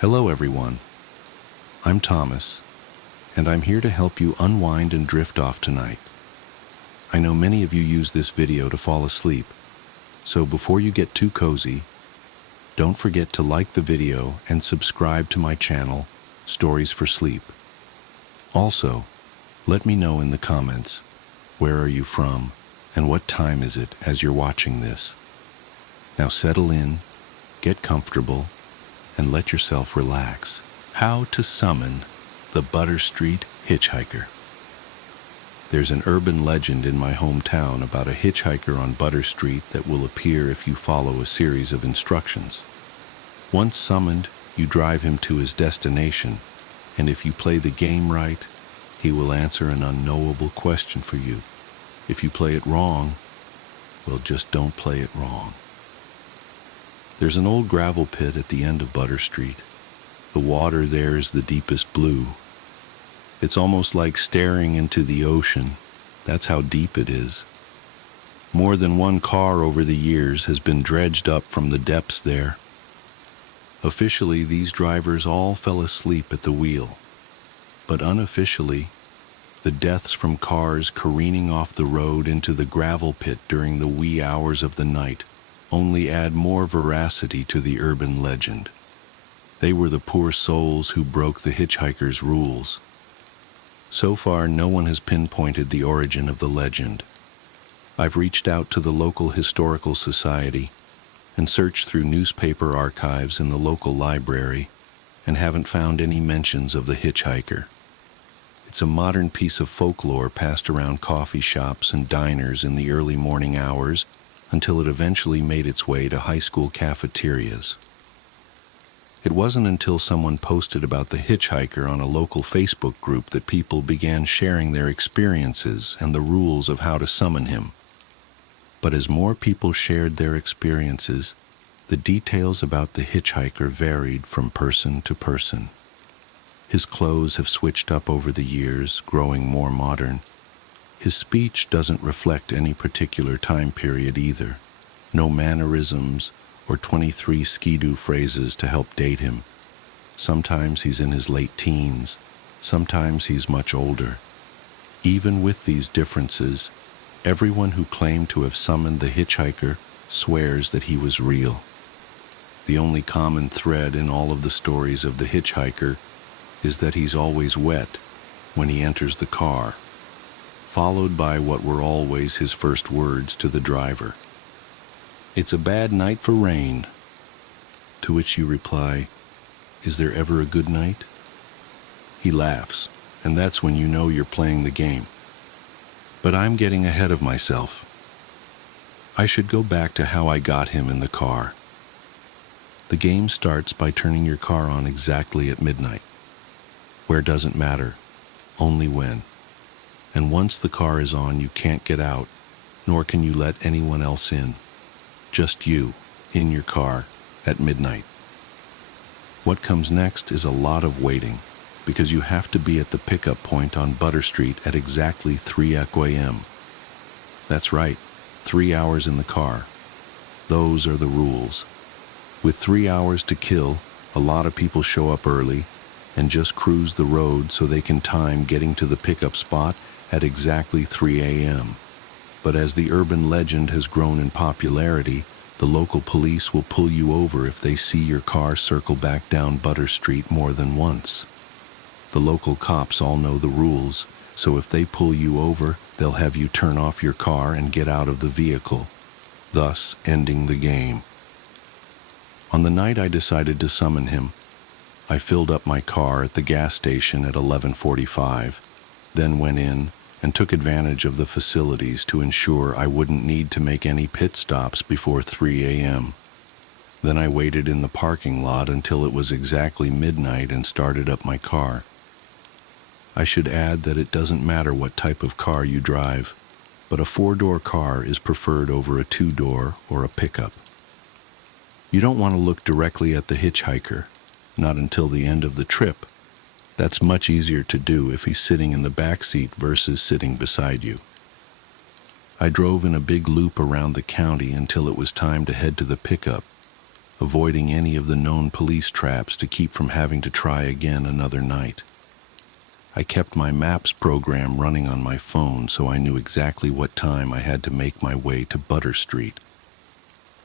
Hello everyone, I'm Thomas, and I'm here to help you unwind and drift off tonight. I know many of you use this video to fall asleep, so before you get too cozy, don't forget to like the video and subscribe to my channel, Stories for Sleep. Also, let me know in the comments, where are you from, and what time is it as you're watching this. Now settle in, get comfortable, and let yourself relax. How to summon the Butter Street hitchhiker. There's an urban legend in my hometown about a hitchhiker on Butter Street that will appear if you follow a series of instructions. Once summoned, you drive him to his destination, and if you play the game right, he will answer an unknowable question for you. If you play it wrong, well, just don't play it wrong. There's an old gravel pit at the end of Butter Street. The water there is the deepest blue. It's almost like staring into the ocean. That's how deep it is. More than one car over the years has been dredged up from the depths there. Officially, these drivers all fell asleep at the wheel. But unofficially, the deaths from cars careening off the road into the gravel pit during the wee hours of the night only add more veracity to the urban legend. They were the poor souls who broke the hitchhiker's rules. So far, no one has pinpointed the origin of the legend. I've reached out to the local historical society and searched through newspaper archives in the local library and haven't found any mentions of the hitchhiker. It's a modern piece of folklore passed around coffee shops and diners in the early morning hours until it eventually made its way to high school cafeterias. It wasn't until someone posted about the hitchhiker on a local Facebook group that people began sharing their experiences and the rules of how to summon him. But as more people shared their experiences, the details about the hitchhiker varied from person to person. His clothes have switched up over the years, growing more modern. His speech doesn't reflect any particular time period either. No mannerisms or 23 skidoo phrases to help date him. Sometimes he's in his late teens, sometimes he's much older. Even with these differences, everyone who claimed to have summoned the hitchhiker swears that he was real. The only common thread in all of the stories of the hitchhiker is that he's always wet when he enters the car, followed by what were always his first words to the driver. "It's a bad night for rain." To which you reply, "Is there ever a good night?" He laughs, and that's when you know you're playing the game. But I'm getting ahead of myself. I should go back to how I got him in the car. The game starts by turning your car on exactly at midnight. Where doesn't matter, only when. And once the car is on, you can't get out, nor can you let anyone else in. Just you, in your car, at midnight. What comes next is a lot of waiting, because you have to be at the pickup point on Butter Street at exactly 3 a.m. That's right, 3 hours in the car. Those are the rules. With 3 hours to kill, a lot of people show up early and just cruise the road so they can time getting to the pickup spot at exactly 3 a.m. But as the urban legend has grown in popularity, the local police will pull you over if they see your car circle back down Butter Street more than once. The local cops all know the rules, so if they pull you over, they'll have you turn off your car and get out of the vehicle, thus ending the game. On the night I decided to summon him, I filled up my car at the gas station at 11:45, then went in and took advantage of the facilities to ensure I wouldn't need to make any pit stops before 3 a.m. Then I waited in the parking lot until it was exactly midnight and started up my car. I should add that it doesn't matter what type of car you drive, but a 4-door car is preferred over a 2-door or a pickup. You don't want to look directly at the hitchhiker, not until the end of the trip. That's much easier to do if he's sitting in the back seat versus sitting beside you. I drove in a big loop around the county until it was time to head to the pickup, avoiding any of the known police traps to keep from having to try again another night. I kept my maps program running on my phone so I knew exactly what time I had to make my way to Butter Street.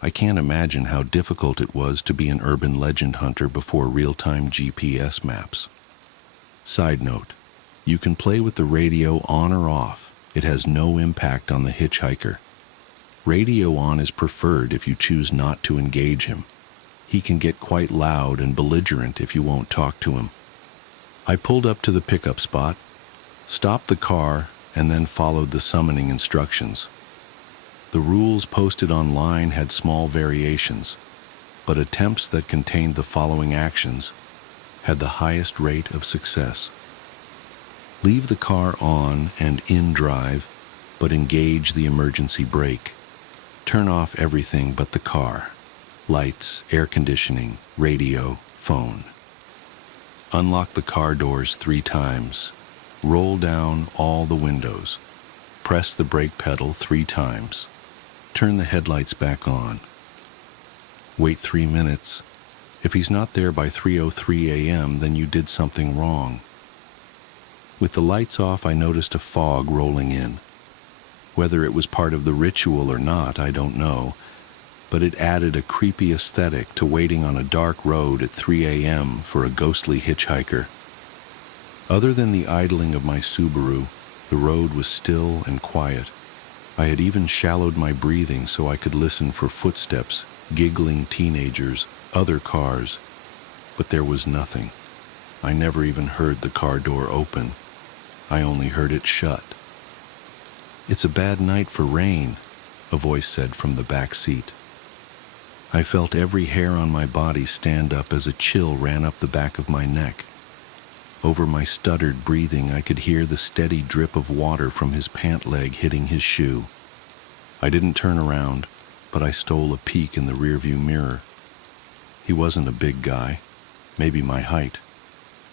I can't imagine how difficult it was to be an urban legend hunter before real-time GPS maps. Side note, you can play with the radio on or off. It has no impact on the hitchhiker. Radio on is preferred if you choose not to engage him. He can get quite loud and belligerent if you won't talk to him. I pulled up to the pickup spot, stopped the car, and then followed the summoning instructions. The rules posted online had small variations, but attempts that contained the following actions had the highest rate of success. Leave the car on and in drive, but engage the emergency brake. Turn off everything but the car: lights, air conditioning, radio, phone. Unlock the car doors 3 times. Roll down all the windows. Press the brake pedal 3 times. Turn the headlights back on. Wait 3 minutes. If he's not there by 3:03 a.m., then you did something wrong. With the lights off, I noticed a fog rolling in. Whether it was part of the ritual or not, I don't know, but it added a creepy aesthetic to waiting on a dark road at 3 a.m. for a ghostly hitchhiker. Other than the idling of my Subaru, the road was still and quiet. I had even shallowed my breathing so I could listen for footsteps, giggling teenagers, other cars, but there was nothing. I never even heard the car door open. I only heard it shut. "It's a bad night for rain," a voice said from the back seat. I felt every hair on my body stand up as a chill ran up the back of my neck. Over my stuttered breathing, I could hear the steady drip of water from his pant leg hitting his shoe. I didn't turn around, but I stole a peek in the rearview mirror. He wasn't a big guy, maybe my height.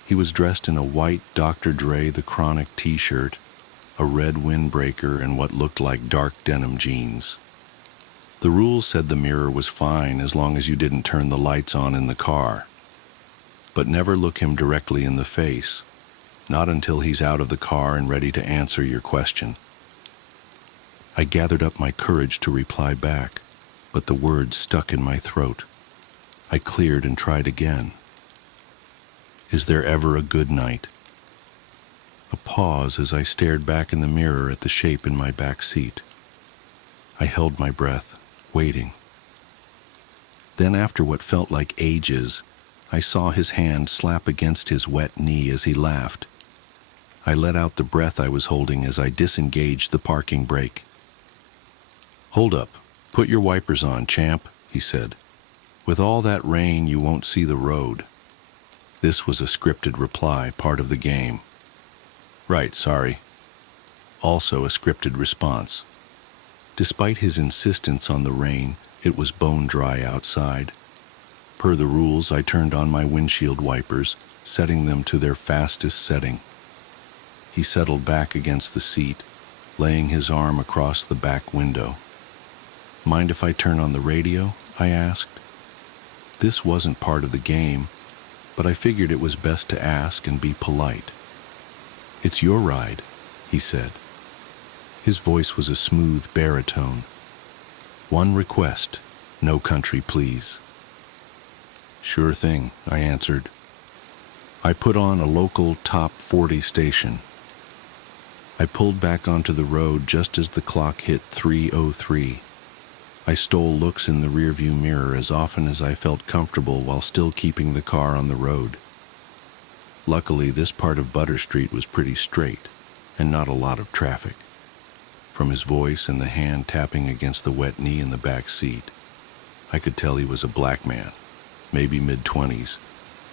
He was dressed in a white Dr. Dre The Chronic t-shirt, a red windbreaker, and what looked like dark denim jeans. The rules said the mirror was fine as long as you didn't turn the lights on in the car. But never look him directly in the face, not until he's out of the car and ready to answer your question. I gathered up my courage to reply back, but the words stuck in my throat. I cleared and tried again. "Is there ever a good night?" A pause as I stared back in the mirror at the shape in my back seat. I held my breath, waiting. Then, after what felt like ages, I saw his hand slap against his wet knee as he laughed. I let out the breath I was holding as I disengaged the parking brake. "Hold up. Put your wipers on, champ," he said. "With all that rain, you won't see the road." This was a scripted reply, part of the game. "Right, sorry." Also a scripted response. Despite his insistence on the rain, it was bone dry outside. Per the rules, I turned on my windshield wipers, setting them to their fastest setting. He settled back against the seat, laying his arm across the back window. "Mind if I turn on the radio?" I asked. This wasn't part of the game, but I figured it was best to ask and be polite. "It's your ride," he said. His voice was a smooth baritone. "One request, no country, please." "Sure thing," I answered. I put on a local top 40 station. I pulled back onto the road just as the clock hit 3:03. I stole looks in the rearview mirror as often as I felt comfortable while still keeping the car on the road. Luckily, this part of Butter Street was pretty straight, and not a lot of traffic. From his voice and the hand tapping against the wet knee in the back seat, I could tell he was a black man, maybe mid-20s,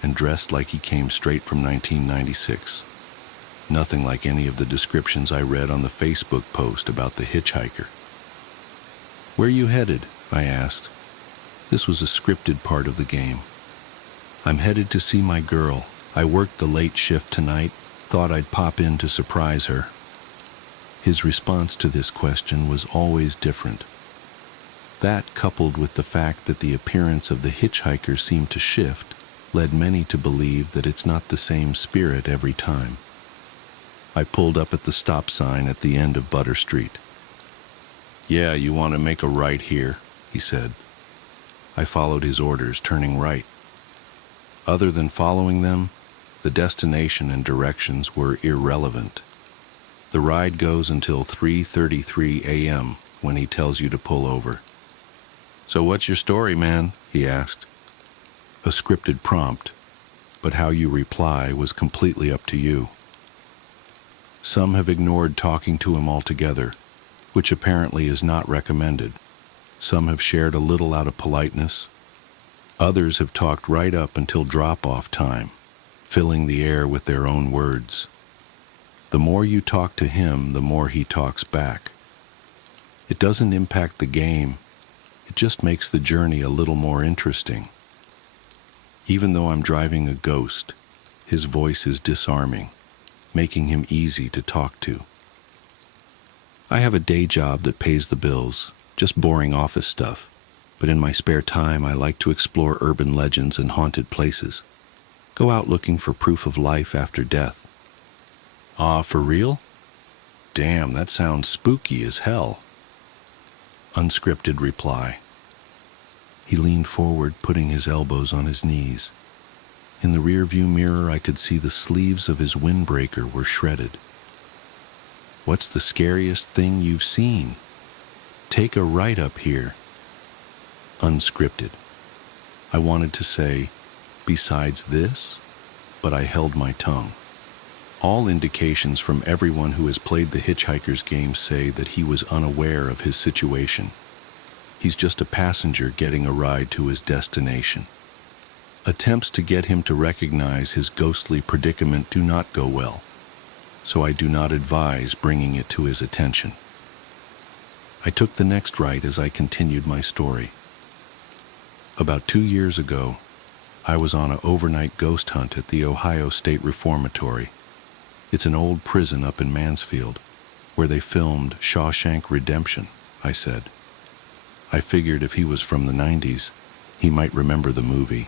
and dressed like he came straight from 1996. Nothing like any of the descriptions I read on the Facebook post about the hitchhiker. "Where you headed?" I asked. This was a scripted part of the game. "I'm headed to see my girl. I worked the late shift tonight, thought I'd pop in to surprise her." His response to this question was always different. That, coupled with the fact that the appearance of the hitchhiker seemed to shift, led many to believe that it's not the same spirit every time. I pulled up at the stop sign at the end of Butter Street. "Yeah, you want to make a right here," he said. I followed his orders, turning right. Other than following them, the destination and directions were irrelevant. The ride goes until 3:33 a.m. when he tells you to pull over. "So what's your story, man?" he asked. A scripted prompt, but how you reply was completely up to you. Some have ignored talking to him altogether, which apparently is not recommended. Some have shared a little out of politeness. Others have talked right up until drop-off time, filling the air with their own words. The more you talk to him, the more he talks back. It doesn't impact the game, it just makes the journey a little more interesting. Even though I'm driving a ghost, his voice is disarming, making him easy to talk to. I have a day job that pays the bills, just boring office stuff, but in my spare time I like to explore urban legends and haunted places. Go out looking for proof of life after death. "Ah, for real? Damn, that sounds spooky as hell." Unscripted reply. He leaned forward, putting his elbows on his knees. In the rearview mirror, I could see the sleeves of his windbreaker were shredded. "What's the scariest thing you've seen? Take a right up here." Unscripted. I wanted to say, "Besides this?" but I held my tongue. All indications from everyone who has played the hitchhiker's game say that he was unaware of his situation. He's just a passenger getting a ride to his destination. Attempts to get him to recognize his ghostly predicament do not go well, so I do not advise bringing it to his attention. I took the next right as I continued my story. About 2 years ago, I was on an overnight ghost hunt at the Ohio State Reformatory. It's an old prison up in Mansfield, where they filmed Shawshank Redemption, I said. I figured if he was from the 90s, he might remember the movie.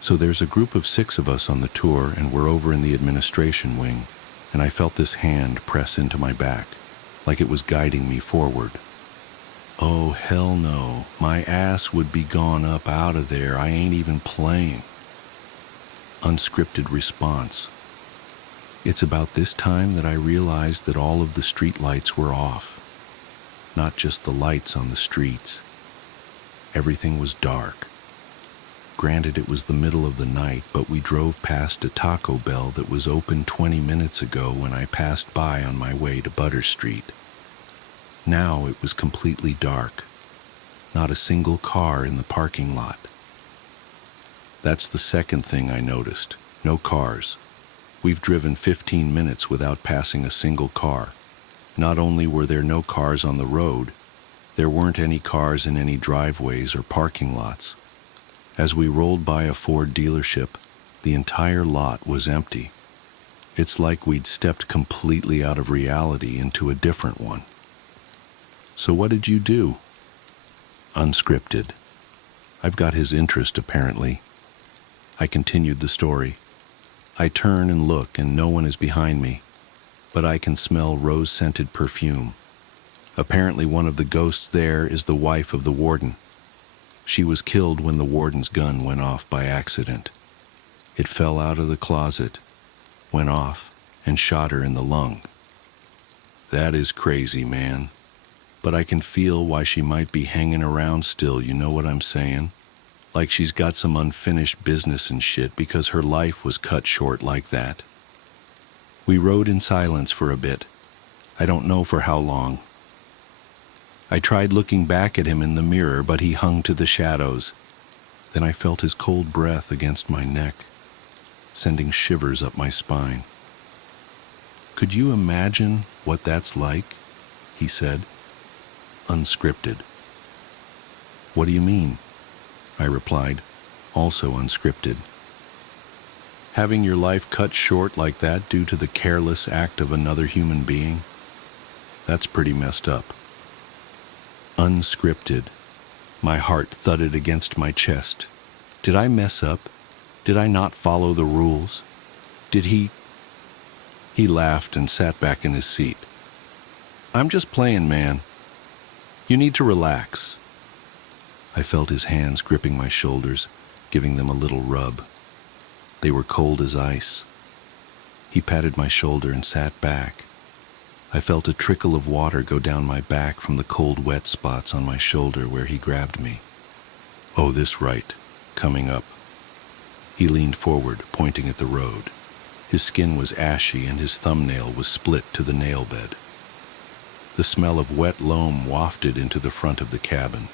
So there's a group of 6 of us on the tour, and we're over in the administration wing, and I felt this hand press into my back, like it was guiding me forward. Oh, hell no. My ass would be gone up out of there. I ain't even playing. Unscripted response. It's about this time that I realized that all of the street lights were off. Not just the lights on the streets. Everything was dark. Granted, it was the middle of the night, but we drove past a Taco Bell that was open 20 minutes ago when I passed by on my way to Butter Street. Now it was completely dark. Not a single car in the parking lot. That's the second thing I noticed. No cars. We've driven 15 minutes without passing a single car. Not only were there no cars on the road, there weren't any cars in any driveways or parking lots. As we rolled by a Ford dealership, the entire lot was empty. It's like we'd stepped completely out of reality into a different one. So what did you do? Unscripted. I've got his interest, apparently. I continued the story. I turn and look, and no one is behind me, but I can smell rose-scented perfume. Apparently one of the ghosts there is the wife of the warden. She was killed when the warden's gun went off by accident. It fell out of the closet, went off, and shot her in the lung. That is crazy, man. But I can feel why she might be hanging around still, you know what I'm saying? Like she's got some unfinished business and shit because her life was cut short like that. We rode in silence for a bit. I don't know for how long. I tried looking back at him in the mirror, but he hung to the shadows. Then I felt his cold breath against my neck, sending shivers up my spine. Could you imagine what that's like? He said. Unscripted. What do you mean? I replied, also unscripted. Having your life cut short like that due to the careless act of another human being? That's pretty messed up. Unscripted. My heart thudded against my chest. Did I mess up? Did I not follow the rules? Did he... He laughed and sat back in his seat. I'm just playing, man. You need to relax. I felt his hands gripping my shoulders, giving them a little rub. They were cold as ice. He patted my shoulder and sat back. I felt a trickle of water go down my back from the cold, wet spots on my shoulder where he grabbed me. Oh, this right, coming up. He leaned forward, pointing at the road. His skin was ashy and his thumbnail was split to the nail bed. The smell of wet loam wafted into the front of the cabin.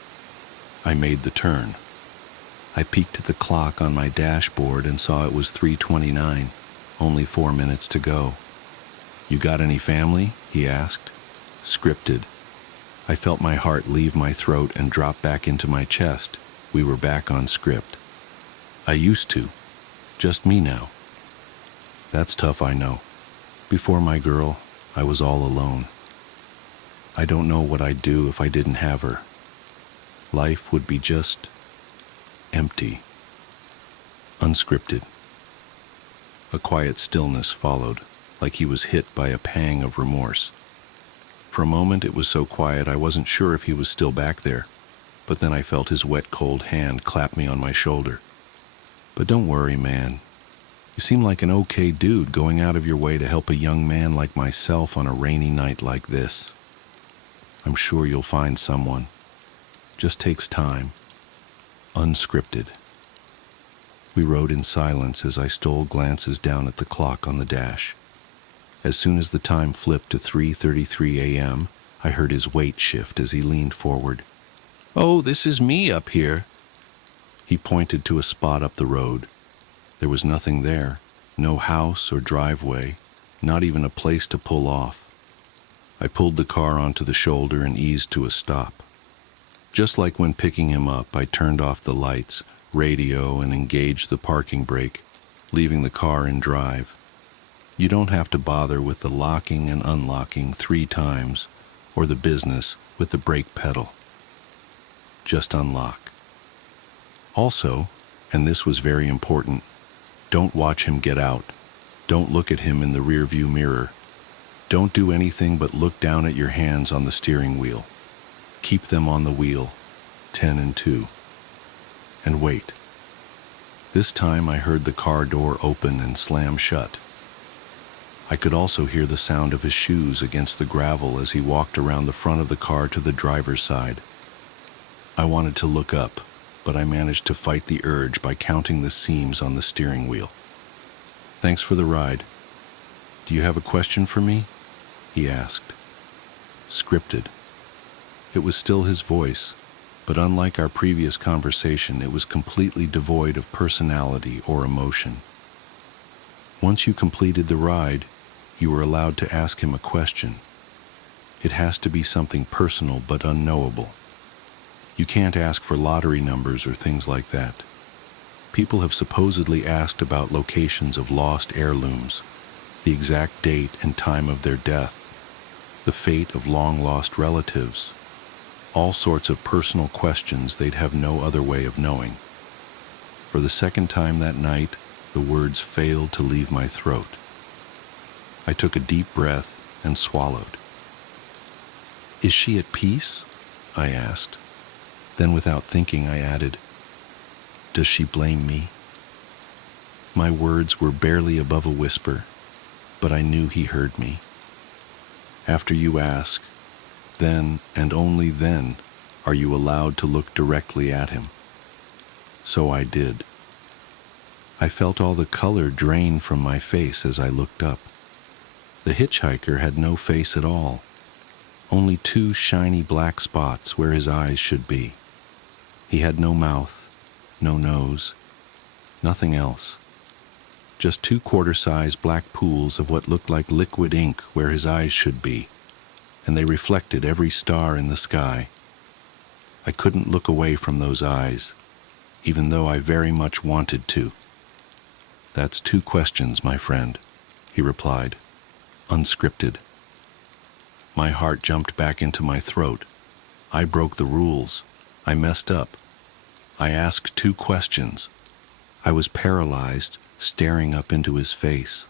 I made the turn. I peeked at the clock on my dashboard and saw it was 3:29, only 4 minutes to go. You got any family? He asked. Scripted. I felt my heart leave my throat and drop back into my chest. We were back on script. I used to. Just me now. That's tough, I know. Before my girl, I was all alone. I don't know what I'd do if I didn't have her. Life would be just empty. Unscripted. A quiet stillness followed, like he was hit by a pang of remorse. For a moment it was so quiet I wasn't sure if he was still back there, but then I felt his wet, cold hand clap me on my shoulder. But don't worry, man. You seem like an okay dude going out of your way to help a young man like myself on a rainy night like this. I'm sure you'll find someone. Just takes time. Unscripted. We rode in silence as I stole glances down at the clock on the dash. As soon as the time flipped to 3:33 a.m., I heard his weight shift as he leaned forward. Oh, this is me up here. He pointed to a spot up the road. There was nothing there, no house or driveway, not even a place to pull off. I pulled the car onto the shoulder and eased to a stop. Just like when picking him up, I turned off the lights, radio, and engaged the parking brake, leaving the car in drive. You don't have to bother with the locking and unlocking 3 times, or the business with the brake pedal. Just unlock. Also, and this was very important, don't watch him get out. Don't look at him in the rearview mirror. Don't do anything but look down at your hands on the steering wheel. Keep them on the wheel, 10 and 2. And wait. This time I heard the car door open and slam shut. I could also hear the sound of his shoes against the gravel as he walked around the front of the car to the driver's side. I wanted to look up, but I managed to fight the urge by counting the seams on the steering wheel. Thanks for the ride. Do you have a question for me? He asked. Scripted. It was still his voice, but unlike our previous conversation, it was completely devoid of personality or emotion. Once you completed the ride, you were allowed to ask him a question. It has to be something personal but unknowable. You can't ask for lottery numbers or things like that. People have supposedly asked about locations of lost heirlooms, the exact date and time of their death, the fate of long-lost relatives, all sorts of personal questions they'd have no other way of knowing. For the second time that night, the words failed to leave my throat. I took a deep breath and swallowed. Is she at peace? I asked. Then without thinking, I added, does she blame me? My words were barely above a whisper, but I knew he heard me. After you ask, then and only then are you allowed to look directly at him. So I did. I felt all the color drain from my face as I looked up. The hitchhiker had no face at all, only 2 shiny black spots where his eyes should be. He had no mouth, no nose, nothing else. Just 2 quarter-size black pools of what looked like liquid ink where his eyes should be, and they reflected every star in the sky. I couldn't look away from those eyes, even though I very much wanted to. That's 2 questions, my friend, he replied, unscripted. My heart jumped back into my throat. I broke the rules. I messed up. I asked 2 questions. I was paralyzed, staring up into his face.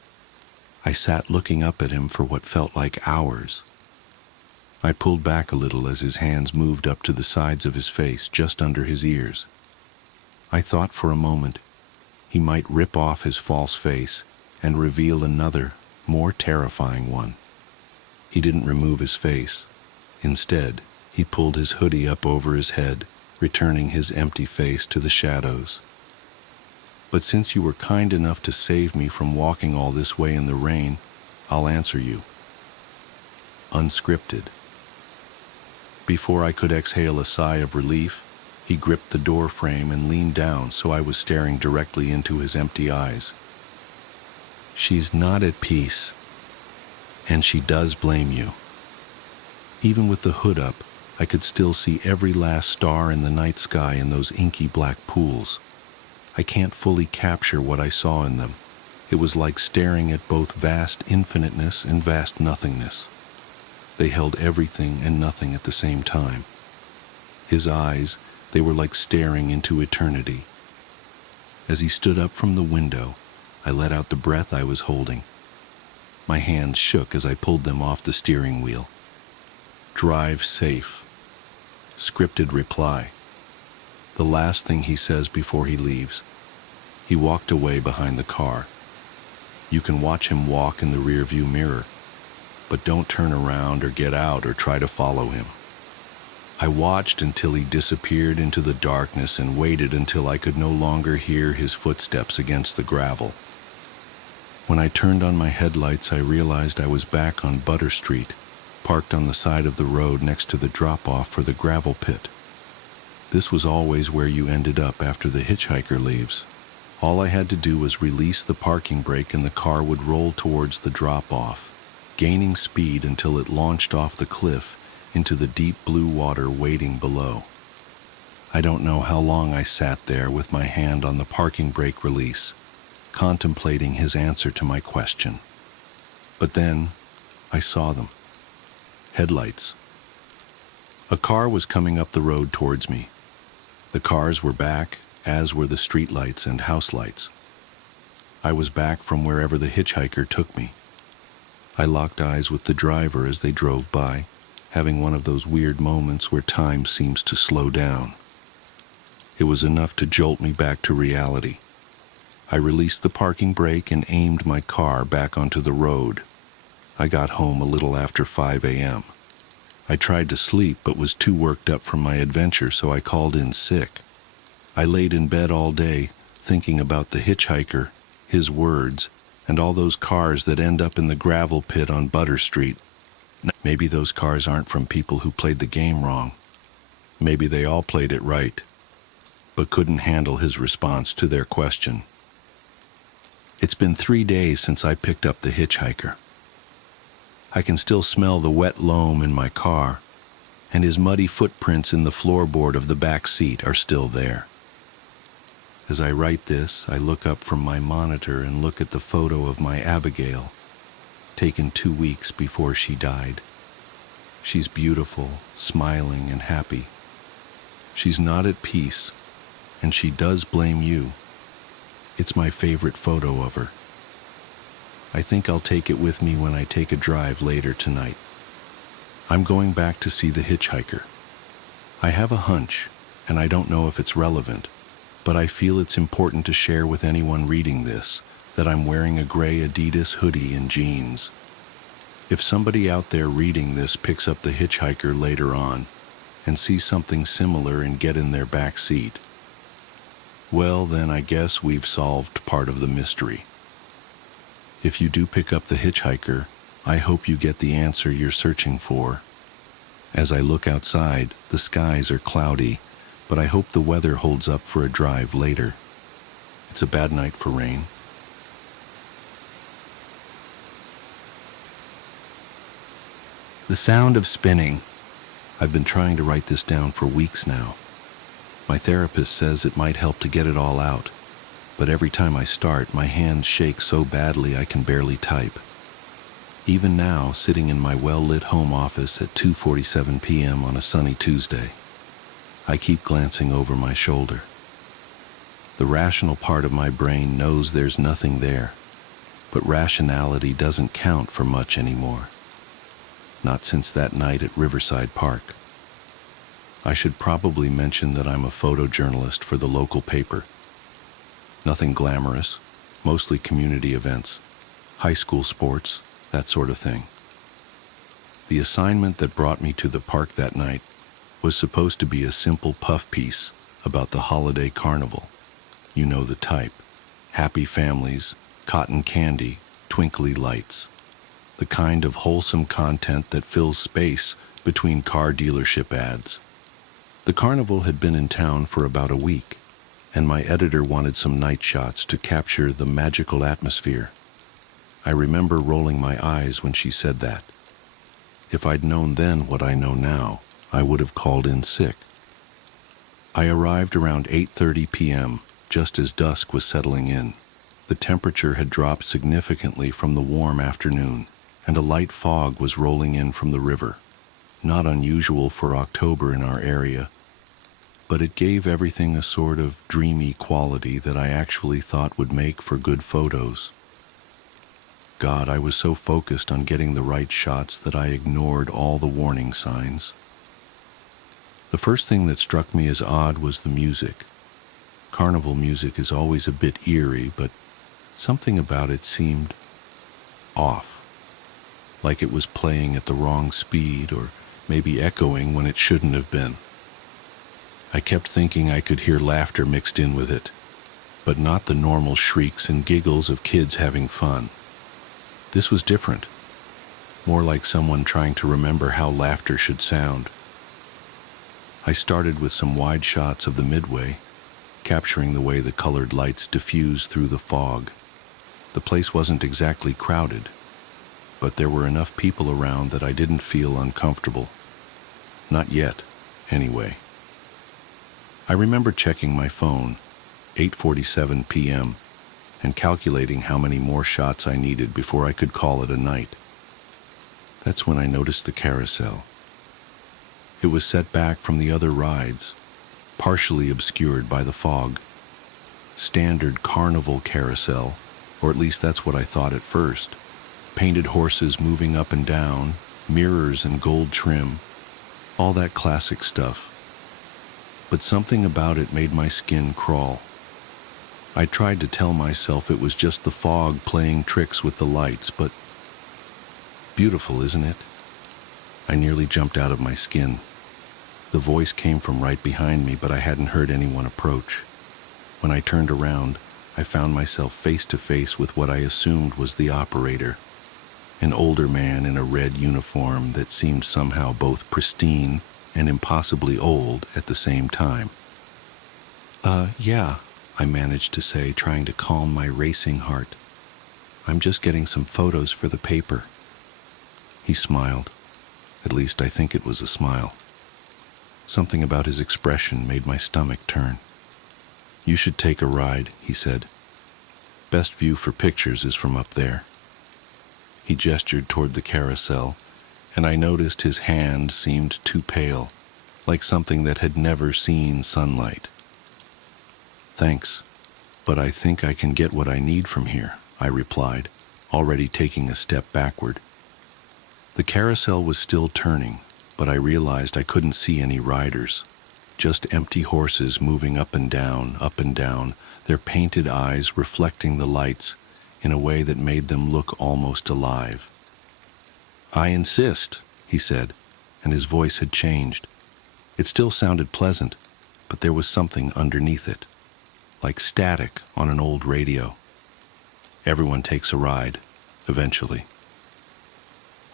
I sat looking up at him for what felt like hours. I pulled back a little as his hands moved up to the sides of his face, just under his ears. I thought for a moment he might rip off his false face and reveal another, more terrifying one. He didn't remove his face. Instead, he pulled his hoodie up over his head, returning his empty face to the shadows. But since you were kind enough to save me from walking all this way in the rain, I'll answer you. Unscripted. Before I could exhale a sigh of relief, he gripped the door frame and leaned down so I was staring directly into his empty eyes. She's not at peace, and she does blame you. Even with the hood up, I could still see every last star in the night sky in those inky black pools. I can't fully capture what I saw in them. It was like staring at both vast infiniteness and vast nothingness. They held everything and nothing at the same time. His eyes, they were like staring into eternity. As he stood up from the window, I let out the breath I was holding. My hands shook as I pulled them off the steering wheel. Drive safe. Scripted reply. The last thing he says before he leaves. He walked away behind the car. You can watch him walk in the rearview mirror, but don't turn around or get out or try to follow him. I watched until he disappeared into the darkness and waited until I could no longer hear his footsteps against the gravel. When I turned on my headlights, I realized I was back on Butter Street, parked on the side of the road next to the drop-off for the gravel pit. This was always where you ended up after the hitchhiker leaves. All I had to do was release the parking brake and the car would roll towards the drop-off, gaining speed until it launched off the cliff into the deep blue water waiting below. I don't know how long I sat there with my hand on the parking brake release, contemplating his answer to my question. But then, I saw them. Headlights. A car was coming up the road towards me. The cars were back, as were the streetlights and house lights. I was back from wherever the hitchhiker took me. I locked eyes with the driver as they drove by, having one of those weird moments where time seems to slow down. It was enough to jolt me back to reality. I released the parking brake and aimed my car back onto the road. I got home a little after 5 a.m. I tried to sleep but was too worked up from my adventure, so I called in sick. I laid in bed all day, thinking about the hitchhiker, his words, and all those cars that end up in the gravel pit on Butter Street. Maybe those cars aren't from people who played the game wrong. Maybe they all played it right, but couldn't handle his response to their question. It's been 3 days since I picked up the hitchhiker. I can still smell the wet loam in my car, and his muddy footprints in the floorboard of the back seat are still there. As I write this, I look up from my monitor and look at the photo of my Abigail, taken 2 weeks before she died. She's beautiful, smiling, and happy. She's not at peace, and she does blame you. It's my favorite photo of her. I think I'll take it with me when I take a drive later tonight. I'm going back to see the hitchhiker. I have a hunch, and I don't know if it's relevant, but I feel it's important to share with anyone reading this that I'm wearing a gray Adidas hoodie and jeans. If somebody out there reading this picks up the hitchhiker later on and sees something similar and get in their back seat, well, then I guess we've solved part of the mystery. If you do pick up the hitchhiker, I hope you get the answer you're searching for. As I look outside, the skies are cloudy, but I hope the weather holds up for a drive later. It's a bad night for rain. The sound of spinning. I've been trying to write this down for weeks now. My therapist says it might help to get it all out, but every time I start, my hands shake so badly I can barely type. Even now, sitting in my well-lit home office at 2:47 p.m. on a sunny Tuesday, I keep glancing over my shoulder. The rational part of my brain knows there's nothing there, but rationality doesn't count for much anymore. Not since that night at Riverside Park. I should probably mention that I'm a photojournalist for the local paper. Nothing glamorous, mostly community events, high school sports, that sort of thing. The assignment that brought me to the park that night was supposed to be a simple puff piece about the holiday carnival. You know the type. Happy families, cotton candy, twinkly lights. The kind of wholesome content that fills space between car dealership ads. The carnival had been in town for about a week, and my editor wanted some night shots to capture the magical atmosphere. I remember rolling my eyes when she said that. If I'd known then what I know now, I would have called in sick. I arrived around 8:30 p.m., just as dusk was settling in. The temperature had dropped significantly from the warm afternoon, and a light fog was rolling in from the river. Not unusual for October in our area, but it gave everything a sort of dreamy quality that I actually thought would make for good photos. God, I was so focused on getting the right shots that I ignored all the warning signs. The first thing that struck me as odd was the music. Carnival music is always a bit eerie, but something about it seemed off, like it was playing at the wrong speed or maybe echoing when it shouldn't have been. I kept thinking I could hear laughter mixed in with it, but not the normal shrieks and giggles of kids having fun. This was different, more like someone trying to remember how laughter should sound. I started with some wide shots of the midway, capturing the way the colored lights diffused through the fog. The place wasn't exactly crowded, but there were enough people around that I didn't feel uncomfortable. Not yet, anyway. I remember checking my phone, 8:47 p.m., and calculating how many more shots I needed before I could call it a night. That's when I noticed the carousel. It was set back from the other rides, partially obscured by the fog. Standard carnival carousel, or at least that's what I thought at first. Painted horses moving up and down, mirrors and gold trim, all that classic stuff. But something about it made my skin crawl. I tried to tell myself it was just the fog playing tricks with the lights, but beautiful, isn't it? I nearly jumped out of my skin. The voice came from right behind me, but I hadn't heard anyone approach. When I turned around, I found myself face to face with what I assumed was the operator, an older man in a red uniform that seemed somehow both pristine and impossibly old at the same time. Yeah, I managed to say, trying to calm my racing heart. I'm just getting some photos for the paper. He smiled. At least I think it was a smile. Something about his expression made my stomach turn. You should take a ride, he said. Best view for pictures is from up there. He gestured toward the carousel, and I noticed his hand seemed too pale, like something that had never seen sunlight. Thanks, but I think I can get what I need from here, I replied, already taking a step backward. The carousel was still turning, but I realized I couldn't see any riders, just empty horses moving up and down, their painted eyes reflecting the lights in a way that made them look almost alive. I insist, he said, and his voice had changed. It still sounded pleasant, but there was something underneath it, like static on an old radio. Everyone takes a ride, eventually.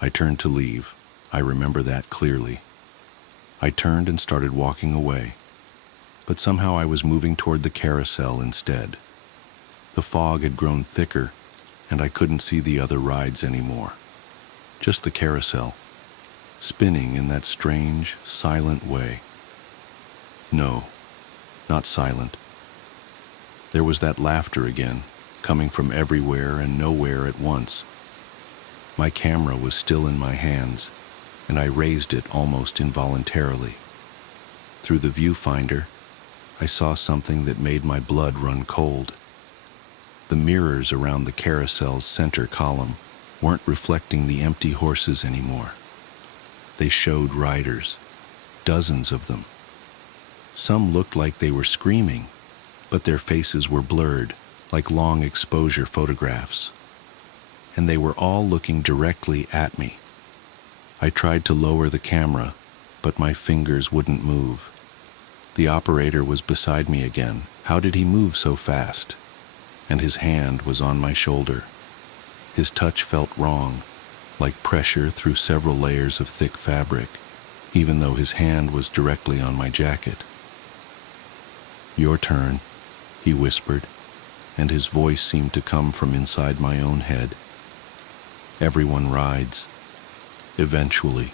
I turned to leave. I remember that clearly. I turned and started walking away, but somehow I was moving toward the carousel instead. The fog had grown thicker, and I couldn't see the other rides anymore. Just the carousel, spinning in that strange, silent way. No, not silent. There was that laughter again, coming from everywhere and nowhere at once. My camera was still in my hands, and I raised it almost involuntarily. Through the viewfinder, I saw something that made my blood run cold. The mirrors around the carousel's center column weren't reflecting the empty horses anymore. They showed riders, dozens of them. Some looked like they were screaming, but their faces were blurred, like long exposure photographs. And they were all looking directly at me. I tried to lower the camera, but my fingers wouldn't move. The operator was beside me again. How did he move so fast? And his hand was on my shoulder. His touch felt wrong, like pressure through several layers of thick fabric, even though his hand was directly on my jacket. "Your turn," he whispered, and his voice seemed to come from inside my own head. "Everyone rides. Eventually."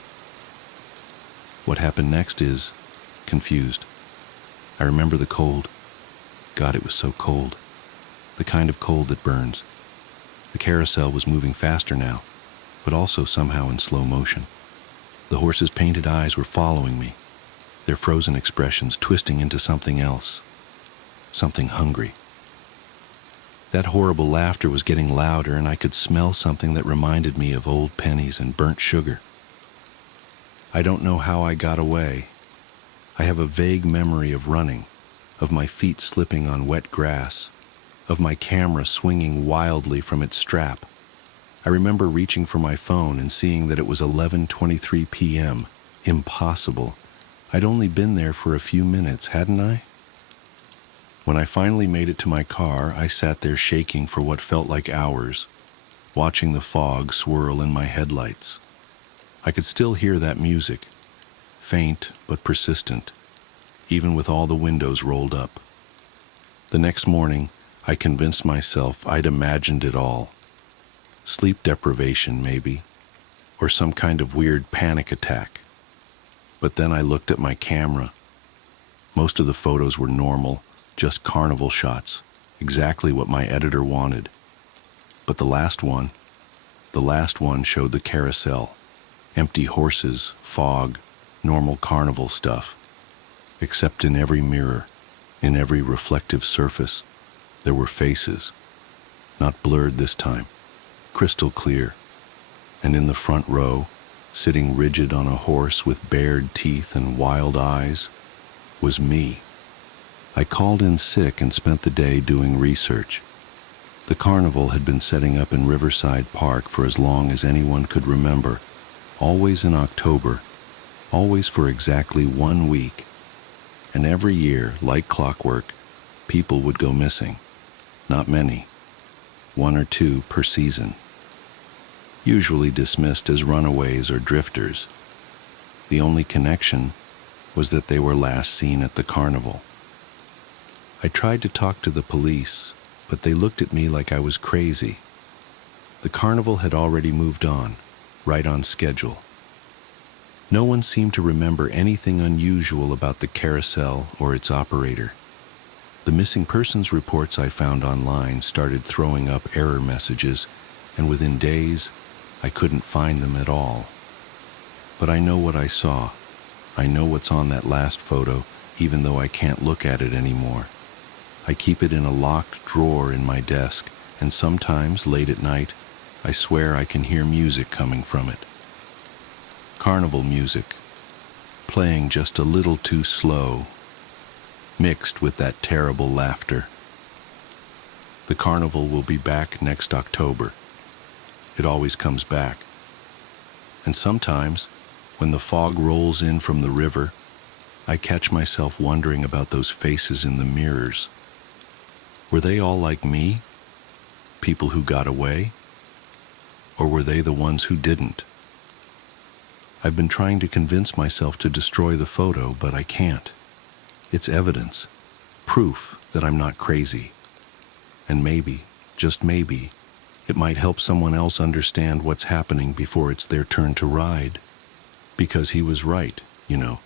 What happened next is confused. I remember the cold. God, it was so cold. The kind of cold that burns. The carousel was moving faster now, but also somehow in slow motion. The horses' painted eyes were following me, their frozen expressions twisting into something else, something hungry. That horrible laughter was getting louder, and I could smell something that reminded me of old pennies and burnt sugar. I don't know how I got away. I have a vague memory of running, of my feet slipping on wet grass, of my camera swinging wildly from its strap. I remember reaching for my phone and seeing that it was 11:23 p.m. Impossible. I'd only been there for a few minutes, hadn't I? When I finally made it to my car, I sat there shaking for what felt like hours, watching the fog swirl in my headlights. I could still hear that music, faint but persistent, even with all the windows rolled up. The next morning, I convinced myself I'd imagined it all. Sleep deprivation, maybe, or some kind of weird panic attack. But then I looked at my camera. Most of the photos were normal, just carnival shots, exactly what my editor wanted. But the last one showed the carousel, empty horses, fog, normal carnival stuff. Except in every mirror, in every reflective surface, there were faces, not blurred this time, crystal clear. And in the front row, sitting rigid on a horse with bared teeth and wild eyes, was me. I called in sick and spent the day doing research. The carnival had been setting up in Riverside Park for as long as anyone could remember, always in October, always for exactly 1 week. And every year, like clockwork, people would go missing. Not many, 1 or 2 per season. Usually dismissed as runaways or drifters. The only connection was that they were last seen at the carnival. I tried to talk to the police, but they looked at me like I was crazy. The carnival had already moved on, right on schedule. No one seemed to remember anything unusual about the carousel or its operator. The missing persons reports I found online started throwing up error messages, and within days, I couldn't find them at all. But I know what I saw. I know what's on that last photo, even though I can't look at it anymore. I keep it in a locked drawer in my desk, and sometimes, late at night, I swear I can hear music coming from it. Carnival music, playing just a little too slow, mixed with that terrible laughter. The carnival will be back next October. It always comes back. And sometimes, when the fog rolls in from the river, I catch myself wondering about those faces in the mirrors. Were they all like me? People who got away? Or were they the ones who didn't? I've been trying to convince myself to destroy the photo, but I can't. It's evidence, proof that I'm not crazy. And maybe, just maybe, it might help someone else understand what's happening before it's their turn to ride. Because he was right, you know.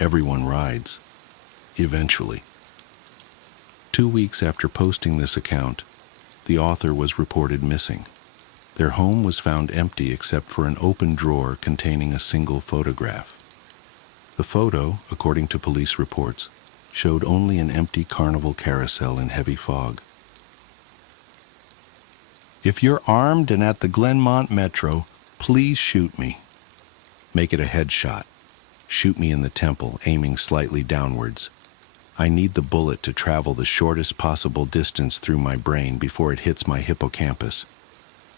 Everyone rides. Eventually. 2 weeks after posting this account, the author was reported missing. Their home was found empty except for an open drawer containing a single photograph. The photo, according to police reports, showed only an empty carnival carousel in heavy fog. If you're armed and at the Glenmont Metro, please shoot me. Make it a headshot. Shoot me in the temple, aiming slightly downwards. I need the bullet to travel the shortest possible distance through my brain before it hits my hippocampus.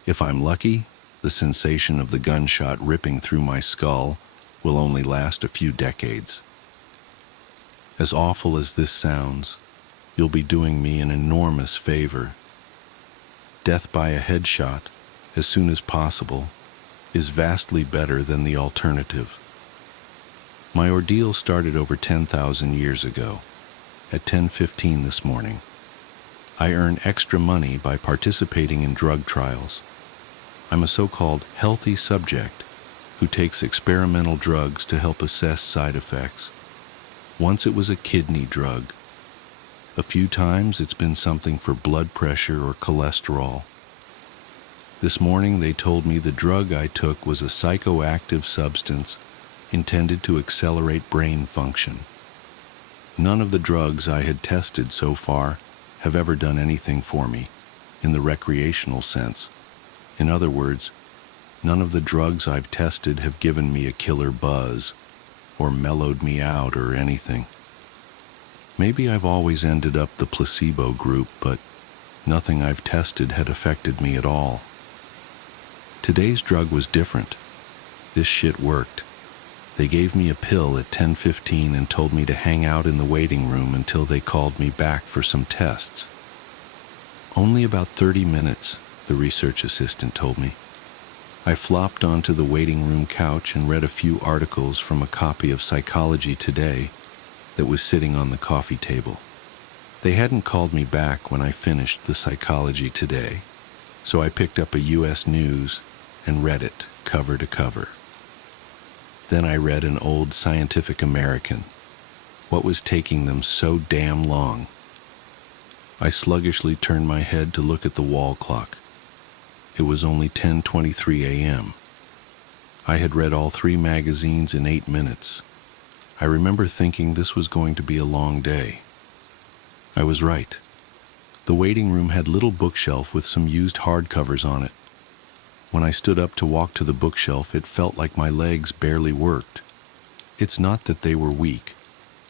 If I'm lucky, the sensation of the gunshot ripping through my skull will only last a few decades. As awful as this sounds, you'll be doing me an enormous favor. Death by a headshot, as soon as possible, is vastly better than the alternative. My ordeal started over 10,000 years ago, at 10:15 this morning. I earn extra money by participating in drug trials. I'm a so-called healthy subject who takes experimental drugs to help assess side effects. Once it was a kidney drug. A few times it's been something for blood pressure or cholesterol. This morning they told me the drug I took was a psychoactive substance intended to accelerate brain function. None of the drugs I had tested so far have ever done anything for me, in the recreational sense. In other words, none of the drugs I've tested have given me a killer buzz, or mellowed me out or anything. Maybe I've always ended up the placebo group, but nothing I've tested had affected me at all. Today's drug was different. This shit worked. They gave me a pill at 10:15 and told me to hang out in the waiting room until they called me back for some tests. Only about 30 minutes, the research assistant told me. I flopped onto the waiting room couch and read a few articles from a copy of Psychology Today that was sitting on the coffee table. They hadn't called me back when I finished the Psychology Today, so I picked up a U.S. News and read it cover to cover. Then I read an old Scientific American. What was taking them so damn long? I sluggishly turned my head to look at the wall clock. It was only 10:23 a.m. I had read all 3 magazines in 8 minutes. I remember thinking this was going to be a long day. I was right. The waiting room had a little bookshelf with some used hardcovers on it. When I stood up to walk to the bookshelf, it felt like my legs barely worked. It's not that they were weak.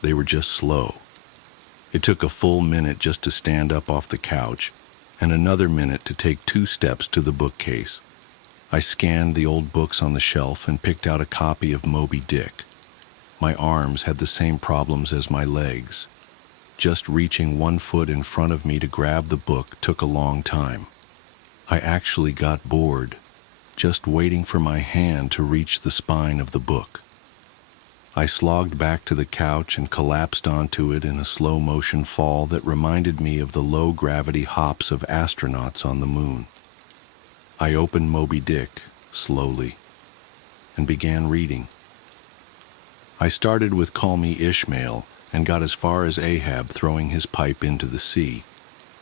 They were just slow. It took a full minute just to stand up off the couch, and another minute to take 2 steps to the bookcase. I scanned the old books on the shelf and picked out a copy of Moby Dick. My arms had the same problems as my legs. Just reaching 1 foot in front of me to grab the book took a long time. I actually got bored, just waiting for my hand to reach the spine of the book. I slogged back to the couch and collapsed onto it in a slow-motion fall that reminded me of the low-gravity hops of astronauts on the moon. I opened Moby Dick, slowly, and began reading. I started with Call Me Ishmael and got as far as Ahab throwing his pipe into the sea,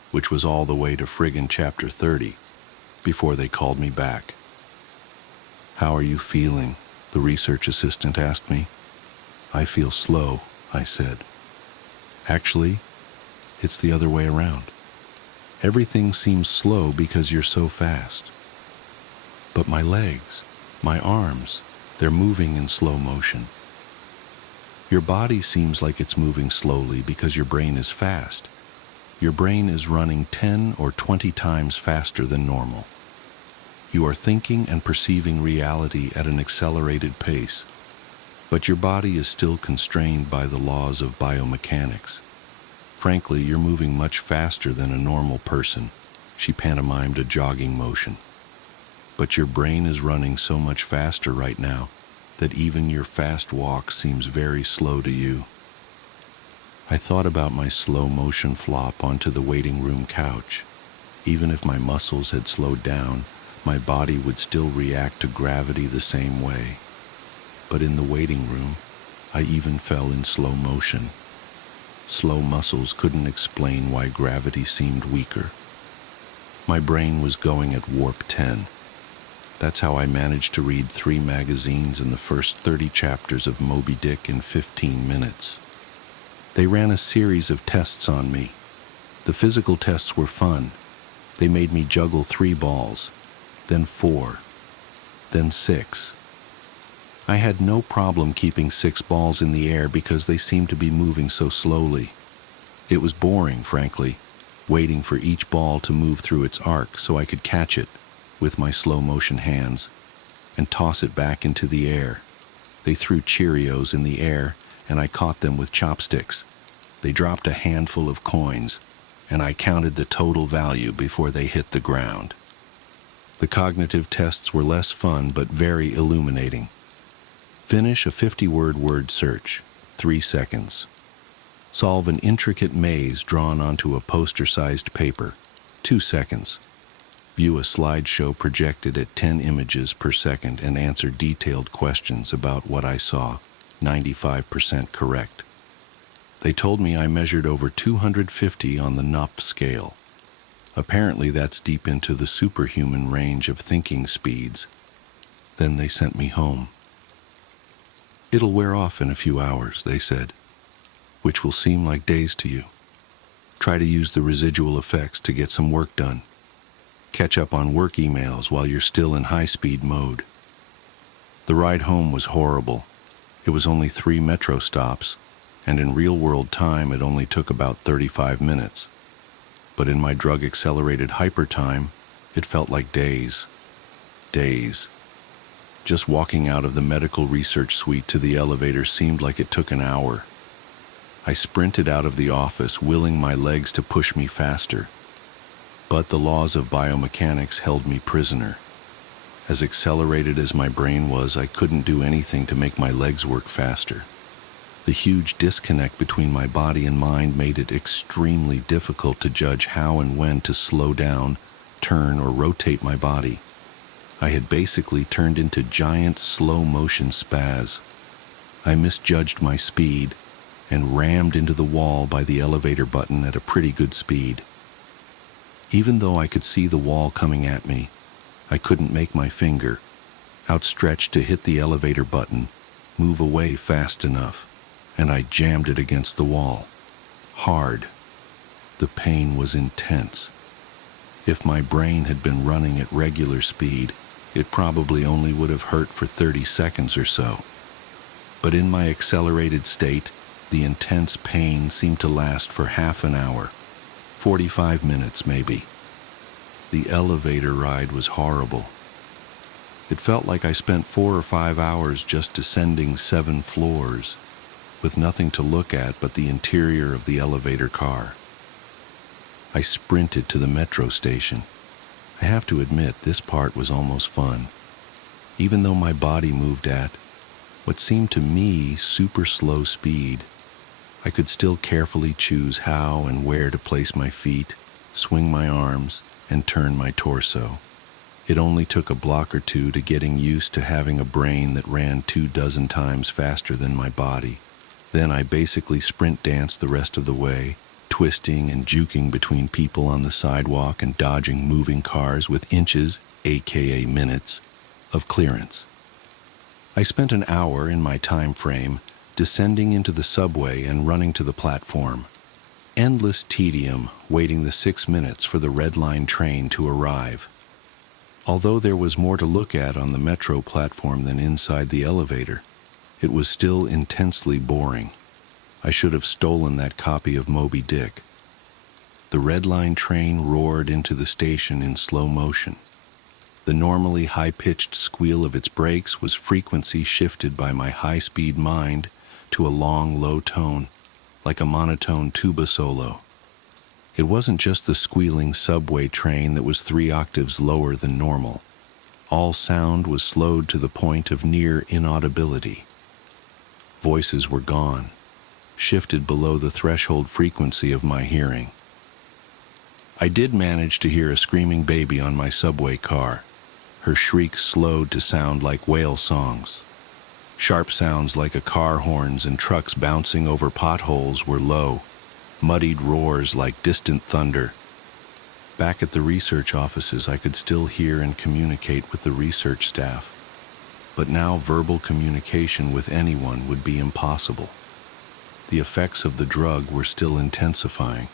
which was all the way to friggin' chapter 30, before they called me back. "How are you feeling?" the research assistant asked me. "I feel slow," I said. "Actually, it's the other way around. Everything seems slow because you're so fast. But my legs, my arms, they're moving in slow motion. Your body seems like it's moving slowly because your brain is fast. Your brain is running 10 or 20 times faster than normal. You are thinking and perceiving reality at an accelerated pace, but your body is still constrained by the laws of biomechanics. Frankly, you're moving much faster than a normal person." She pantomimed a jogging motion. "But your brain is running so much faster right now that even your fast walk seems very slow to you." I thought about my slow motion flop onto the waiting room couch. Even if my muscles had slowed down, my body would still react to gravity the same way. But in the waiting room, I even fell in slow motion. Slow muscles couldn't explain why gravity seemed weaker. My brain was going at warp 10, That's how I managed to read 3 magazines and the first 30 chapters of Moby Dick in 15 minutes. They ran a series of tests on me. The physical tests were fun. They made me juggle 3 balls, then 4, then 6. I had no problem keeping 6 balls in the air because they seemed to be moving so slowly. It was boring, frankly, waiting for each ball to move through its arc so I could catch it with my slow-motion hands and toss it back into the air. They threw Cheerios in the air, and I caught them with chopsticks. They dropped a handful of coins, and I counted the total value before they hit the ground. The cognitive tests were less fun but very illuminating. Finish a 50-word word search, 3 seconds. Solve an intricate maze drawn onto a poster-sized paper, 2 seconds. View a slideshow projected at 10 images per second and answer detailed questions about what I saw, 95% correct. They told me I measured over 250 on the Knopf scale. Apparently that's deep into the superhuman range of thinking speeds. Then they sent me home. It'll wear off in a few hours, they said, which will seem like days to you. Try to use the residual effects to get some work done. Catch up on work emails while you're still in high-speed mode. The ride home was horrible. It was only 3 metro stops, and in real-world time it only took about 35 minutes. But in my drug-accelerated hypertime, it felt like days. Days. Just walking out of the medical research suite to the elevator seemed like it took an hour. I sprinted out of the office, willing my legs to push me faster. But the laws of biomechanics held me prisoner. As accelerated as my brain was, I couldn't do anything to make my legs work faster. The huge disconnect between my body and mind made it extremely difficult to judge how and when to slow down, turn, or rotate my body. I had basically turned into giant slow-motion spaz. I misjudged my speed and rammed into the wall by the elevator button at a pretty good speed. Even though I could see the wall coming at me, I couldn't make my finger, outstretched to hit the elevator button, move away fast enough, and I jammed it against the wall. Hard. The pain was intense. If my brain had been running at regular speed, it probably only would have hurt for 30 seconds or so. But in my accelerated state, the intense pain seemed to last for half an hour, 45 minutes maybe. The elevator ride was horrible. It felt like I spent 4 or 5 hours just descending 7 floors, with nothing to look at but the interior of the elevator car. I sprinted to the metro station. I have to admit, this part was almost fun. Even though my body moved at what seemed to me super slow speed, I could still carefully choose how and where to place my feet, swing my arms, and turn my torso. It only took a block or two to getting used to having a brain that ran 24 times faster than my body. Then I basically sprint danced the rest of the way, twisting and juking between people on the sidewalk and dodging moving cars with inches, aka minutes, of clearance. I spent an hour in my time frame descending into the subway and running to the platform. Endless tedium waiting the 6 minutes for the Red Line train to arrive. Although there was more to look at on the metro platform than inside the elevator, it was still intensely boring. I should have stolen that copy of Moby Dick. The Red Line train roared into the station in slow motion. The normally high-pitched squeal of its brakes was frequency shifted by my high-speed mind to a long, low tone, like a monotone tuba solo. It wasn't just the squealing subway train that was 3 octaves lower than normal. All sound was slowed to the point of near inaudibility. Voices were gone, shifted below the threshold frequency of my hearing. I did manage to hear a screaming baby on my subway car, her shrieks slowed to sound like whale songs. Sharp sounds like a car horns and trucks bouncing over potholes were low, muddied roars like distant thunder. Back at the research offices, I could still hear and communicate with the research staff, but now verbal communication with anyone would be impossible. The effects of the drug were still intensifying.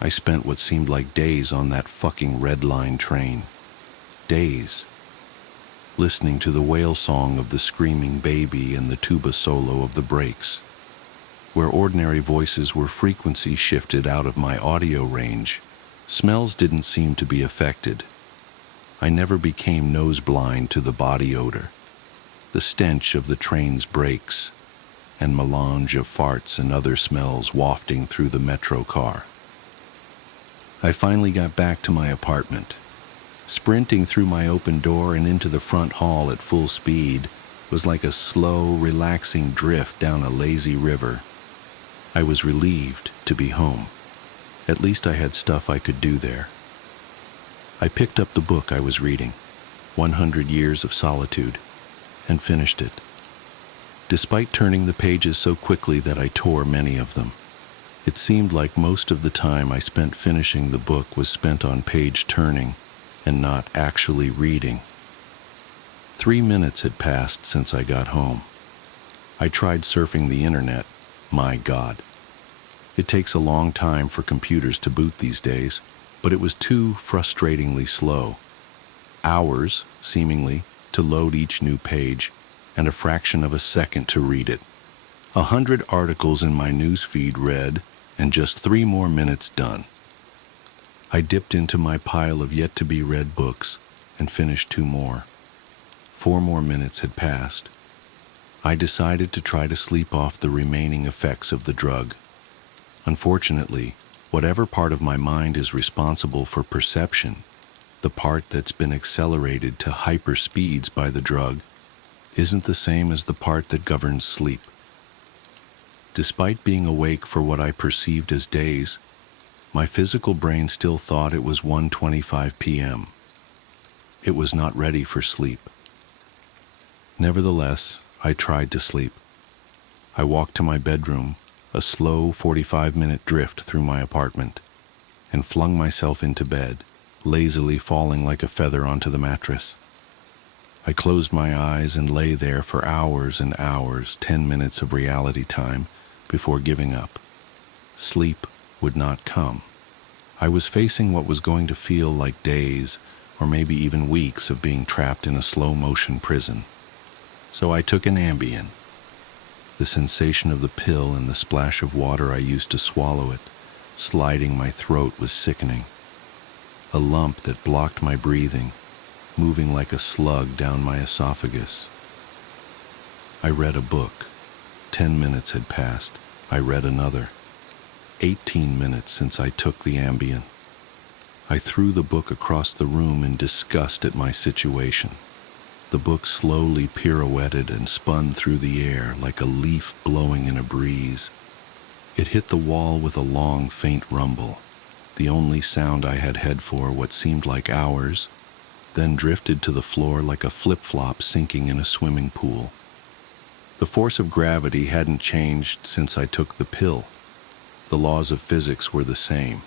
I spent what seemed like days on that fucking Red Line train. Days. Listening to the wail song of the screaming baby and the tuba solo of the brakes. Where ordinary voices were frequency shifted out of my audio range, smells didn't seem to be affected. I never became nose-blind to the body odor, the stench of the train's brakes, and melange of farts and other smells wafting through the metro car. I finally got back to my apartment. Sprinting through my open door and into the front hall at full speed was like a slow, relaxing drift down a lazy river. I was relieved to be home. At least I had stuff I could do there. I picked up the book I was reading, 100 Years of Solitude, and finished it. Despite turning the pages so quickly that I tore many of them, it seemed like most of the time I spent finishing the book was spent on page turning and not actually reading. 3 minutes had passed since I got home. I tried surfing the internet. My God. It takes a long time for computers to boot these days, but it was too frustratingly slow. Hours, seemingly, to load each new page, and a fraction of a second to read it. 100 articles in my news feed read, and just 3 more minutes done. I dipped into my pile of yet-to-be-read books and finished 2 more. 4 more minutes had passed. I decided to try to sleep off the remaining effects of the drug. Unfortunately, whatever part of my mind is responsible for perception, the part that's been accelerated to hyperspeeds by the drug, isn't the same as the part that governs sleep. Despite being awake for what I perceived as days, my physical brain still thought it was 1:25 p.m. It was not ready for sleep. Nevertheless, I tried to sleep. I walked to my bedroom, a slow 45-minute drift through my apartment, and flung myself into bed, lazily falling like a feather onto the mattress. I closed my eyes and lay there for hours and hours, 10 minutes of reality time, before giving up. Sleep would not come. I was facing what was going to feel like days, or maybe even weeks of being trapped in a slow-motion prison. So I took an Ambien. The sensation of the pill and the splash of water I used to swallow it, sliding my throat, was sickening. A lump that blocked my breathing, moving like a slug down my esophagus. I read a book. 10 minutes had passed. I read another. 18 minutes since I took the Ambien. I threw the book across the room in disgust at my situation. The book slowly pirouetted and spun through the air like a leaf blowing in a breeze. It hit the wall with a long, faint rumble, the only sound I had had for what seemed like hours, then drifted to the floor like a flip-flop sinking in a swimming pool. The force of gravity hadn't changed since I took the pill. The laws of physics were the same.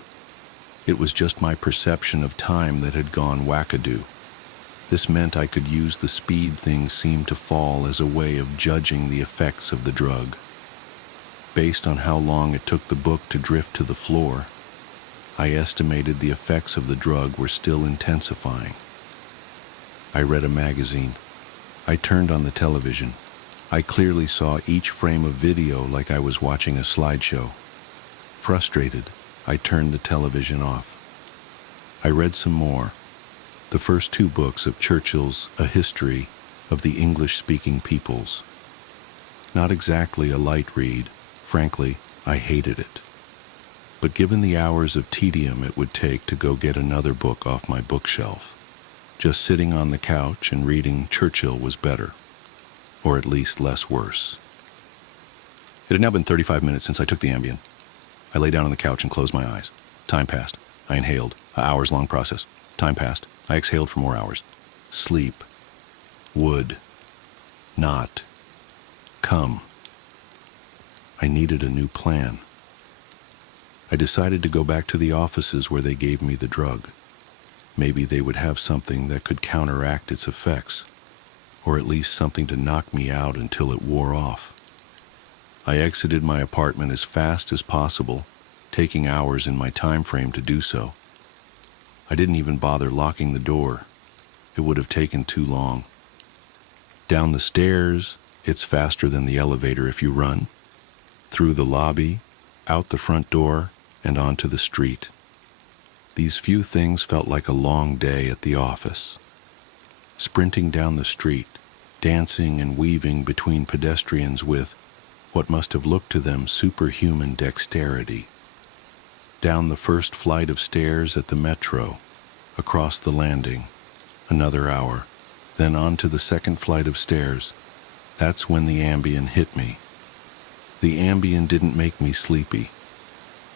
It was just my perception of time that had gone wackadoo. This meant I could use the speed things seemed to fall as a way of judging the effects of the drug. Based on how long it took the book to drift to the floor, I estimated the effects of the drug were still intensifying. I read a magazine. I turned on the television. I clearly saw each frame of video like I was watching a slideshow. Frustrated, I turned the television off. I read some more. The first 2 books of Churchill's A History of the English-Speaking Peoples. Not exactly a light read. Frankly, I hated it. But given the hours of tedium it would take to go get another book off my bookshelf, just sitting on the couch and reading Churchill was better, or at least less worse. It had now been 35 minutes since I took the Ambien. I lay down on the couch and closed my eyes. Time passed. I inhaled. An hours-long process. Time passed. I exhaled for more hours. Sleep would not come. I needed a new plan. I decided to go back to the offices where they gave me the drug. Maybe they would have something that could counteract its effects, or at least something to knock me out until it wore off. I exited my apartment as fast as possible, taking hours in my time frame to do so. I didn't even bother locking the door. It would have taken too long. Down the stairs, it's faster than the elevator if you run. Through the lobby, out the front door, and onto the street. These few things felt like a long day at the office. Sprinting down the street, dancing and weaving between pedestrians with what must have looked to them superhuman dexterity. Down the first flight of stairs at the metro, across the landing, another hour, then on to the second flight of stairs. That's when the Ambien hit me. The Ambien didn't make me sleepy.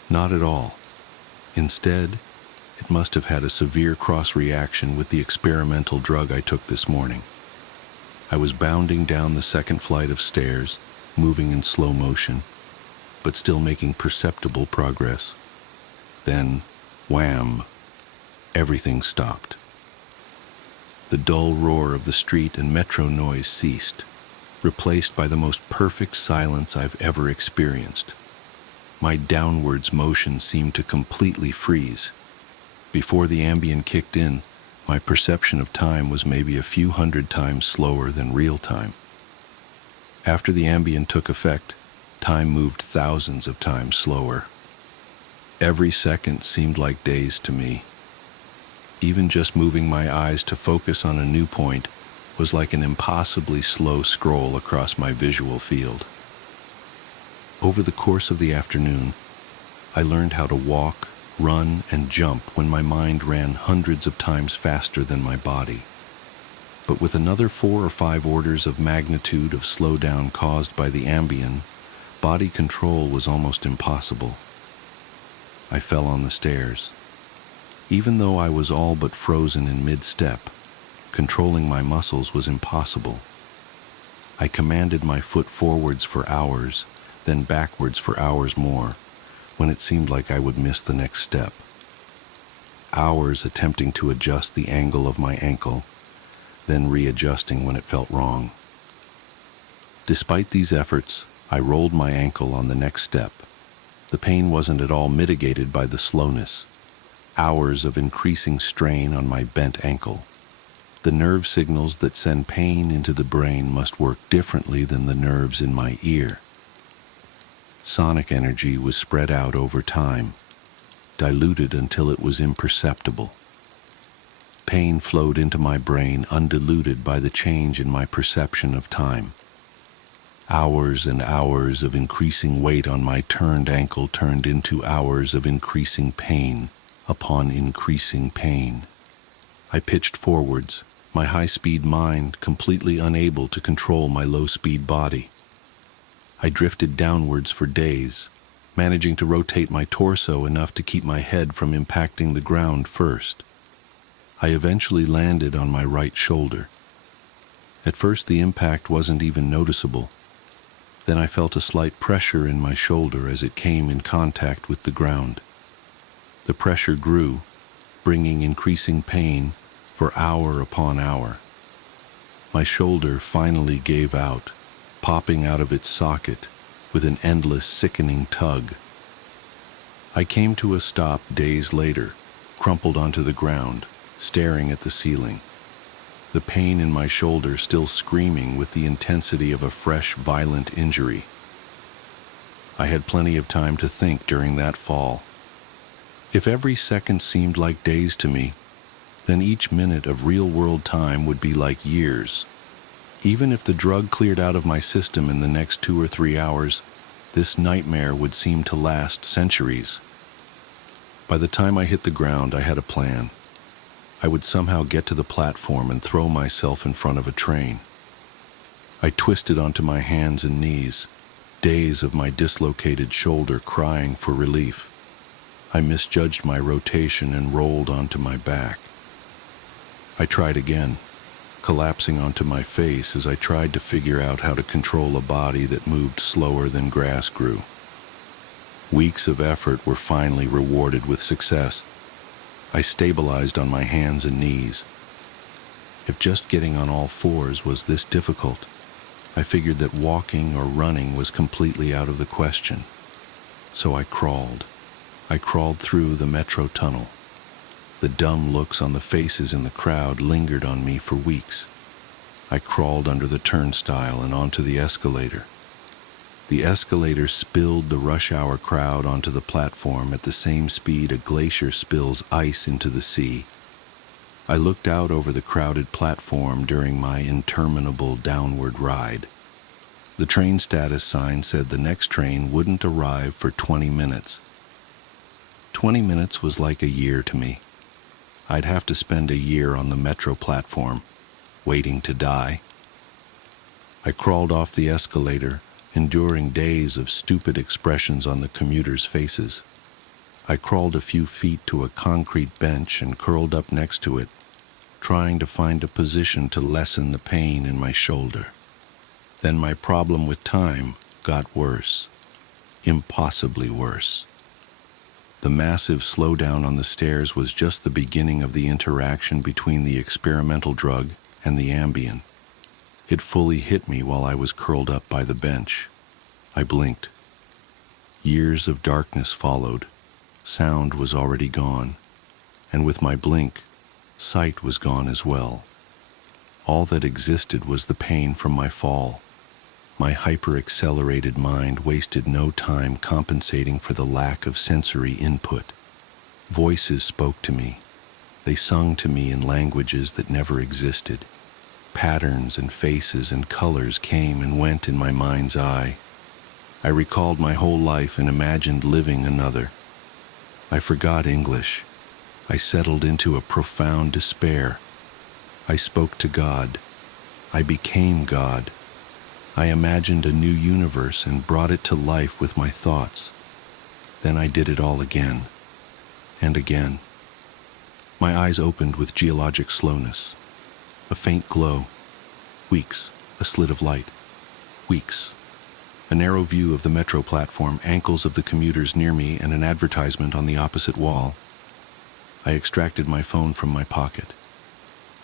Not at all. Instead, it must have had a severe cross-reaction with the experimental drug I took this morning. I was bounding down the second flight of stairs, moving in slow motion, but still making perceptible progress. Then, wham, everything stopped. The dull roar of the street and metro noise ceased, replaced by the most perfect silence I've ever experienced. My downwards motion seemed to completely freeze. Before the Ambien kicked in, my perception of time was maybe a few hundred times slower than real time. After the Ambien took effect, time moved thousands of times slower. Every second seemed like days to me. Even just moving my eyes to focus on a new point was like an impossibly slow scroll across my visual field. Over the course of the afternoon, I learned how to walk, run, and jump when my mind ran hundreds of times faster than my body. But with another 4 or 5 orders of magnitude of slowdown caused by the Ambien, body control was almost impossible. I fell on the stairs. Even though I was all but frozen in mid-step, controlling my muscles was impossible. I commanded my foot forwards for hours, then backwards for hours more, when it seemed like I would miss the next step. Hours attempting to adjust the angle of my ankle, then readjusting when it felt wrong. Despite these efforts, I rolled my ankle on the next step. The pain wasn't at all mitigated by the slowness. Hours of increasing strain on my bent ankle. The nerve signals that send pain into the brain must work differently than the nerves in my ear. Sonic energy was spread out over time, diluted until it was imperceptible. Pain flowed into my brain undiluted by the change in my perception of time. Hours and hours of increasing weight on my turned ankle turned into hours of increasing pain upon increasing pain. I pitched forwards, my high-speed mind completely unable to control my low-speed body. I drifted downwards for days, managing to rotate my torso enough to keep my head from impacting the ground first. I eventually landed on my right shoulder. At first the impact wasn't even noticeable. Then I felt a slight pressure in my shoulder as it came in contact with the ground. The pressure grew, bringing increasing pain for hour upon hour. My shoulder finally gave out, popping out of its socket with an endless, sickening tug. I came to a stop days later, crumpled onto the ground, staring at the ceiling. The pain in my shoulder still screaming with the intensity of a fresh, violent injury. I had plenty of time to think during that fall. If every second seemed like days to me, then each minute of real-world time would be like years. Even if the drug cleared out of my system in the next 2 or 3 hours, this nightmare would seem to last centuries. By the time I hit the ground, I had a plan. I would somehow get to the platform and throw myself in front of a train. I twisted onto my hands and knees, days of my dislocated shoulder crying for relief. I misjudged my rotation and rolled onto my back. I tried again, collapsing onto my face as I tried to figure out how to control a body that moved slower than grass grew. Weeks of effort were finally rewarded with success. I stabilized on my hands and knees. If just getting on all fours was this difficult, I figured that walking or running was completely out of the question. So I crawled. I crawled through the metro tunnel. The dumb looks on the faces in the crowd lingered on me for weeks. I crawled under the turnstile and onto the escalator. The escalator spilled the rush hour crowd onto the platform at the same speed a glacier spills ice into the sea. I looked out over the crowded platform during my interminable downward ride. The train status sign said the next train wouldn't arrive for 20 minutes. 20 minutes was like a year to me. I'd have to spend a year on the metro platform, waiting to die. I crawled off the escalator, enduring days of stupid expressions on the commuters' faces. I crawled a few feet to a concrete bench and curled up next to it, trying to find a position to lessen the pain in my shoulder. Then my problem with time got worse, impossibly worse. The massive slowdown on the stairs was just the beginning of the interaction between the experimental drug and the Ambien. It fully hit me while I was curled up by the bench. I blinked. Years of darkness followed. Sound was already gone, and with my blink, sight was gone as well. All that existed was the pain from my fall. My hyper-accelerated mind wasted no time compensating for the lack of sensory input. Voices spoke to me. They sung to me in languages that never existed. Patterns and faces and colors came and went in my mind's eye. I recalled my whole life and imagined living another. I forgot English. I settled into a profound despair. I spoke to God. I became God. I imagined a new universe and brought it to life with my thoughts. Then I did it all again, and again. My eyes opened with geologic slowness. A faint glow. Weeks. A slit of light. Weeks. A narrow view of the metro platform, ankles of the commuters near me, and an advertisement on the opposite wall. I extracted my phone from my pocket.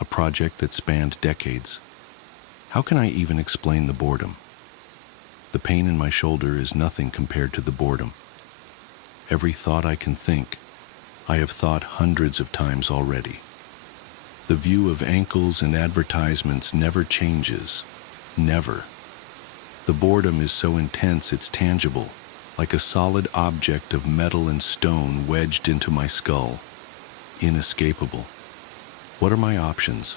A project that spanned decades. How can I even explain the boredom? The pain in my shoulder is nothing compared to the boredom. Every thought I can think, I have thought hundreds of times already. The view of ankles and advertisements never changes. Never. The boredom is so intense it's tangible, like a solid object of metal and stone wedged into my skull. Inescapable. What are my options?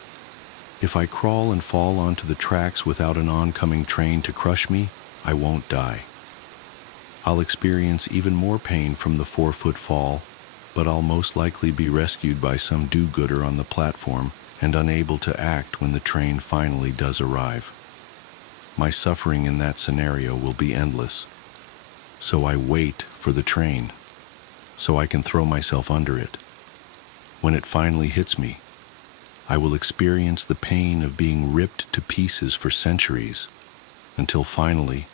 If I crawl and fall onto the tracks without an oncoming train to crush me, I won't die. I'll experience even more pain from the 4-foot fall, but I'll most likely be rescued by some do-gooder on the platform and unable to act when the train finally does arrive. My suffering in that scenario will be endless. So I wait for the train, so I can throw myself under it. When it finally hits me, I will experience the pain of being ripped to pieces for centuries, until finally,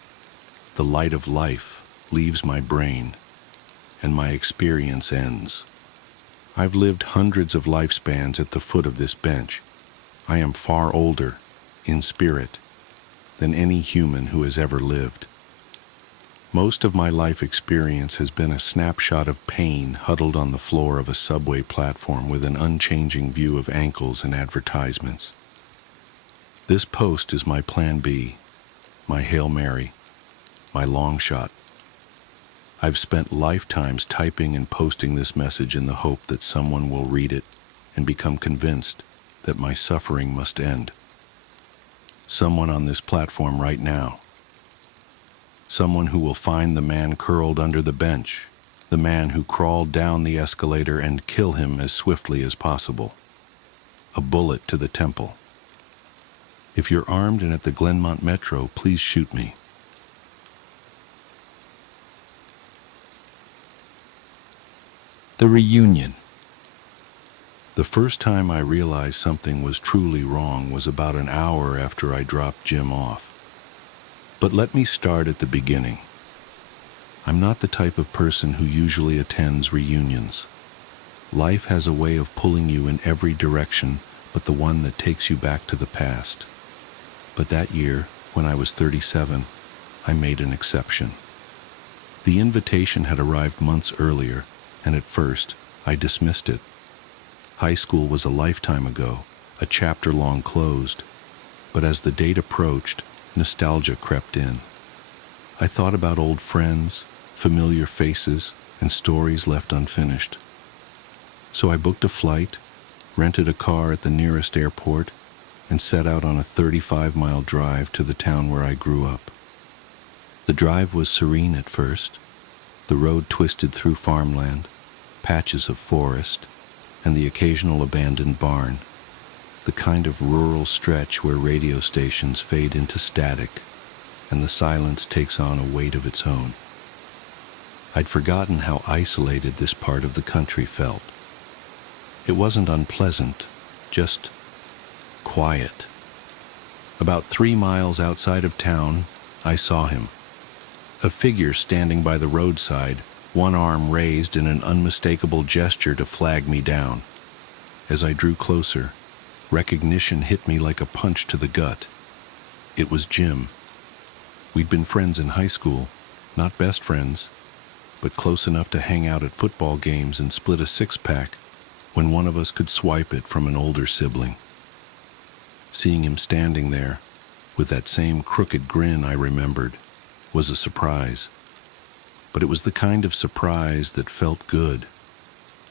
the light of life leaves my brain, and my experience ends. I've lived hundreds of lifespans at the foot of this bench. I am far older, in spirit, than any human who has ever lived. Most of my life experience has been a snapshot of pain huddled on the floor of a subway platform with an unchanging view of ankles and advertisements. This post is my plan B, my Hail Mary, my long shot. I've spent lifetimes typing and posting this message in the hope that someone will read it and become convinced that my suffering must end. Someone on this platform right now. Someone who will find the man curled under the bench, the man who crawled down the escalator, and kill him as swiftly as possible. A bullet to the temple. If you're armed and at the Glenmont Metro, please shoot me. The reunion. The first time I realized something was truly wrong was about an hour after I dropped Jim off. But let me start at the beginning. I'm not the type of person who usually attends reunions. Life has a way of pulling you in every direction, but the one that takes you back to the past. But that year, when I was 37, I made an exception. The invitation had arrived months earlier, and at first, I dismissed it. High school was a lifetime ago, a chapter long closed, but as the date approached, nostalgia crept in. I thought about old friends, familiar faces, and stories left unfinished. So I booked a flight, rented a car at the nearest airport, and set out on a 35-mile drive to the town where I grew up. The drive was serene at first. The road twisted through farmland, patches of forest, and the occasional abandoned barn, the kind of rural stretch where radio stations fade into static and the silence takes on a weight of its own. I'd forgotten how isolated this part of the country felt. It wasn't unpleasant, just quiet. About 3 miles outside of town, I saw him. A figure standing by the roadside, one arm raised in an unmistakable gesture to flag me down. As I drew closer, recognition hit me like a punch to the gut. It was Jim. We'd been friends in high school, not best friends, but close enough to hang out at football games and split a six-pack when one of us could swipe it from an older sibling. Seeing him standing there, with that same crooked grin I remembered, was a surprise. But it was the kind of surprise that felt good,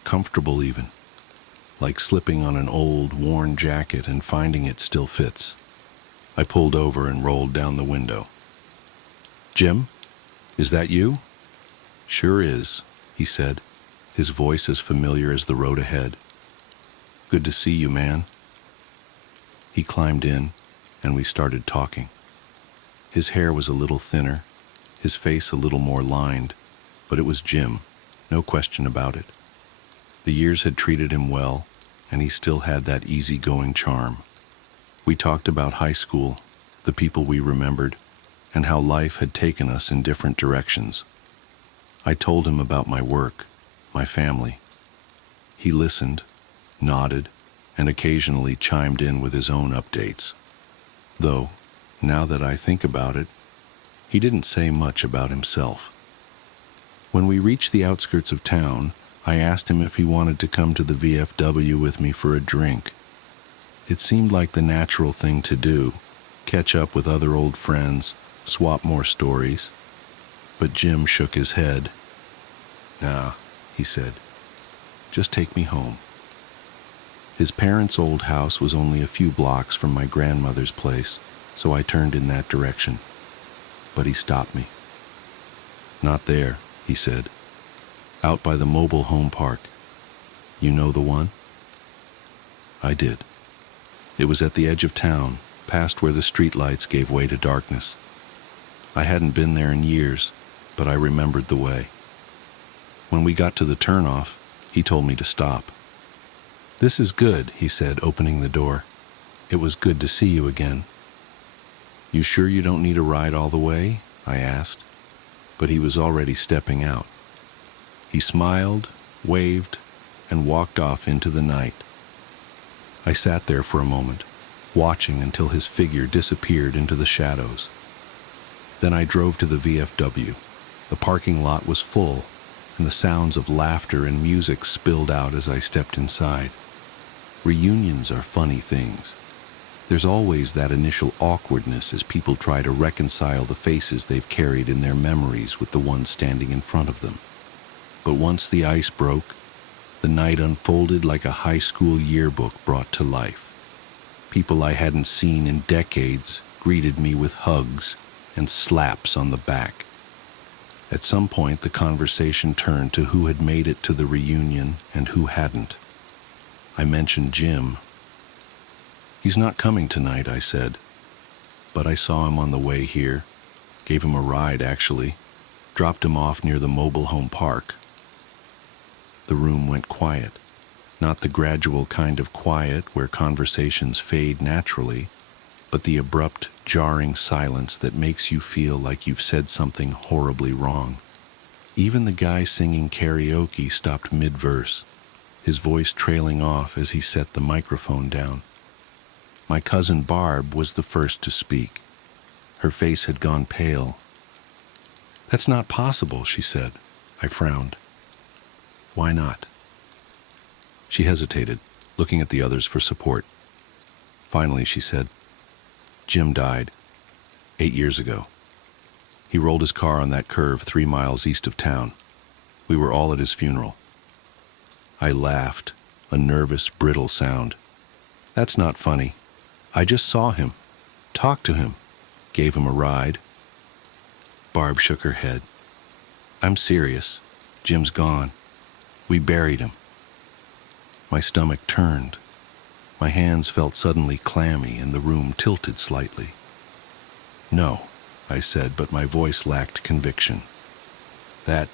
comfortable even, like slipping on an old, worn jacket and finding it still fits. I pulled over and rolled down the window. "Jim, is that you?" "Sure is," he said, his voice as familiar as the road ahead. "Good to see you, man." He climbed in, and we started talking. His hair was a little thinner, his face a little more lined, but it was Jim, no question about it. The years had treated him well, and he still had that easygoing charm. We talked about high school, the people we remembered, and how life had taken us in different directions. I told him about my work, my family. He listened, nodded, and occasionally chimed in with his own updates. Though, now that I think about it, he didn't say much about himself. When we reached the outskirts of town, I asked him if he wanted to come to the VFW with me for a drink. It seemed like the natural thing to do, catch up with other old friends, swap more stories. But Jim shook his head. "Nah," he said, "just take me home." His parents' old house was only a few blocks from my grandmother's place, so I turned in that direction. But he stopped me. "Not there," he said. "Out by the mobile home park. You know the one?" I did. It was at the edge of town, past where the streetlights gave way to darkness. I hadn't been there in years, but I remembered the way. When we got to the turnoff, he told me to stop. "This is good," he said, opening the door. "It was good to see you again." "You sure you don't need a ride all the way?" I asked, but he was already stepping out. He smiled, waved, and walked off into the night. I sat there for a moment, watching until his figure disappeared into the shadows. Then I drove to the VFW. The parking lot was full, and the sounds of laughter and music spilled out as I stepped inside. Reunions are funny things. There's always that initial awkwardness as people try to reconcile the faces they've carried in their memories with the ones standing in front of them. But once the ice broke, the night unfolded like a high school yearbook brought to life. People I hadn't seen in decades greeted me with hugs and slaps on the back. At some point, the conversation turned to who had made it to the reunion and who hadn't. I mentioned Jim. "He's not coming tonight," I said. But I saw him on the way here, gave him a ride actually, dropped him off near the mobile home park. The room went quiet, not the gradual kind of quiet where conversations fade naturally, but the abrupt, jarring silence that makes you feel like you've said something horribly wrong. Even the guy singing karaoke stopped mid-verse, his voice trailing off as he set the microphone down. My cousin Barb was the first to speak. Her face had gone pale. "That's not possible," she said. I frowned. "Why not?" She hesitated, looking at the others for support. Finally, she said, "Jim died 8 years ago. He rolled his car on that curve 3 miles east of town. We were all at his funeral." I laughed, a nervous, brittle sound. "That's not funny. I just saw him, talked to him, gave him a ride." Barb shook her head. "I'm serious. Jim's gone. We buried him." My stomach turned. My hands felt suddenly clammy and the room tilted slightly. "No," I said, but my voice lacked conviction. That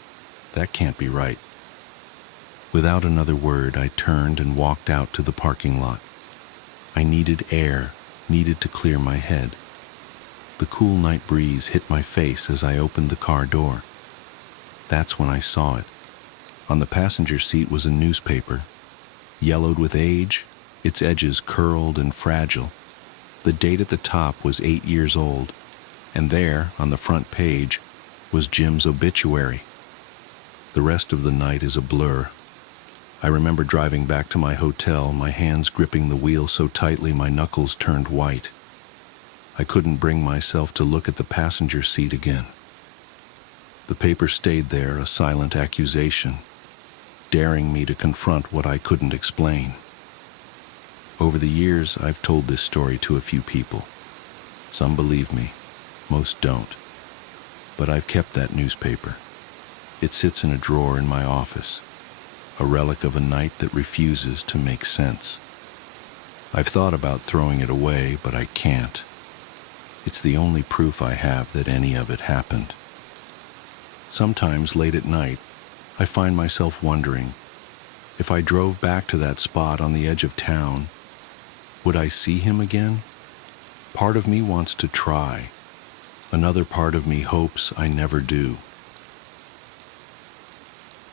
can't be right." Without another word, I turned and walked out to the parking lot. I needed air, needed to clear my head. The cool night breeze hit my face as I opened the car door. That's when I saw it. On the passenger seat was a newspaper, yellowed with age, its edges curled and fragile. The date at the top was 8 years old, and there, on the front page, was Jim's obituary. The rest of the night is a blur. I remember driving back to my hotel, my hands gripping the wheel so tightly my knuckles turned white. I couldn't bring myself to look at the passenger seat again. The paper stayed there, a silent accusation, daring me to confront what I couldn't explain. Over the years, I've told this story to a few people. Some believe me, most don't. But I've kept that newspaper. It sits in a drawer in my office, a relic of a night that refuses to make sense. I've thought about throwing it away, but I can't. It's the only proof I have that any of it happened. Sometimes late at night, I find myself wondering, if I drove back to that spot on the edge of town, would I see him again? Part of me wants to try. Another part of me hopes I never do.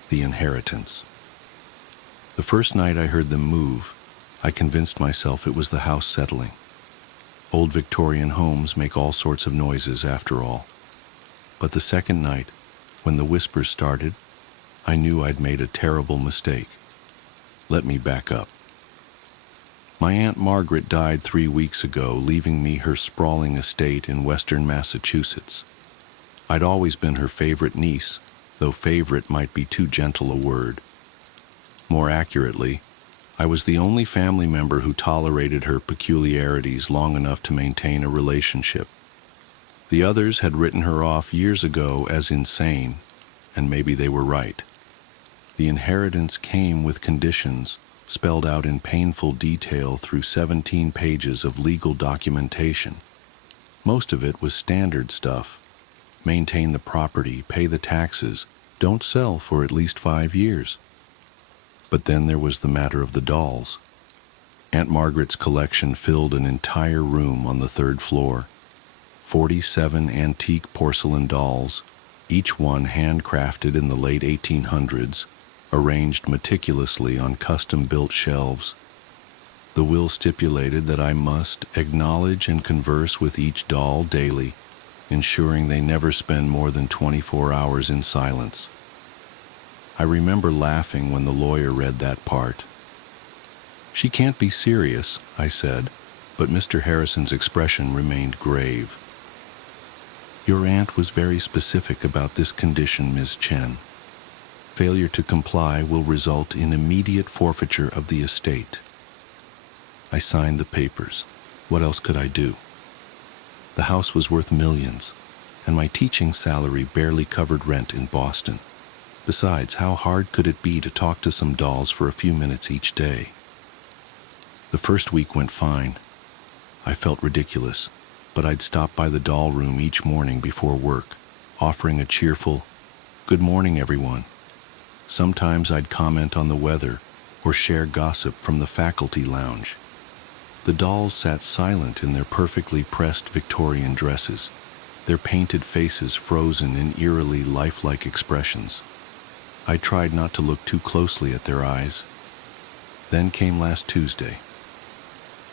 The inheritance. The first night I heard them move, I convinced myself it was the house settling. Old Victorian homes make all sorts of noises after all. But the second night, when the whispers started, I knew I'd made a terrible mistake. Let me back up. My Aunt Margaret died 3 weeks ago, leaving me her sprawling estate in western Massachusetts. I'd always been her favorite niece, though favorite might be too gentle a word. More accurately, I was the only family member who tolerated her peculiarities long enough to maintain a relationship. The others had written her off years ago as insane, and maybe they were right. The inheritance came with conditions, spelled out in painful detail through 17 pages of legal documentation. Most of it was standard stuff. Maintain the property, pay the taxes, don't sell for at least 5 years. But then there was the matter of the dolls. Aunt Margaret's collection filled an entire room on the 3rd floor. 47 antique porcelain dolls, each one handcrafted in the late 1800s, arranged meticulously on custom-built shelves. The will stipulated that I must acknowledge and converse with each doll daily, ensuring they never spend more than 24 hours in silence. I remember laughing when the lawyer read that part. "She can't be serious," I said, but Mr. Harrison's expression remained grave. "Your aunt was very specific about this condition, Ms. Chen. Failure to comply will result in immediate forfeiture of the estate." I signed the papers. What else could I do? The house was worth millions, and my teaching salary barely covered rent in Boston. Besides, how hard could it be to talk to some dolls for a few minutes each day? The first week went fine. I felt ridiculous, but I'd stop by the doll room each morning before work, offering a cheerful, "Good morning, everyone." Sometimes I'd comment on the weather or share gossip from the faculty lounge. The dolls sat silent in their perfectly pressed Victorian dresses, their painted faces frozen in eerily lifelike expressions. I tried not to look too closely at their eyes. Then came last Tuesday.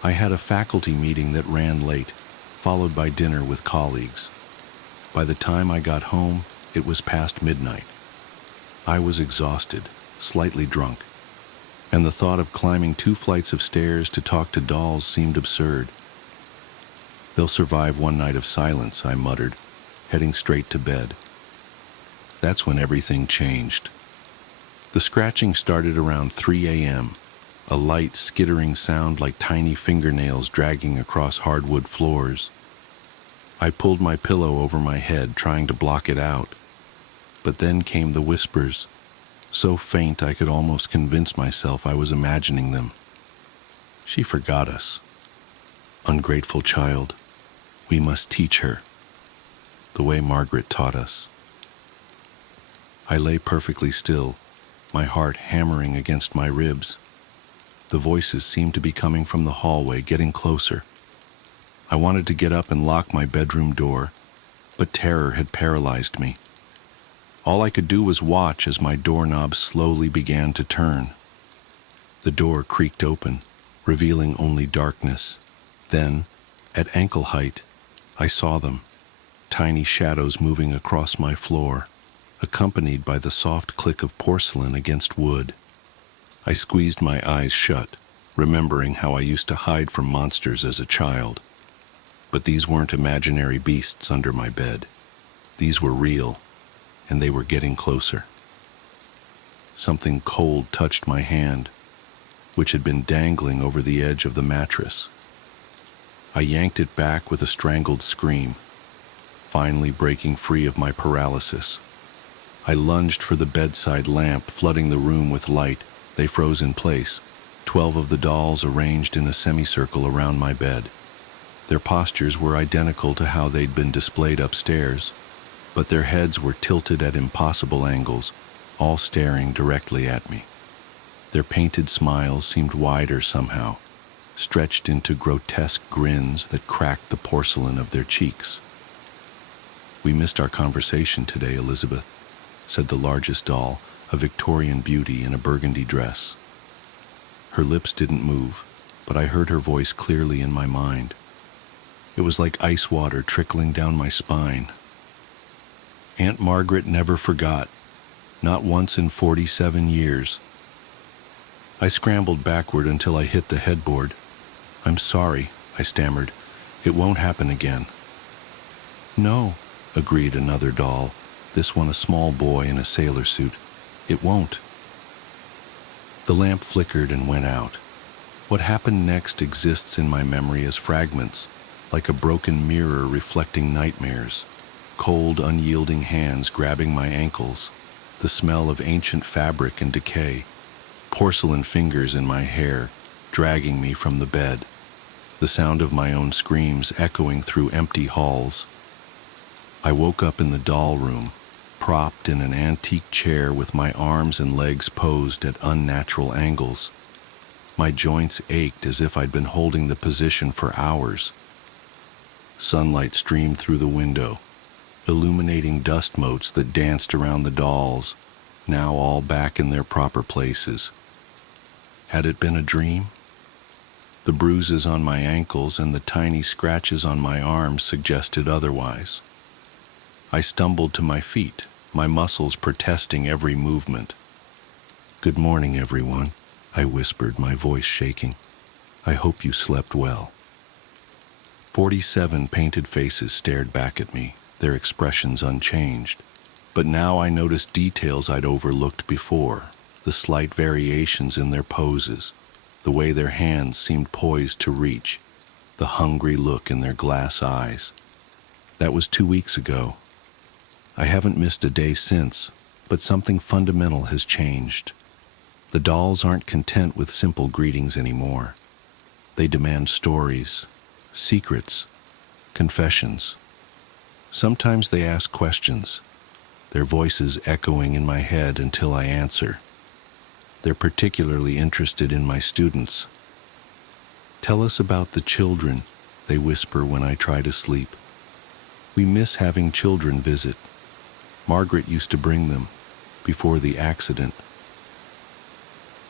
I had a faculty meeting that ran late, followed by dinner with colleagues. By the time I got home, it was past midnight. I was exhausted, slightly drunk, and the thought of climbing 2 flights of stairs to talk to dolls seemed absurd. They'll survive one night of silence, I muttered, heading straight to bed. That's when everything changed. The scratching started around 3 a.m., a light, skittering sound like tiny fingernails dragging across hardwood floors. I pulled my pillow over my head, trying to block it out. But then came the whispers, so faint I could almost convince myself I was imagining them. She forgot us. Ungrateful child. We must teach her, the way Margaret taught us. I lay perfectly still, my heart hammering against my ribs. The voices seemed to be coming from the hallway, getting closer. I wanted to get up and lock my bedroom door, but terror had paralyzed me. All I could do was watch as my doorknob slowly began to turn. The door creaked open, revealing only darkness. Then, at ankle height, I saw them, tiny shadows moving across my floor, accompanied by the soft click of porcelain against wood. I squeezed my eyes shut, remembering how I used to hide from monsters as a child. But these weren't imaginary beasts under my bed. These were real, and they were getting closer. Something cold touched my hand, which had been dangling over the edge of the mattress. I yanked it back with a strangled scream, finally breaking free of my paralysis. I lunged for the bedside lamp, flooding the room with light. They froze in place, 12 of the dolls arranged in a semicircle around my bed. Their postures were identical to how they'd been displayed upstairs, but their heads were tilted at impossible angles, all staring directly at me. Their painted smiles seemed wider somehow, stretched into grotesque grins that cracked the porcelain of their cheeks. "We missed our conversation today, Elizabeth," said the largest doll, a Victorian beauty in a burgundy dress. Her lips didn't move, but I heard her voice clearly in my mind. It was like ice water trickling down my spine. Aunt Margaret never forgot, not once in 47 years. I scrambled backward until I hit the headboard. "I'm sorry," I stammered. "It won't happen again." "No," agreed another doll, this one a small boy in a sailor suit. "It won't." The lamp flickered and went out. What happened next exists in my memory as fragments, like a broken mirror reflecting nightmares. Cold, unyielding hands grabbing my ankles, the smell of ancient fabric and decay, porcelain fingers in my hair, dragging me from the bed, the sound of my own screams echoing through empty halls. I woke up in the doll room, propped in an antique chair with my arms and legs posed at unnatural angles. My joints ached as if I'd been holding the position for hours. Sunlight streamed through the window, illuminating dust motes that danced around the dolls, now all back in their proper places. Had it been a dream? The bruises on my ankles and the tiny scratches on my arms suggested otherwise. I stumbled to my feet, my muscles protesting every movement. "Good morning, everyone," I whispered, my voice shaking. "I hope you slept well." 47 painted faces stared back at me, their expressions unchanged. But now I noticed details I'd overlooked before, the slight variations in their poses, the way their hands seemed poised to reach, the hungry look in their glass eyes. That was 2 weeks ago. I haven't missed a day since, but something fundamental has changed. The dolls aren't content with simple greetings anymore. They demand stories, secrets, confessions. Sometimes they ask questions, their voices echoing in my head until I answer. They're particularly interested in my students. "Tell us about the children," they whisper when I try to sleep. "We miss having children visit. Margaret used to bring them, before the accident.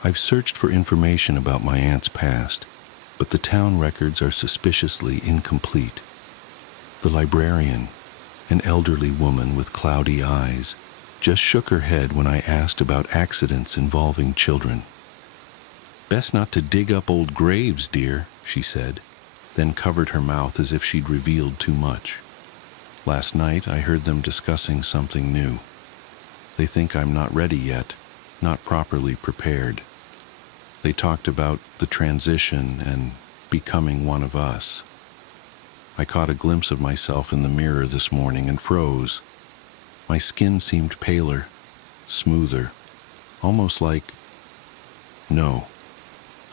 I've searched for information about my aunt's past, but the town records are suspiciously incomplete. The librarian, an elderly woman with cloudy eyes, just shook her head when I asked about accidents involving children. "Best not to dig up old graves, dear," she said, then covered her mouth as if she'd revealed too much. Last night I heard them discussing something new. They think I'm not ready yet, not properly prepared. They talked about the transition and becoming one of us. I caught a glimpse of myself in the mirror this morning and froze. My skin seemed paler, smoother, almost like... No,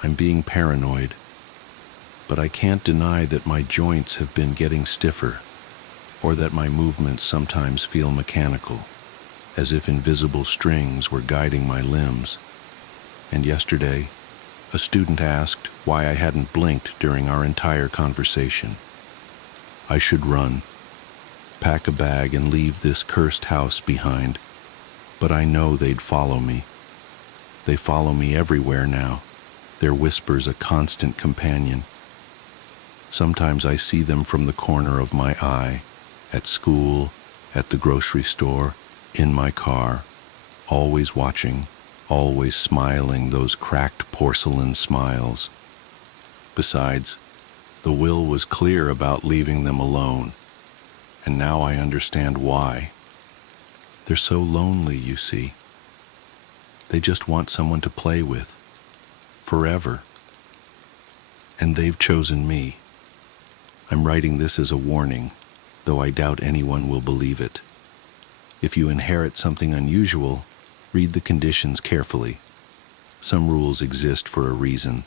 I'm being paranoid. But I can't deny that my joints have been getting stiffer, or that my movements sometimes feel mechanical, as if invisible strings were guiding my limbs. And yesterday, a student asked why I hadn't blinked during our entire conversation. I should run, pack a bag and leave this cursed house behind, but I know they'd follow me. They follow me everywhere now, their whispers a constant companion. Sometimes I see them from the corner of my eye, at school, at the grocery store, in my car, always watching, always smiling those cracked porcelain smiles. Besides, the will was clear about leaving them alone, and now I understand why. They're so lonely, you see. They just want someone to play with, forever. And they've chosen me. I'm writing this as a warning, though I doubt anyone will believe it. If you inherit something unusual, read the conditions carefully. Some rules exist for a reason.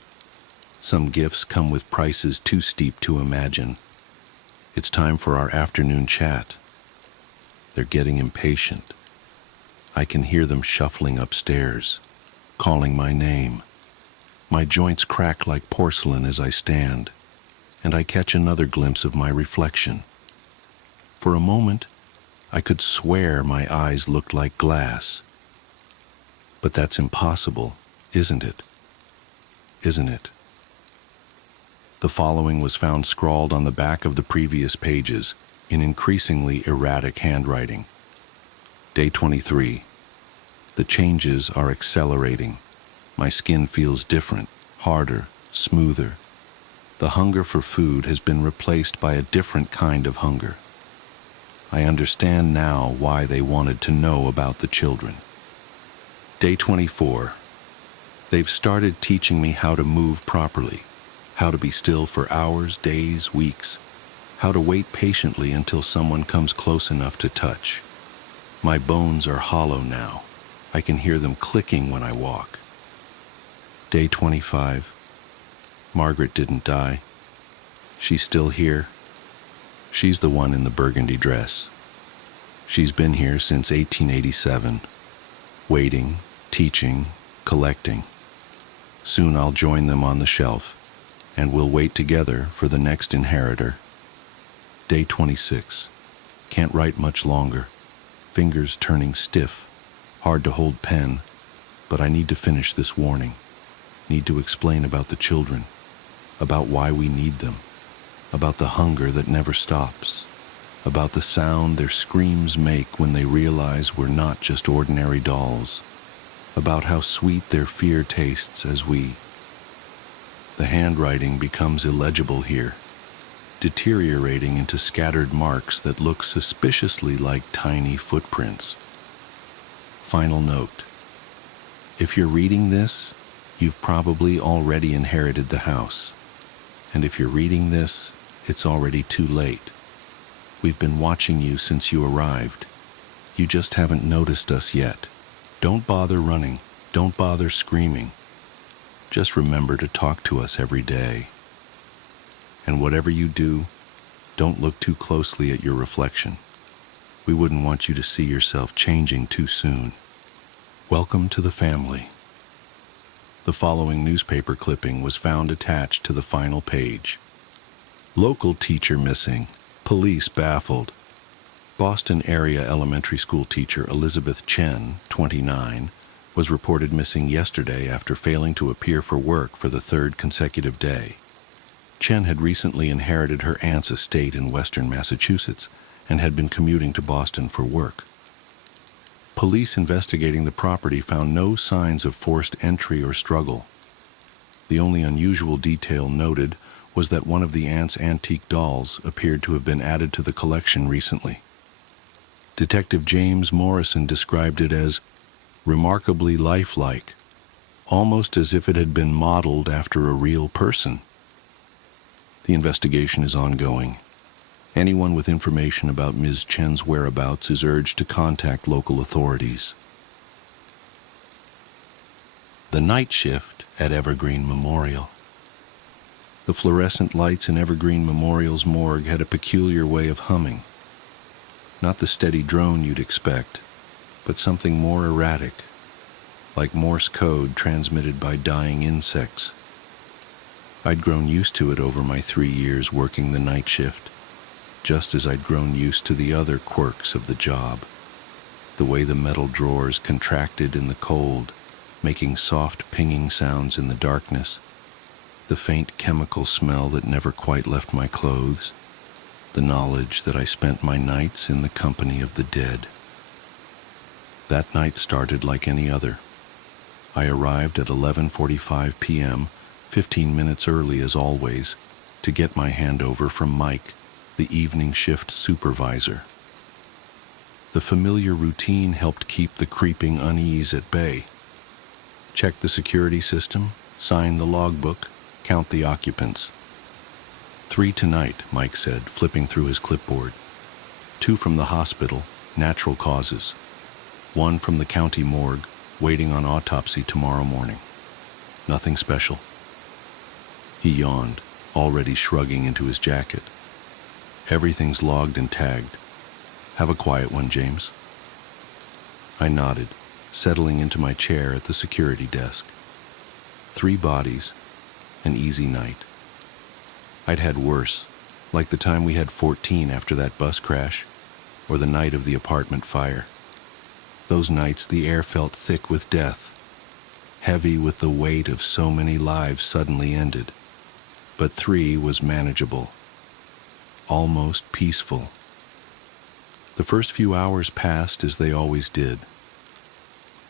Some gifts come with prices too steep to imagine. It's time for our afternoon chat. They're getting impatient. I can hear them shuffling upstairs, calling my name. My joints crack like porcelain as I stand, and I catch another glimpse of my reflection. For a moment, I could swear my eyes looked like glass. But that's impossible, isn't it? Isn't it? The following was found scrawled on the back of the previous pages in increasingly erratic handwriting. Day 23. The changes are accelerating. My skin feels different, harder, smoother. The hunger for food has been replaced by a different kind of hunger. I understand now why they wanted to know about the children. Day 24. They've started teaching me how to move properly, how to be still for hours, days, weeks, how to wait patiently until someone comes close enough to touch. My bones are hollow now. I can hear them clicking when I walk. Day 25. Margaret didn't die. She's still here. She's the one in the burgundy dress. She's been here since 1887, waiting, teaching, collecting. Soon I'll join them on the shelf, and we'll wait together for the next inheritor. Day 26. Can't write much longer. Fingers turning stiff. Hard to hold pen, but I need to finish this warning. Need to explain about the children, about why we need them, about the hunger that never stops, about the sound their screams make when they realize we're not just ordinary dolls, about how sweet their fear tastes as we... The handwriting becomes illegible here, deteriorating into scattered marks that look suspiciously like tiny footprints. Final note. If you're reading this, you've probably already inherited the house. And if you're reading this, it's already too late. We've been watching you since you arrived. You just haven't noticed us yet. Don't bother running. Don't bother screaming. Just remember to talk to us every day. And whatever you do, don't look too closely at your reflection. We wouldn't want you to see yourself changing too soon. Welcome to the family. The following newspaper clipping was found attached to the final page. Local teacher missing. Police baffled. Boston area elementary school teacher Elizabeth Chen, 29, was reported missing yesterday after failing to appear for work for the third consecutive day. Chen had recently inherited her aunt's estate in western Massachusetts and had been commuting to Boston for work. Police investigating the property found no signs of forced entry or struggle. The only unusual detail noted was that one of the aunt's antique dolls appeared to have been added to the collection recently. Detective James Morrison described it as remarkably lifelike, almost as if it had been modeled after a real person. The investigation is ongoing. Anyone with information about Ms. Chen's whereabouts is urged to contact local authorities. The night shift at Evergreen Memorial. The fluorescent lights in Evergreen Memorial's morgue had a peculiar way of humming. Not the steady drone you'd expect, but something more erratic, like Morse code transmitted by dying insects. I'd grown used to it over my 3 years working the night shift, just as I'd grown used to the other quirks of the job. The way the metal drawers contracted in the cold, making soft pinging sounds in the darkness. The faint chemical smell that never quite left my clothes. The knowledge that I spent my nights in the company of the dead. That night started like any other. I arrived at 11:45 p.m., 15 minutes early as always, to get my handover from Mike, the evening shift supervisor. The familiar routine helped keep the creeping unease at bay. Check the security system, sign the logbook, count the occupants. 3 tonight, Mike said, flipping through his clipboard. 2 from the hospital, natural causes. 1 from the county morgue, waiting on autopsy tomorrow morning. Nothing special. He yawned, already shrugging into his jacket. Everything's logged and tagged. Have a quiet one, James. I nodded, settling into my chair at the security desk. 3 bodies, an easy night. I'd had worse, like the time we had 14 after that bus crash, or the night of the apartment fire. Those nights the air felt thick with death, heavy with the weight of so many lives suddenly ended. But 3 was manageable, almost peaceful. The first few hours passed as they always did.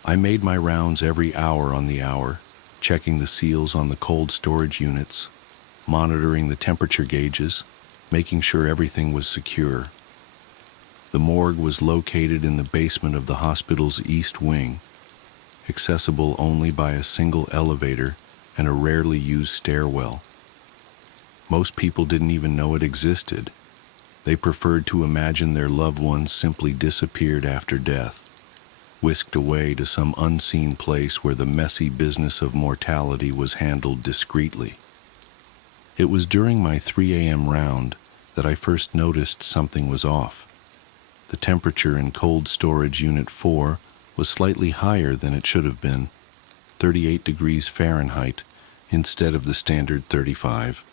I made my rounds every hour on the hour, checking the seals on the cold storage units, monitoring the temperature gauges, making sure everything was secure. The morgue was located in the basement of the hospital's east wing, accessible only by a single elevator and a rarely used stairwell. Most people didn't even know it existed. They preferred to imagine their loved ones simply disappeared after death, whisked away to some unseen place where the messy business of mortality was handled discreetly. It was during my 3 a.m. round that I first noticed something was off. The temperature in cold storage unit 4 was slightly higher than it should have been, 38 degrees Fahrenheit instead of the standard 35.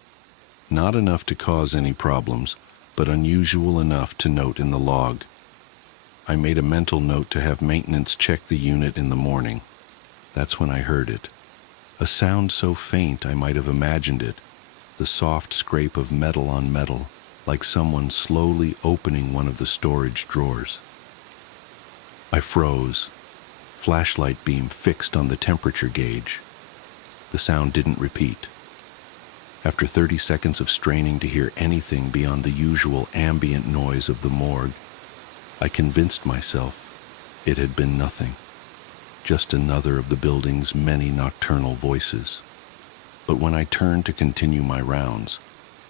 Not enough to cause any problems, but unusual enough to note in the log. I made a mental note to have maintenance check the unit in the morning. That's when I heard it. A sound so faint I might have imagined it, the soft scrape of metal on metal, like someone slowly opening one of the storage drawers. I froze, flashlight beam fixed on the temperature gauge. The sound didn't repeat. After 30 seconds of straining to hear anything beyond the usual ambient noise of the morgue, I convinced myself it had been nothing, just another of the building's many nocturnal voices. But when I turned to continue my rounds,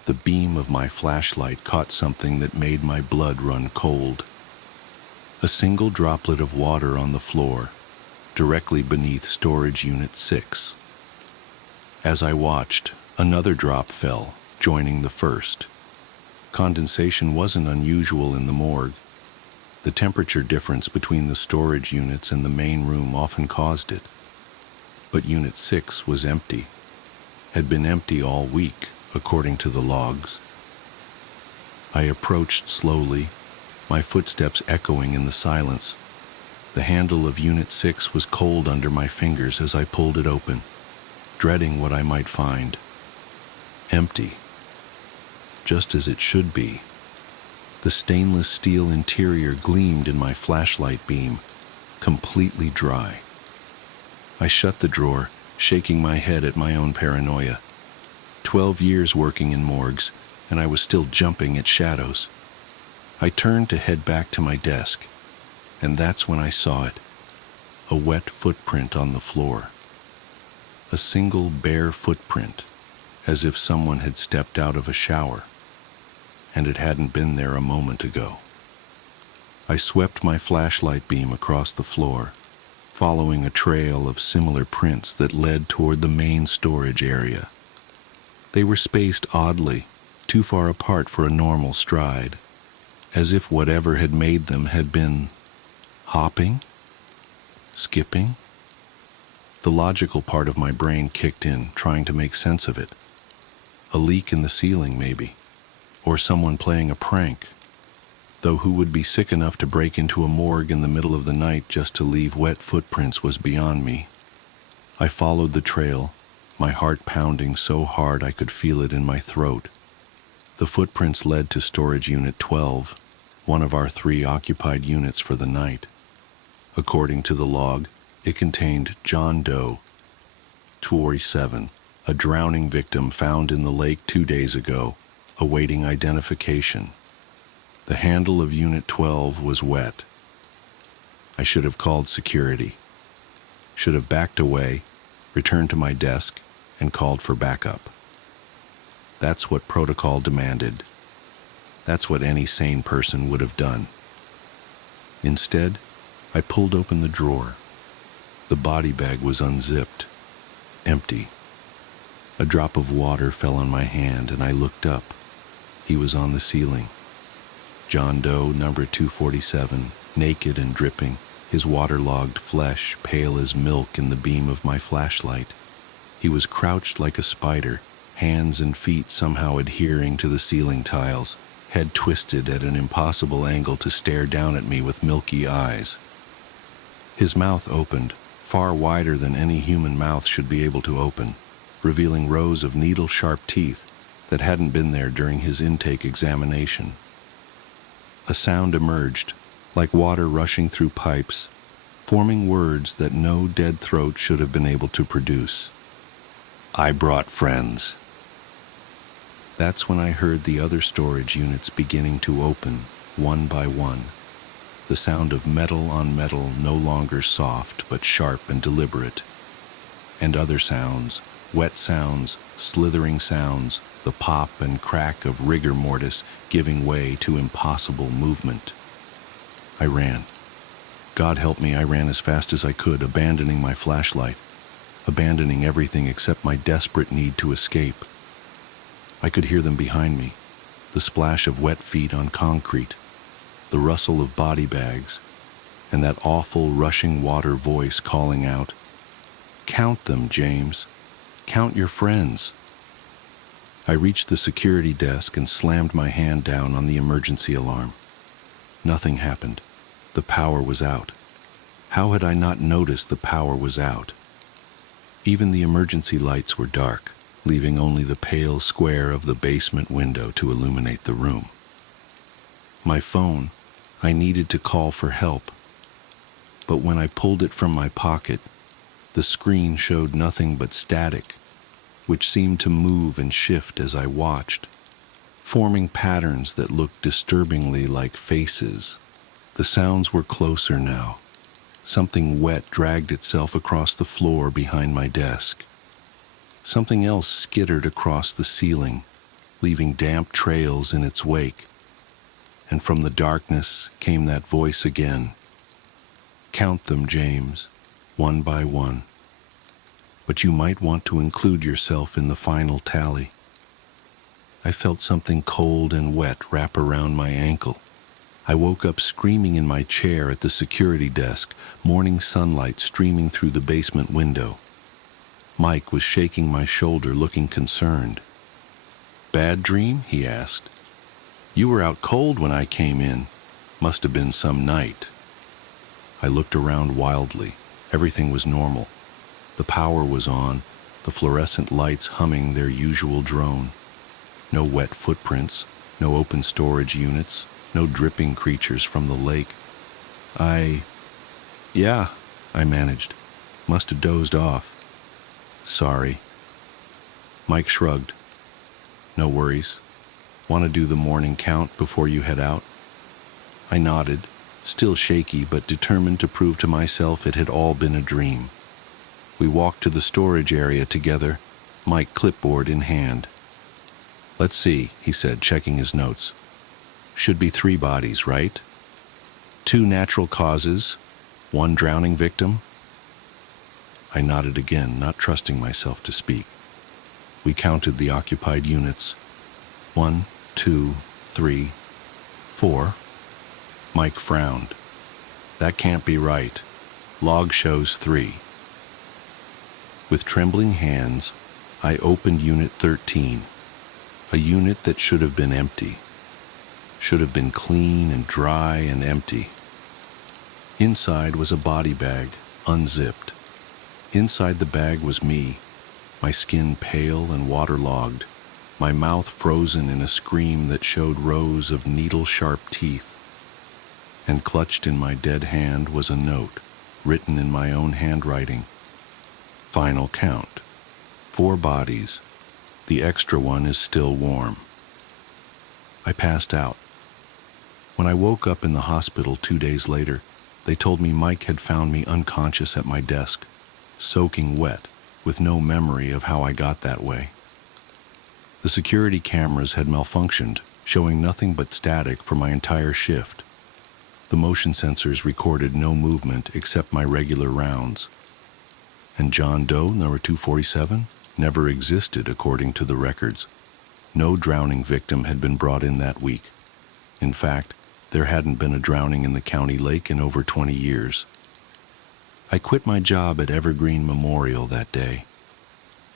the beam of my flashlight caught something that made my blood run cold. A single droplet of water on the floor, directly beneath storage unit 6. As I watched, another drop fell, joining the first. Condensation wasn't unusual in the morgue. The temperature difference between the storage units and the main room often caused it. But Unit 6 was empty. Had been empty all week, according to the logs. I approached slowly, my footsteps echoing in the silence. The handle of Unit 6 was cold under my fingers as I pulled it open, dreading what I might find. Empty. Just as it should be. The stainless steel interior gleamed in my flashlight beam, completely dry. I shut the drawer, shaking my head at my own paranoia. 12 years working in morgues, and I was still jumping at shadows. I turned to head back to my desk, and that's when I saw it. A wet footprint on the floor. A single bare footprint, as if someone had stepped out of a shower, and it hadn't been there a moment ago. I swept my flashlight beam across the floor, following a trail of similar prints that led toward the main storage area. They were spaced oddly, too far apart for a normal stride, as if whatever had made them had been hopping, skipping. The logical part of my brain kicked in, trying to make sense of it. A leak in the ceiling, maybe, or someone playing a prank, though who would be sick enough to break into a morgue in the middle of the night just to leave wet footprints was beyond me. I followed the trail, my heart pounding so hard I could feel it in my throat. The footprints led to Storage Unit 12, one of our 3 occupied units for the night. According to the log, it contained John Doe, 47, a drowning victim found in the lake 2 days ago, awaiting identification. The handle of Unit 12 was wet. I should have called security. Should have backed away, returned to my desk, and called for backup. That's what protocol demanded. That's what any sane person would have done. Instead, I pulled open the drawer. The body bag was unzipped, empty. A drop of water fell on my hand and I looked up. He was on the ceiling. John Doe, number 247, naked and dripping, his waterlogged flesh pale as milk in the beam of my flashlight. He was crouched like a spider, hands and feet somehow adhering to the ceiling tiles, head twisted at an impossible angle to stare down at me with milky eyes. His mouth opened, far wider than any human mouth should be able to open, revealing rows of needle-sharp teeth that hadn't been there during his intake examination. A sound emerged, like water rushing through pipes, forming words that no dead throat should have been able to produce. I brought friends. That's when I heard the other storage units beginning to open, one by one. The sound of metal on metal no longer soft but sharp and deliberate. And other sounds, wet sounds, slithering sounds, the pop and crack of rigor mortis giving way to impossible movement. I ran. God help me, I ran as fast as I could, abandoning my flashlight, abandoning everything except my desperate need to escape. I could hear them behind me, the splash of wet feet on concrete, the rustle of body bags, and that awful rushing water voice calling out, "Count them, James. Count your friends." I reached the security desk and slammed my hand down on the emergency alarm. Nothing happened. The power was out. How had I not noticed the power was out? Even the emergency lights were dark, leaving only the pale square of the basement window to illuminate the room. My phone, I needed to call for help. But when I pulled it from my pocket, the screen showed nothing but static, which seemed to move and shift as I watched, forming patterns that looked disturbingly like faces. The sounds were closer now. Something wet dragged itself across the floor behind my desk. Something else skittered across the ceiling, leaving damp trails in its wake. And from the darkness came that voice again. "Count them, James, one by one. But you might want to include yourself in the final tally." I felt something cold and wet wrap around my ankle. I woke up screaming in my chair at the security desk, morning sunlight streaming through the basement window. Mike was shaking my shoulder, looking concerned. "Bad dream?" he asked. "You were out cold when I came in." Must have been some night. I looked around wildly. Everything was normal. The power was on, the fluorescent lights humming their usual drone. No wet footprints, no open storage units, no dripping creatures from the lake. Yeah, I managed. Must have dozed off. Sorry. Mike shrugged. No worries. Want to do the morning count before you head out? I nodded, still shaky but determined to prove to myself it had all been a dream. We walked to the storage area together, Mike clipboard in hand. Let's see, he said, checking his notes. Should be 3 bodies, right? 2 natural causes, 1 drowning victim. I nodded again, not trusting myself to speak. We counted the occupied units. 1, 2, 3, 4. Mike frowned. That can't be right. Log shows 3. With trembling hands, I opened Unit 13, a unit that should have been empty. Should have been clean and dry and empty. Inside was a body bag, unzipped. Inside the bag was me, my skin pale and waterlogged, my mouth frozen in a scream that showed rows of needle-sharp teeth. And clutched in my dead hand was a note, written in my own handwriting. Final count. 4 bodies. The extra one is still warm. I passed out. When I woke up in the hospital 2 days later, they told me Mike had found me unconscious at my desk, soaking wet, with no memory of how I got that way. The security cameras had malfunctioned, showing nothing but static for my entire shift. The motion sensors recorded no movement except my regular rounds. And John Doe, number 247, never existed according to the records. No drowning victim had been brought in that week. In fact, there hadn't been a drowning in the county lake in over 20 years. I quit my job at Evergreen Memorial that day.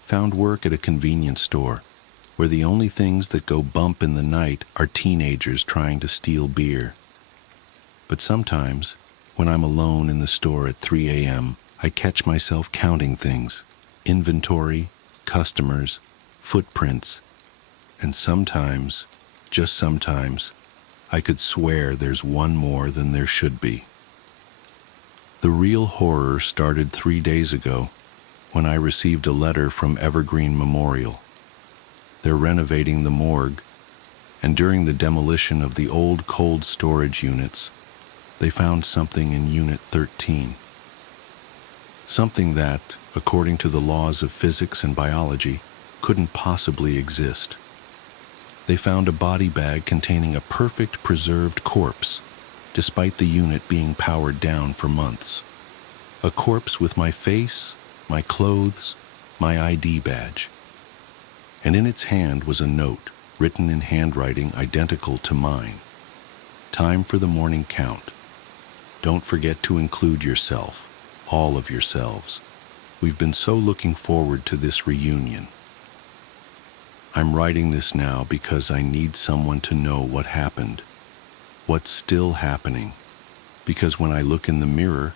Found work at a convenience store, where the only things that go bump in the night are teenagers trying to steal beer. But sometimes, when I'm alone in the store at 3 a.m., I catch myself counting things: inventory, customers, footprints, and sometimes, just sometimes, I could swear there's one more than there should be. The real horror started 3 days ago when I received a letter from Evergreen Memorial. They're renovating the morgue, and during the demolition of the old cold storage units, they found something in Unit 13. Something that, according to the laws of physics and biology, couldn't possibly exist. They found a body bag containing a perfect preserved corpse, despite the unit being powered down for months. A corpse with my face, my clothes, my ID badge. And in its hand was a note, written in handwriting identical to mine. Time for the morning count. Don't forget to include yourself, all of yourselves. We've been so looking forward to this reunion. I'm writing this now because I need someone to know what happened, what's still happening, because when I look in the mirror,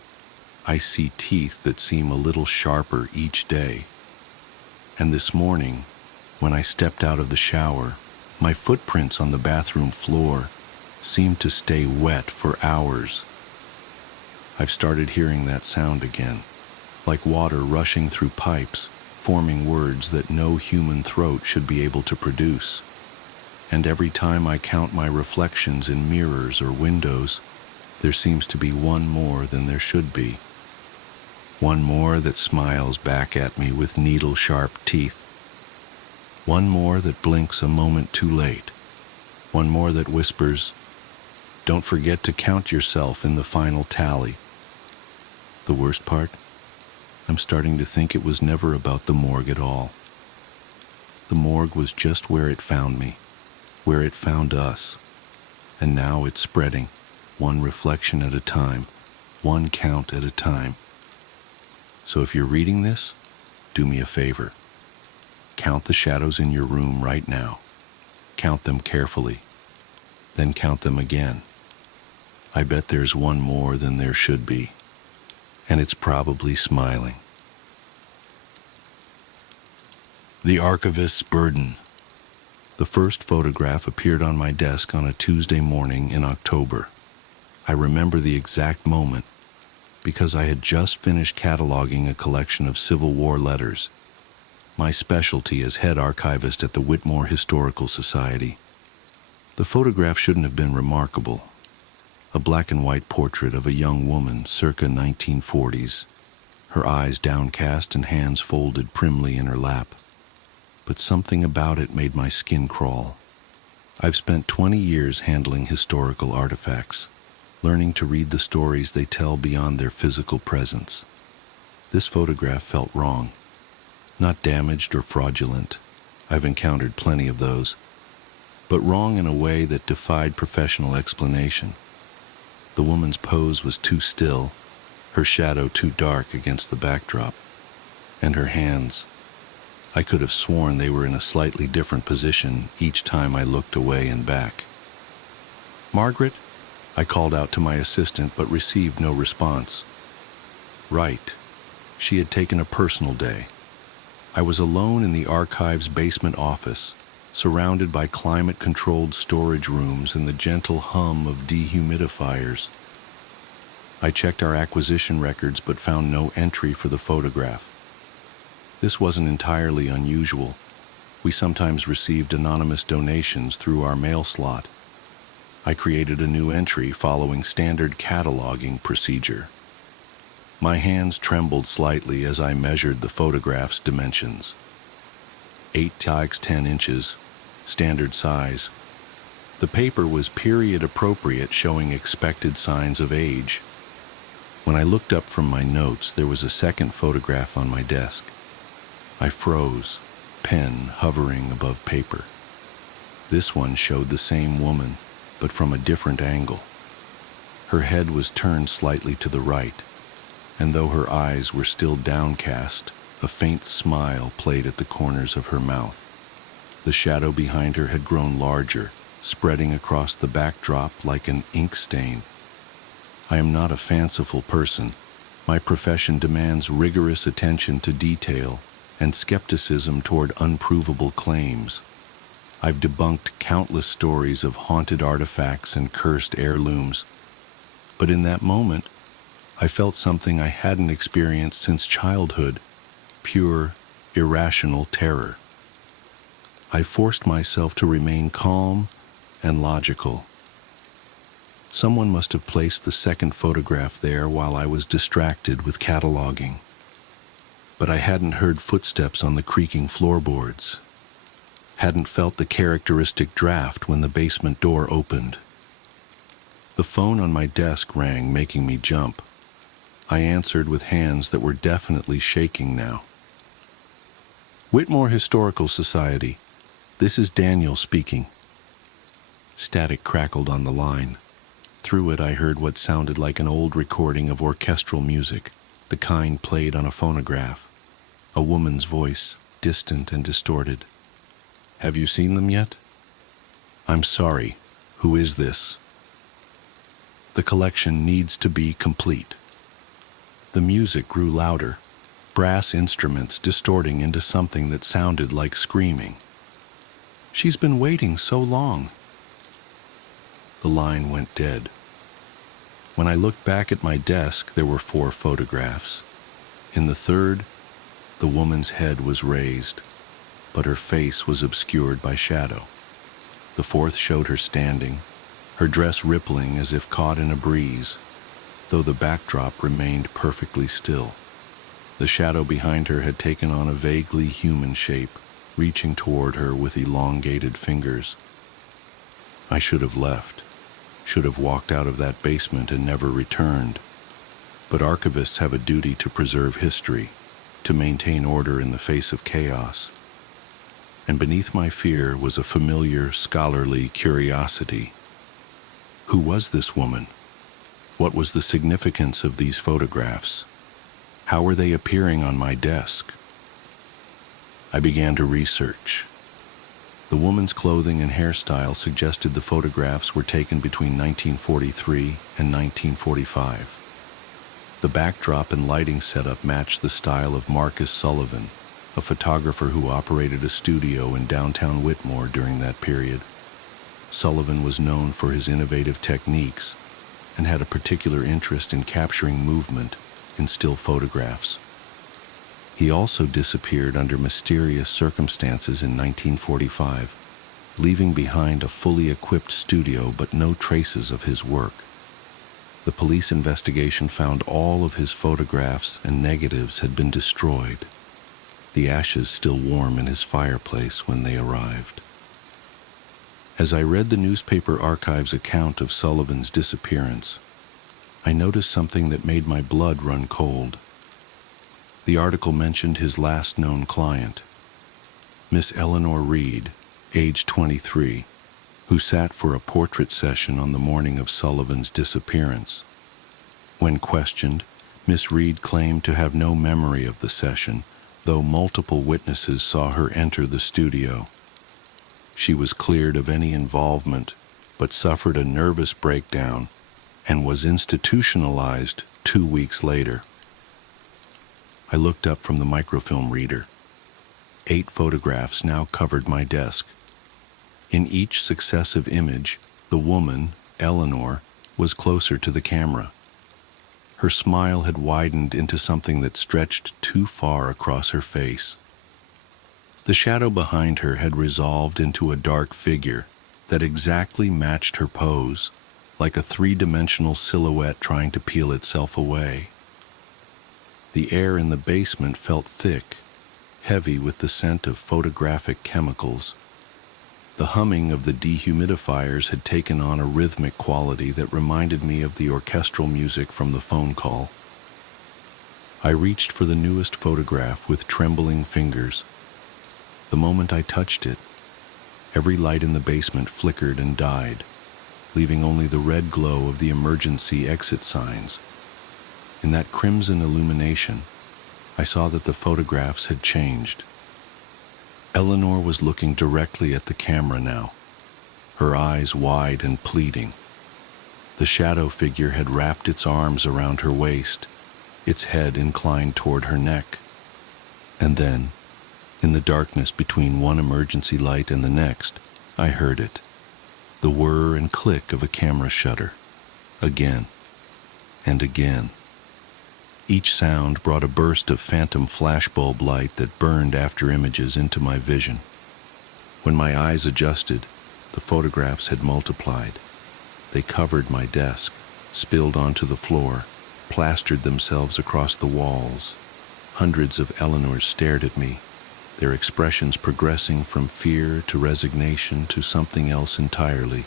I see teeth that seem a little sharper each day. And this morning, when I stepped out of the shower, my footprints on the bathroom floor seemed to stay wet for hours. I've started hearing that sound again, like water rushing through pipes, forming words that no human throat should be able to produce. And every time I count my reflections in mirrors or windows, there seems to be one more than there should be. One more that smiles back at me with needle-sharp teeth. One more that blinks a moment too late. One more that whispers, "Don't forget to count yourself in the final tally." The worst part? I'm starting to think it was never about the morgue at all. The morgue was just where it found me, where it found us. And now it's spreading, one reflection at a time, one count at a time. So if you're reading this, do me a favor. Count the shadows in your room right now. Count them carefully. Then count them again. I bet there's one more than there should be, and it's probably smiling. The Archivist's Burden. The first photograph appeared on my desk on a Tuesday morning in October. I remember the exact moment because I had just finished cataloging a collection of Civil War letters, my specialty as head archivist at the Whitmore Historical Society. The photograph shouldn't have been remarkable. A black and white portrait of a young woman circa 1940s, her eyes downcast and hands folded primly in her lap. But something about it made my skin crawl. I've spent 20 years handling historical artifacts, learning to read the stories they tell beyond their physical presence. This photograph felt wrong. Not damaged or fraudulent. I've encountered plenty of those. But wrong in a way that defied professional explanation. The woman's pose was too still, her shadow too dark against the backdrop, and her hands. I could have sworn they were in a slightly different position each time I looked away and back. "Margaret?" I called out to my assistant but received no response. Right. She had taken a personal day. I was alone in the archive's basement office, surrounded by climate-controlled storage rooms and the gentle hum of dehumidifiers. I checked our acquisition records but found no entry for the photograph. This wasn't entirely unusual. We sometimes received anonymous donations through our mail slot. I created a new entry following standard cataloging procedure. My hands trembled slightly as I measured the photograph's dimensions. 8 x 10 inches, standard size. The paper was period appropriate, showing expected signs of age. When I looked up from my notes, there was a second photograph on my desk. I froze, pen hovering above paper. This one showed the same woman, but from a different angle. Her head was turned slightly to the right, and though her eyes were still downcast, a faint smile played at the corners of her mouth. The shadow behind her had grown larger, spreading across the backdrop like an ink stain. I am not a fanciful person. My profession demands rigorous attention to detail and skepticism toward unprovable claims. I've debunked countless stories of haunted artifacts and cursed heirlooms. But in that moment, I felt something I hadn't experienced since childhood, pure, irrational terror. I forced myself to remain calm and logical. Someone must have placed the second photograph there while I was distracted with cataloging. But I hadn't heard footsteps on the creaking floorboards, hadn't felt the characteristic draft when the basement door opened. The phone on my desk rang, making me jump. I answered with hands that were definitely shaking now. "Whitmore Historical Society. This is Daniel speaking." Static crackled on the line. Through it I heard what sounded like an old recording of orchestral music, the kind played on a phonograph. A woman's voice, distant and distorted. "Have you seen them yet?" "I'm sorry. Who is this?" "The collection needs to be complete." The music grew louder, brass instruments distorting into something that sounded like screaming. "She's been waiting so long." The line went dead. When I looked back at my desk, there were 4 photographs. In the third, the woman's head was raised, but her face was obscured by shadow. The fourth showed her standing, her dress rippling as if caught in a breeze, though the backdrop remained perfectly still. The shadow behind her had taken on a vaguely human shape, reaching toward her with elongated fingers. I should have left, should have walked out of that basement and never returned. But archivists have a duty to preserve history, to maintain order in the face of chaos. And beneath my fear was a familiar, scholarly curiosity. Who was this woman? What was the significance of these photographs? How were they appearing on my desk? I began to research. The woman's clothing and hairstyle suggested the photographs were taken between 1943 and 1945. The backdrop and lighting setup matched the style of Marcus Sullivan, a photographer who operated a studio in downtown Whitmore during that period. Sullivan was known for his innovative techniques and had a particular interest in capturing movement in still photographs. He also disappeared under mysterious circumstances in 1945, leaving behind a fully equipped studio but no traces of his work. The police investigation found all of his photographs and negatives had been destroyed, the ashes still warm in his fireplace when they arrived. As I read the newspaper archive's account of Sullivan's disappearance, I noticed something that made my blood run cold. The article mentioned his last known client, Miss Eleanor Reed, age 23, who sat for a portrait session on the morning of Sullivan's disappearance. When questioned, Miss Reed claimed to have no memory of the session, though multiple witnesses saw her enter the studio. She was cleared of any involvement, but suffered a nervous breakdown and was institutionalized 2 weeks later. I looked up from the microfilm reader. 8 photographs now covered my desk. In each successive image, the woman, Eleanor, was closer to the camera. Her smile had widened into something that stretched too far across her face. The shadow behind her had resolved into a dark figure that exactly matched her pose, like a 3-dimensional silhouette trying to peel itself away. The air in the basement felt thick, heavy with the scent of photographic chemicals. The humming of the dehumidifiers had taken on a rhythmic quality that reminded me of the orchestral music from the phone call. I reached for the newest photograph with trembling fingers. The moment I touched it, every light in the basement flickered and died, leaving only the red glow of the emergency exit signs. In that crimson illumination, I saw that the photographs had changed. Eleanor was looking directly at the camera now, her eyes wide and pleading. The shadow figure had wrapped its arms around her waist, its head inclined toward her neck. And then, in the darkness between one emergency light and the next, I heard it, the whir and click of a camera shutter, again and again. Each sound brought a burst of phantom flashbulb light that burned after images into my vision. When my eyes adjusted, the photographs had multiplied. They covered my desk, spilled onto the floor, plastered themselves across the walls. Hundreds of Eleanors stared at me, their expressions progressing from fear to resignation to something else entirely.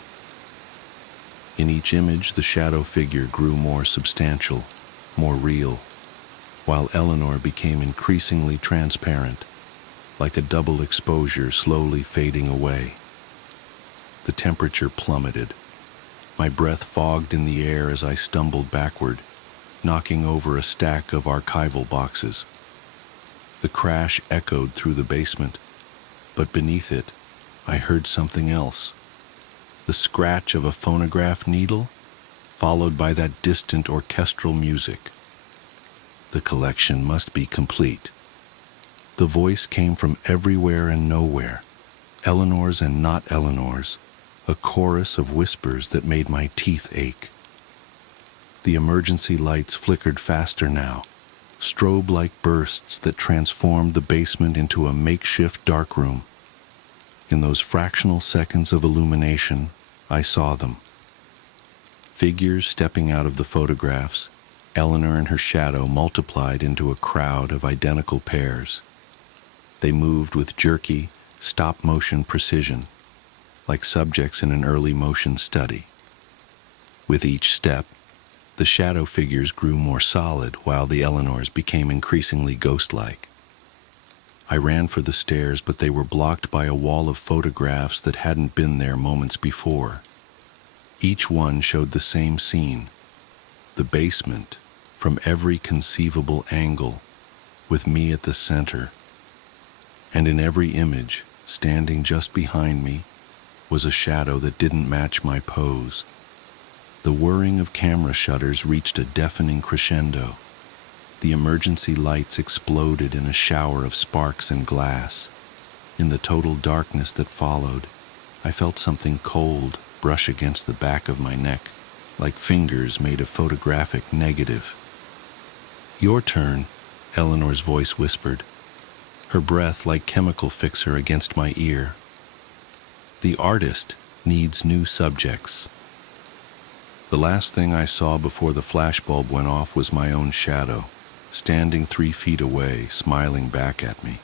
In each image, the shadow figure grew more substantial, more real, while Eleanor became increasingly transparent, like a double exposure slowly fading away. The temperature plummeted. My breath fogged in the air as I stumbled backward, knocking over a stack of archival boxes. The crash echoed through the basement, but beneath it, I heard something else. The scratch of a phonograph needle, followed by that distant orchestral music. The collection must be complete. The voice came from everywhere and nowhere, Eleanor's and not Eleanor's, a chorus of whispers that made my teeth ache. The emergency lights flickered faster now, strobe-like bursts that transformed the basement into a makeshift darkroom. In those fractional seconds of illumination, I saw them. Figures stepping out of the photographs, Eleanor and her shadow multiplied into a crowd of identical pairs. They moved with jerky, stop-motion precision, like subjects in an early motion study. With each step, the shadow figures grew more solid while the Eleanors became increasingly ghost-like. I ran for the stairs, but they were blocked by a wall of photographs that hadn't been there moments before. Each one showed the same scene, the basement, from every conceivable angle, with me at the center. And in every image, standing just behind me, was a shadow that didn't match my pose. The whirring of camera shutters reached a deafening crescendo. The emergency lights exploded in a shower of sparks and glass. In the total darkness that followed, I felt something cold brush against the back of my neck, like fingers made a photographic negative. "Your turn," Eleanor's voice whispered, her breath like chemical fixer against my ear. "The artist needs new subjects." The last thing I saw before the flashbulb went off was my own shadow, standing 3 feet away, smiling back at me.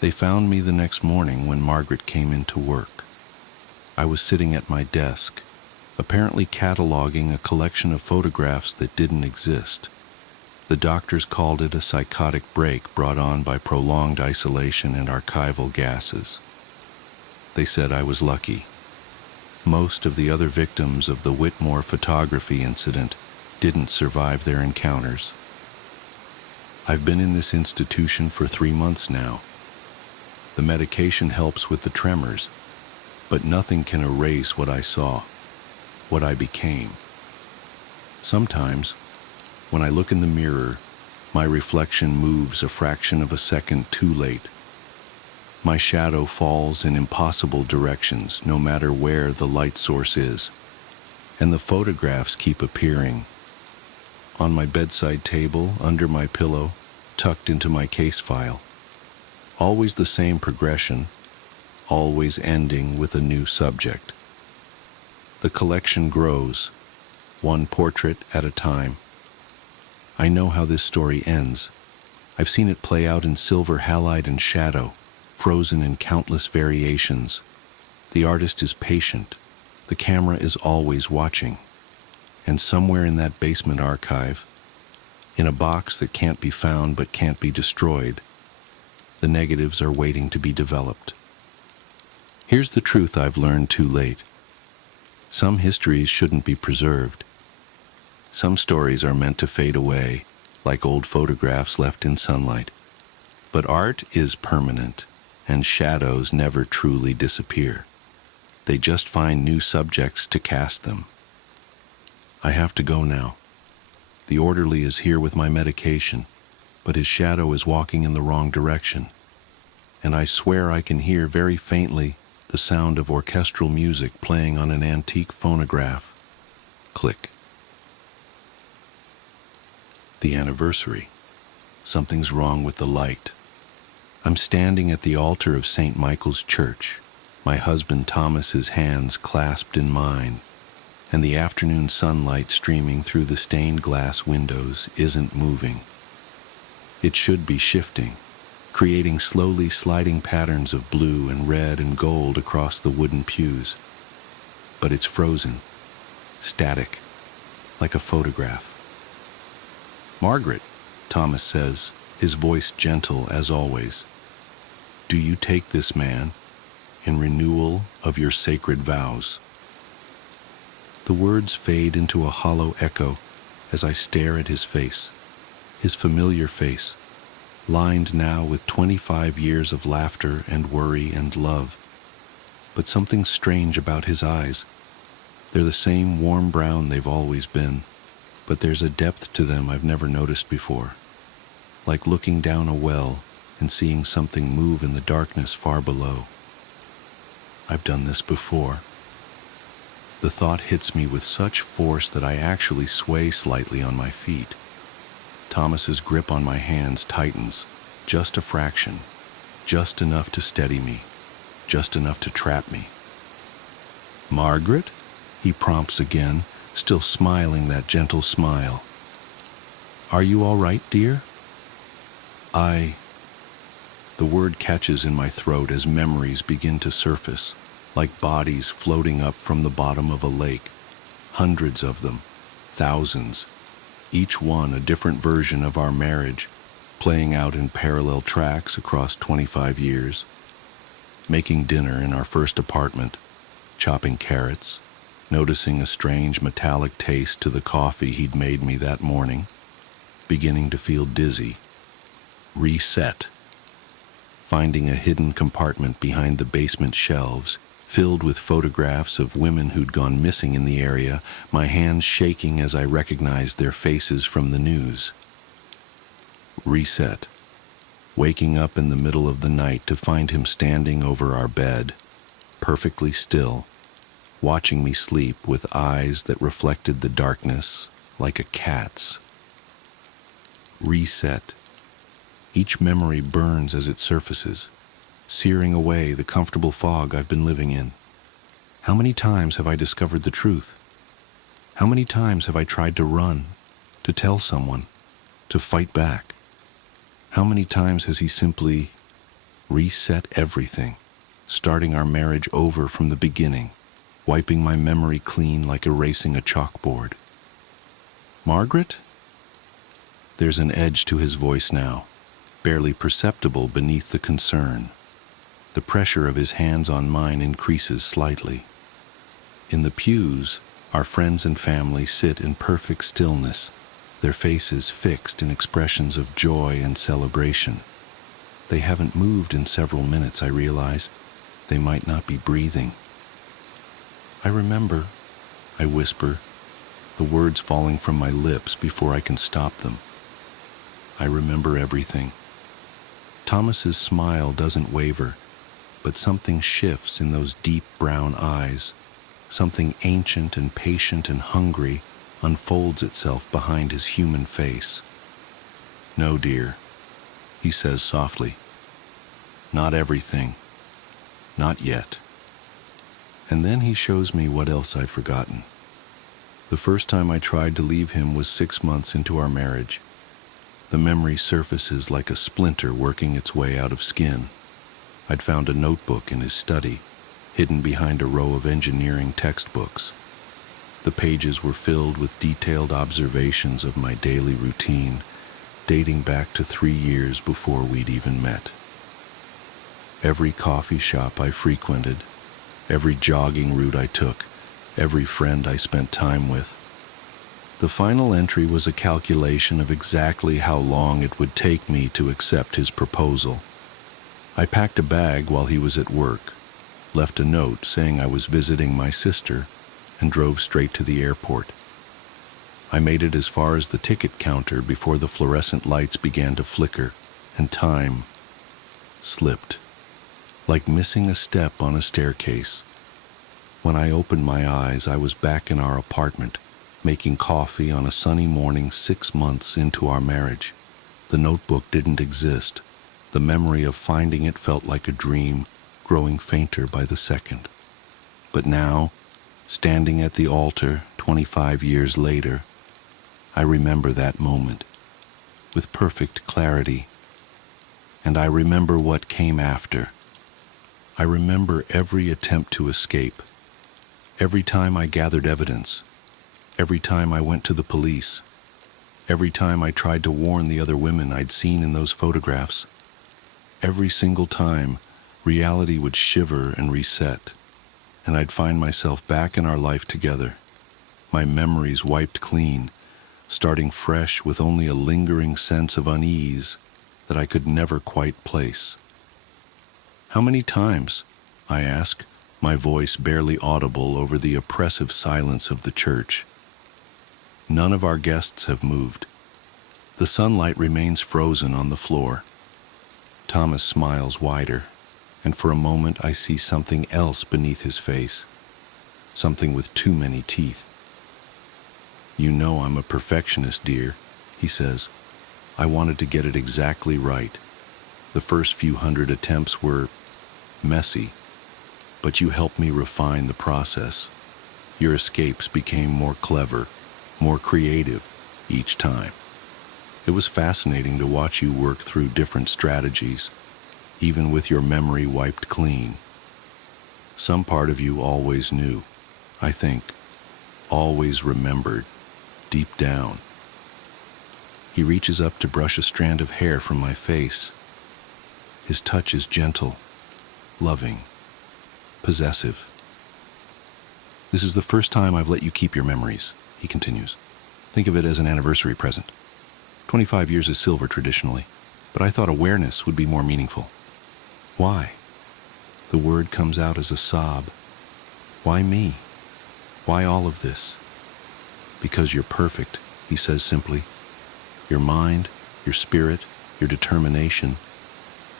They found me the next morning when Margaret came into work. I was sitting at my desk, apparently cataloging a collection of photographs that didn't exist. The doctors called it a psychotic break brought on by prolonged isolation and archival gases. They said I was lucky. Most of the other victims of the Whitmore photography incident didn't survive their encounters. I've been in this institution for 3 months now. The medication helps with the tremors, but nothing can erase what I saw, what I became. Sometimes, when I look in the mirror, my reflection moves a fraction of a second too late. My shadow falls in impossible directions, no matter where the light source is, and the photographs keep appearing. On my bedside table, under my pillow, tucked into my case file. Always the same progression, always ending with a new subject. The collection grows, one portrait at a time. I know how this story ends. I've seen it play out in silver halide and shadow, frozen in countless variations. The artist is patient. The camera is always watching. And somewhere in that basement archive, in a box that can't be found but can't be destroyed, the negatives are waiting to be developed. Here's the truth I've learned too late. Some histories shouldn't be preserved. Some stories are meant to fade away, like old photographs left in sunlight. But art is permanent, and shadows never truly disappear. They just find new subjects to cast them. I have to go now. The orderly is here with my medication, but his shadow is walking in the wrong direction. And I swear I can hear very faintly the sound of orchestral music playing on an antique phonograph. Click. The anniversary. Something's wrong with the light. I'm standing at the altar of St. Michael's Church, my husband Thomas's hands clasped in mine, and the afternoon sunlight streaming through the stained glass windows isn't moving. It should be shifting, creating slowly sliding patterns of blue and red and gold across the wooden pews. But it's frozen, static, like a photograph. "Margaret," Thomas says, his voice gentle as always, "do you take this man in renewal of your sacred vows?" The words fade into a hollow echo as I stare at his face, his familiar face, lined now with 25 years of laughter and worry and love. But something strange about his eyes. They're the same warm brown they've always been, but there's a depth to them I've never noticed before, like looking down a well and seeing something move in the darkness far below. I've done this before. The thought hits me with such force that I actually sway slightly on my feet. Thomas's grip on my hands tightens, just a fraction, just enough to steady me, just enough to trap me. "Margaret?" he prompts again, still smiling that gentle smile. "Are you all right, dear?" The word catches in my throat as memories begin to surface, like bodies floating up from the bottom of a lake. Hundreds of them, thousands, each one a different version of our marriage, playing out in parallel tracks across 25 years. Making dinner in our first apartment, chopping carrots, noticing a strange metallic taste to the coffee he'd made me that morning, beginning to feel dizzy. Reset. finding a hidden compartment behind the basement shelves, filled with photographs of women who'd gone missing in the area, my hands shaking as I recognized their faces from the news. Reset. Waking up in the middle of the night to find him standing over our bed, perfectly still, watching me sleep with eyes that reflected the darkness like a cat's. Reset. Each memory burns as it surfaces, searing away the comfortable fog I've been living in. How many times have I discovered the truth? How many times have I tried to run, to tell someone, to fight back? How many times has he simply reset everything, starting our marriage over from the beginning, wiping my memory clean like erasing a chalkboard? Margaret? There's an edge to his voice now, barely perceptible beneath the concern. The pressure of his hands on mine increases slightly. In the pews, our friends and family sit in perfect stillness, their faces fixed in expressions of joy and celebration. They haven't moved in several minutes, I realize. They might not be breathing. I remember, I whisper, the words falling from my lips before I can stop them. I remember everything. Thomas's smile doesn't waver, but something shifts in those deep brown eyes. Something ancient and patient and hungry unfolds itself behind his human face. No, dear, he says softly. Not everything. Not yet. And then he shows me what else I'd forgotten. The first time I tried to leave him was 6 months into our marriage. The memory surfaces like a splinter working its way out of skin. I'd found a notebook in his study, hidden behind a row of engineering textbooks. The pages were filled with detailed observations of my daily routine, dating back to 3 years before we'd even met. Every coffee shop I frequented, every jogging route I took, every friend I spent time with. The final entry was a calculation of exactly how long it would take me to accept his proposal. I packed a bag while he was at work, left a note saying I was visiting my sister, and drove straight to the airport. I made it as far as the ticket counter before the fluorescent lights began to flicker, and time slipped, like missing a step on a staircase. When I opened my eyes, I was back in our apartment, making coffee on a sunny morning 6 months into our marriage. The notebook didn't exist. The memory of finding it felt like a dream, growing fainter by the second. But now, standing at the altar 25 years later, I remember that moment with perfect clarity. And I remember what came after. I remember every attempt to escape, every time I gathered evidence, every time I went to the police, every time I tried to warn the other women I'd seen in those photographs. Every single time, reality would shiver and reset, and I'd find myself back in our life together, my memories wiped clean, starting fresh with only a lingering sense of unease that I could never quite place. How many times? I ask, my voice barely audible over the oppressive silence of the church. None of our guests have moved. The sunlight remains frozen on the floor. Thomas smiles wider, and for a moment I see something else beneath his face, something with too many teeth. You know I'm a perfectionist, dear, he says. I wanted to get it exactly right. The first few hundred attempts were messy, but you helped me refine the process. Your escapes became more clever, more creative each time. It was fascinating to watch you work through different strategies, even with your memory wiped clean. Some part of you always knew, I think, always remembered, deep down. He reaches up to brush a strand of hair from my face. His touch is gentle, loving, possessive. This is the first time I've let you keep your memories, he continues. Think of it as an anniversary present. 25 years is silver traditionally, but I thought awareness would be more meaningful. Why? The word comes out as a sob. Why me? Why all of this? Because you're perfect, he says simply. Your mind, your spirit, your determination.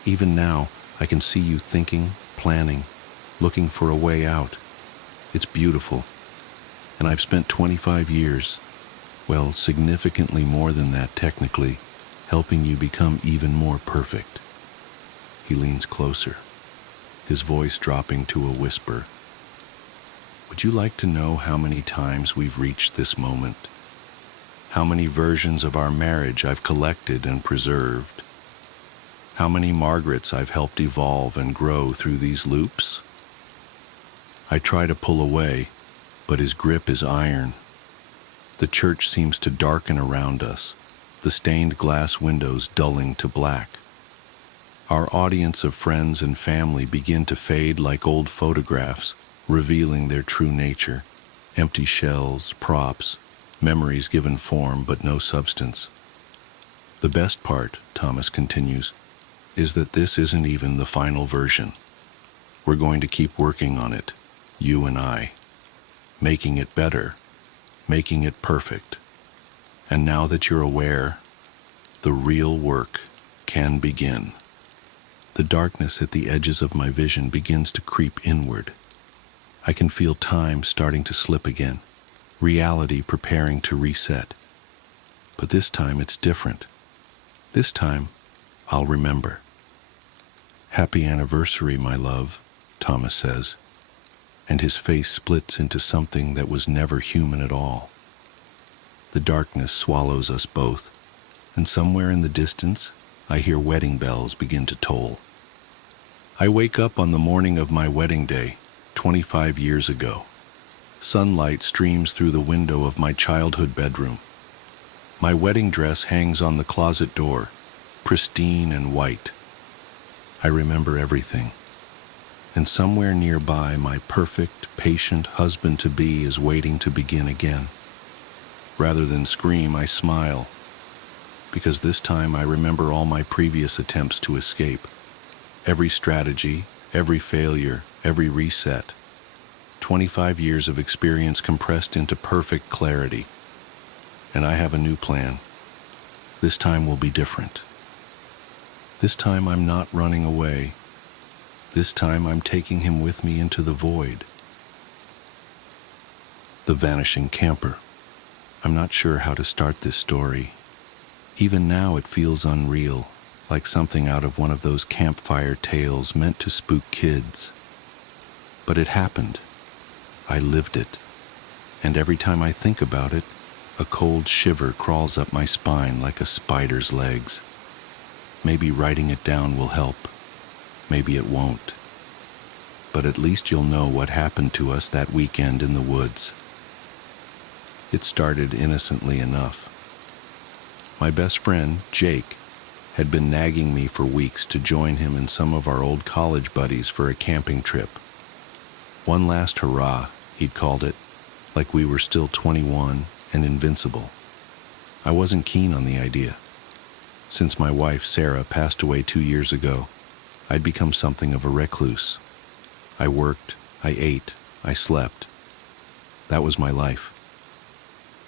Even now, I can see you thinking, planning, looking for a way out. It's beautiful. And I've spent 25 years, well, significantly more than that technically, helping you become even more perfect. He leans closer, his voice dropping to a whisper. Would you like to know how many times we've reached this moment? How many versions of our marriage I've collected and preserved? How many Margarets I've helped evolve and grow through these loops? I try to pull away, but his grip is iron. The church seems to darken around us, the stained glass windows dulling to black. Our audience of friends and family begin to fade like old photographs, revealing their true nature. Empty shells, props, memories given form but no substance. The best part, Thomas continues, is that this isn't even the final version. We're going to keep working on it, you and I, making it better, making it perfect. And now that you're aware, the real work can begin. The darkness at the edges of my vision begins to creep inward. I can feel time starting to slip again, reality preparing to reset. But this time it's different. This time, I'll remember. Happy anniversary, my love, Thomas says, and his face splits into something that was never human at all. The darkness swallows us both, and somewhere in the distance, I hear wedding bells begin to toll. I wake up on the morning of my wedding day, 25 years ago. Sunlight streams through the window of my childhood bedroom. My wedding dress hangs on the closet door, pristine and white. I remember everything. And somewhere nearby, my perfect, patient husband-to-be is waiting to begin again. Rather than scream, I smile, because this time I remember all my previous attempts to escape. Every strategy, every failure, every reset. 25 years of experience compressed into perfect clarity. And I have a new plan. This time will be different. This time I'm not running away. This time I'm taking him with me into the void. The vanishing camper. I'm not sure how to start this story. Even now it feels unreal, like something out of one of those campfire tales meant to spook kids. But it happened. I lived it. And every time I think about it, a cold shiver crawls up my spine like a spider's legs. Maybe writing it down will help. Maybe it won't. But at least you'll know what happened to us that weekend in the woods. It started innocently enough. My best friend, Jake, had been nagging me for weeks to join him and some of our old college buddies for a camping trip. One last hurrah, he'd called it, like we were still 21 and invincible. I wasn't keen on the idea. Since my wife, Sarah, passed away 2 years ago, I'd become something of a recluse. I worked, I ate, I slept. That was my life.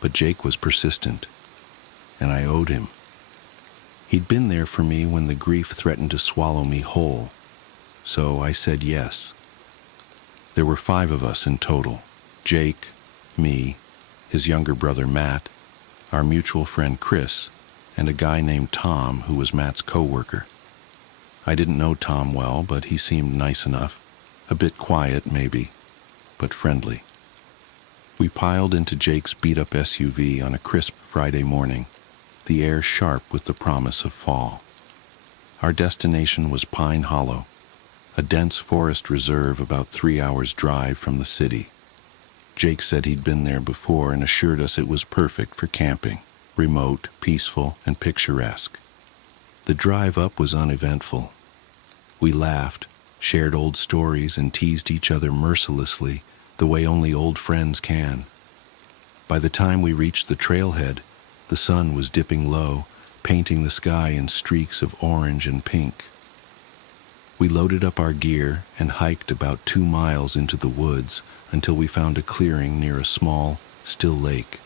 But Jake was persistent, and I owed him. He'd been there for me when the grief threatened to swallow me whole, so I said yes. There were 5 of us in total: Jake, me, his younger brother Matt, our mutual friend Chris, and a guy named Tom who was Matt's co-worker. I didn't know Tom well, but he seemed nice enough, a bit quiet maybe, but friendly. We piled into Jake's beat-up SUV on a crisp Friday morning, the air sharp with the promise of fall. Our destination was Pine Hollow, a dense forest reserve about 3 hours' drive from the city. Jake said he'd been there before and assured us it was perfect for camping, remote, peaceful, and picturesque. The drive up was uneventful. We laughed, shared old stories, and teased each other mercilessly, the way only old friends can. By the time we reached the trailhead, the sun was dipping low, painting the sky in streaks of orange and pink. We loaded up our gear and hiked about 2 miles into the woods until we found a clearing near a small, still lake.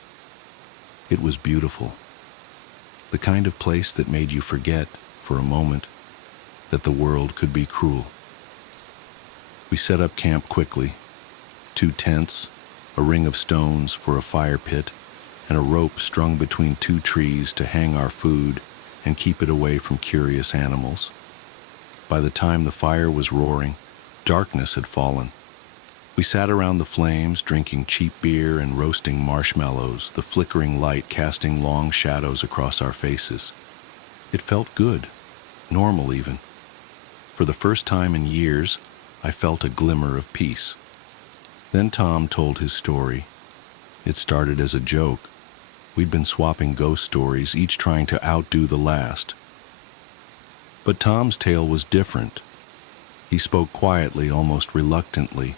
It was beautiful. The kind of place that made you forget, for a moment, that the world could be cruel. We set up camp quickly. 2 tents, a ring of stones for a fire pit, and a rope strung between 2 trees to hang our food and keep it away from curious animals. By the time the fire was roaring, darkness had fallen. We sat around the flames, drinking cheap beer and roasting marshmallows, the flickering light casting long shadows across our faces. It felt good, normal even. For the first time in years, I felt a glimmer of peace. Then Tom told his story. It started as a joke. We'd been swapping ghost stories, each trying to outdo the last. But Tom's tale was different. He spoke quietly, almost reluctantly,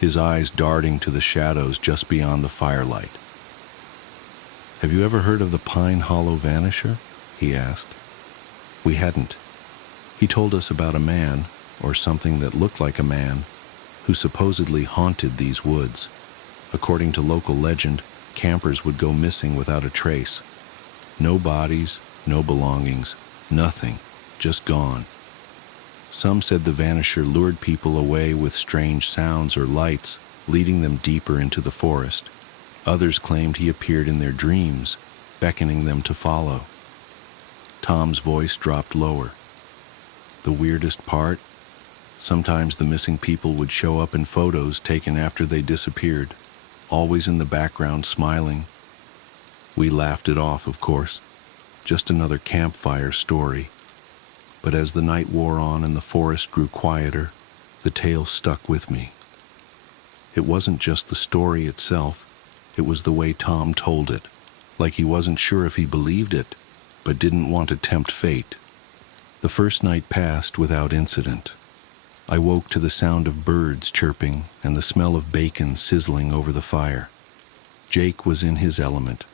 his eyes darting to the shadows just beyond the firelight. "Have you ever heard of the Pine Hollow Vanisher?" he asked. We hadn't. He told us about a man, or something that looked like a man, who supposedly haunted these woods. According to local legend, campers would go missing without a trace. No bodies, no belongings, nothing, just gone. Some said the Vanisher lured people away with strange sounds or lights, leading them deeper into the forest. Others claimed he appeared in their dreams, beckoning them to follow. Tom's voice dropped lower. The weirdest part? Sometimes the missing people would show up in photos taken after they disappeared, always in the background smiling. We laughed it off, of course. Just another campfire story. But as the night wore on and the forest grew quieter, the tale stuck with me. It wasn't just the story itself, it was the way Tom told it, like he wasn't sure if he believed it, but didn't want to tempt fate. The first night passed without incident. I woke to the sound of birds chirping and the smell of bacon sizzling over the fire. Jake was in his element,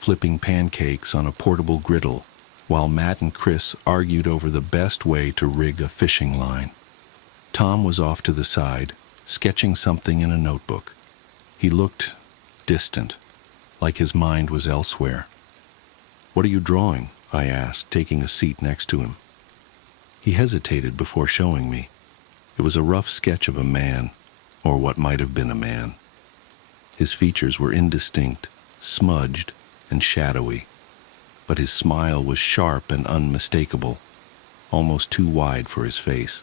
flipping pancakes on a portable griddle, while Matt and Chris argued over the best way to rig a fishing line. Tom was off to the side, sketching something in a notebook. He looked distant, like his mind was elsewhere. "What are you drawing?" I asked, taking a seat next to him. He hesitated before showing me. It was a rough sketch of a man, or what might have been a man. His features were indistinct, smudged, and shadowy, but his smile was sharp and unmistakable, almost too wide for his face.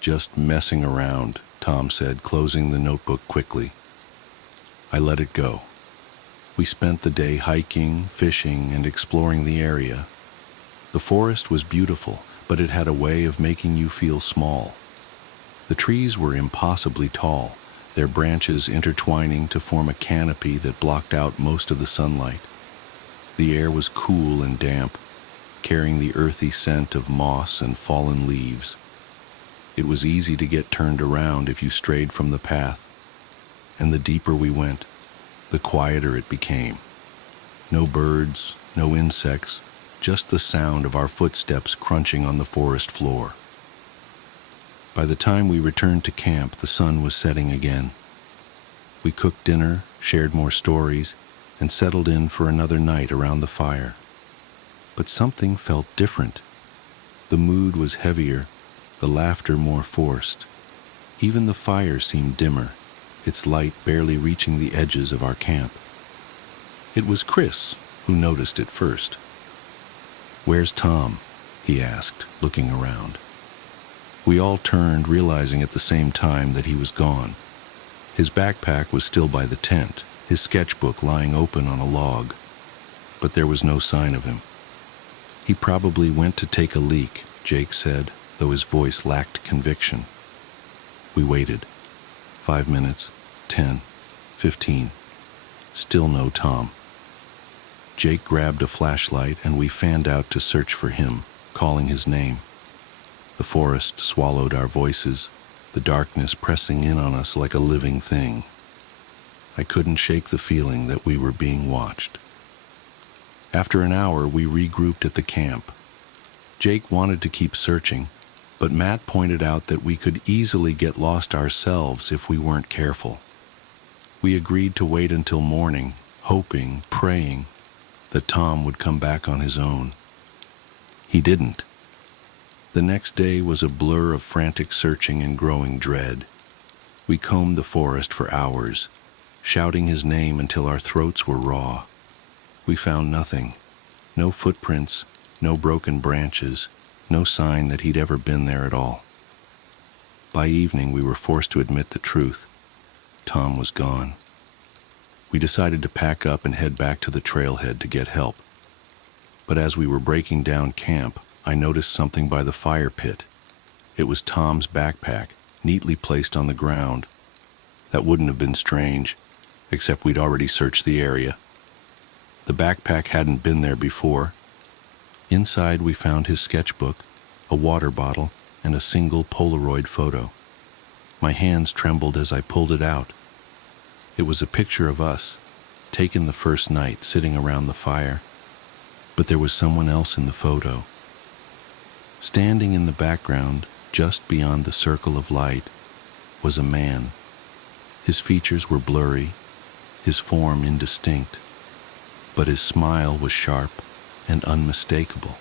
"Just messing around," Tom said, closing the notebook quickly. I let it go. We spent the day hiking, fishing, and exploring the area. The forest was beautiful, but it had a way of making you feel small. The trees were impossibly tall, their branches intertwining to form a canopy that blocked out most of the sunlight. The air was cool and damp, carrying the earthy scent of moss and fallen leaves. It was easy to get turned around if you strayed from the path, and the deeper we went, the quieter it became. No birds, no insects, just the sound of our footsteps crunching on the forest floor. By the time we returned to camp, the sun was setting again. We cooked dinner, shared more stories, and settled in for another night around the fire. But something felt different. The mood was heavier, the laughter more forced. Even the fire seemed dimmer, its light barely reaching the edges of our camp. It was Chris who noticed it first. "Where's Tom?" he asked, looking around. We all turned, realizing at the same time that he was gone. His backpack was still by the tent, his sketchbook lying open on a log, but there was no sign of him. "He probably went to take a leak," Jake said, though his voice lacked conviction. We waited. 5 minutes, 10, 15. Still no Tom. Jake grabbed a flashlight and we fanned out to search for him, calling his name. The forest swallowed our voices, the darkness pressing in on us like a living thing. I couldn't shake the feeling that we were being watched. After an hour, we regrouped at the camp. Jake wanted to keep searching, but Matt pointed out that we could easily get lost ourselves if we weren't careful. We agreed to wait until morning, hoping, praying, that Tom would come back on his own. He didn't. The next day was a blur of frantic searching and growing dread. We combed the forest for hours, shouting his name until our throats were raw. We found nothing. No footprints, no broken branches, no sign that he'd ever been there at all. By evening, we were forced to admit the truth. Tom was gone. We decided to pack up and head back to the trailhead to get help. But as we were breaking down camp, I noticed something by the fire pit. It was Tom's backpack, neatly placed on the ground. That wouldn't have been strange, except we'd already searched the area. The backpack hadn't been there before. Inside, we found his sketchbook, a water bottle, and a single Polaroid photo. My hands trembled as I pulled it out. It was a picture of us, taken the first night, sitting around the fire. But there was someone else in the photo. Standing in the background, just beyond the circle of light, was a man. His features were blurry, his form indistinct, but his smile was sharp and unmistakable.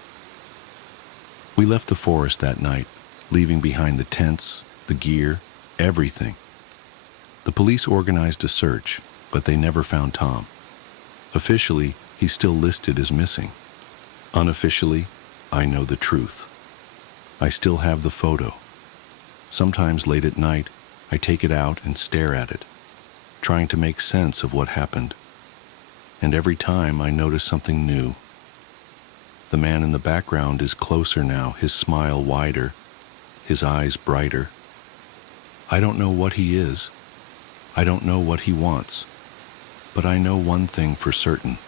We left the forest that night, leaving behind the tents, the gear, everything. The police organized a search, but they never found Tom. Officially, he's still listed as missing. Unofficially, I know the truth. I still have the photo. Sometimes late at night, I take it out and stare at it, trying to make sense of what happened. And every time I notice something new. The man in the background is closer now, his smile wider, his eyes brighter. I don't know what he is. I don't know what he wants. But I know one thing for certain.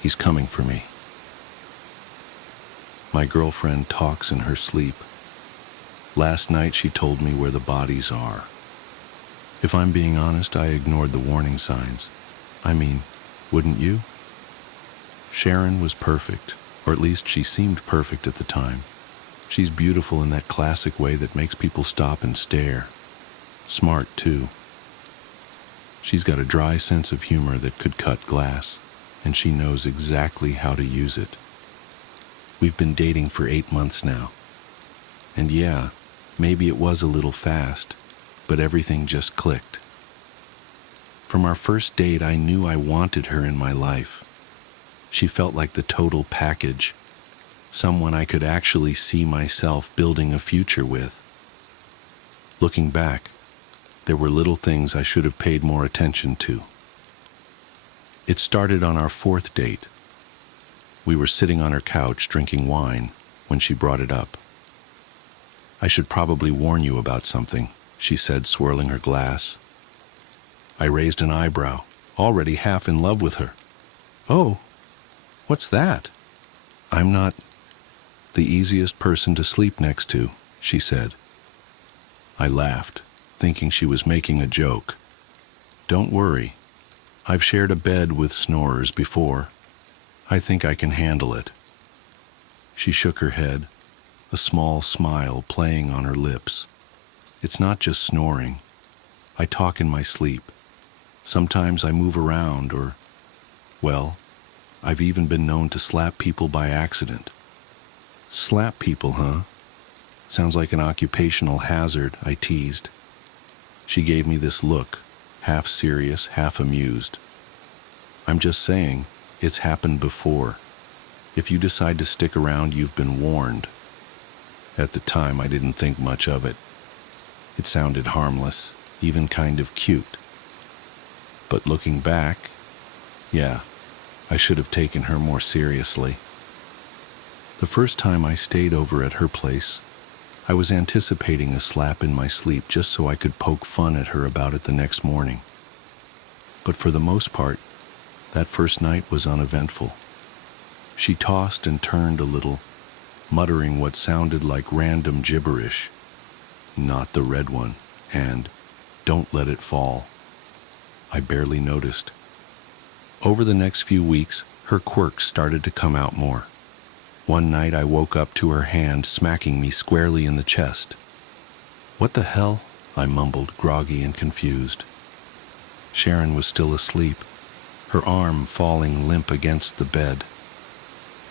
He's coming for me. My girlfriend talks in her sleep. Last night she told me where the bodies are. If I'm being honest, I ignored the warning signs. I mean, wouldn't you? Sharon was perfect, or at least she seemed perfect at the time. She's beautiful in that classic way that makes people stop and stare. Smart, too. She's got a dry sense of humor that could cut glass, and she knows exactly how to use it. We've been dating for 8 months now. And yeah, maybe it was a little fast, but everything just clicked. From our first date, I knew I wanted her in my life. She felt like the total package, someone I could actually see myself building a future with. Looking back, there were little things I should have paid more attention to. It started on our 4th date. We were sitting on her couch drinking wine when she brought it up. "I should probably warn you about something," she said, swirling her glass. I raised an eyebrow, already half in love with her. "Oh, what's that?" "I'm not the easiest person to sleep next to," she said. I laughed, thinking she was making a joke. "Don't worry. I've shared a bed with snorers before. I think I can handle it." She shook her head, a small smile playing on her lips. "It's not just snoring. I talk in my sleep. Sometimes I move around or, well, I've even been known to slap people by accident." "Slap people, huh? Sounds like an occupational hazard," I teased. She gave me this look, half serious, half amused. "I'm just saying, it's happened before. If you decide to stick around, you've been warned." At the time, I didn't think much of it. It sounded harmless, even kind of cute. But looking back, yeah, I should have taken her more seriously. The first time I stayed over at her place, I was anticipating a slap in my sleep just so I could poke fun at her about it the next morning. But for the most part, that first night was uneventful. She tossed and turned a little, muttering what sounded like random gibberish. "Not the red one," and "Don't let it fall." I barely noticed. Over the next few weeks, her quirks started to come out more. One night I woke up to her hand smacking me squarely in the chest. "What the hell?" I mumbled, groggy and confused. Sharon was still asleep, her arm falling limp against the bed.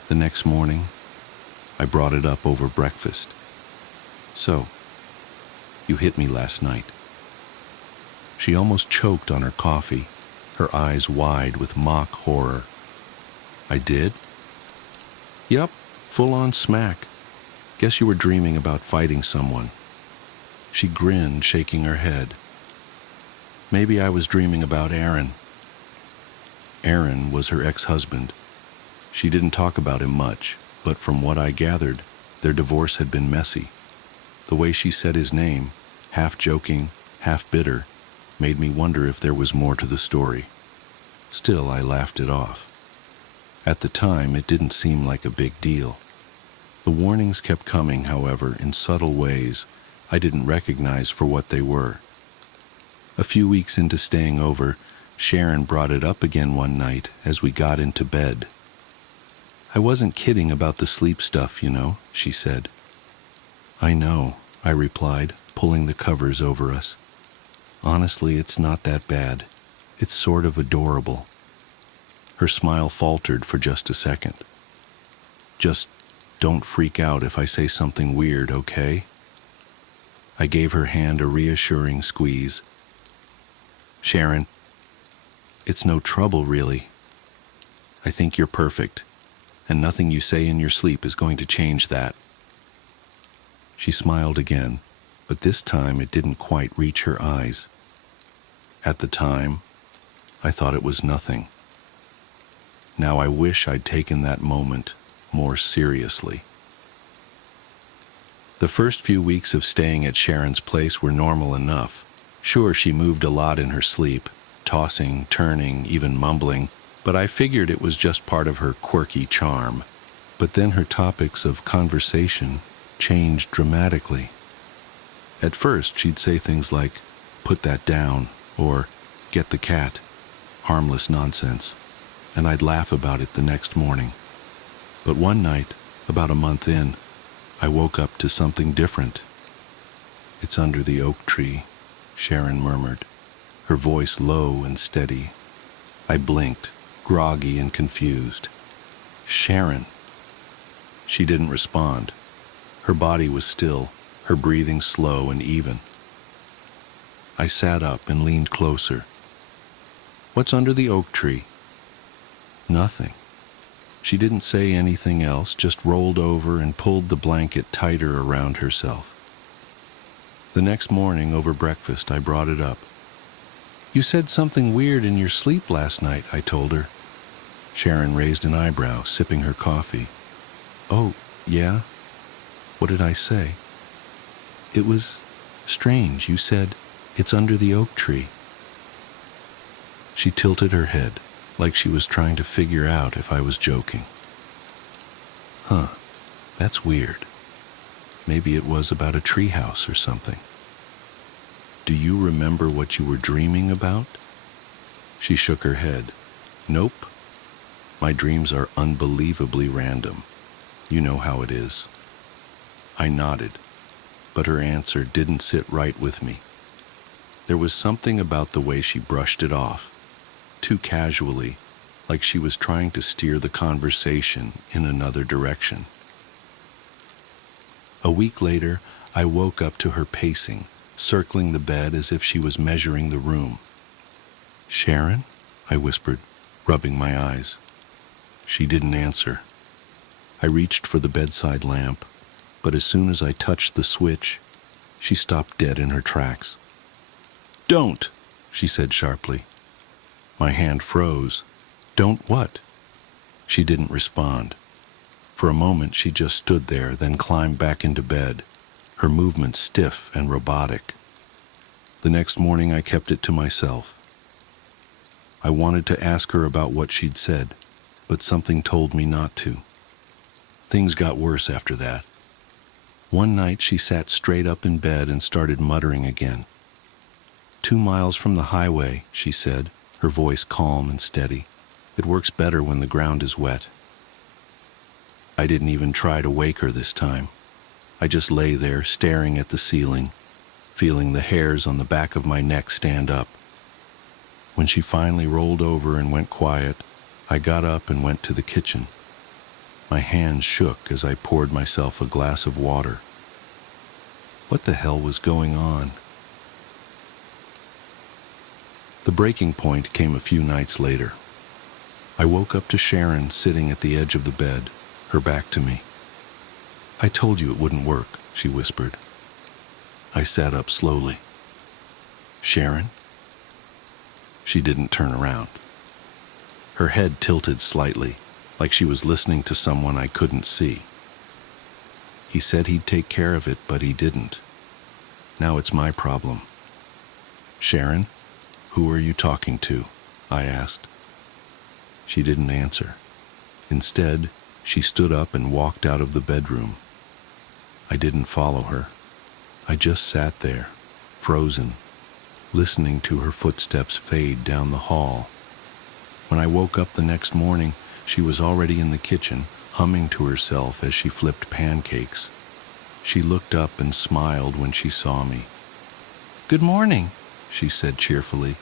The next morning, I brought it up over breakfast. "So, you hit me last night." She almost choked on her coffee, her eyes wide with mock horror. "I did?" "Yup, full-on smack. Guess you were dreaming about fighting someone." She grinned, shaking her head. "Maybe I was dreaming about Aaron." Aaron was her ex-husband. She didn't talk about him much, but from what I gathered, their divorce had been messy. The way she said his name, half joking, half bitter, made me wonder if there was more to the story. Still, I laughed it off. At the time, it didn't seem like a big deal. The warnings kept coming, however, in subtle ways I didn't recognize for what they were. A few weeks into staying over, Sharon brought it up again one night as we got into bed. "I wasn't kidding about the sleep stuff, you know," she said. "I know," I replied, pulling the covers over us. "Honestly, it's not that bad. It's sort of adorable." Her smile faltered for just a second. "Just don't freak out if I say something weird, okay?" I gave her hand a reassuring squeeze. "Sharon, it's no trouble, really. I think you're perfect, and nothing you say in your sleep is going to change that." She smiled again, but this time it didn't quite reach her eyes. At the time, I thought it was nothing. Now I wish I'd taken that moment more seriously. The first few weeks of staying at Sharon's place were normal enough. Sure, she moved a lot in her sleep, tossing, turning, even mumbling, but I figured it was just part of her quirky charm. But then her topics of conversation changed dramatically. At first, she'd say things like, "Put that down," or "Get the cat," harmless nonsense, and I'd laugh about it the next morning. But one night, about a month in, I woke up to something different. "It's under the oak tree," Sharon murmured, her voice low and steady. I blinked, groggy and confused. "Sharon." She didn't respond. Her body was still, her breathing slow and even. I sat up and leaned closer. "What's under the oak tree?" Nothing. She didn't say anything else, just rolled over and pulled the blanket tighter around herself. The next morning, over breakfast, I brought it up. "You said something weird in your sleep last night," I told her. Sharon raised an eyebrow, sipping her coffee. "Oh, yeah? What did I say?" "It was strange. You said, 'It's under the oak tree.'" She tilted her head, like she was trying to figure out if I was joking. "Huh, that's weird. Maybe it was about a treehouse or something." "Do you remember what you were dreaming about?" She shook her head. "Nope. My dreams are unbelievably random. You know how it is." I nodded, but her answer didn't sit right with me. There was something about the way she brushed it off, too casually, like she was trying to steer the conversation in another direction. A week later, I woke up to her pacing, circling the bed as if she was measuring the room. "Sharon?" I whispered, rubbing my eyes. She didn't answer. I reached for the bedside lamp, but as soon as I touched the switch, she stopped dead in her tracks. "Don't!" she said sharply. My hand froze. "Don't what?" She didn't respond. For a moment she just stood there, then climbed back into bed, her movements stiff and robotic. The next morning I kept it to myself. I wanted to ask her about what she'd said, but something told me not to. Things got worse after that. One night she sat straight up in bed and started muttering again. 2 miles from the highway," she said, her voice calm and steady. "It works better when the ground is wet." I didn't even try to wake her this time. I just lay there staring at the ceiling, feeling the hairs on the back of my neck stand up. When she finally rolled over and went quiet, I got up and went to the kitchen. My hands shook as I poured myself a glass of water. What the hell was going on? The breaking point came a few nights later. I woke up to Sharon sitting at the edge of the bed, her back to me. "I told you it wouldn't work," she whispered. I sat up slowly. "Sharon?" She didn't turn around. Her head tilted slightly, like she was listening to someone I couldn't see. "He said he'd take care of it, but he didn't. Now it's my problem." "Sharon, who are you talking to?" I asked. She didn't answer. Instead, she stood up and walked out of the bedroom. I didn't follow her. I just sat there, frozen, listening to her footsteps fade down the hall. When I woke up the next morning, she was already in the kitchen, humming to herself as she flipped pancakes. She looked up and smiled when she saw me. "Good morning," she said cheerfully.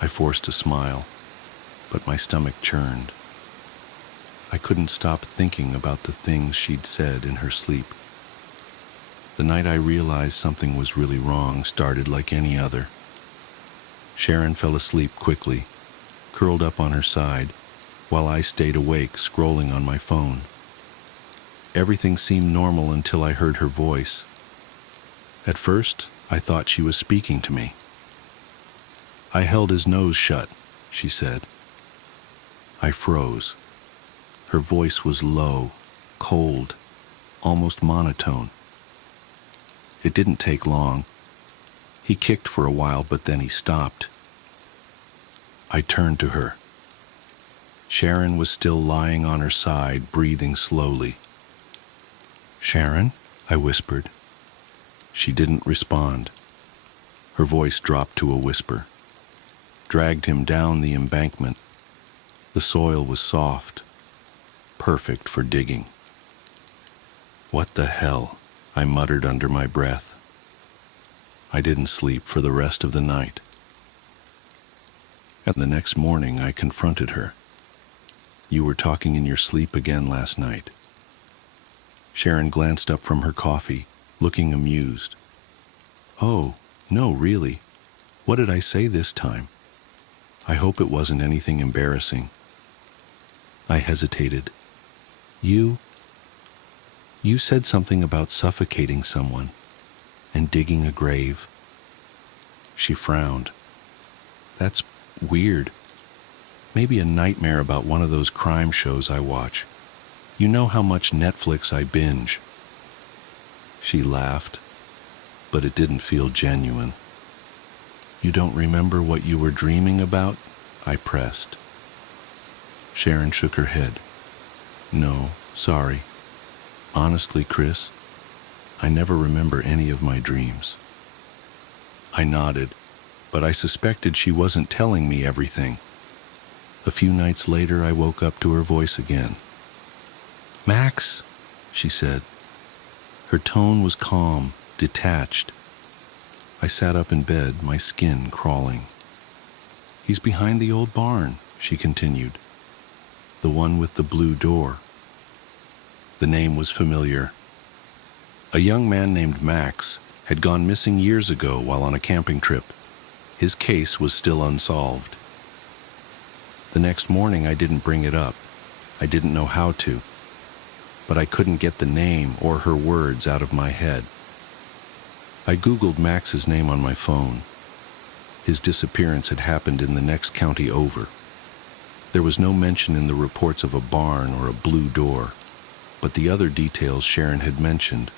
I forced a smile, but my stomach churned. I couldn't stop thinking about the things she'd said in her sleep. The night I realized something was really wrong started like any other. Sharon fell asleep quickly, curled up on her side, while I stayed awake scrolling on my phone. Everything seemed normal until I heard her voice. At first, I thought she was speaking to me. "I held his nose shut," she said. I froze. Her voice was low, cold, almost monotone. It didn't take long. He kicked for a while, but then he stopped. I turned to her. Sharon was still lying on her side, breathing slowly. "Sharon?" I whispered. She didn't respond. Her voice dropped to a whisper. Dragged him down the embankment. The soil was soft, perfect for digging. "What the hell?" I muttered under my breath. I didn't sleep for the rest of the night. And the next morning I confronted her. "You were talking in your sleep again last night." Sharon glanced up from her coffee, looking amused. "Oh, no, really. What did I say this time? I hope it wasn't anything embarrassing." I hesitated. You said something about suffocating someone and digging a grave." She frowned. "That's weird. Maybe a nightmare about one of those crime shows I watch. You know how much Netflix I binge." She laughed, but it didn't feel genuine. "You don't remember what you were dreaming about?" I pressed. Sharon shook her head. "No, sorry. Honestly, Chris, I never remember any of my dreams." I nodded, but I suspected she wasn't telling me everything. A few nights later, I woke up to her voice again. "Max," she said. Her tone was calm, detached. I sat up in bed, my skin crawling. "He's behind the old barn," she continued. "The one with the blue door." The name was familiar. A young man named Max had gone missing years ago while on a camping trip. His case was still unsolved. The next morning I didn't bring it up. I didn't know how to. But I couldn't get the name or her words out of my head. I Googled Max's name on my phone. His disappearance had happened in the next county over. There was no mention in the reports of a barn or a blue door, but the other details Sharon had mentioned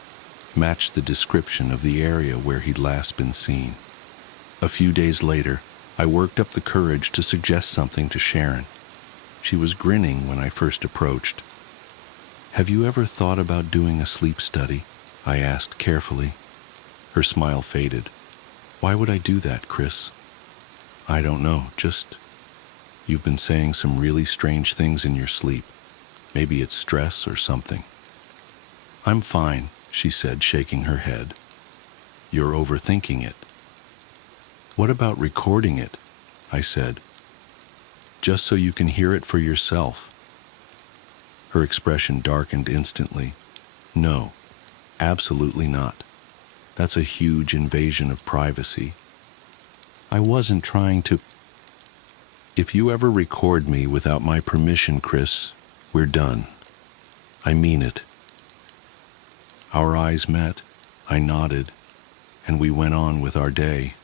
matched the description of the area where he'd last been seen. A few days later, I worked up the courage to suggest something to Sharon. She was grinning when I first approached. "Have you ever thought about doing a sleep study?" I asked carefully. Her smile faded. "Why would I do that, Chris?" "I don't know, just... You've been saying some really strange things in your sleep. Maybe it's stress or something. I'm fine, she said, shaking her head. You're overthinking it. What about recording it? I said. Just so you can hear it for yourself. Her expression darkened instantly. No, absolutely not. That's a huge invasion of privacy. I wasn't trying to... If you ever record me without my permission, Chris, we're done. I mean it. Our eyes met, I nodded, and we went on with our day.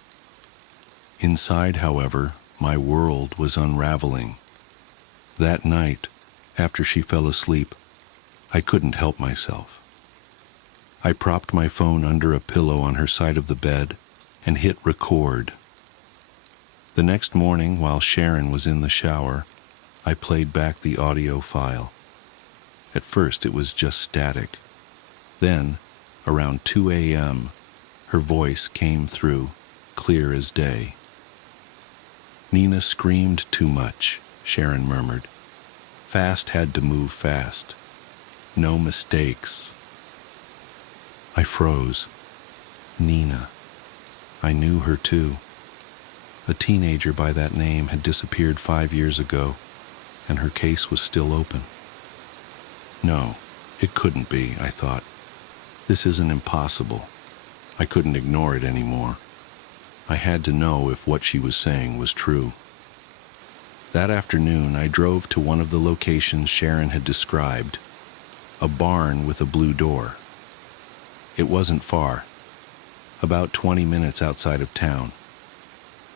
Inside, however, my world was unraveling. That night, after she fell asleep, I couldn't help myself. I propped my phone under a pillow on her side of the bed and hit record. The next morning, while Sharon was in the shower, I played back the audio file. At first, it was just static. Then, around 2 a.m., her voice came through, clear as day. Nina screamed too much, Sharon murmured. Fast had to move fast. No mistakes. I froze. Nina. I knew her too. A teenager by that name had disappeared 5 years ago, and her case was still open. No, it couldn't be, I thought. This isn't impossible. I couldn't ignore it anymore. I had to know if what she was saying was true. That afternoon, I drove to one of the locations Sharon had described, a barn with a blue door. It wasn't far, about 20 minutes outside of town.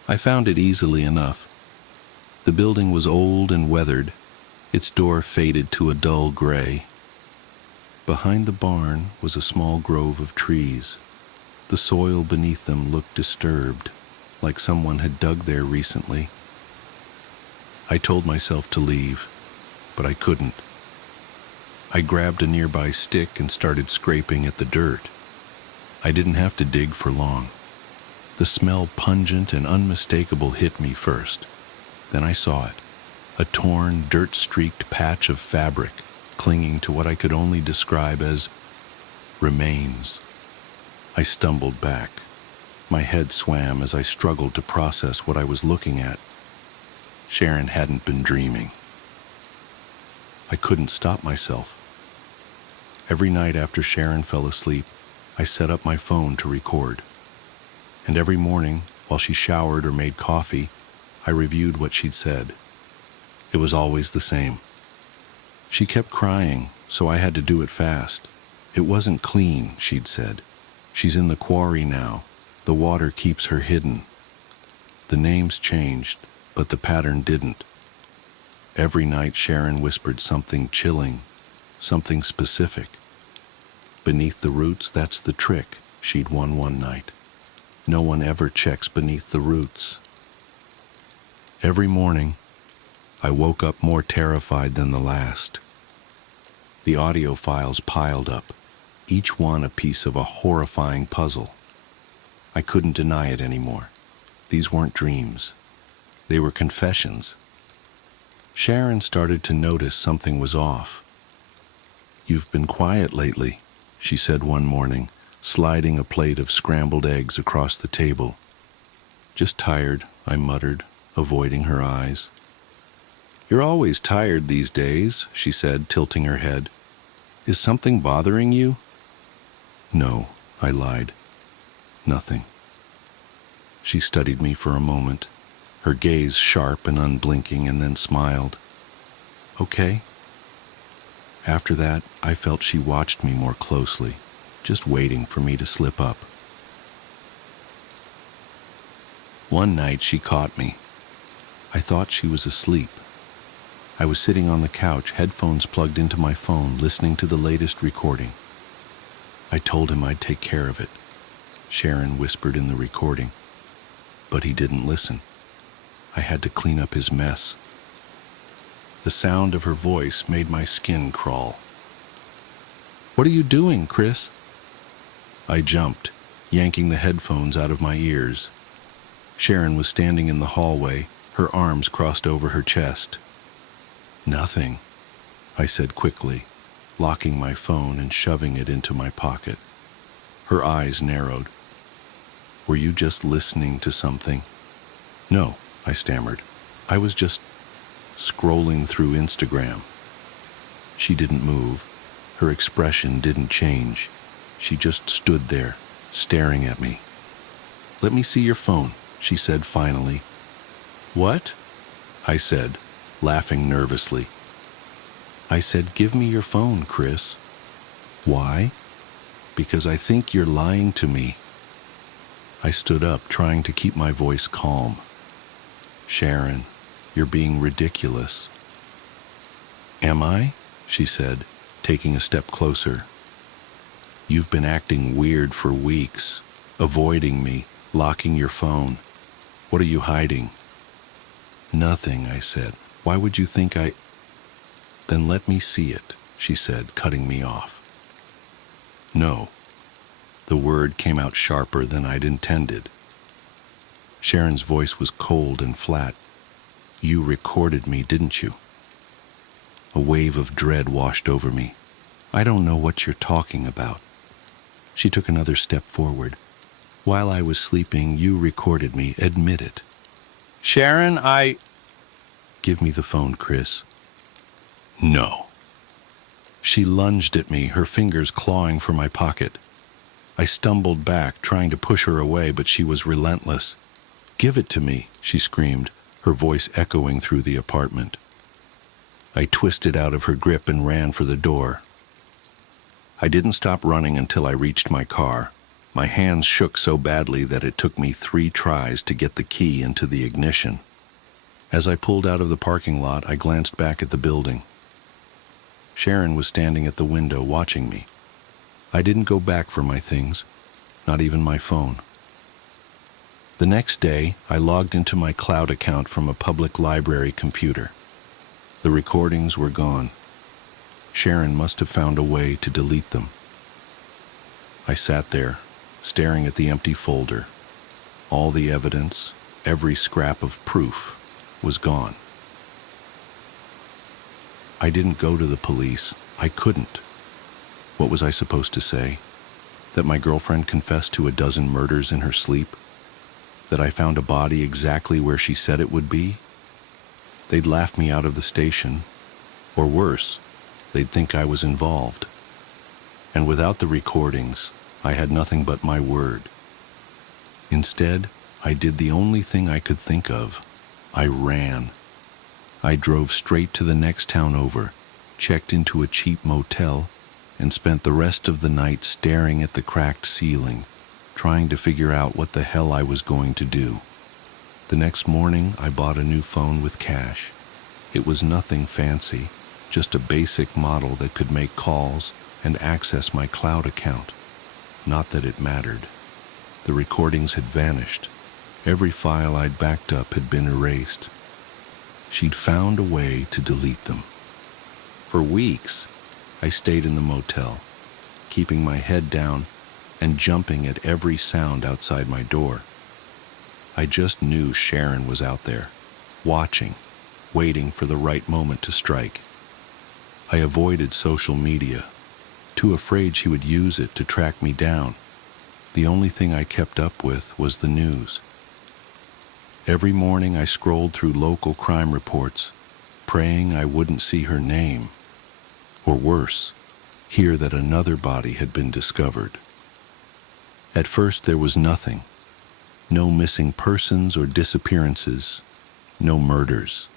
I found it easily enough. The building was old and weathered, its door faded to a dull gray. Behind the barn was a small grove of trees. The soil beneath them looked disturbed, like someone had dug there recently. I told myself to leave, but I couldn't. I grabbed a nearby stick and started scraping at the dirt. I didn't have to dig for long. The smell, pungent and unmistakable, hit me first. Then I saw it, a torn, dirt-streaked patch of fabric clinging to what I could only describe as remains. I stumbled back. My head swam as I struggled to process what I was looking at. Sharon hadn't been dreaming. I couldn't stop myself. Every night after Sharon fell asleep, I set up my phone to record. And every morning, while she showered or made coffee, I reviewed what she'd said. It was always the same. She kept crying, so I had to do it fast. It wasn't clean, she'd said. She's in the quarry now. The water keeps her hidden. The names changed, but the pattern didn't. Every night Sharon whispered something chilling, something specific. Beneath the roots, that's the trick, she'd won one night. No one ever checks beneath the roots. Every morning, I woke up more terrified than the last. The audio files piled up, each one a piece of a horrifying puzzle. I couldn't deny it anymore. These weren't dreams. They were confessions. Sharon started to notice something was off. "You've been quiet lately," she said one morning, sliding a plate of scrambled eggs across the table. "Just tired," I muttered, avoiding her eyes. "You're always tired these days," she said, tilting her head. "Is something bothering you?" "No," I lied. "Nothing." She studied me for a moment, her gaze sharp and unblinking, and then smiled. "Okay." After that, I felt she watched me more closely, just waiting for me to slip up. One night she caught me. I thought she was asleep. I was sitting on the couch, headphones plugged into my phone, listening to the latest recording. I told him I'd take care of it, Sharon whispered in the recording. But he didn't listen. I had to clean up his mess. The sound of her voice made my skin crawl. "What are you doing, Chris?" I jumped, yanking the headphones out of my ears. Sharon was standing in the hallway, her arms crossed over her chest. "Nothing." I said quickly, locking my phone and shoving it into my pocket. Her eyes narrowed. Were you just listening to something? No, I stammered. I was just scrolling through Instagram. She didn't move. Her expression didn't change. She just stood there, staring at me. Let me see your phone, she said finally. What? I said, laughing nervously. I said, give me your phone, Chris. Why? Because I think you're lying to me. I stood up, trying to keep my voice calm. Sharon, you're being ridiculous. Am I? She said, taking a step closer. You've been acting weird for weeks, avoiding me, locking your phone. What are you hiding? Nothing, I said. Why would you think I... Then let me see it, she said, cutting me off. No. The word came out sharper than I'd intended. Sharon's voice was cold and flat. You recorded me, didn't you? A wave of dread washed over me. I don't know what you're talking about. She took another step forward. While I was sleeping, you recorded me. Admit it. Sharon, I... Give me the phone, Chris. No. She lunged at me, her fingers clawing for my pocket. I stumbled back, trying to push her away, but she was relentless. Give it to me, she screamed, her voice echoing through the apartment. I twisted out of her grip and ran for the door. I didn't stop running until I reached my car. My hands shook so badly that it took me 3 tries to get the key into the ignition. As I pulled out of the parking lot, I glanced back at the building. Sharon was standing at the window watching me. I didn't go back for my things, not even my phone. The next day, I logged into my cloud account from a public library computer. The recordings were gone. Sharon must have found a way to delete them. I sat there, staring at the empty folder. All the evidence, every scrap of proof, was gone. I didn't go to the police. I couldn't. What was I supposed to say? That my girlfriend confessed to a dozen murders in her sleep? That I found a body exactly where she said it would be? They'd laugh me out of the station. Or worse, they'd think I was involved. And without the recordings, I had nothing but my word. Instead, I did the only thing I could think of. I ran. I drove straight to the next town over, checked into a cheap motel, and spent the rest of the night staring at the cracked ceiling, trying to figure out what the hell I was going to do. The next morning, I bought a new phone with cash. It was nothing fancy, just a basic model that could make calls and access my cloud account. Not that it mattered. The recordings had vanished. Every file I'd backed up had been erased. She'd found a way to delete them. For weeks, I stayed in the motel, keeping my head down and jumping at every sound outside my door. I just knew Sharon was out there, watching, waiting for the right moment to strike. I avoided social media, too afraid she would use it to track me down. The only thing I kept up with was the news. Every morning I scrolled through local crime reports, praying I wouldn't see her name, or worse, hear that another body had been discovered. At first there was nothing. No missing persons or disappearances, no murders.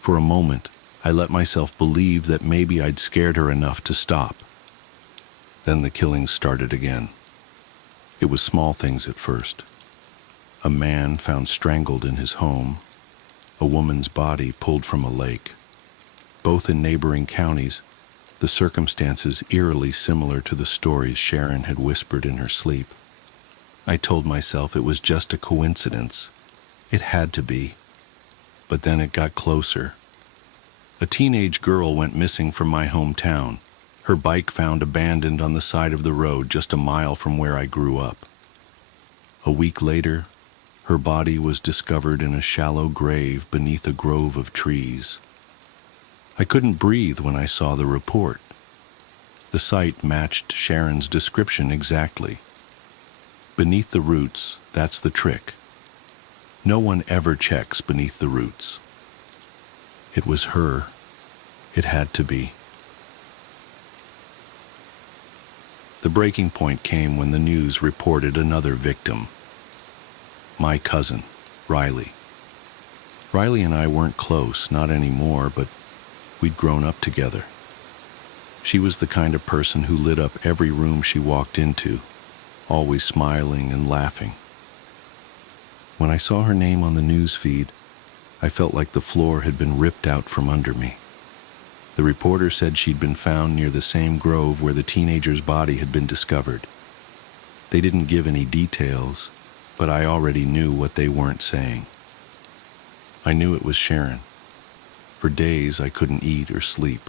For a moment, I let myself believe that maybe I'd scared her enough to stop. Then the killings started again. It was small things at first. A man found strangled in his home, a woman's body pulled from a lake. Both in neighboring counties, the circumstances eerily similar to the stories Sharon had whispered in her sleep. I told myself it was just a coincidence. It had to be. But then it got closer. A teenage girl went missing from my hometown. Her bike found abandoned on the side of the road just a mile from where I grew up. A week later, her body was discovered in a shallow grave beneath a grove of trees. I couldn't breathe when I saw the report. The site matched Sharon's description exactly. Beneath the roots, that's the trick. No one ever checks beneath the roots. It was her. It had to be. The breaking point came when the news reported another victim. My cousin, Riley. Riley and I weren't close, not anymore, but we'd grown up together. She was the kind of person who lit up every room she walked into, always smiling and laughing. When I saw her name on the news feed, I felt like the floor had been ripped out from under me. The reporter said she'd been found near the same grove where the teenager's body had been discovered. They didn't give any details, but I already knew what they weren't saying. I knew it was Sharon. For days I couldn't eat or sleep.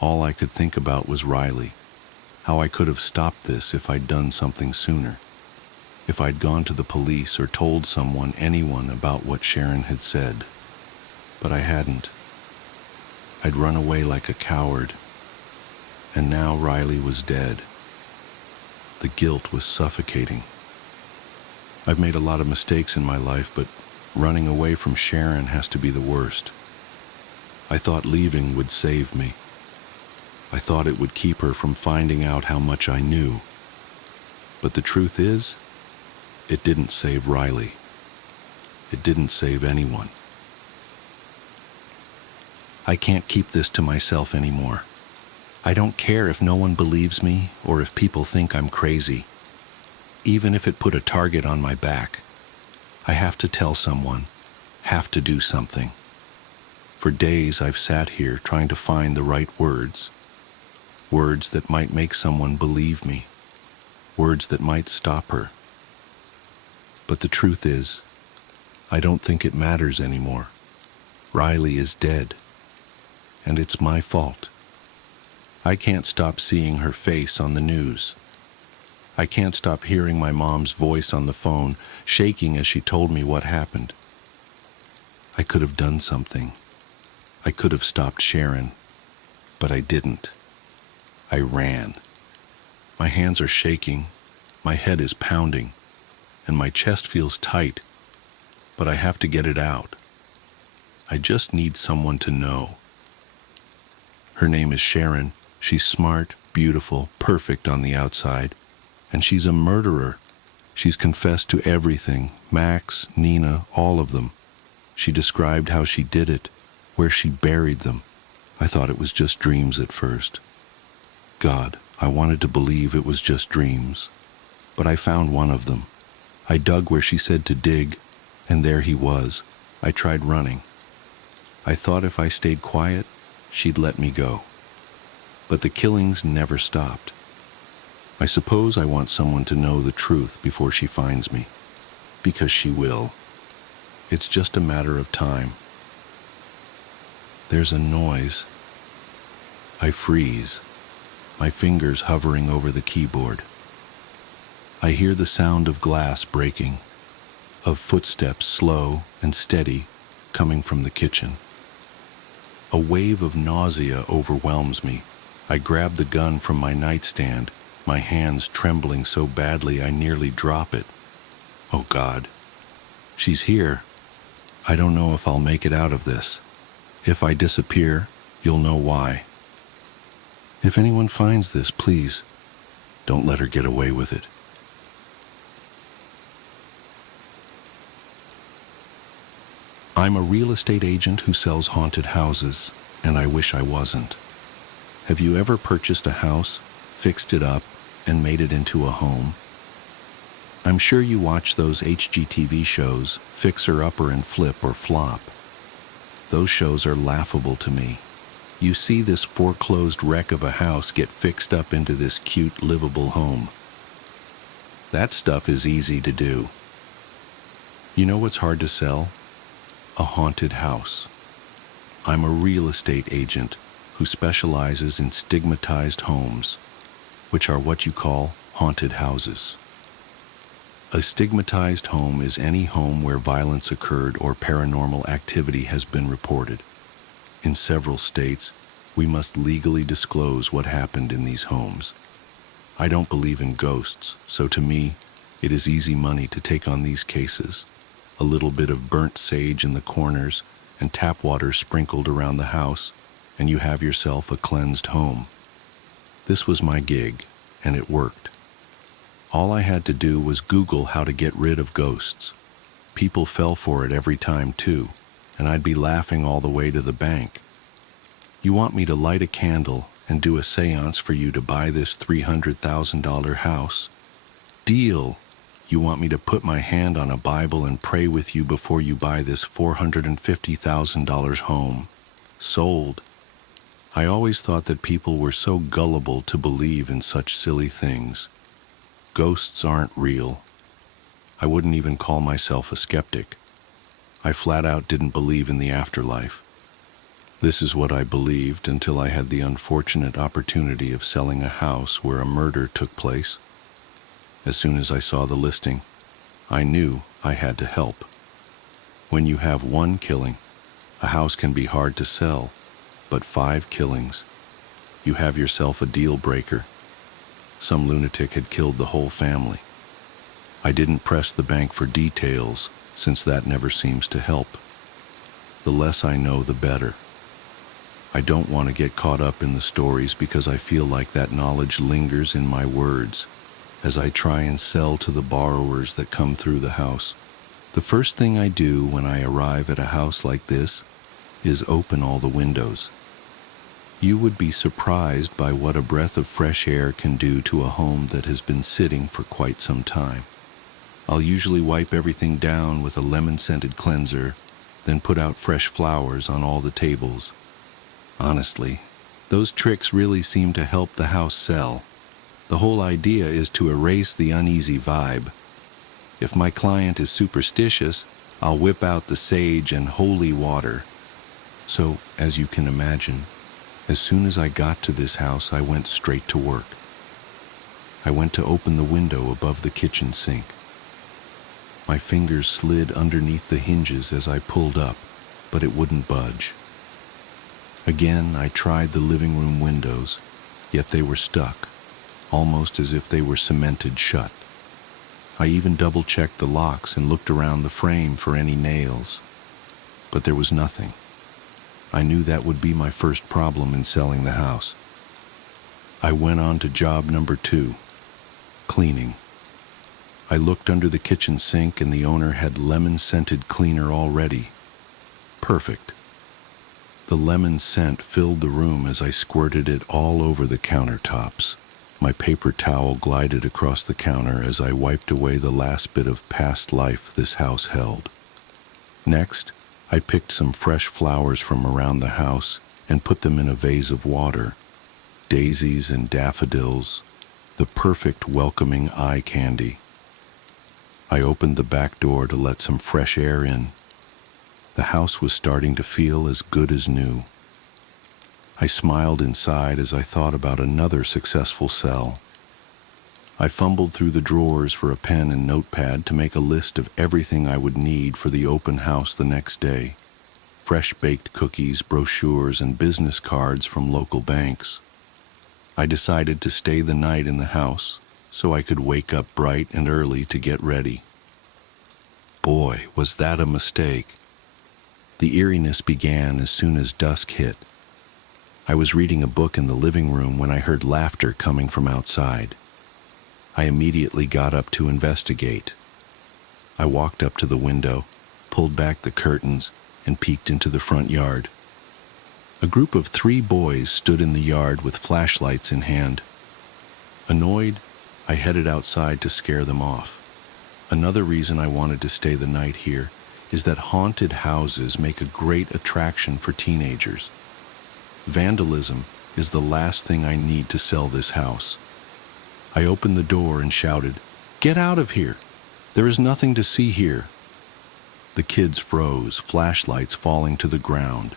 All I could think about was Riley, how I could have stopped this if I'd done something sooner, if I'd gone to the police or told anyone about what Sharon had said. But I hadn't. I'd run away like a coward, and now Riley was dead. The guilt was suffocating. I've made a lot of mistakes in my life, but running away from Sharon has to be the worst. I thought leaving would save me. I thought it would keep her from finding out how much I knew. But the truth is, it didn't save Riley. It didn't save anyone. I can't keep this to myself anymore. I don't care if no one believes me or if people think I'm crazy. Even if it put a target on my back, I have to tell someone, have to do something. For days I've sat here trying to find the right words that might make someone believe me, words that might stop her. But the truth is, I don't think it matters anymore. Riley is dead. And it's my fault. I can't stop seeing her face on the news. I can't stop hearing my mom's voice on the phone, shaking as she told me what happened. I could have done something. I could have stopped Sharon, but I didn't. I ran. My hands are shaking, my head is pounding, and my chest feels tight, but I have to get it out. I just need someone to know. Her name is Sharon. She's smart, beautiful, perfect on the outside. And she's a murderer. She's confessed to everything. Max, Nina, all of them. She described how she did it, where she buried them. I thought it was just dreams at first. God, I wanted to believe it was just dreams. But I found one of them. I dug where she said to dig, and there he was. I tried running. I thought if I stayed quiet, she'd let me go. But the killings never stopped. I suppose I want someone to know the truth before she finds me. Because she will. It's just a matter of time. There's a noise. I freeze, my fingers hovering over the keyboard. I hear the sound of glass breaking, of footsteps slow and steady coming from the kitchen. A wave of nausea overwhelms me. I grab the gun from my nightstand, my hands trembling so badly I nearly drop it. Oh God, she's here. I don't know if I'll make it out of this. If I disappear, you'll know why. If anyone finds this, please, don't let her get away with it. I'm a real estate agent who sells haunted houses, and I wish I wasn't. Have you ever purchased a house, fixed it up, and made it into a home? I'm sure you watch those HGTV shows, Fixer Upper and Flip or Flop. Those shows are laughable to me. You see this foreclosed wreck of a house get fixed up into this cute, livable home. That stuff is easy to do. You know what's hard to sell? A haunted house. I'm a real estate agent who specializes in stigmatized homes, which are what you call haunted houses. A stigmatized home is any home where violence occurred or paranormal activity has been reported. In several states, we must legally disclose what happened in these homes. I don't believe in ghosts, so to me, it is easy money to take on these cases. A little bit of burnt sage in the corners and tap water sprinkled around the house, and you have yourself a cleansed home. This was my gig, and it worked. All I had to do was Google how to get rid of ghosts. People fell for it every time too, and I'd be laughing all the way to the bank. You want me to light a candle and do a seance for you to buy this $300,000 house? Deal! You want me to put my hand on a Bible and pray with you before you buy this $450,000 home? Sold. I always thought that people were so gullible to believe in such silly things. Ghosts aren't real. I wouldn't even call myself a skeptic. I flat out didn't believe in the afterlife. This is what I believed until I had the unfortunate opportunity of selling a house where a murder took place. As soon as I saw the listing, I knew I had to help. When you have one killing, a house can be hard to sell, but 5 killings, you have yourself a deal breaker. Some lunatic had killed the whole family. I didn't press the bank for details, since that never seems to help. The less I know, the better. I don't want to get caught up in the stories because I feel like that knowledge lingers in my words as I try and sell to the borrowers that come through the house. The first thing I do when I arrive at a house like this is open all the windows. You would be surprised by what a breath of fresh air can do to a home that has been sitting for quite some time. I'll usually wipe everything down with a lemon-scented cleanser, then put out fresh flowers on all the tables. Honestly, those tricks really seem to help the house sell. The whole idea is to erase the uneasy vibe. If my client is superstitious, I'll whip out the sage and holy water. So, as you can imagine, as soon as I got to this house, I went straight to work. I went to open the window above the kitchen sink. My fingers slid underneath the hinges as I pulled up, but it wouldn't budge. Again, I tried the living room windows, yet they were stuck, almost as if they were cemented shut. I even double-checked the locks and looked around the frame for any nails, but there was nothing. I knew that would be my first problem in selling the house. I went on to job number 2, cleaning. I looked under the kitchen sink and the owner had lemon-scented cleaner already. Perfect. The lemon scent filled the room as I squirted it all over the countertops. My paper towel glided across the counter as I wiped away the last bit of past life this house held. Next, I picked some fresh flowers from around the house and put them in a vase of water. Daisies and daffodils, the perfect welcoming eye candy. I opened the back door to let some fresh air in. The house was starting to feel as good as new. I smiled inside as I thought about another successful sell. I fumbled through the drawers for a pen and notepad to make a list of everything I would need for the open house the next day. Fresh baked cookies, brochures, and business cards from local banks. I decided to stay the night in the house so I could wake up bright and early to get ready. Boy, was that a mistake. The eeriness began as soon as dusk hit. I was reading a book in the living room when I heard laughter coming from outside. I immediately got up to investigate. I walked up to the window, pulled back the curtains, and peeked into the front yard. A group of 3 boys stood in the yard with flashlights in hand. Annoyed, I headed outside to scare them off. Another reason I wanted to stay the night here is that haunted houses make a great attraction for teenagers. Vandalism is the last thing I need to sell this house. I opened the door and shouted, "Get out of here! There is nothing to see here." The kids froze, flashlights falling to the ground.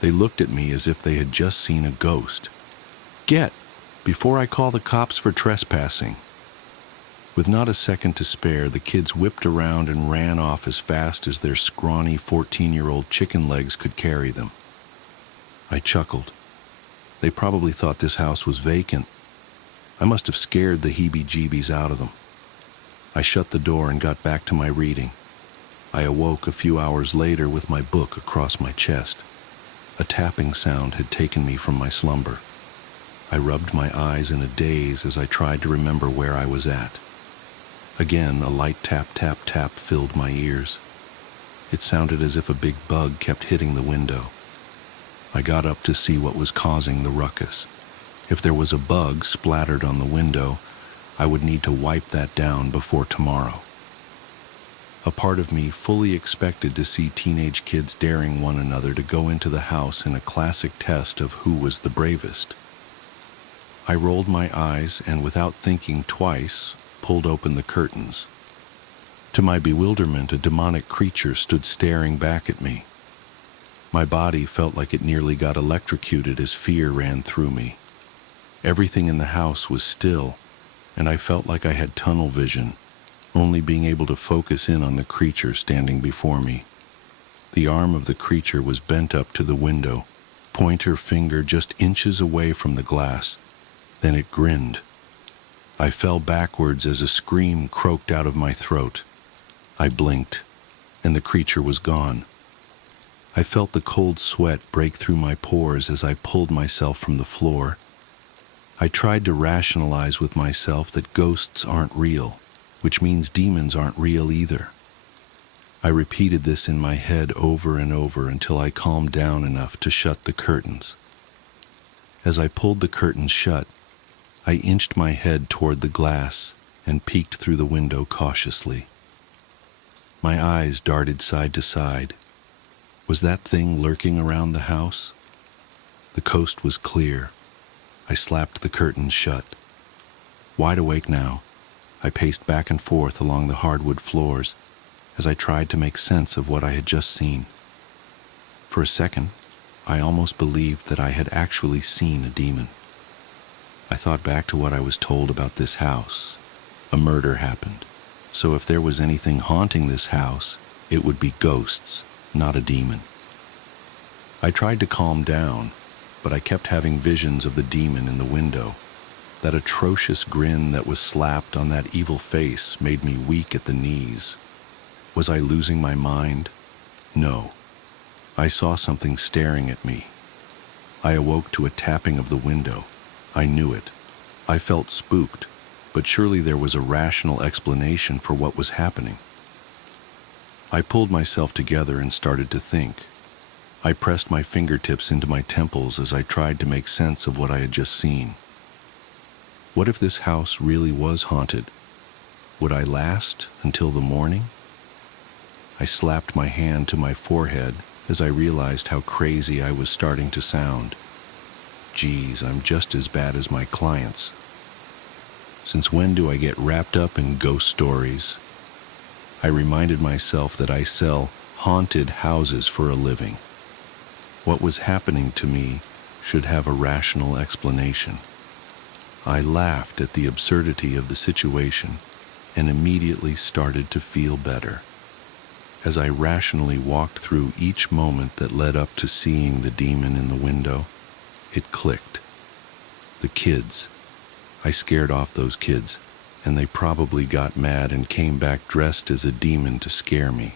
They looked at me as if they had just seen a ghost. "Get! Before I call the cops for trespassing." With not a second to spare, the kids whipped around and ran off as fast as their scrawny 14-year-old chicken legs could carry them. I chuckled. They probably thought this house was vacant. I must have scared the heebie-jeebies out of them. I shut the door and got back to my reading. I awoke a few hours later with my book across my chest. A tapping sound had taken me from my slumber. I rubbed my eyes in a daze as I tried to remember where I was at. Again, a light tap, tap, tap filled my ears. It sounded as if a big bug kept hitting the window. I got up to see what was causing the ruckus. If there was a bug splattered on the window, I would need to wipe that down before tomorrow. A part of me fully expected to see teenage kids daring one another to go into the house in a classic test of who was the bravest. I rolled my eyes and, without thinking twice, pulled open the curtains. To my bewilderment, a demonic creature stood staring back at me. My body felt like it nearly got electrocuted as fear ran through me. Everything in the house was still, and I felt like I had tunnel vision, only being able to focus in on the creature standing before me. The arm of the creature was bent up to the window, pointer finger just inches away from the glass. Then it grinned. I fell backwards as a scream croaked out of my throat. I blinked, and the creature was gone. I felt the cold sweat break through my pores as I pulled myself from the floor. I tried to rationalize with myself that ghosts aren't real, which means demons aren't real either. I repeated this in my head over and over until I calmed down enough to shut the curtains. As I pulled the curtains shut, I inched my head toward the glass and peeked through the window cautiously. My eyes darted side to side. Was that thing lurking around the house? The coast was clear. I slapped the curtains shut. Wide awake now, I paced back and forth along the hardwood floors as I tried to make sense of what I had just seen. For a second, I almost believed that I had actually seen a demon. I thought back to what I was told about this house. A murder happened. So if there was anything haunting this house, it would be ghosts, not a demon. I tried to calm down, but I kept having visions of the demon in the window. That atrocious grin that was slapped on that evil face made me weak at the knees. Was I losing my mind? No. I saw something staring at me. I awoke to a tapping of the window. I knew it. I felt spooked, but surely there was a rational explanation for what was happening. I pulled myself together and started to think. I pressed my fingertips into my temples as I tried to make sense of what I had just seen. What if this house really was haunted? Would I last until the morning? I slapped my hand to my forehead as I realized how crazy I was starting to sound. Geez, I'm just as bad as my clients. Since when do I get wrapped up in ghost stories? I reminded myself that I sell haunted houses for a living. What was happening to me should have a rational explanation. I laughed at the absurdity of the situation and immediately started to feel better. As I rationally walked through each moment that led up to seeing the demon in the window, it clicked. The kids. I scared off those kids, and they probably got mad and came back dressed as a demon to scare me.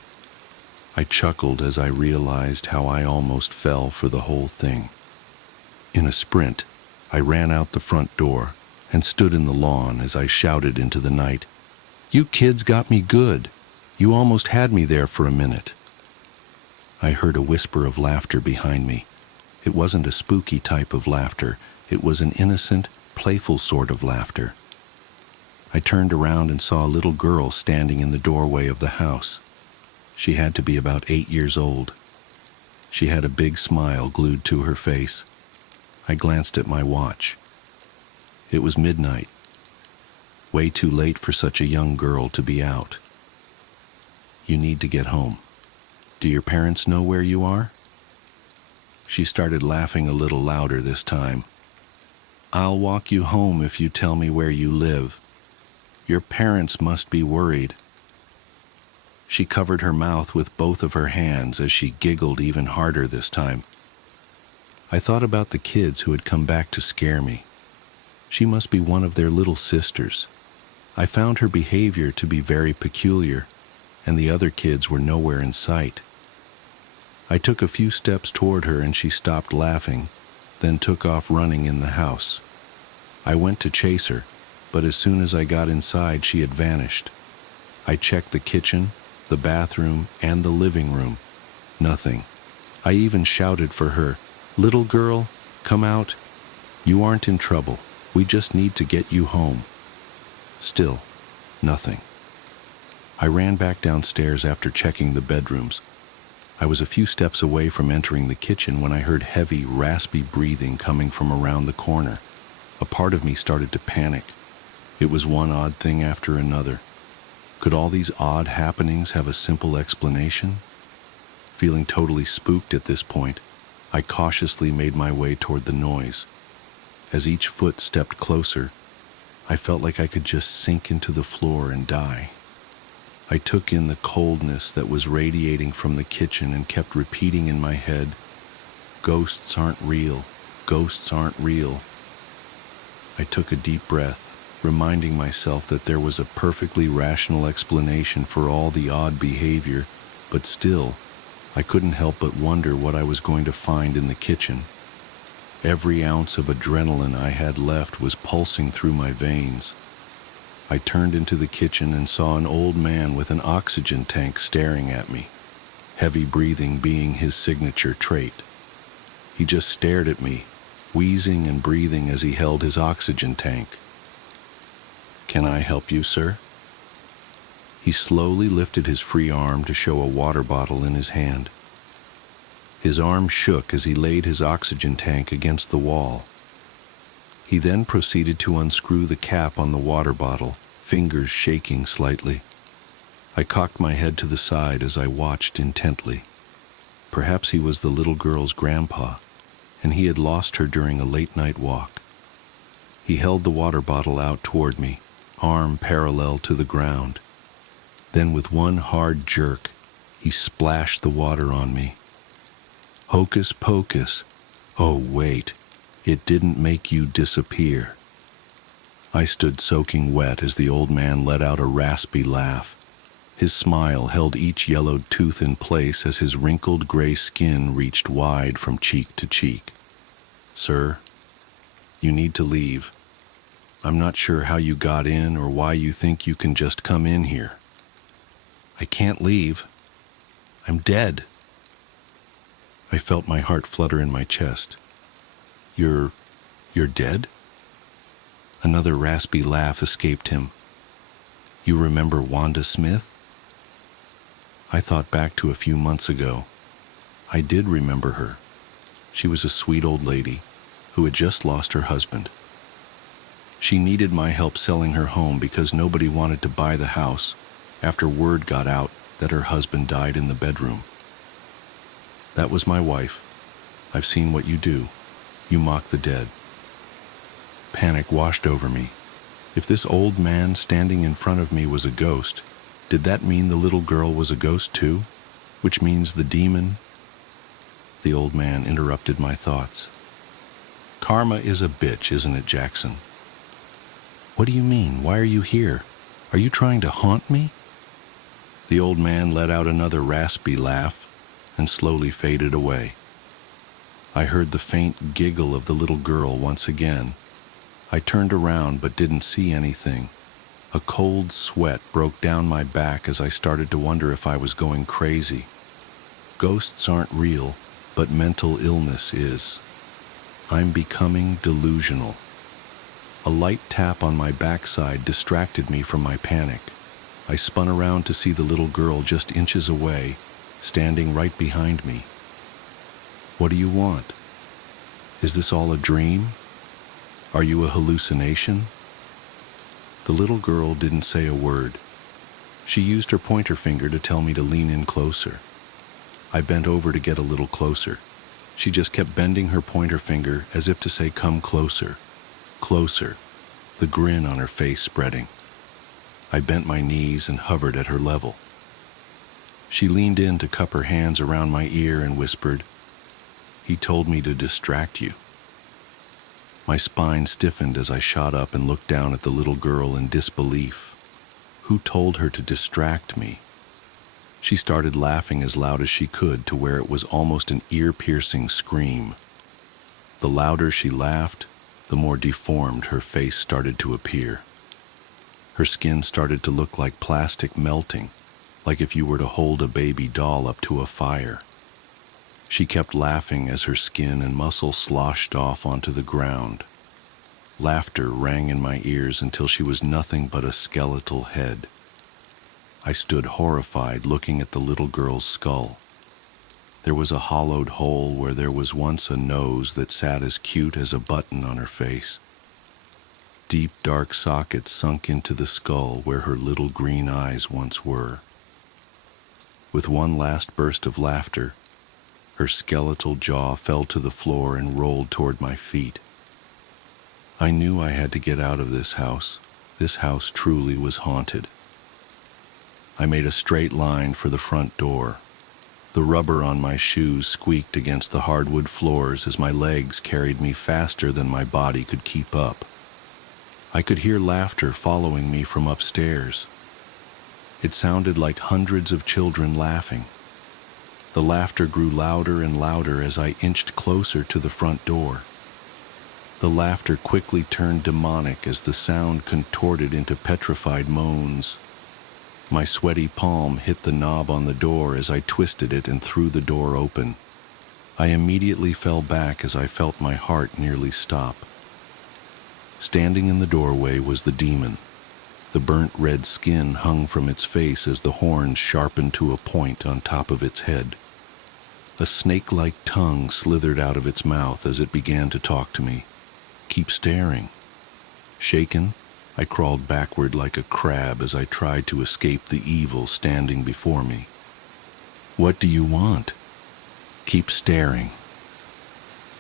I chuckled as I realized how I almost fell for the whole thing. In a sprint, I ran out the front door and stood in the lawn as I shouted into the night, "You kids got me good. You almost had me there for a minute." I heard a whisper of laughter behind me. It wasn't a spooky type of laughter. It was an innocent, playful sort of laughter. I turned around and saw a little girl standing in the doorway of the house. She had to be about 8 years old. She had a big smile glued to her face. I glanced at my watch. It was midnight. Way too late for such a young girl to be out. "You need to get home. Do your parents know where you are?" She started laughing a little louder this time. "I'll walk you home if you tell me where you live. Your parents must be worried." She covered her mouth with both of her hands as she giggled even harder this time. I thought about the kids who had come back to scare me. She must be one of their little sisters. I found her behavior to be very peculiar, and the other kids were nowhere in sight. I took a few steps toward her and she stopped laughing, then took off running in the house. I went to chase her, but as soon as I got inside, she had vanished. I checked the kitchen, the bathroom, and the living room. Nothing. I even shouted for her, "Little girl, come out. You aren't in trouble. We just need to get you home." Still, nothing. I ran back downstairs after checking the bedrooms. I was a few steps away from entering the kitchen when I heard heavy, raspy breathing coming from around the corner. A part of me started to panic. It was one odd thing after another. Could all these odd happenings have a simple explanation? Feeling totally spooked at this point, I cautiously made my way toward the noise. As each foot stepped closer, I felt like I could just sink into the floor and die. I took in the coldness that was radiating from the kitchen and kept repeating in my head, "Ghosts aren't real. Ghosts aren't real." I took a deep breath, reminding myself that there was a perfectly rational explanation for all the odd behavior, but still, I couldn't help but wonder what I was going to find in the kitchen. Every ounce of adrenaline I had left was pulsing through my veins. I turned into the kitchen and saw an old man with an oxygen tank staring at me, heavy breathing being his signature trait. He just stared at me, wheezing and breathing as he held his oxygen tank. "Can I help you, sir?" He slowly lifted his free arm to show a water bottle in his hand. His arm shook as he laid his oxygen tank against the wall. He then proceeded to unscrew the cap on the water bottle, fingers shaking slightly. I cocked my head to the side as I watched intently. Perhaps he was the little girl's grandpa, and he had lost her during a late-night walk. He held the water bottle out toward me, arm parallel to the ground. Then with one hard jerk, he splashed the water on me. Hocus pocus. Oh, wait. It didn't make you disappear. I stood soaking wet as the old man let out a raspy laugh. His smile held each yellowed tooth in place as his wrinkled gray skin reached wide from cheek to cheek. "Sir, you need to leave. I'm not sure how you got in or why you think you can just come in here." "I can't leave. I'm dead." I felt my heart flutter in my chest. You're dead?" Another raspy laugh escaped him. "You remember Wanda Smith?" I thought back to a few months ago. I did remember her. She was a sweet old lady who had just lost her husband. She needed my help selling her home because nobody wanted to buy the house after word got out that her husband died in the bedroom. "That was my wife. I've seen what you do. You mock the dead." Panic washed over me. If this old man standing in front of me was a ghost, did that mean the little girl was a ghost too? Which means the demon? The old man interrupted my thoughts. "Karma is a bitch, isn't it, Jackson?" "What do you mean? Why are you here? Are you trying to haunt me?" The old man let out another raspy laugh and slowly faded away. I heard the faint giggle of the little girl once again. I turned around but didn't see anything. A cold sweat broke down my back as I started to wonder if I was going crazy. Ghosts aren't real, but mental illness is. I'm becoming delusional. A light tap on my backside distracted me from my panic. I spun around to see the little girl just inches away, standing right behind me. "What do you want? Is this all a dream? Are you a hallucination?" The little girl didn't say a word. She used her pointer finger to tell me to lean in closer. I bent over to get a little closer. She just kept bending her pointer finger as if to say, "Come closer, closer," the grin on her face spreading. I bent my knees and hovered at her level. She leaned in to cup her hands around my ear and whispered, He told me to distract you. My spine stiffened as I shot up and looked down at the little girl in disbelief. Who told her to distract me? She started laughing as loud as she could to where it was almost an ear-piercing scream. The louder she laughed, the more deformed her face started to appear. Her skin started to look like plastic melting, like if you were to hold a baby doll up to a fire. She kept laughing as her skin and muscle sloshed off onto the ground. Laughter rang in my ears until she was nothing but a skeletal head. I stood horrified looking at the little girl's skull. There was a hollowed hole where there was once a nose that sat as cute as a button on her face. Deep dark sockets sunk into the skull where her little green eyes once were. With one last burst of laughter, her skeletal jaw fell to the floor and rolled toward my feet. I knew I had to get out of this house. This house truly was haunted. I made a straight line for the front door. The rubber on my shoes squeaked against the hardwood floors as my legs carried me faster than my body could keep up. I could hear laughter following me from upstairs. It sounded like hundreds of children laughing. The laughter grew louder and louder as I inched closer to the front door. The laughter quickly turned demonic as the sound contorted into petrified moans. My sweaty palm hit the knob on the door as I twisted it and threw the door open. I immediately fell back as I felt my heart nearly stop. Standing in the doorway was the demon. The burnt red skin hung from its face as the horns sharpened to a point on top of its head. A snake-like tongue slithered out of its mouth as it began to talk to me. Keep staring. Shaken, I crawled backward like a crab as I tried to escape the evil standing before me. What do you want? Keep staring.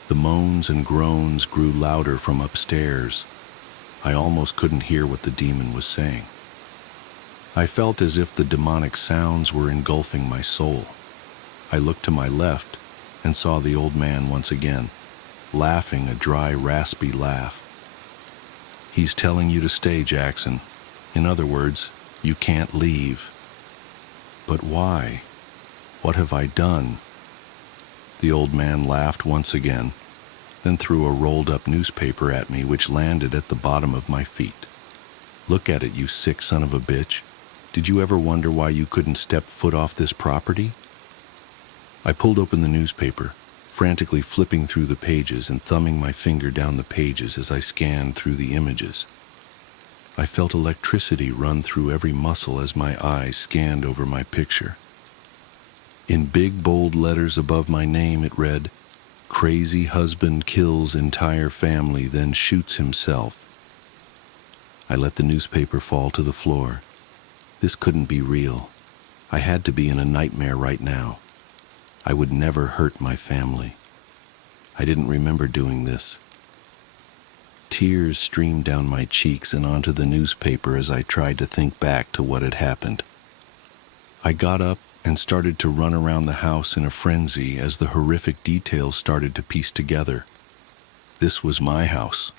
The moans and groans grew louder from upstairs. I almost couldn't hear what the demon was saying. I felt as if the demonic sounds were engulfing my soul. I looked to my left and saw the old man once again, laughing a dry, raspy laugh. He's telling you to stay, Jackson. In other words, you can't leave. But why? What have I done? The old man laughed once again, then threw a rolled-up newspaper at me which landed at the bottom of my feet. Look at it, you sick son of a bitch. Did you ever wonder why you couldn't step foot off this property? I pulled open the newspaper, frantically flipping through the pages and thumbing my finger down the pages as I scanned through the images. I felt electricity run through every muscle as my eyes scanned over my picture. In big, bold letters above my name it read, "Crazy husband kills entire family, then shoots himself." I let the newspaper fall to the floor. This couldn't be real. I had to be in a nightmare right now. I would never hurt my family. I didn't remember doing this. Tears streamed down my cheeks and onto the newspaper as I tried to think back to what had happened. I got up and started to run around the house in a frenzy as the horrific details started to piece together. This was my house.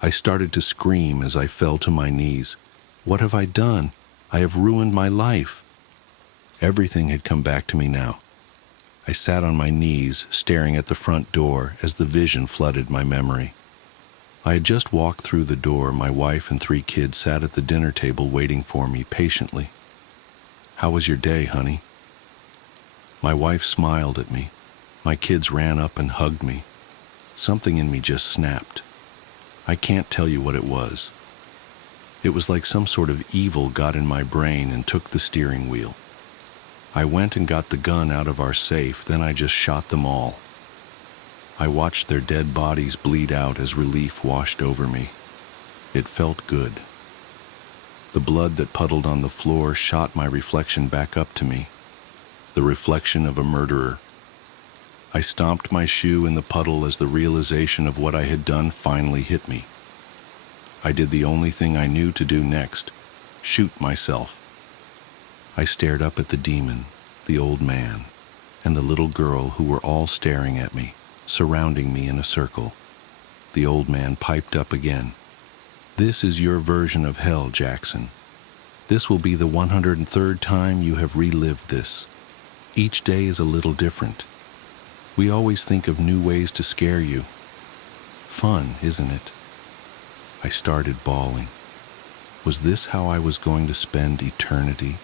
I started to scream as I fell to my knees. What have I done? I have ruined my life. Everything had come back to me now. I sat on my knees, staring at the front door as the vision flooded my memory. I had just walked through the door. My wife and 3 kids sat at the dinner table waiting for me patiently. "How was your day, honey?" My wife smiled at me. My kids ran up and hugged me. Something in me just snapped. I can't tell you what it was. It was like some sort of evil got in my brain and took the steering wheel. I went and got the gun out of our safe, then I just shot them all. I watched their dead bodies bleed out as relief washed over me. It felt good. The blood that puddled on the floor shot my reflection back up to me, the reflection of a murderer. I stomped my shoe in the puddle as the realization of what I had done finally hit me. I did the only thing I knew to do next, shoot myself. I stared up at the demon, the old man. and the little girl who were all staring at me, surrounding me in a circle. The old man piped up again. "This is your version of hell, Jackson. This will be the 103rd time you have relived this. Each day is a little different. We always think of new ways to scare you. Fun, isn't it?" I started bawling. Was this how I was going to spend eternity?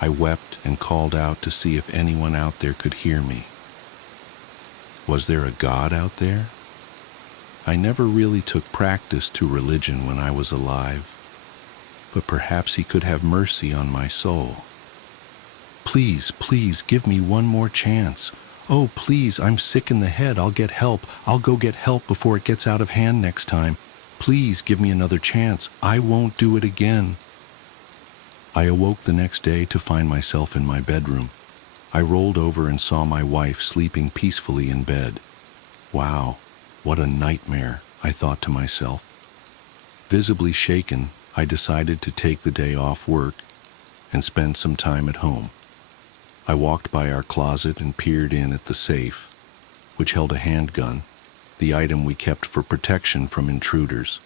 I wept and called out to see if anyone out there could hear me. Was there a God out there? I never really took practice to religion when I was alive, but perhaps he could have mercy on my soul. "Please, please, give me one more chance. Oh, please, I'm sick in the head. I'll get help. I'll go get help before it gets out of hand next time. Please give me another chance. I won't do it again." I awoke the next day to find myself in my bedroom. I rolled over and saw my wife sleeping peacefully in bed. Wow, what a nightmare, I thought to myself. Visibly shaken, I decided to take the day off work and spend some time at home. I walked by our closet and peered in at the safe, which held a handgun, the item we kept for protection from intruders.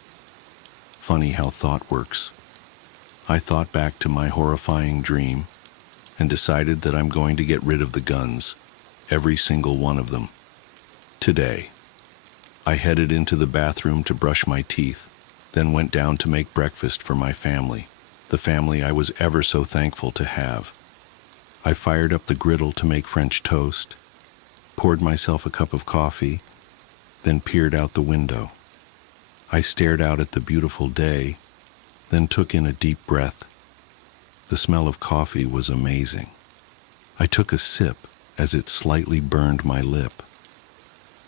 Funny how thought works. I thought back to my horrifying dream and decided that I'm going to get rid of the guns, every single one of them. Today, I headed into the bathroom to brush my teeth, then went down to make breakfast for my family, the family I was ever so thankful to have. I fired up the griddle to make French toast, poured myself a cup of coffee, then peered out the window. I stared out at the beautiful day, then took in a deep breath. The smell of coffee was amazing. I took a sip as it slightly burned my lip.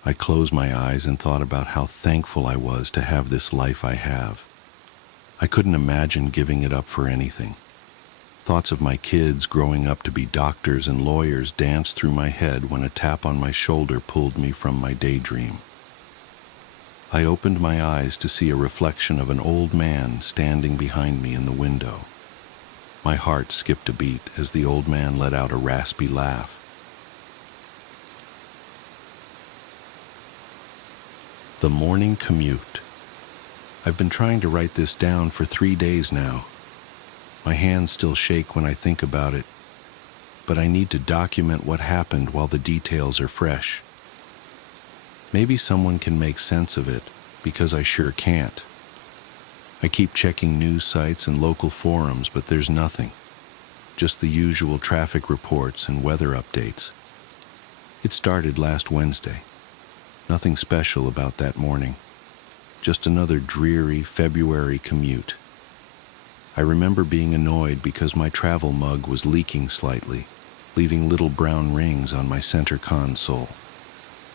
I closed my eyes and thought about how thankful I was to have this life I have. I couldn't imagine giving it up for anything. Thoughts of my kids growing up to be doctors and lawyers danced through my head when a tap on my shoulder pulled me from my daydream. I opened my eyes to see a reflection of an old man standing behind me in the window. My heart skipped a beat as the old man let out a raspy laugh. The morning commute. I've been trying to write this down for 3 days now. My hands still shake when I think about it, but I need to document what happened while the details are fresh. Maybe someone can make sense of it, because I sure can't. I keep checking news sites and local forums, but there's nothing. Just the usual traffic reports and weather updates. It started last Wednesday. Nothing special about that morning. Just another dreary February commute. I remember being annoyed because my travel mug was leaking slightly, leaving little brown rings on my center console.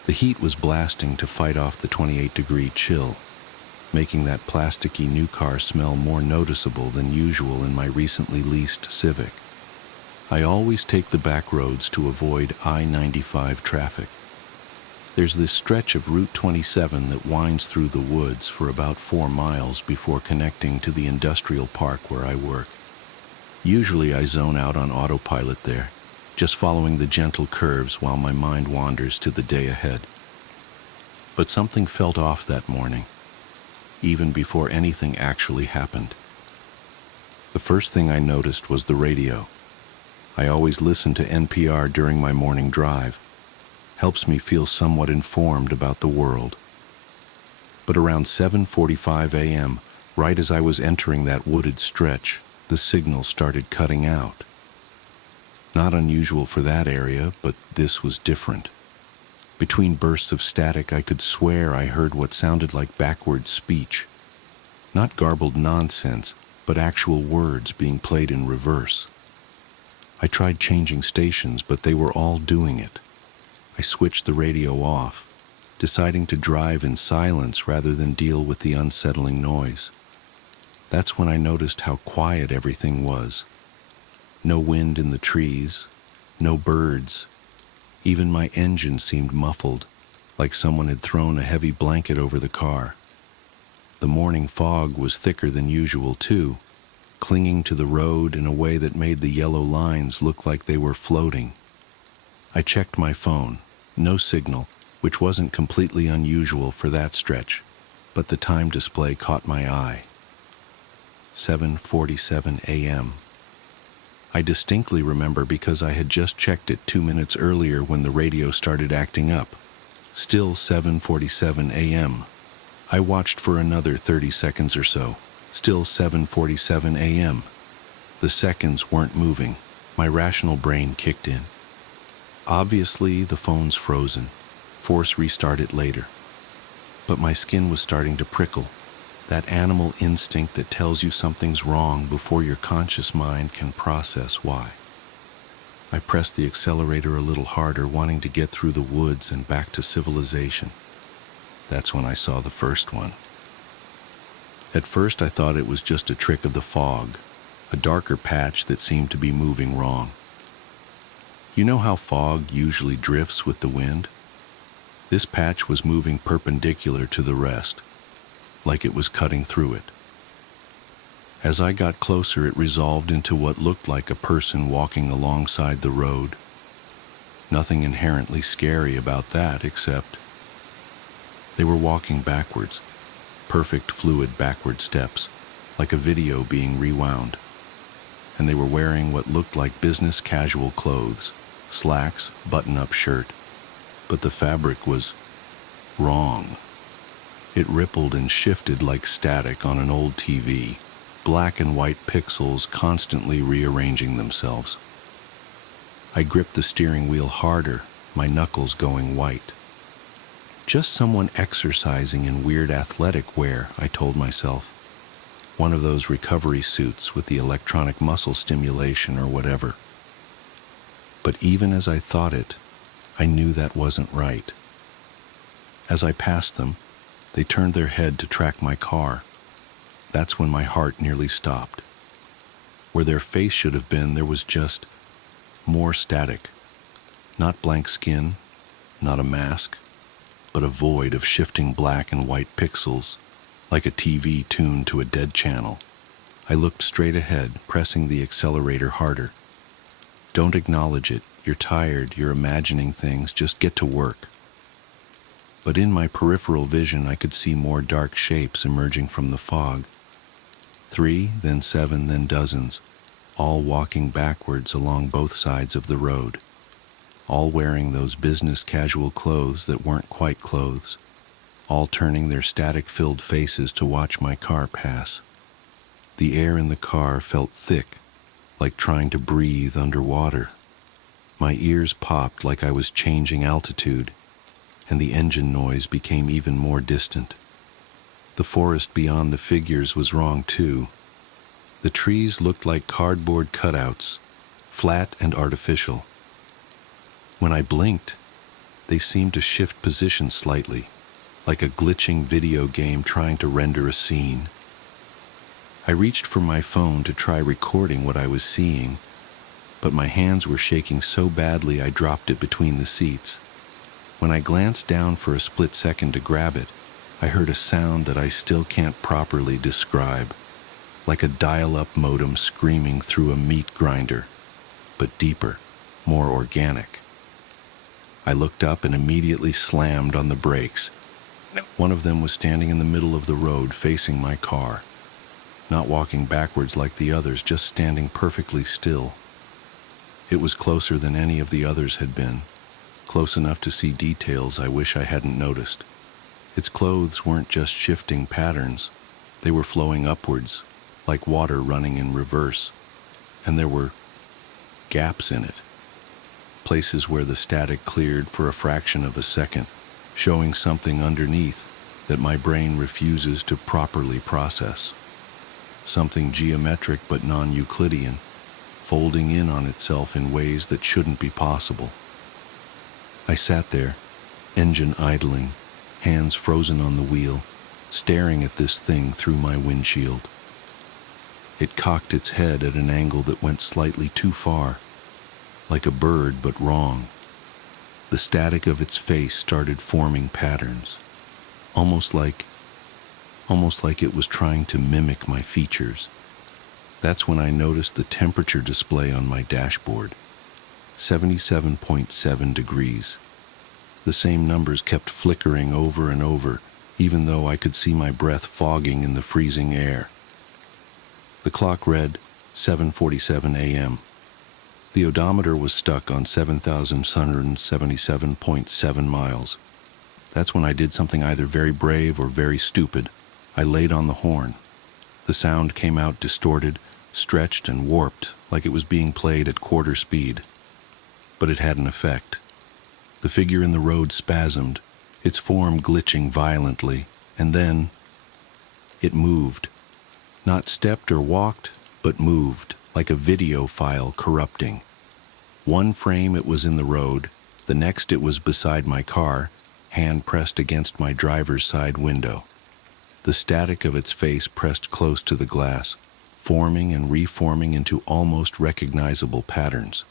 The heat was blasting to fight off the 28-degree chill, making that plasticky new car smell more noticeable than usual in my recently leased Civic. I always take the back roads to avoid I-95 traffic. There's this stretch of Route 27 that winds through the woods for about 4 miles before connecting to the industrial park where I work. Usually I zone out on autopilot there, just following the gentle curves while my mind wanders to the day ahead. But something felt off that morning, even before anything actually happened. The first thing I noticed was the radio. I always listen to NPR during my morning drive. Helps me feel somewhat informed about the world. But around 7:45 a.m., right as I was entering that wooded stretch, the signal started cutting out. Not unusual for that area, but this was different. Between bursts of static, I could swear I heard what sounded like backward speech. Not garbled nonsense, but actual words being played in reverse. I tried changing stations, but they were all doing it. I switched the radio off, deciding to drive in silence rather than deal with the unsettling noise. That's when I noticed how quiet everything was. No wind in the trees, no birds. Even my engine seemed muffled, like someone had thrown a heavy blanket over the car. The morning fog was thicker than usual too, clinging to the road in a way that made the yellow lines look like they were floating. I checked my phone. No signal, which wasn't completely unusual for that stretch, but the time display caught my eye. 7:47 a.m. I distinctly remember because I had just checked it 2 minutes earlier when the radio started acting up. Still 7:47 a.m. I watched for another 30 seconds or so. Still 7:47 a.m. The seconds weren't moving. My rational brain kicked in. Obviously, the phone's frozen. Force restart it later. But my skin was starting to prickle. That animal instinct that tells you something's wrong before your conscious mind can process why. I pressed the accelerator a little harder, wanting to get through the woods and back to civilization. That's when I saw the first one. At first I thought it was just a trick of the fog, a darker patch that seemed to be moving wrong. You know how fog usually drifts with the wind? This patch was moving perpendicular to the rest, like it was cutting through it. As I got closer, it resolved into what looked like a person walking alongside the road. Nothing inherently scary about that, except they were walking backwards, perfect fluid backward steps, like a video being rewound. And they were wearing what looked like business casual clothes, slacks, button-up shirt, but the fabric was wrong. It rippled and shifted like static on an old TV, black and white pixels constantly rearranging themselves. I gripped the steering wheel harder, my knuckles going white. Just someone exercising in weird athletic wear, I told myself. One of those recovery suits with the electronic muscle stimulation or whatever. But even as I thought it, I knew that wasn't right. As I passed them, they turned their head to track my car. That's when my heart nearly stopped. Where their face should have been, there was just more static. Not blank skin, not a mask, but a void of shifting black and white pixels, like a TV tuned to a dead channel. I looked straight ahead, pressing the accelerator harder. Don't acknowledge it. You're tired, you're imagining things, just get to work. But in my peripheral vision, I could see more dark shapes emerging from the fog. 3, then 7, then dozens, all walking backwards along both sides of the road, all wearing those business casual clothes that weren't quite clothes, all turning their static-filled faces to watch my car pass. The air in the car felt thick, like trying to breathe underwater. My ears popped like I was changing altitude, and the engine noise became even more distant. The forest beyond the figures was wrong too. The trees looked like cardboard cutouts, flat and artificial. When I blinked, they seemed to shift position slightly, like a glitching video game trying to render a scene. I reached for my phone to try recording what I was seeing, but my hands were shaking so badly I dropped it between the seats. When I glanced down for a split second to grab it, I heard a sound that I still can't properly describe, like a dial-up modem screaming through a meat grinder, but deeper, more organic. I looked up and immediately slammed on the brakes. One of them was standing in the middle of the road facing my car, not walking backwards like the others, just standing perfectly still. It was closer than any of the others had been, close enough to see details I wish I hadn't noticed. Its clothes weren't just shifting patterns, they were flowing upwards, like water running in reverse, and there were gaps in it, places where the static cleared for a fraction of a second, showing something underneath that my brain refuses to properly process. Something geometric but non-Euclidean, folding in on itself in ways that shouldn't be possible. I sat there, engine idling, hands frozen on the wheel, staring at this thing through my windshield. It cocked its head at an angle that went slightly too far, like a bird but wrong. The static of its face started forming patterns, almost like it was trying to mimic my features. That's when I noticed the temperature display on my dashboard. 77.7 degrees. The same numbers kept flickering over and over, even though I could see my breath fogging in the freezing air. The clock read 7:47 a.m. The odometer was stuck on 7,177.7 miles. That's when I did something either very brave or very stupid. I laid on the horn. The sound came out distorted, stretched, and warped like it was being played at quarter speed. But it had an effect. The figure in the road spasmed, its form glitching violently, and then it moved. Not stepped or walked, but moved, like a video file corrupting. One frame it was in the road, the next it was beside my car, hand pressed against my driver's side window. The static of its face pressed close to the glass, forming and reforming into almost recognizable patterns.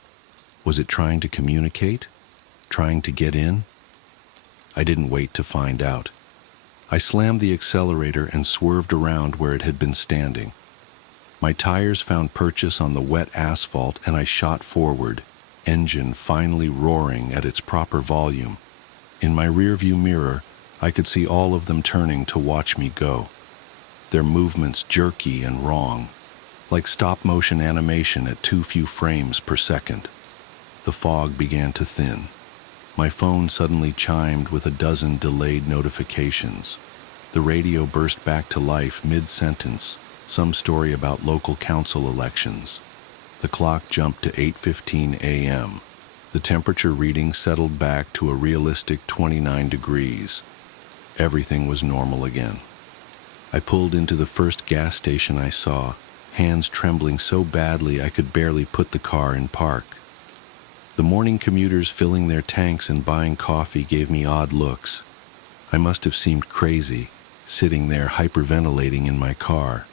Was it trying to communicate? Trying to get in? I didn't wait to find out. I slammed the accelerator and swerved around where it had been standing. My tires found purchase on the wet asphalt and I shot forward, engine finally roaring at its proper volume. In my rearview mirror, I could see all of them turning to watch me go. Their movements jerky and wrong, like stop-motion animation at too few frames per second. The fog began to thin. My phone suddenly chimed with a dozen delayed notifications. The radio burst back to life mid-sentence, some story about local council elections. The clock jumped to 8:15 a.m. The temperature reading settled back to a realistic 29 degrees. Everything was normal again. I pulled into the first gas station I saw, hands trembling so badly I could barely put the car in park. The morning commuters filling their tanks and buying coffee gave me odd looks. I must have seemed crazy, sitting there hyperventilating in my car.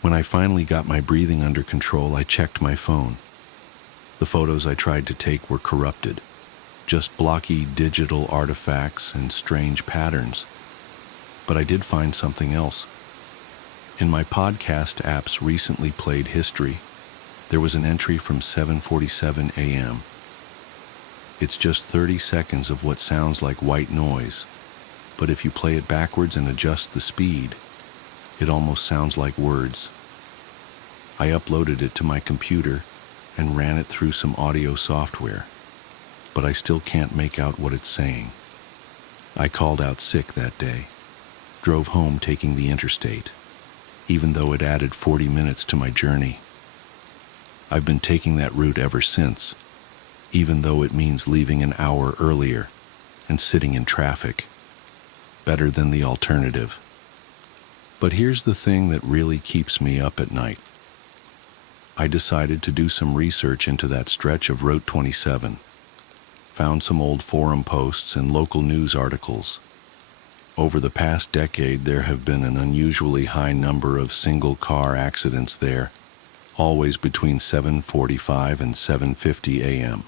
When I finally got my breathing under control, I checked my phone. The photos I tried to take were corrupted, just blocky digital artifacts and strange patterns. But I did find something else. In my podcast app's recently played history, there was an entry from 7:47 a.m. It's just 30 seconds of what sounds like white noise, but if you play it backwards and adjust the speed, it almost sounds like words. I uploaded it to my computer and ran it through some audio software, but I still can't make out what it's saying. I called out sick that day, drove home taking the interstate, even though it added 40 minutes to my journey. I've been taking that route ever since, even though it means leaving an hour earlier and sitting in traffic. Better than the alternative. But here's the thing that really keeps me up at night. I decided to do some research into that stretch of Route 27. Found some old forum posts and local news articles. Over the past decade, there have been an unusually high number of single-car accidents there, always between 7:45 and 7:50 a.m.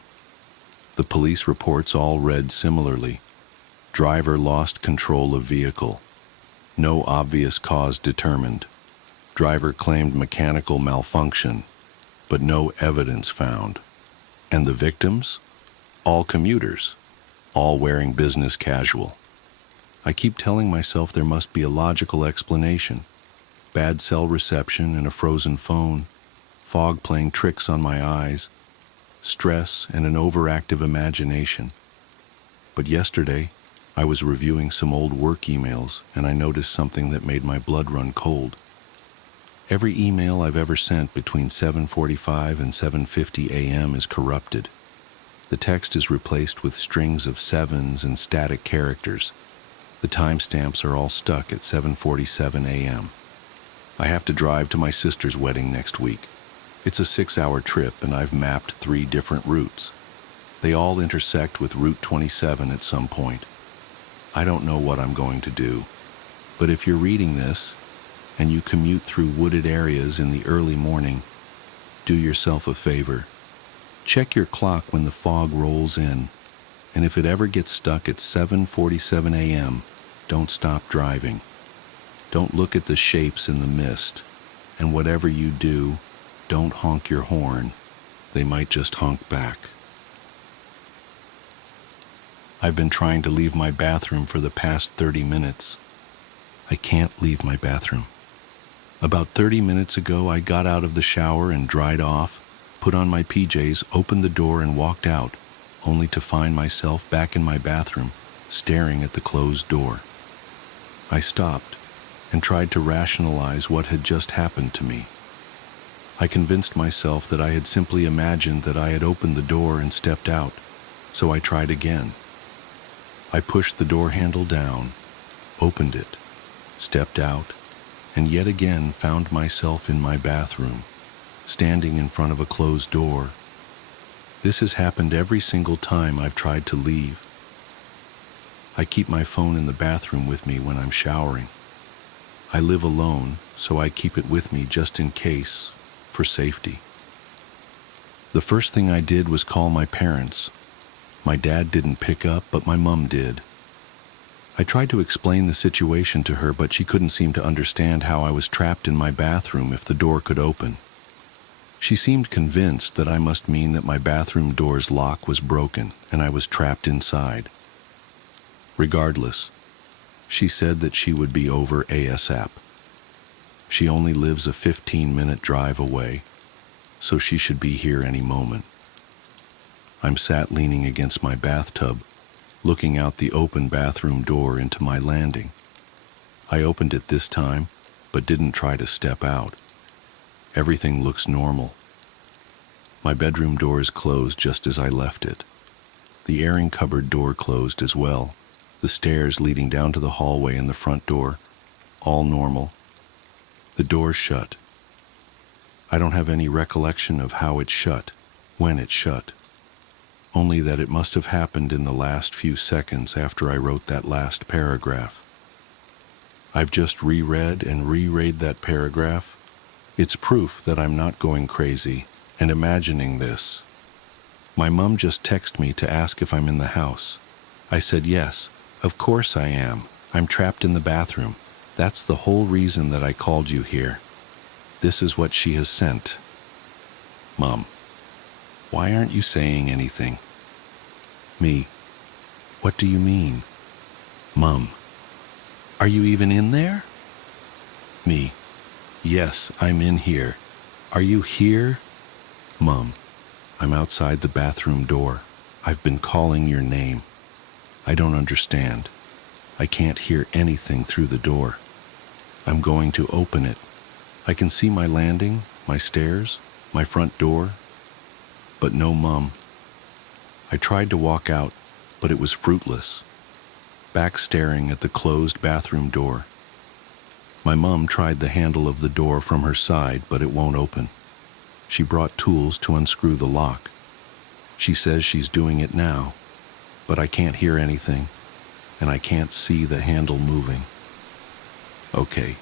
The police reports all read similarly. Driver lost control of vehicle. No obvious cause determined. Driver claimed mechanical malfunction, but no evidence found. And the victims? All commuters, all wearing business casual. I keep telling myself there must be a logical explanation. Bad cell reception and a frozen phone, fog playing tricks on my eyes, stress and an overactive imagination. But yesterday, I was reviewing some old work emails and I noticed something that made my blood run cold. Every email I've ever sent between 7:45 and 7:50 a.m. is corrupted. The text is replaced with strings of sevens and static characters. The timestamps are all stuck at 7:47 a.m. I have to drive to my sister's wedding next week. It's a 6-hour trip and I've mapped 3 different routes. They all intersect with Route 27 at some point. I don't know what I'm going to do, but if you're reading this and you commute through wooded areas in the early morning, do yourself a favor. Check your clock when the fog rolls in, and if it ever gets stuck at 7:47 a.m., don't stop driving. Don't look at the shapes in the mist, and whatever you do, don't honk your horn. They might just honk back. I've been trying to leave my bathroom for the past 30 minutes. I can't leave my bathroom. About 30 minutes ago, I got out of the shower and dried off, put on my PJs, opened the door and walked out, only to find myself back in my bathroom, staring at the closed door. I stopped and tried to rationalize what had just happened to me. I convinced myself that I had simply imagined that I had opened the door and stepped out, so I tried again. I pushed the door handle down, opened it, stepped out, and yet again found myself in my bathroom, standing in front of a closed door. This has happened every single time I've tried to leave. I keep my phone in the bathroom with me when I'm showering. I live alone, so I keep it with me just in case, for safety. The first thing I did was call my parents. My dad didn't pick up, but my mom did. I tried to explain the situation to her, but she couldn't seem to understand how I was trapped in my bathroom if the door could open. She seemed convinced that I must mean that my bathroom door's lock was broken and I was trapped inside. Regardless, she said that she would be over ASAP. She only lives a 15-minute drive away, so she should be here any moment. I'm sat leaning against my bathtub, looking out the open bathroom door into my landing. I opened it this time, but didn't try to step out. Everything looks normal. My bedroom door is closed just as I left it. The airing cupboard door closed as well. The stairs leading down to the hallway and the front door, all normal. The door's shut. I don't have any recollection of how it shut, when it shut. Only that it must have happened in the last few seconds after I wrote that last paragraph. I've just reread and reread that paragraph. It's proof that I'm not going crazy and imagining this. My mom just texted me to ask if I'm in the house. I said yes, of course I am. I'm trapped in the bathroom. That's the whole reason that I called you here. This is what she has sent. Mom, why aren't you saying anything? Me, what do you mean? Mom, are you even in there? Me, yes, I'm in here. Are you here? Mom, I'm outside the bathroom door. I've been calling your name. I don't understand. I can't hear anything through the door. I'm going to open it. I can see my landing, my stairs, my front door, but no Mom. I tried to walk out, but it was fruitless. Back staring at the closed bathroom door. My mom tried the handle of the door from her side, but it won't open. She brought tools to unscrew the lock. She says she's doing it now, but I can't hear anything, and I can't see the handle moving. Okay.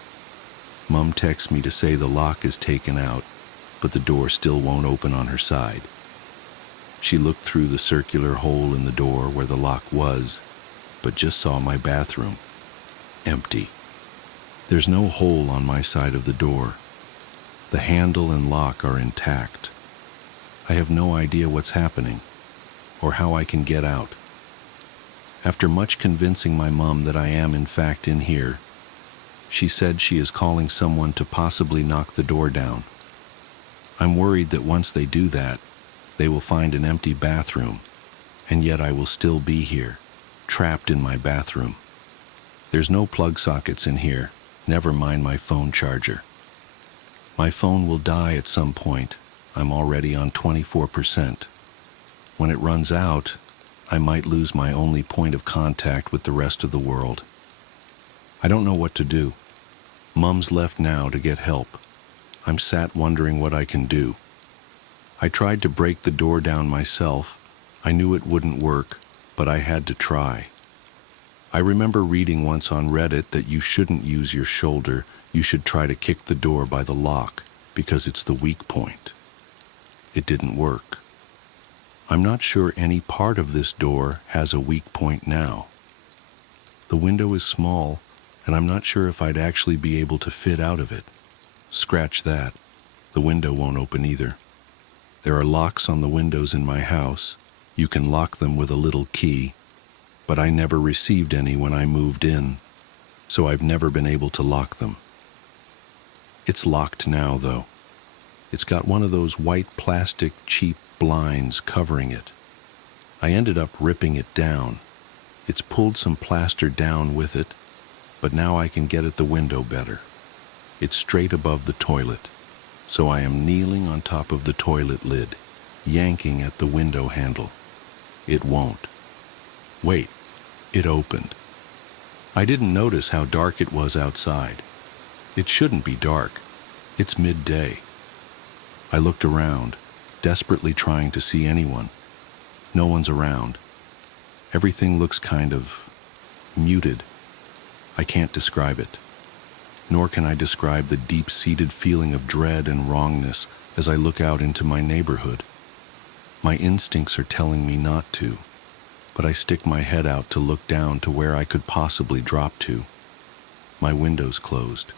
Mom texts me to say the lock is taken out, but the door still won't open on her side. She looked through the circular hole in the door where the lock was, but just saw my bathroom. Empty. There's no hole on my side of the door. The handle and lock are intact. I have no idea what's happening, or how I can get out. After much convincing my mom that I am in fact in here, she said she is calling someone to possibly knock the door down. I'm worried that once they do that, they will find an empty bathroom, and yet I will still be here, trapped in my bathroom. There's no plug sockets in here, never mind my phone charger. My phone will die at some point. I'm already on 24%. When it runs out, I might lose my only point of contact with the rest of the world. I don't know what to do. Mom's left now to get help. I'm sat wondering what I can do. I tried to break the door down myself. I knew it wouldn't work, but I had to try. I remember reading once on Reddit that you shouldn't use your shoulder. You should try to kick the door by the lock, because it's the weak point. It didn't work. I'm not sure any part of this door has a weak point now. The window is small, and I'm not sure if I'd actually be able to fit out of it. Scratch that. The window won't open either. There are locks on the windows in my house. You can lock them with a little key, but I never received any when I moved in, so I've never been able to lock them. It's locked now, though. It's got one of those white plastic cheap blinds covering it. I ended up ripping it down. It's pulled some plaster down with it, but now I can get at the window better. It's straight above the toilet, so I am kneeling on top of the toilet lid, yanking at the window handle. It won't. Wait, it opened. I didn't notice how dark it was outside. It shouldn't be dark. It's midday. I looked around, desperately trying to see anyone. No one's around. Everything looks kind of muted. I can't describe it. Nor can I describe the deep-seated feeling of dread and wrongness as I look out into my neighborhood. My instincts are telling me not to, but I stick my head out to look down to where I could possibly drop to. My window's closed.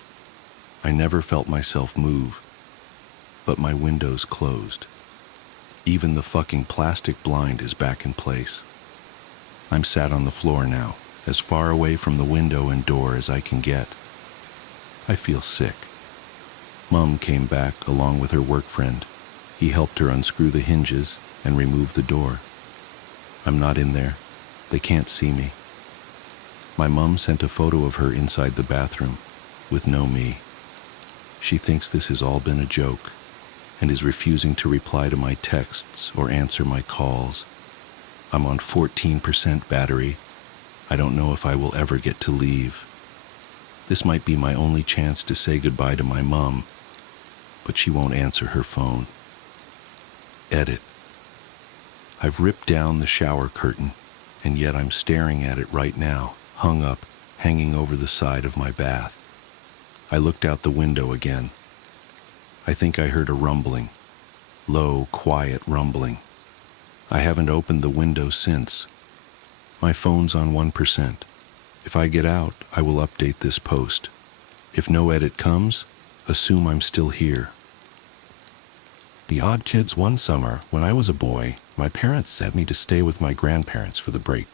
I never felt myself move, but my window's closed. Even the fucking plastic blind is back in place. I'm sat on the floor now, as far away from the window and door as I can get. I feel sick. Mom came back along with her work friend. He helped her unscrew the hinges and remove the door. I'm not in there. They can't see me. My mom sent a photo of her inside the bathroom, with no me. She thinks this has all been a joke, and is refusing to reply to my texts or answer my calls. I'm on 14% battery. I don't know if I will ever get to leave. This might be my only chance to say goodbye to my mom, but she won't answer her phone. Edit. I've ripped down the shower curtain, and yet I'm staring at it right now, hung up, hanging over the side of my bath. I looked out the window again. I think I heard a rumbling. Low, quiet rumbling. I haven't opened the window since. My phone's on 1%. If I get out, I will update this post. If no edit comes, assume I'm still here. The odd kids one summer, when I was a boy, my parents sent me to stay with my grandparents for the break.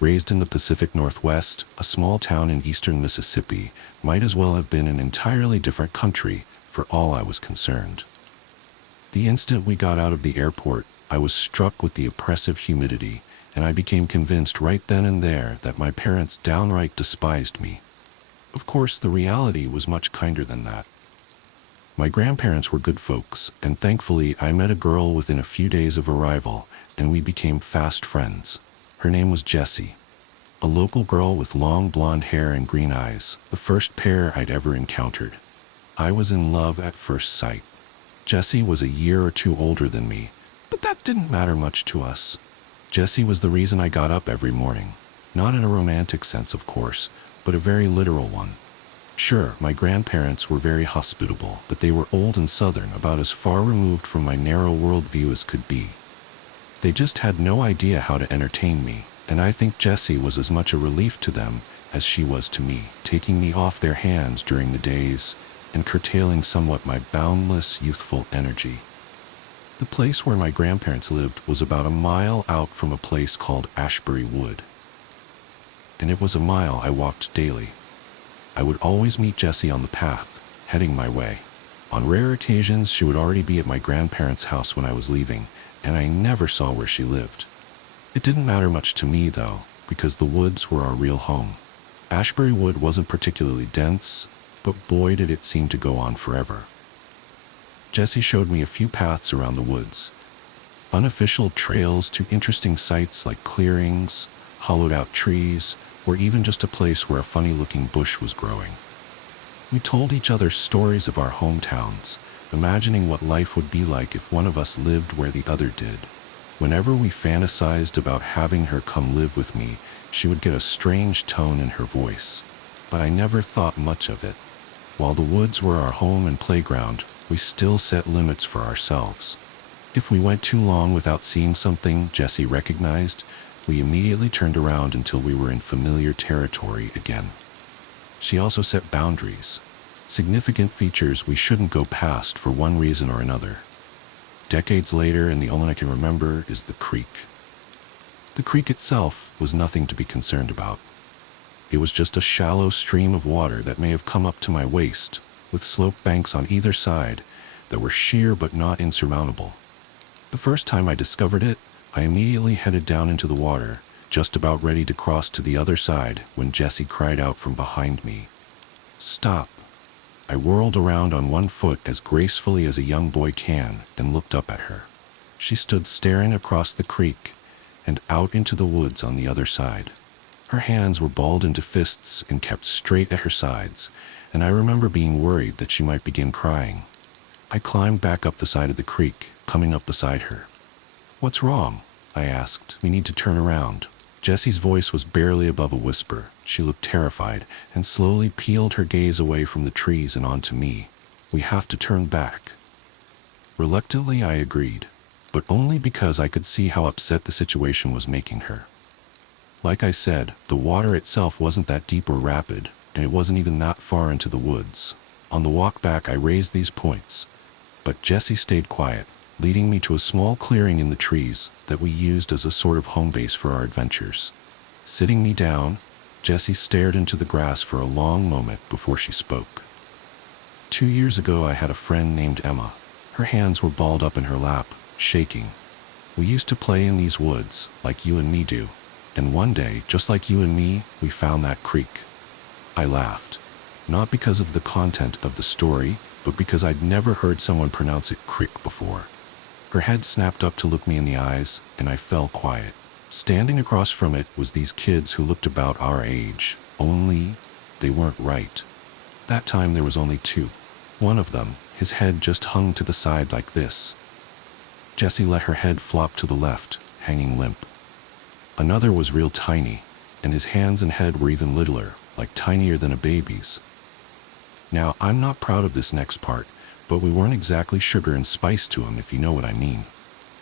Raised in the Pacific Northwest, a small town in eastern Mississippi might as well have been an entirely different country for all I was concerned. The instant we got out of the airport, I was struck with the oppressive humidity, and I became convinced right then and there that my parents downright despised me. Of course, the reality was much kinder than that. My grandparents were good folks, and thankfully I met a girl within a few days of arrival, and we became fast friends. Her name was Jessie, a local girl with long blonde hair and green eyes, the first pair I'd ever encountered. I was in love at first sight. Jessie was a year or two older than me, but that didn't matter much to us. Jessie was the reason I got up every morning. Not in a romantic sense, of course, but a very literal one. Sure, my grandparents were very hospitable, but they were old and southern, about as far removed from my narrow worldview as could be. They just had no idea how to entertain me, and I think Jessie was as much a relief to them as she was to me, taking me off their hands during the days and curtailing somewhat my boundless youthful energy. The place where my grandparents lived was about a mile out from a place called Ashbury Wood, and it was a mile I walked daily. I would always meet Jessie on the path, heading my way. On rare occasions, she would already be at my grandparents' house when I was leaving, and I never saw where she lived. It didn't matter much to me, though, because the woods were our real home. Ashbury Wood wasn't particularly dense, but boy did it seem to go on forever. Jessie showed me a few paths around the woods. Unofficial trails to interesting sites like clearings, hollowed-out trees, or even just a place where a funny-looking bush was growing. We told each other stories of our hometowns, imagining what life would be like if one of us lived where the other did. Whenever we fantasized about having her come live with me, she would get a strange tone in her voice, but I never thought much of it. While the woods were our home and playground, we still set limits for ourselves. If we went too long without seeing something Jessie recognized, we immediately turned around until we were in familiar territory again. She also set boundaries, significant features we shouldn't go past for one reason or another. Decades later, and the only I can remember is the creek. The creek itself was nothing to be concerned about. It was just a shallow stream of water that may have come up to my waist, with sloped banks on either side that were sheer but not insurmountable. The first time I discovered it, I immediately headed down into the water, just about ready to cross to the other side when Jessie cried out from behind me, "Stop!" I whirled around on one foot as gracefully as a young boy can and looked up at her. She stood staring across the creek and out into the woods on the other side. Her hands were balled into fists and kept straight at her sides, and I remember being worried that she might begin crying. I climbed back up the side of the creek, coming up beside her. "What's wrong?" I asked. "We need to turn around." Jessie's voice was barely above a whisper. She looked terrified and slowly peeled her gaze away from the trees and onto me. "We have to turn back." Reluctantly, I agreed, but only because I could see how upset the situation was making her. Like I said, the water itself wasn't that deep or rapid, and it wasn't even that far into the woods. On the walk back, I raised these points, but Jessie stayed quiet, leading me to a small clearing in the trees that we used as a sort of home base for our adventures. Sitting me down, Jessie stared into the grass for a long moment before she spoke. 2 years ago, I had a friend named Emma. Her hands were balled up in her lap, shaking. We used to play in these woods, like you and me do, and one day, just like you and me, we found that creek. I laughed, not because of the content of the story, but because I'd never heard someone pronounce it crick before. Her head snapped up to look me in the eyes, and I fell quiet. Standing across from it was these kids who looked about our age, only they weren't right. That time there was only 2. One of them, his head just hung to the side like this. Jessie let her head flop to the left, hanging limp. Another was real tiny, and his hands and head were even littler, like tinier than a baby's. Now, I'm not proud of this next part, but we weren't exactly sugar and spice to him, if you know what I mean.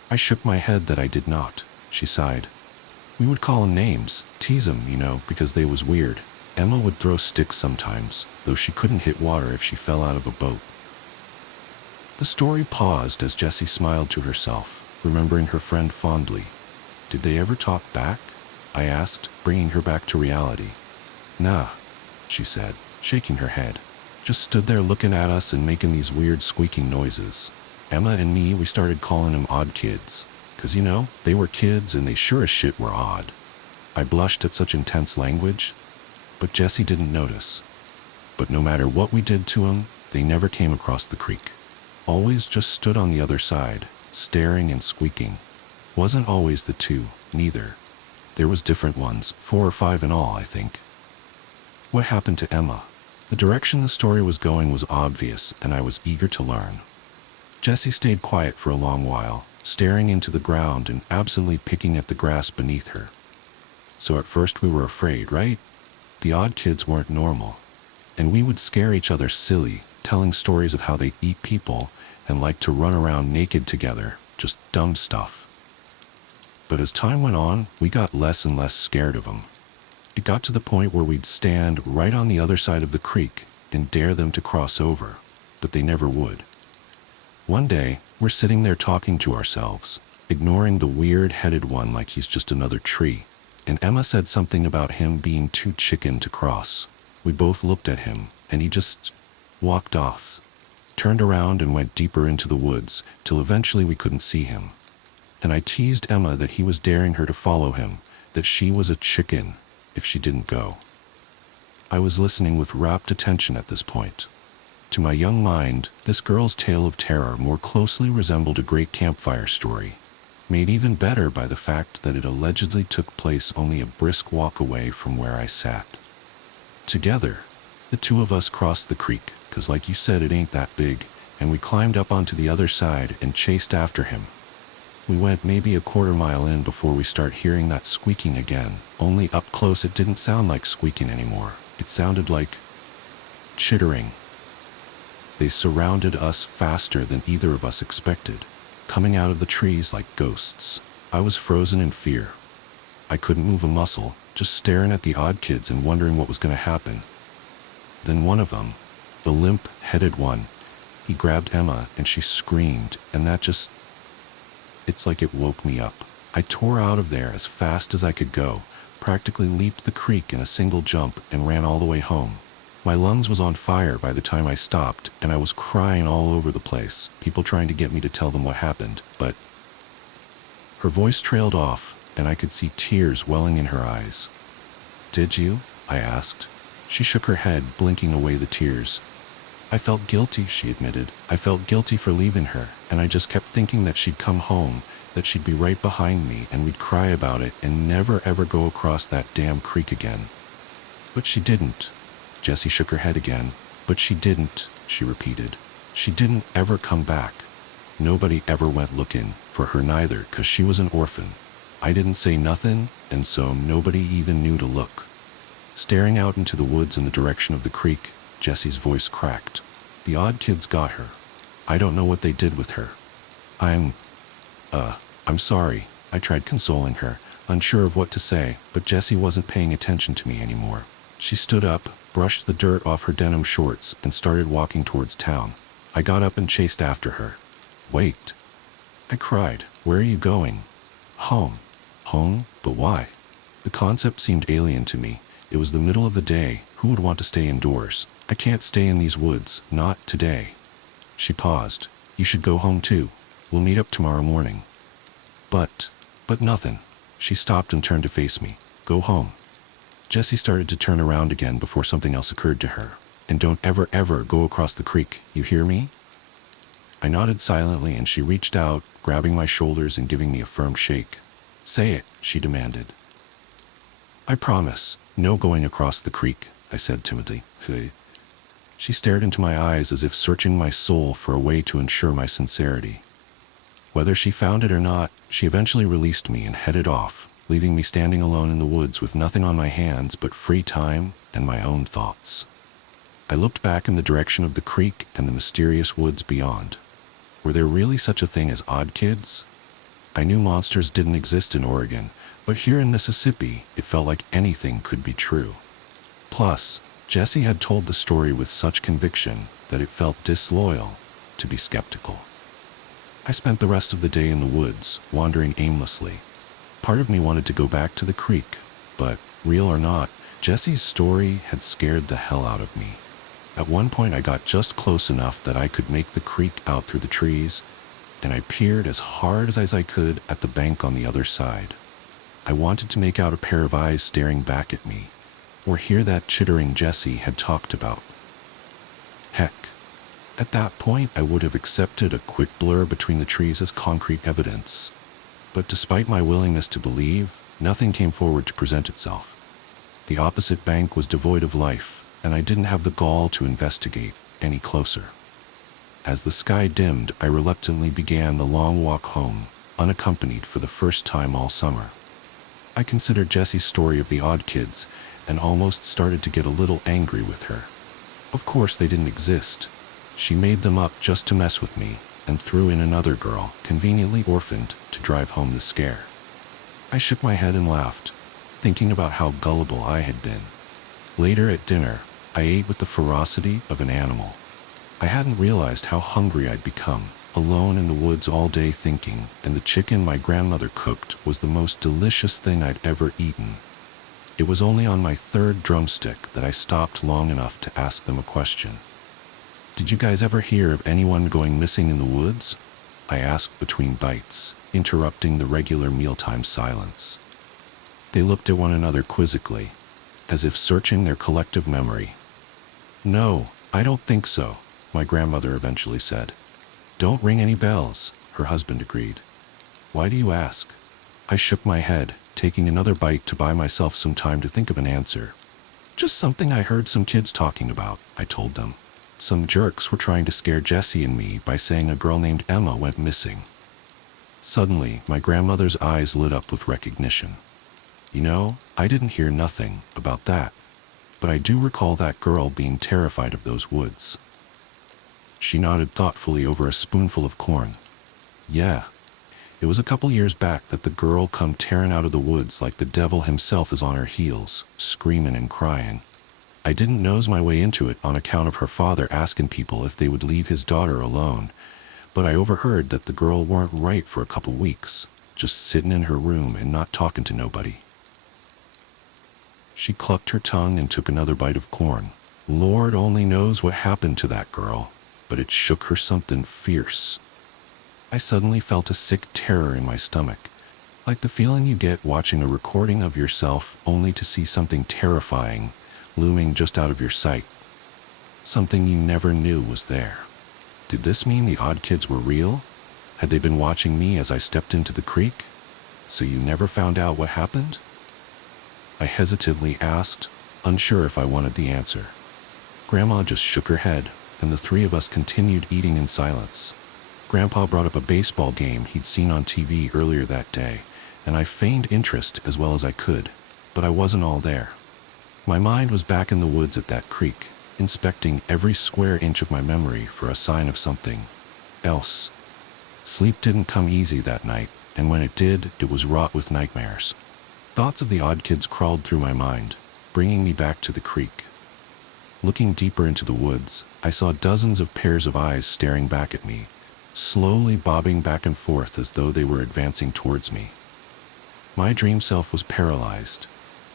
I shook my head that I did not. She sighed. We would call him names, tease him, because they was weird. Emma would throw sticks sometimes, though she couldn't hit water if she fell out of a boat. The story paused as Jessie smiled to herself, remembering her friend fondly. Did they ever talk back? I asked, bringing her back to reality. Nah, she said, shaking her head. Just stood there looking at us and making these weird squeaking noises. Emma and me, we started calling them odd kids. 'Cause they were kids and they sure as shit were odd. I blushed at such intense language, but Jessie didn't notice. But no matter what we did to them, they never came across the creek. Always just stood on the other side, staring and squeaking. Wasn't always the 2, neither. There was different ones, 4 or 5 in all, I think. What happened to Emma? The direction the story was going was obvious, and I was eager to learn. Jessie stayed quiet for a long while, staring into the ground and absently picking at the grass beneath her. So at first we were afraid, right? The odd kids weren't normal, and we would scare each other silly, telling stories of how they eat people and like to run around naked together, just dumb stuff. But as time went on, we got less and less scared of them. It got to the point where we'd stand right on the other side of the creek and dare them to cross over, but they never would. One day, we're sitting there talking to ourselves, ignoring the weird-headed one like he's just another tree, and Emma said something about him being too chicken to cross. We both looked at him, and he just walked off, turned around and went deeper into the woods, till eventually we couldn't see him. And I teased Emma that he was daring her to follow him, that she was a chicken if she didn't go. I was listening with rapt attention at this point. To my young mind, this girl's tale of terror more closely resembled a great campfire story, made even better by the fact that it allegedly took place only a brisk walk away from where I sat. Together, the 2 of us crossed the creek, 'cause like you said, it ain't that big, and we climbed up onto the other side and chased after him. We went maybe a quarter mile in before we start hearing that squeaking again, only up close it didn't sound like squeaking anymore. It sounded like chittering. They surrounded us faster than either of us expected, coming out of the trees like ghosts. I was frozen in fear. I couldn't move a muscle, just staring at the odd kids and wondering what was going to happen. Then one of them, the limp-headed one, he grabbed Emma and she screamed, and it's like it woke me up. I tore out of there as fast as I could go, practically leaped the creek in a single jump, and ran all the way home. My lungs was on fire by the time I stopped, and I was crying all over the place, people trying to get me to tell them what happened, but... Her voice trailed off, and I could see tears welling in her eyes. "Did you?" I asked. She shook her head, blinking away the tears. "I felt guilty," she admitted. "I felt guilty for leaving her, and I just kept thinking that she'd come home, that she'd be right behind me, and we'd cry about it and never ever go across that damn creek again. But she didn't." Jessie shook her head again. "But she didn't," she repeated. "She didn't ever come back. Nobody ever went looking for her neither, 'cause she was an orphan. I didn't say nothing, and so nobody even knew to look." Staring out into the woods in the direction of the creek, Jessie's voice cracked. "The odd kids got her. I don't know what they did with her. I'm sorry." I tried consoling her, unsure of what to say, but Jessie wasn't paying attention to me anymore. She stood up, brushed the dirt off her denim shorts, and started walking towards town. I got up and chased after her. "Wait!" I cried. "Where are you going?" "Home." "Home? But why?" The concept seemed alien to me. It was the middle of the day. Who would want to stay indoors? "I can't stay in these woods. Not today." She paused. "You should go home too. We'll meet up tomorrow morning." But nothing. She stopped and turned to face me. "Go home." Jessie started to turn around again before something else occurred to her. "And don't ever go across the creek. You hear me?" I nodded silently, and she reached out, grabbing my shoulders and giving me a firm shake. "Say it," she demanded. "I promise. No going across the creek," I said timidly. "Hey." She stared into my eyes as if searching my soul for a way to ensure my sincerity. Whether she found it or not, she eventually released me and headed off, leaving me standing alone in the woods with nothing on my hands but free time and my own thoughts. I looked back in the direction of the creek and the mysterious woods beyond. Were there really such a thing as odd kids? I knew monsters didn't exist in Oregon, but here in Mississippi, it felt like anything could be true. Plus, Jessie had told the story with such conviction that it felt disloyal to be skeptical. I spent the rest of the day in the woods, wandering aimlessly. Part of me wanted to go back to the creek, but, real or not, Jessie's story had scared the hell out of me. At one point I got just close enough that I could make the creek out through the trees, and I peered as hard as I could at the bank on the other side. I wanted to make out a pair of eyes staring back at me, or hear that chittering Jessie had talked about. Heck, at that point I would have accepted a quick blur between the trees as concrete evidence. But despite my willingness to believe, nothing came forward to present itself. The opposite bank was devoid of life, and I didn't have the gall to investigate any closer. As the sky dimmed, I reluctantly began the long walk home, unaccompanied for the first time all summer. I considered Jessie's story of the odd kids, and almost started to get a little angry with her. Of course they didn't exist. She made them up just to mess with me, and threw in another girl, conveniently orphaned, to drive home the scare. I shook my head and laughed, thinking about how gullible I had been. Later at dinner, I ate with the ferocity of an animal. I hadn't realized how hungry I'd become, alone in the woods all day thinking, and the chicken my grandmother cooked was the most delicious thing I'd ever eaten. It was only on my third drumstick that I stopped long enough to ask them a question. "Did you guys ever hear of anyone going missing in the woods?" I asked between bites, interrupting the regular mealtime silence. They looked at one another quizzically, as if searching their collective memory. "No, I don't think so," my grandmother eventually said. "Don't ring any bells," her husband agreed. "Why do you ask?" I shook my head, taking another bite to buy myself some time to think of an answer. "Just something I heard some kids talking about," I told them. "Some jerks were trying to scare Jessie and me by saying a girl named Emma went missing." Suddenly, my grandmother's eyes lit up with recognition. "You know, I didn't hear nothing about that, but I do recall that girl being terrified of those woods." She nodded thoughtfully over a spoonful of corn. "Yeah, it was a couple years back that the girl come tearing out of the woods like the devil himself is on her heels, screaming and crying. I didn't nose my way into it on account of her father asking people if they would leave his daughter alone, but I overheard that the girl weren't right for a couple weeks. just sitting in her room and not talking to nobody. She clucked her tongue and took another bite of corn. Lord only knows what happened to that girl, but it shook her something fierce. I suddenly felt a sick terror in my stomach, like the feeling you get watching a recording of yourself only to see something terrifying looming just out of your sight. Something you never knew was there. Did this mean the odd kids were real? Had they been watching me as I stepped into the creek? So you never found out what happened? I hesitantly asked, unsure if I wanted the answer. Grandma just shook her head, and the three of us continued eating in silence. Grandpa brought up a baseball game he'd seen on TV earlier that day, and I feigned interest as well as I could, but I wasn't all there. My mind was back in the woods at that creek, inspecting every square inch of my memory for a sign of something else. Sleep didn't come easy that night, and when it did, it was wrought with nightmares. Thoughts of the odd kids crawled through my mind, bringing me back to the creek. Looking deeper into the woods, I saw dozens of pairs of eyes staring back at me, slowly bobbing back and forth as though they were advancing towards me. My dream self was paralyzed,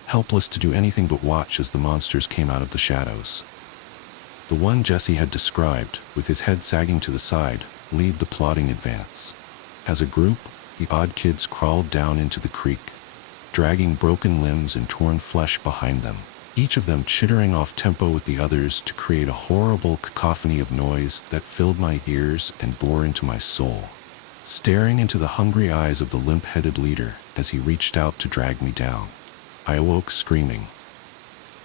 helpless to do anything but watch as the monsters came out of the shadows. The one Jesse had described, with his head sagging to the side, led the plodding advance. As a group, the odd kids crawled down into the creek, dragging broken limbs and torn flesh behind them, each of them chittering off tempo with the others to create a horrible cacophony of noise that filled my ears and bore into my soul. Staring into the hungry eyes of the limp-headed leader as he reached out to drag me down, I awoke screaming.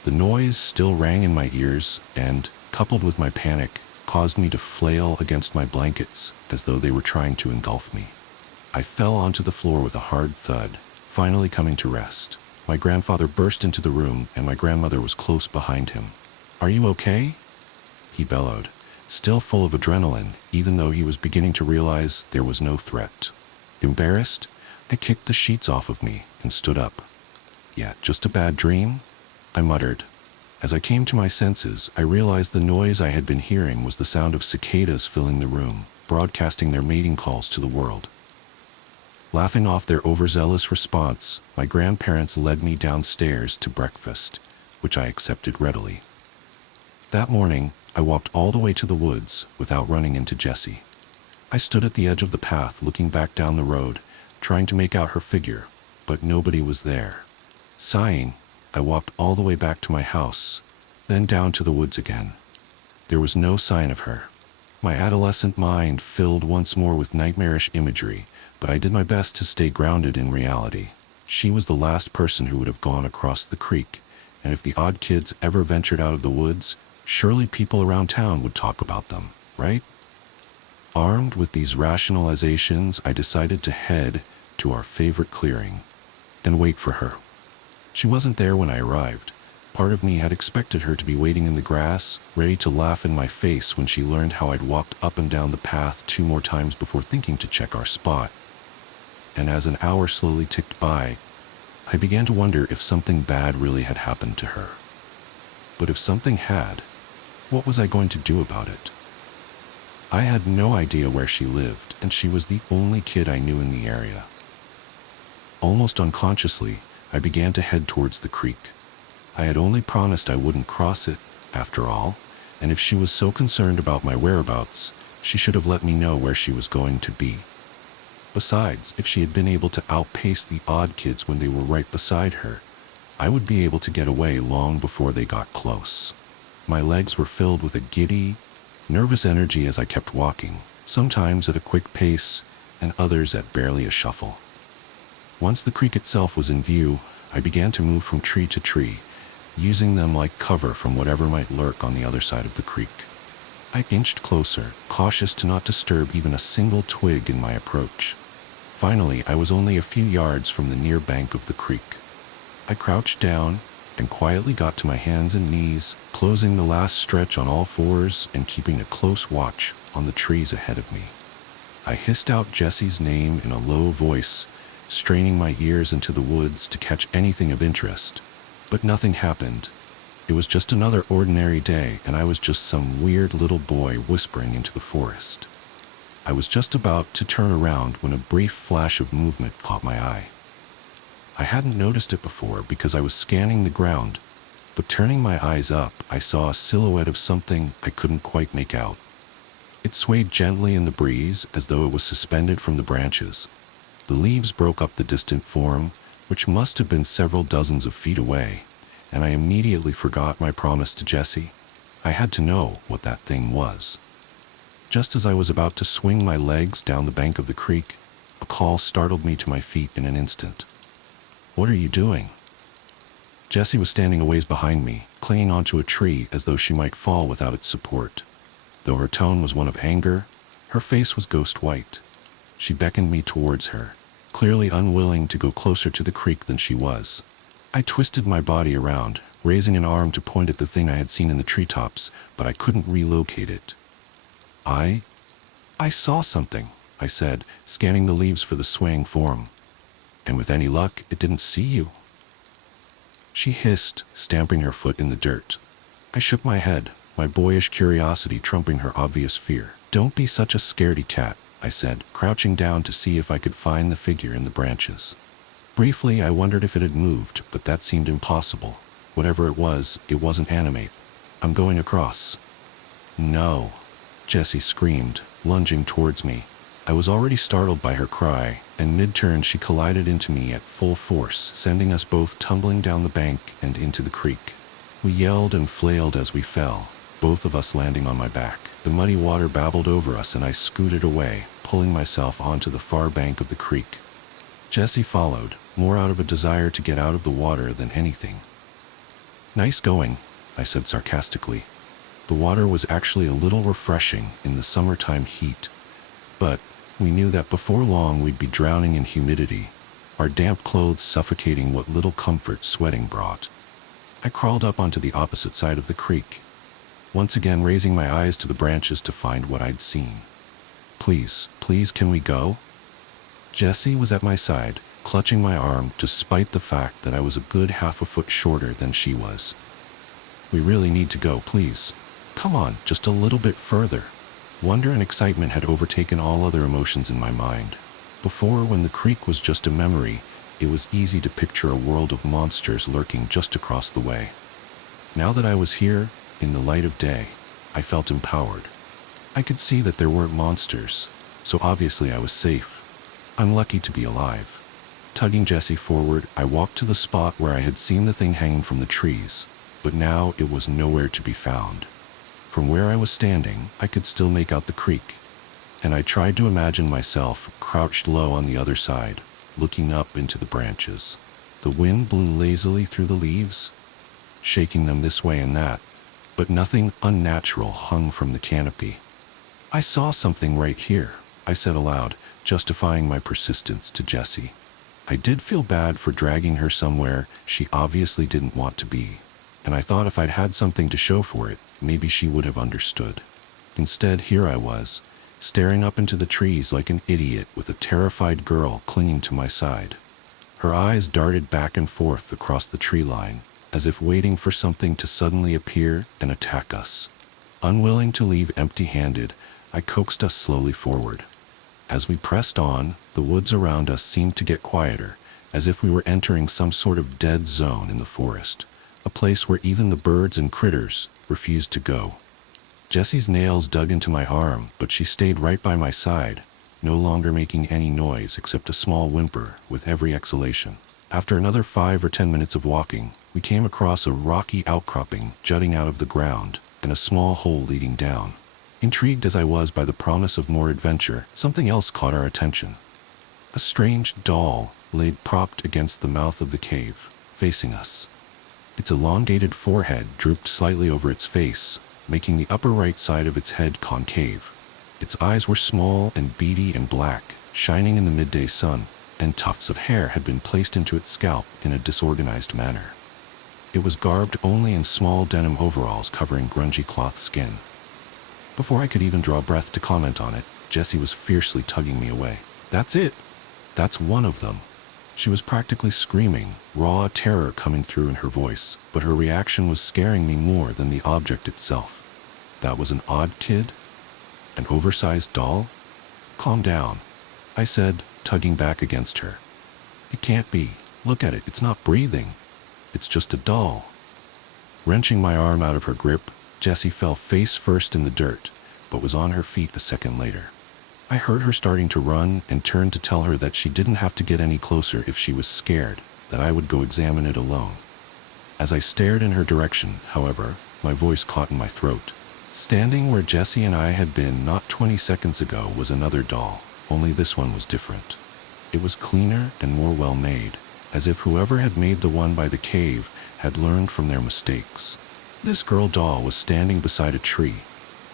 The noise still rang in my ears and, coupled with my panic, caused me to flail against my blankets as though they were trying to engulf me. I fell onto the floor with a hard thud, finally coming to rest. My grandfather burst into the room and my grandmother was close behind him. "Are you okay?" he bellowed, still full of adrenaline, even though he was beginning to realize there was no threat. Embarrassed, I kicked the sheets off of me and stood up. "Yeah, just a bad dream?" I muttered. As I came to my senses, I realized the noise I had been hearing was the sound of cicadas filling the room, broadcasting their mating calls to the world. Laughing off their overzealous response, my grandparents led me downstairs to breakfast, which I accepted readily. That morning, I walked all the way to the woods without running into Jessie. I stood at the edge of the path looking back down the road, trying to make out her figure, but nobody was there. Sighing, I walked all the way back to my house, then down to the woods again. There was no sign of her. My adolescent mind filled once more with nightmarish imagery, but I did my best to stay grounded in reality. She was the last person who would have gone across the creek, and if the odd kids ever ventured out of the woods, surely people around town would talk about them, right? Armed with these rationalizations, I decided to head to our favorite clearing and wait for her. She wasn't there when I arrived. Part of me had expected her to be waiting in the grass, ready to laugh in my face when she learned how I'd walked up and down the path 2 more times before thinking to check our spot. And as an hour slowly ticked by, I began to wonder if something bad really had happened to her. But if something had, what was I going to do about it? I had no idea where she lived, and she was the only kid I knew in the area. Almost unconsciously, I began to head towards the creek. I had only promised I wouldn't cross it, after all, and if she was so concerned about my whereabouts, she should have let me know where she was going to be. Besides, if she had been able to outpace the odd kids when they were right beside her, I would be able to get away long before they got close. My legs were filled with a giddy, nervous energy as I kept walking, sometimes at a quick pace, and others at barely a shuffle. Once the creek itself was in view, I began to move from tree to tree, using them like cover from whatever might lurk on the other side of the creek. I inched closer, cautious to not disturb even a single twig in my approach. Finally, I was only a few yards from the near bank of the creek. I crouched down and quietly got to my hands and knees, closing the last stretch on all fours and keeping a close watch on the trees ahead of me. I hissed out Jessie's name in a low voice, straining my ears into the woods to catch anything of interest. But nothing happened. It was just another ordinary day, and I was just some weird little boy whispering into the forest. I was just about to turn around when a brief flash of movement caught my eye. I hadn't noticed it before because I was scanning the ground, but turning my eyes up, I saw a silhouette of something I couldn't quite make out. It swayed gently in the breeze as though it was suspended from the branches. The leaves broke up the distant form, which must have been several dozens of feet away, and I immediately forgot my promise to Jessie. I had to know what that thing was. Just as I was about to swing my legs down the bank of the creek, a call startled me to my feet in an instant. "What are you doing?" Jessie was standing a ways behind me, clinging onto a tree as though she might fall without its support. Though her tone was one of anger, her face was ghost white. She beckoned me towards her, clearly unwilling to go closer to the creek than she was. I twisted my body around, raising an arm to point at the thing I had seen in the treetops, but I couldn't relocate it. I saw something," I said, scanning the leaves for the swaying form. "And with any luck, it didn't see you." She hissed, stamping her foot in the dirt. I shook my head, my boyish curiosity trumping her obvious fear. "Don't be such a scaredy cat," I said, crouching down to see if I could find the figure in the branches. Briefly, I wondered if it had moved, but that seemed impossible. Whatever it wasn't animate. "I'm going across." "No," Jessie screamed, lunging towards me. I was already startled by her cry, and mid-turn she collided into me at full force, sending us both tumbling down the bank and into the creek. We yelled and flailed as we fell, both of us landing on my back. The muddy water babbled over us and I scooted away, pulling myself onto the far bank of the creek. Jessie followed, more out of a desire to get out of the water than anything. "Nice going," I said sarcastically. The water was actually a little refreshing in the summertime heat, but we knew that before long we'd be drowning in humidity, our damp clothes suffocating what little comfort sweating brought. I crawled up onto the opposite side of the creek, once again raising my eyes to the branches to find what I'd seen. Please, can we go?" Jessie was at my side, clutching my arm despite the fact that I was a good half a foot shorter than she was. "We really need to go, please. Come on, just a little bit further." Wonder and excitement had overtaken all other emotions in my mind. Before, when the creek was just a memory, it was easy to picture a world of monsters lurking just across the way. Now that I was here, in the light of day, I felt empowered. I could see that there weren't monsters, so obviously I was safe. I'm lucky to be alive. Tugging Jessie forward, I walked to the spot where I had seen the thing hanging from the trees, but now it was nowhere to be found. From where I was standing, I could still make out the creek, and I tried to imagine myself crouched low on the other side, looking up into the branches. The wind blew lazily through the leaves, shaking them this way and that, but nothing unnatural hung from the canopy. "I saw something right here," I said aloud, justifying my persistence to Jessie. I did feel bad for dragging her somewhere she obviously didn't want to be, and I thought if I'd had something to show for it, maybe she would have understood. Instead, here I was, staring up into the trees like an idiot with a terrified girl clinging to my side. Her eyes darted back and forth across the tree line, as if waiting for something to suddenly appear and attack us. Unwilling to leave empty-handed, I coaxed us slowly forward. As we pressed on, the woods around us seemed to get quieter, as if we were entering some sort of dead zone in the forest, a place where even the birds and critters refused to go. Jessie's nails dug into my arm, but she stayed right by my side, no longer making any noise except a small whimper with every exhalation. After another 5 or 10 minutes of walking, we came across a rocky outcropping jutting out of the ground and a small hole leading down. Intrigued as I was by the promise of more adventure, something else caught our attention. A strange doll lay propped against the mouth of the cave, facing us. Its elongated forehead drooped slightly over its face, making the upper right side of its head concave. Its eyes were small and beady and black, shining in the midday sun, and tufts of hair had been placed into its scalp in a disorganized manner. It was garbed only in small denim overalls covering grungy cloth skin. Before I could even draw breath to comment on it, Jessie was fiercely tugging me away. "That's it! That's one of them!" She was practically screaming, raw terror coming through in her voice, but her reaction was scaring me more than the object itself. That was an odd kid? An oversized doll? "Calm down," I said, tugging back against her. "It can't be. Look at it, it's not breathing. It's just a doll." Wrenching my arm out of her grip, Jessie fell face first in the dirt, but was on her feet a second later. I heard her starting to run and turned to tell her that she didn't have to get any closer if she was scared, that I would go examine it alone. As I stared in her direction, however, my voice caught in my throat. Standing where Jessie and I had been not 20 seconds ago was another doll, only this one was different. It was cleaner and more well-made, as if whoever had made the one by the cave had learned from their mistakes. This girl doll was standing beside a tree,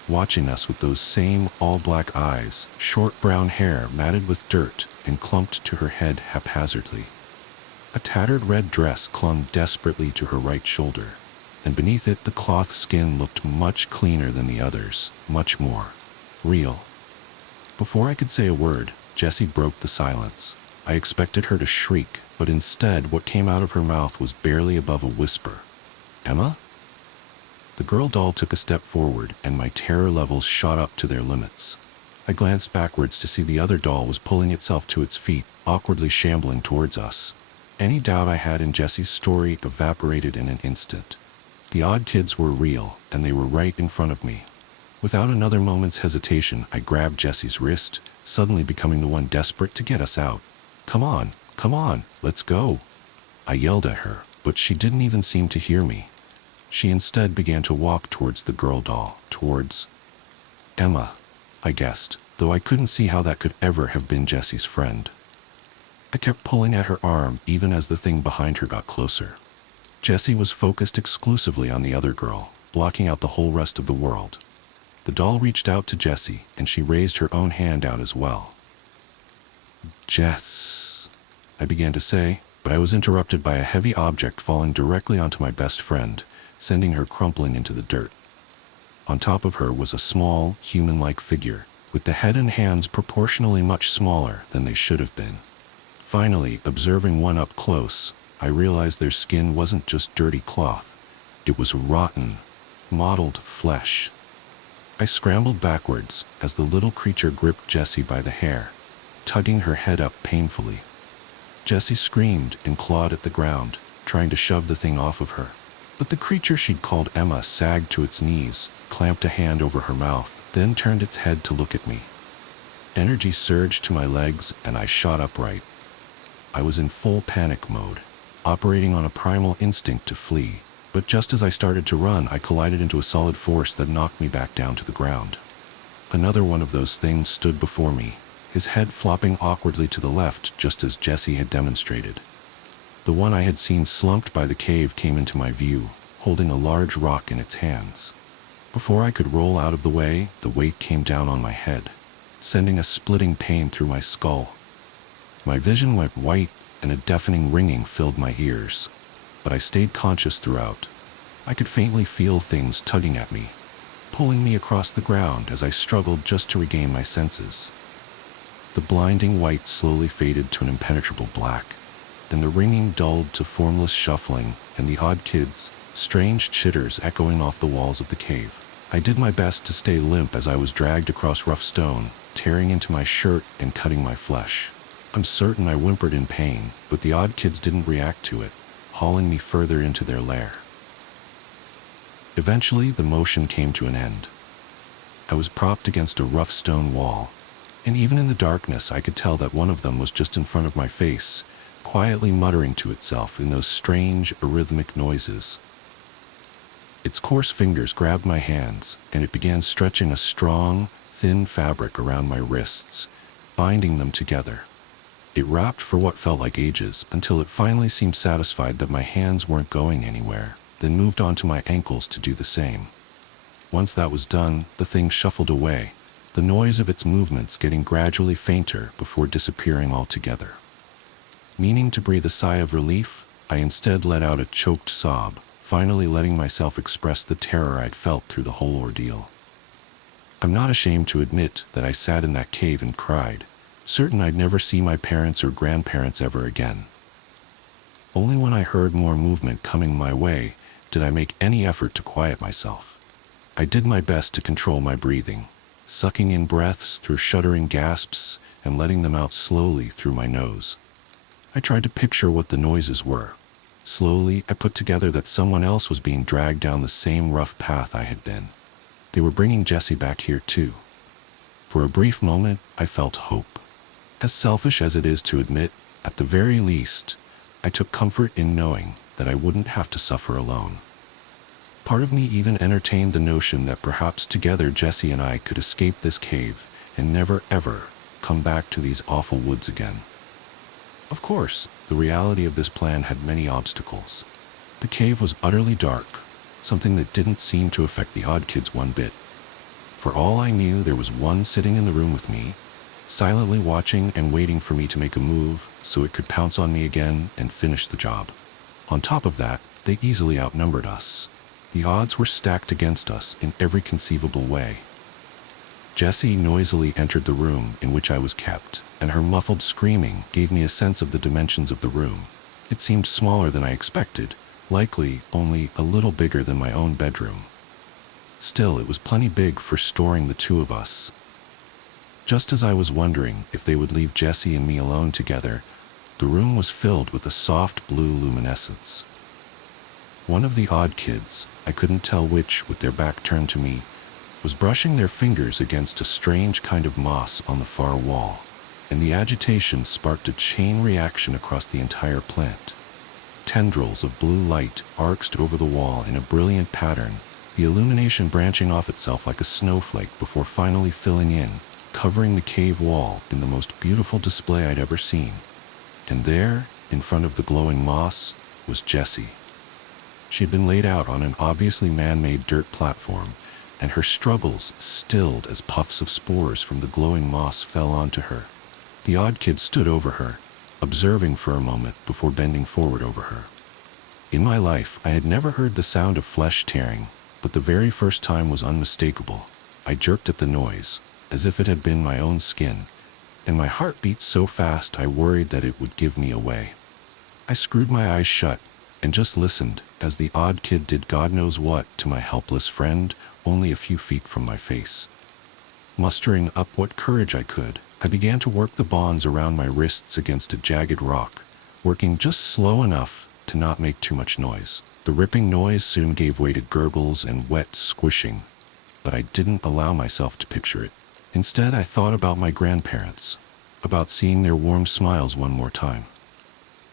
watching us with those same all-black eyes, short brown hair matted with dirt and clumped to her head haphazardly. A tattered red dress clung desperately to her right shoulder, and beneath it the cloth skin looked much cleaner than the others, much more real. Before I could say a word, Jessie broke the silence. I expected her to shriek, but instead what came out of her mouth was barely above a whisper. "Emma?" The girl doll took a step forward, and my terror levels shot up to their limits. I glanced backwards to see the other doll was pulling itself to its feet, awkwardly shambling towards us. Any doubt I had in Jessie's story evaporated in an instant. The odd kids were real, and they were right in front of me. Without another moment's hesitation, I grabbed Jessie's wrist, suddenly becoming the one desperate to get us out. Come on, let's go." I yelled at her, but she didn't even seem to hear me. She instead began to walk towards the girl doll, towards Emma, I guessed, though I couldn't see how that could ever have been Jessie's friend. I kept pulling at her arm even as the thing behind her got closer. Jessie was focused exclusively on the other girl, blocking out the whole rest of the world. The doll reached out to Jessie, and she raised her own hand out as well. "Jess," I began to say, but I was interrupted by a heavy object falling directly onto my best friend, sending her crumpling into the dirt. On top of her was a small, human-like figure, with the head and hands proportionally much smaller than they should have been. Finally, observing one up close, I realized their skin wasn't just dirty cloth. It was rotten, mottled flesh. I scrambled backwards as the little creature gripped Jessie by the hair, tugging her head up painfully. Jessie screamed and clawed at the ground, trying to shove the thing off of her. But the creature she'd called Emma sagged to its knees, clamped a hand over her mouth, then turned its head to look at me. Energy surged to my legs, and I shot upright. I was in full panic mode, operating on a primal instinct to flee, but just as I started to run, I collided into a solid force that knocked me back down to the ground. Another one of those things stood before me, his head flopping awkwardly to the left just as Jessie had demonstrated. The one I had seen slumped by the cave came into my view, holding a large rock in its hands. Before I could roll out of the way, the weight came down on my head, sending a splitting pain through my skull. My vision went white, and a deafening ringing filled my ears, but I stayed conscious throughout. I could faintly feel things tugging at me, pulling me across the ground as I struggled just to regain my senses. The blinding white slowly faded to an impenetrable black. Then the ringing dulled to formless shuffling, and the odd kids' strange chitters echoing off the walls of the cave. I did my best to stay limp as I was dragged across rough stone, tearing into my shirt and cutting my flesh. I'm certain I whimpered in pain, but the odd kids didn't react to it, hauling me further into their lair. Eventually, the motion came to an end. I was propped against a rough stone wall, and even in the darkness I could tell that one of them was just in front of my face, quietly muttering to itself in those strange, rhythmic noises. Its coarse fingers grabbed my hands, and it began stretching a strong, thin fabric around my wrists, binding them together. It wrapped for what felt like ages, until it finally seemed satisfied that my hands weren't going anywhere, then moved on to my ankles to do the same. Once that was done, the thing shuffled away, the noise of its movements getting gradually fainter before disappearing altogether. Meaning to breathe a sigh of relief, I instead let out a choked sob, finally letting myself express the terror I'd felt through the whole ordeal. I'm not ashamed to admit that I sat in that cave and cried, certain I'd never see my parents or grandparents ever again. Only when I heard more movement coming my way did I make any effort to quiet myself. I did my best to control my breathing, sucking in breaths through shuddering gasps and letting them out slowly through my nose. I tried to picture what the noises were. Slowly, I put together that someone else was being dragged down the same rough path I had been. They were bringing Jessie back here too. For a brief moment, I felt hope. As selfish as it is to admit, at the very least, I took comfort in knowing that I wouldn't have to suffer alone. Part of me even entertained the notion that perhaps together Jessie and I could escape this cave and never ever come back to these awful woods again. Of course, the reality of this plan had many obstacles. The cave was utterly dark, something that didn't seem to affect the odd kids one bit. For all I knew, there was one sitting in the room with me, silently watching and waiting for me to make a move so it could pounce on me again and finish the job. On top of that, they easily outnumbered us. The odds were stacked against us in every conceivable way. Jessie noisily entered the room in which I was kept, and her muffled screaming gave me a sense of the dimensions of the room. It seemed smaller than I expected, likely only a little bigger than my own bedroom. Still, it was plenty big for storing the two of us. Just as I was wondering if they would leave Jessie and me alone together, the room was filled with a soft blue luminescence. One of the odd kids, I couldn't tell which with their back turned to me, was brushing their fingers against a strange kind of moss on the far wall, and the agitation sparked a chain reaction across the entire plant. Tendrils of blue light arced over the wall in a brilliant pattern, the illumination branching off itself like a snowflake before finally filling in, covering the cave wall in the most beautiful display I'd ever seen. And there, in front of the glowing moss, was Jessie. She had been laid out on an obviously man-made dirt platform, and her struggles stilled as puffs of spores from the glowing moss fell onto her. The odd kid stood over her, observing for a moment before bending forward over her. In my life, I had never heard the sound of flesh tearing, but the very first time was unmistakable. I jerked at the noise, as if it had been my own skin, and my heart beat so fast I worried that it would give me away. I screwed my eyes shut and just listened as the odd kid did God knows what to my helpless friend only a few feet from my face. Mustering up what courage I could, I began to work the bonds around my wrists against a jagged rock, working just slow enough to not make too much noise. The ripping noise soon gave way to gurgles and wet squishing, but I didn't allow myself to picture it. Instead, I thought about my grandparents, about seeing their warm smiles one more time.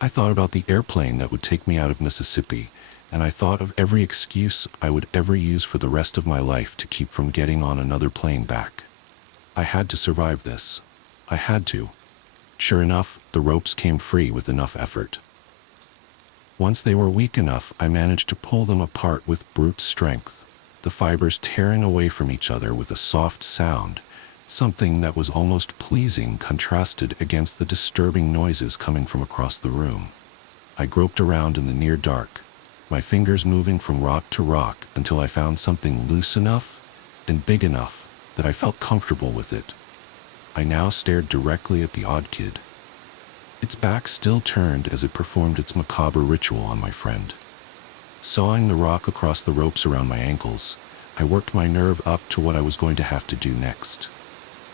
I thought about the airplane that would take me out of Mississippi, and I thought of every excuse I would ever use for the rest of my life to keep from getting on another plane back. I had to survive this. I had to. Sure enough, the ropes came free with enough effort. Once they were weak enough, I managed to pull them apart with brute strength, the fibers tearing away from each other with a soft sound, something that was almost pleasing contrasted against the disturbing noises coming from across the room. I groped around in the near dark, my fingers moving from rock to rock until I found something loose enough and big enough that I felt comfortable with it. I now stared directly at the odd kid. Its back still turned as it performed its macabre ritual on my friend. Sawing the rock across the ropes around my ankles, I worked my nerve up to what I was going to have to do next.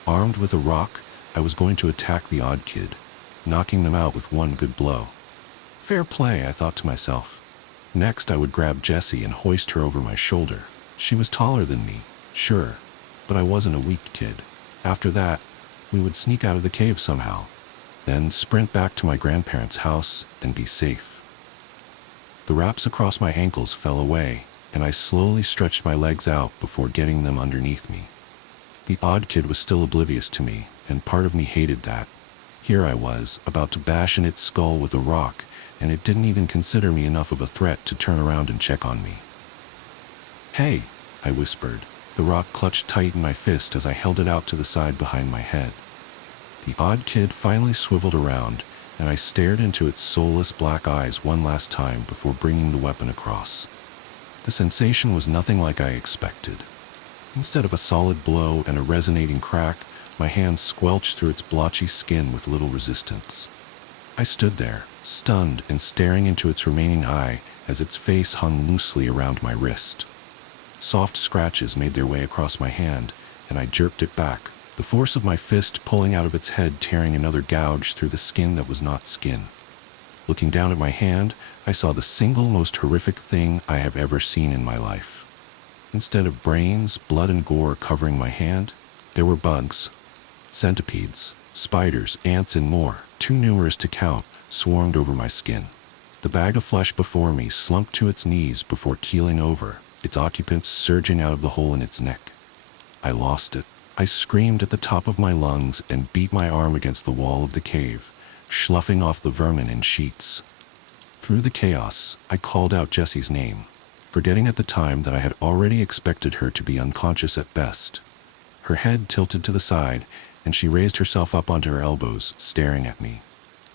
Armed with a rock, I was going to attack the odd kid, knocking them out with one good blow. Fair play, I thought to myself. Next, I would grab Jessie and hoist her over my shoulder. She was taller than me, sure, but I wasn't a weak kid. After that, we would sneak out of the cave somehow, then sprint back to my grandparents' house and be safe. The wraps across my ankles fell away, and I slowly stretched my legs out before getting them underneath me. The odd kid was still oblivious to me, and part of me hated that. Here I was, about to bash in its skull with a rock, and it didn't even consider me enough of a threat to turn around and check on me. "Hey," I whispered. The rock clutched tight in my fist as I held it out to the side behind my head. The odd kid finally swiveled around, and I stared into its soulless black eyes one last time before bringing the weapon across. The sensation was nothing like I expected. Instead of a solid blow and a resonating crack, my hand squelched through its blotchy skin with little resistance. I stood there, stunned and staring into its remaining eye as its face hung loosely around my wrist. Soft scratches made their way across my hand, and I jerked it back, the force of my fist pulling out of its head, tearing another gouge through the skin that was not skin. Looking down at my hand, I saw the single most horrific thing I have ever seen in my life. Instead of brains, blood, and gore covering my hand, there were bugs, centipedes, spiders, ants, and more, too numerous to count, swarmed over my skin. The bag of flesh before me slumped to its knees before keeling over, its occupants surging out of the hole in its neck. I lost it. I screamed at the top of my lungs and beat my arm against the wall of the cave, sloughing off the vermin in sheets. Through the chaos, I called out Jessie's name, forgetting at the time that I had already expected her to be unconscious at best. Her head tilted to the side, and she raised herself up onto her elbows, staring at me.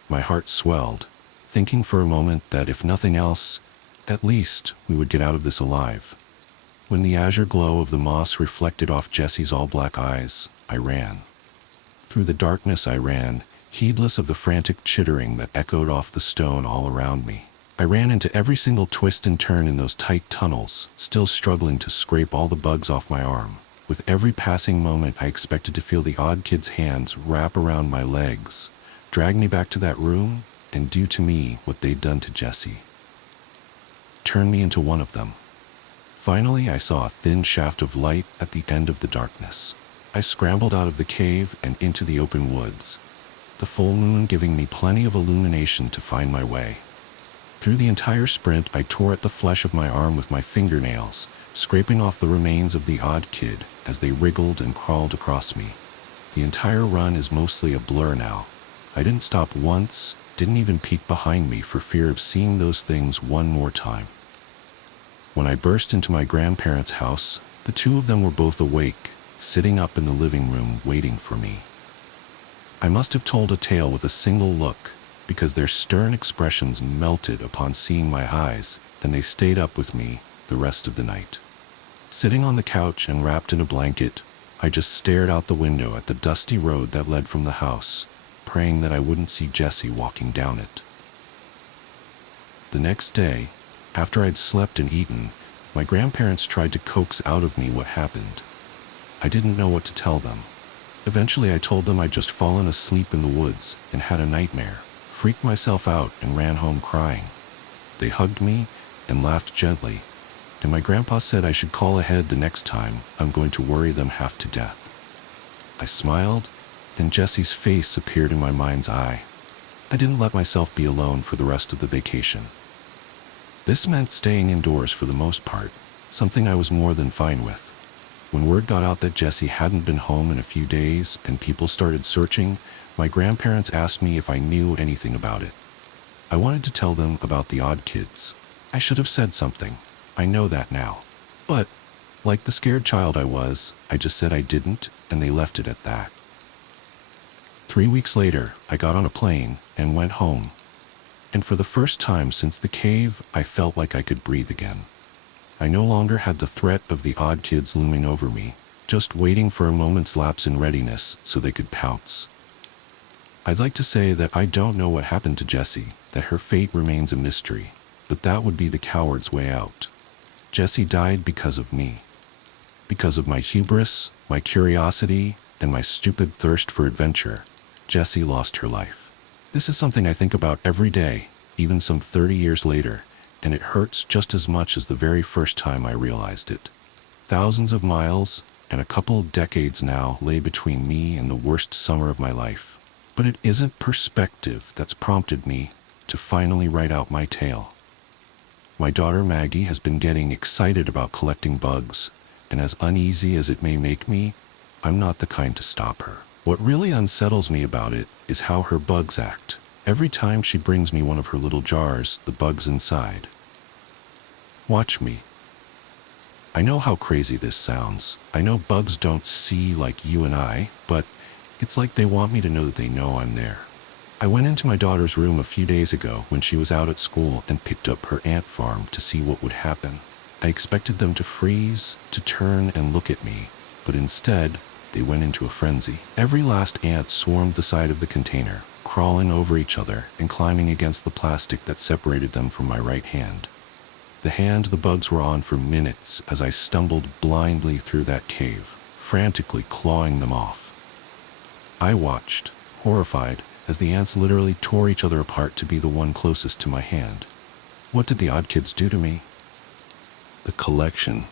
My heart swelled, thinking for a moment that if nothing else, at least we would get out of this alive. When the azure glow of the moss reflected off Jessie's all-black eyes, I ran. Through the darkness I ran, heedless of the frantic chittering that echoed off the stone all around me. I ran into every single twist and turn in those tight tunnels, still struggling to scrape all the bugs off my arm. With every passing moment, I expected to feel the odd kid's hands wrap around my legs, drag me back to that room, and do to me what they'd done to Jessie. Turn me into one of them. Finally, I saw a thin shaft of light at the end of the darkness. I scrambled out of the cave and into the open woods, the full moon giving me plenty of illumination to find my way. Through the entire sprint, I tore at the flesh of my arm with my fingernails, scraping off the remains of the odd kid as they wriggled and crawled across me. The entire run is mostly a blur now. I didn't stop once, didn't even peek behind me for fear of seeing those things one more time. When I burst into my grandparents' house, the two of them were both awake, sitting up in the living room waiting for me. I must have told a tale with a single look, because their stern expressions melted upon seeing my eyes, and they stayed up with me the rest of the night. Sitting on the couch and wrapped in a blanket, I just stared out the window at the dusty road that led from the house, praying that I wouldn't see Jessie walking down it. The next day, after I'd slept and eaten, my grandparents tried to coax out of me what happened. I didn't know what to tell them. Eventually I told them I'd just fallen asleep in the woods and had a nightmare, freaked myself out and ran home crying. They hugged me and laughed gently, and my grandpa said I should call ahead the next time I'm going to worry them half to death. I smiled, and Jessie's face appeared in my mind's eye. I didn't let myself be alone for the rest of the vacation. This meant staying indoors for the most part, something I was more than fine with. When word got out that Jessie hadn't been home in a few days and people started searching, my grandparents asked me if I knew anything about it. I wanted to tell them about the odd kids. I should have said something. I know that now. But, like the scared child I was, I just said I didn't, and they left it at that. 3 weeks later, I got on a plane and went home. And for the first time since the cave, I felt like I could breathe again. I no longer had the threat of the odd kids looming over me, just waiting for a moment's lapse in readiness so they could pounce. I'd like to say that I don't know what happened to Jessie, that her fate remains a mystery, but that would be the coward's way out. Jessie died because of me. Because of my hubris, my curiosity, and my stupid thirst for adventure, Jessie lost her life. This is something I think about every day, even some 30 years later, and it hurts just as much as the very first time I realized it. Thousands of miles and a couple decades now lay between me and the worst summer of my life. But it isn't perspective that's prompted me to finally write out my tale. My daughter Maggie has been getting excited about collecting bugs, and as uneasy as it may make me, I'm not the kind to stop her. What really unsettles me about it is how her bugs act. Every time she brings me one of her little jars, the bugs inside. Watch me. I know how crazy this sounds. I know bugs don't see like you and I, but it's like they want me to know that they know I'm there. I went into my daughter's room a few days ago when she was out at school and picked up her ant farm to see what would happen. I expected them to freeze, to turn and look at me, but instead, they went into a frenzy. Every last ant swarmed the side of the container, crawling over each other and climbing against the plastic that separated them from my right hand. The hand the bugs were on for minutes as I stumbled blindly through that cave, frantically clawing them off. I watched, horrified, as the ants literally tore each other apart to be the one closest to my hand. What did the odd kids do to me? The collection.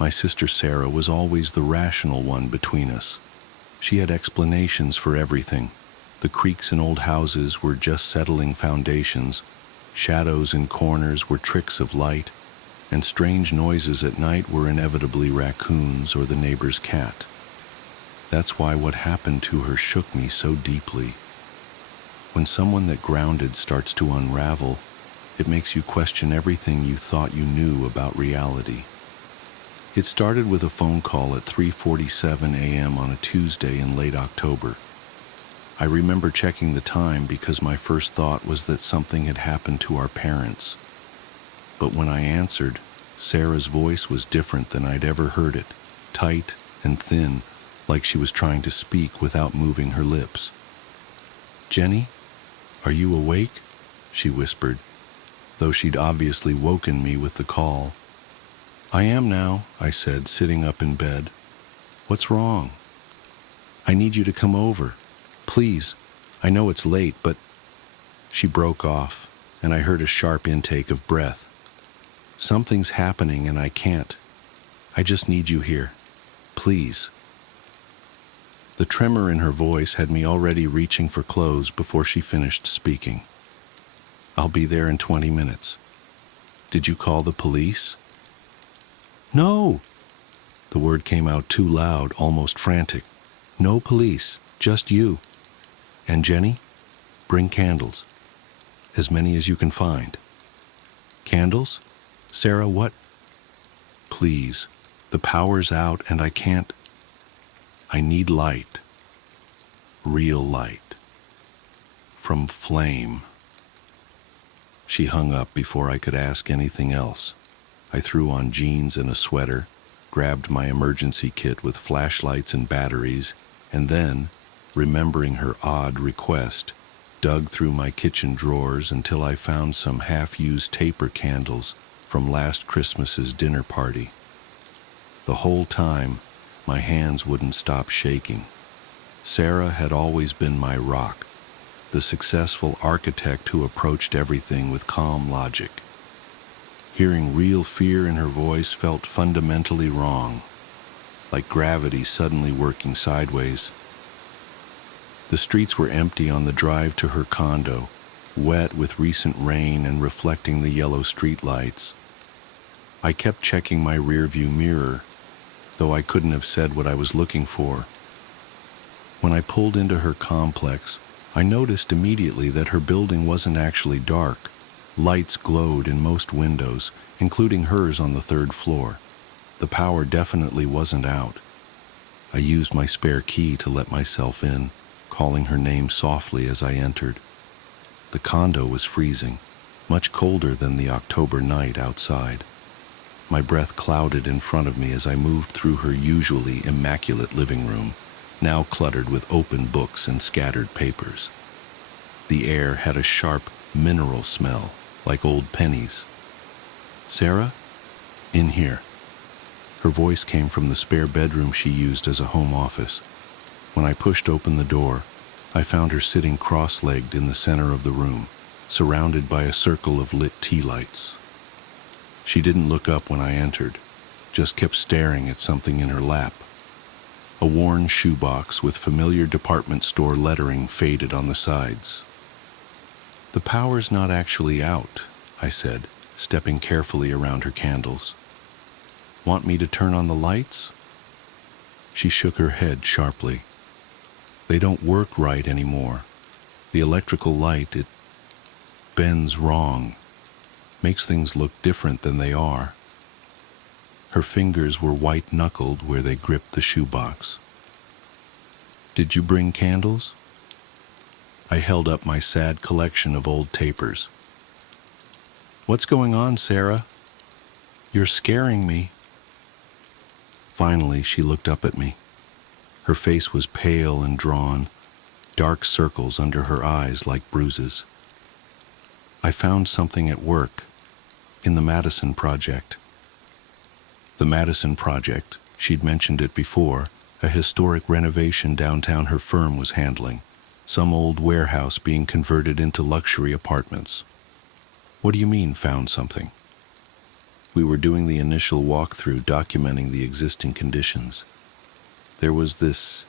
My sister Sarah was always the rational one between us. She had explanations for everything. The creaks in old houses were just settling foundations, shadows in corners were tricks of light, and strange noises at night were inevitably raccoons or the neighbor's cat. That's why what happened to her shook me so deeply. When someone that grounded starts to unravel, it makes you question everything you thought you knew about reality. It started with a phone call at 3:47 a.m. on a Tuesday in late October. I remember checking the time because my first thought was that something had happened to our parents. But when I answered, Sarah's voice was different than I'd ever heard it, tight and thin, like she was trying to speak without moving her lips. "Jenny, are you awake?" she whispered, though she'd obviously woken me with the call. "I am now," I said, sitting up in bed. "What's wrong?" "I need you to come over. Please. I know it's late, but—" She broke off, and I heard a sharp intake of breath. "Something's happening and I can't. I just need you here. Please." The tremor in her voice had me already reaching for clothes before she finished speaking. "I'll be there in 20 minutes. Did you call the police?" "No!" The word came out too loud, almost frantic. "No police, just you. And Jenny, bring candles. As many as you can find." "Candles? Sarah, what?" "Please, the power's out and I can't. I need light. Real light. From flame." She hung up before I could ask anything else. I threw on jeans and a sweater, grabbed my emergency kit with flashlights and batteries, and then, remembering her odd request, dug through my kitchen drawers until I found some half-used taper candles from last Christmas's dinner party. The whole time, my hands wouldn't stop shaking. Sarah had always been my rock, the successful architect who approached everything with calm logic. Hearing real fear in her voice felt fundamentally wrong, like gravity suddenly working sideways. The streets were empty on the drive to her condo, wet with recent rain and reflecting the yellow streetlights. I kept checking my rearview mirror, though I couldn't have said what I was looking for. When I pulled into her complex, I noticed immediately that her building wasn't actually dark. Lights glowed in most windows, including hers on the 3rd floor. The power definitely wasn't out. I used my spare key to let myself in, calling her name softly as I entered. The condo was freezing, much colder than the October night outside. My breath clouded in front of me as I moved through her usually immaculate living room, now cluttered with open books and scattered papers. The air had a sharp, mineral smell, like old pennies. "Sarah? In here." Her voice came from the spare bedroom she used as a home office. When I pushed open the door, I found her sitting cross-legged in the center of the room, surrounded by a circle of lit tea lights. She didn't look up when I entered, just kept staring at something in her lap. A worn shoebox with familiar department store lettering faded on the sides. "The power's not actually out," I said, stepping carefully around her candles. "Want me to turn on the lights?" She shook her head sharply. "They don't work right anymore. The electrical light, it bends wrong, makes things look different than they are." Her fingers were white-knuckled where they gripped the shoebox. "Did you bring candles?" I held up my sad collection of old tapers. "What's going on, Sarah? You're scaring me." Finally, she looked up at me. Her face was pale and drawn, dark circles under her eyes like bruises. "I found something at work, in the Madison Project." "The Madison Project? She'd mentioned it before, a historic renovation downtown her firm was handling, some old warehouse being converted into luxury apartments. What do you mean, found something? We were doing the initial walkthrough, documenting the existing conditions. There was this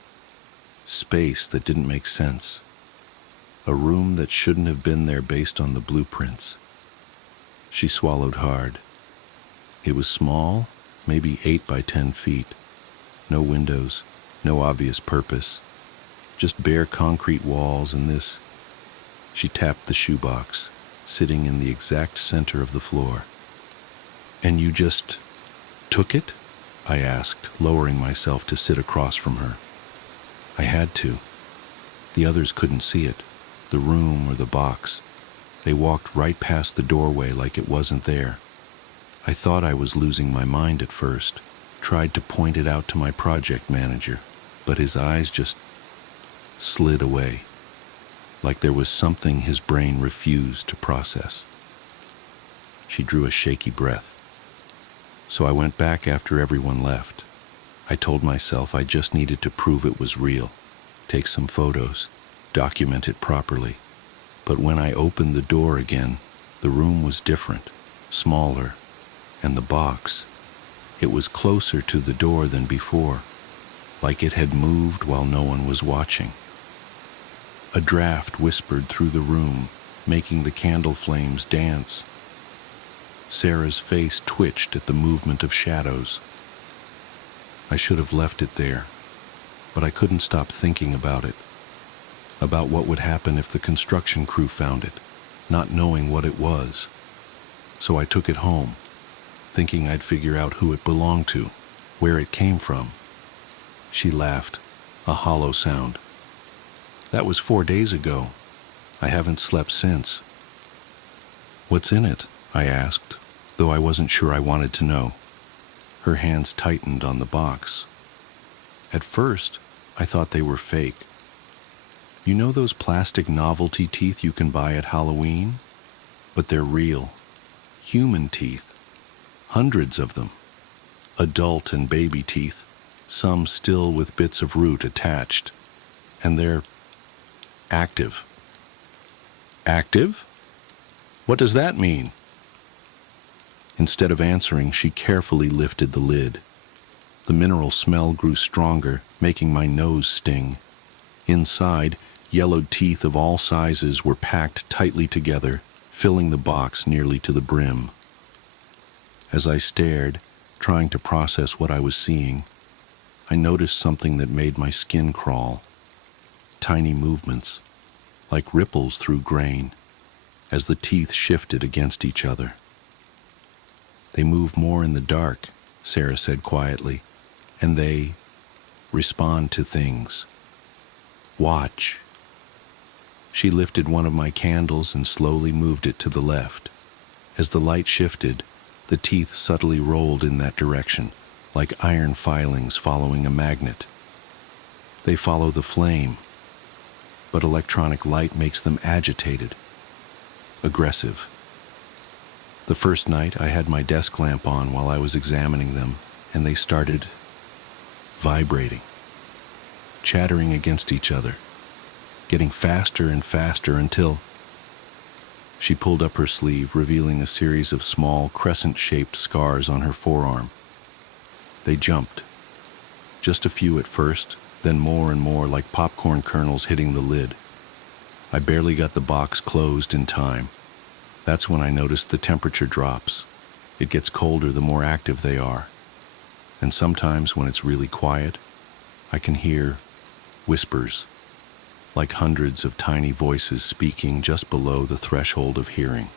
space that didn't make sense. A room that shouldn't have been there based on the blueprints. She swallowed hard. It was small, maybe 8 by 10 feet. No windows, no obvious purpose. Just bare concrete walls and this. She tapped the shoebox, sitting in the exact center of the floor. And you just took it? I asked, lowering myself to sit across from her. I had to. The others couldn't see it, the room or the box. They walked right past the doorway like it wasn't there. I thought I was losing my mind at first, tried to point it out to my project manager, but his eyes just slid away, like there was something his brain refused to process. She drew a shaky breath. So I went back after everyone left. I told myself I just needed to prove it was real, take some photos, document it properly. But when I opened the door again, the room was different, smaller, and the box, it was closer to the door than before, like it had moved while no one was watching. A draft whispered through the room, making the candle flames dance. Sarah's face twitched at the movement of shadows. I should have left it there, but I couldn't stop thinking about it, about what would happen if the construction crew found it, not knowing what it was. So I took it home, thinking I'd figure out who it belonged to, where it came from. She laughed, a hollow sound. That was 4 days ago. I haven't slept since. What's in it? I asked, though I wasn't sure I wanted to know. Her hands tightened on the box. At first, I thought they were fake. You know those plastic novelty teeth you can buy at Halloween? But they're real. Human teeth. Hundreds of them. Adult and baby teeth, some still with bits of root attached. And they're active. Active? What does that mean? Instead of answering, she carefully lifted the lid. The mineral smell grew stronger, making my nose sting. Inside, yellowed teeth of all sizes were packed tightly together, filling the box nearly to the brim. As I stared, trying to process what I was seeing, I noticed something that made my skin crawl. Tiny movements, like ripples through grain, as the teeth shifted against each other. They move more in the dark, Sarah said quietly, and they respond to things. Watch. She lifted one of my candles and slowly moved it to the left. As the light shifted, the teeth subtly rolled in that direction, like iron filings following a magnet. They follow the flame, but electronic light makes them agitated, aggressive. The first night I had my desk lamp on while I was examining them, and they started vibrating, chattering against each other, getting faster and faster until she pulled up her sleeve, revealing a series of small crescent-shaped scars on her forearm. They jumped, just a few at first, then more and more like popcorn kernels hitting the lid. I barely got the box closed in time. That's when I noticed the temperature drops. It gets colder the more active they are. And sometimes when it's really quiet, I can hear whispers, like hundreds of tiny voices speaking just below the threshold of hearing.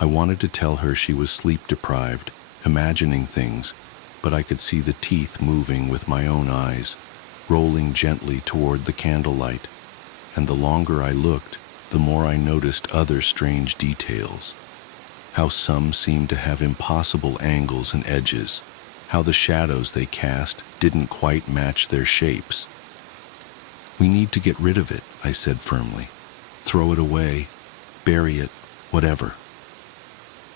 I wanted to tell her she was sleep-deprived, imagining things, but I could see the teeth moving with my own eyes, rolling gently toward the candlelight, and the longer I looked, the more I noticed other strange details. How some seemed to have impossible angles and edges, how the shadows they cast didn't quite match their shapes. We need to get rid of it, I said firmly. Throw it away, bury it, whatever.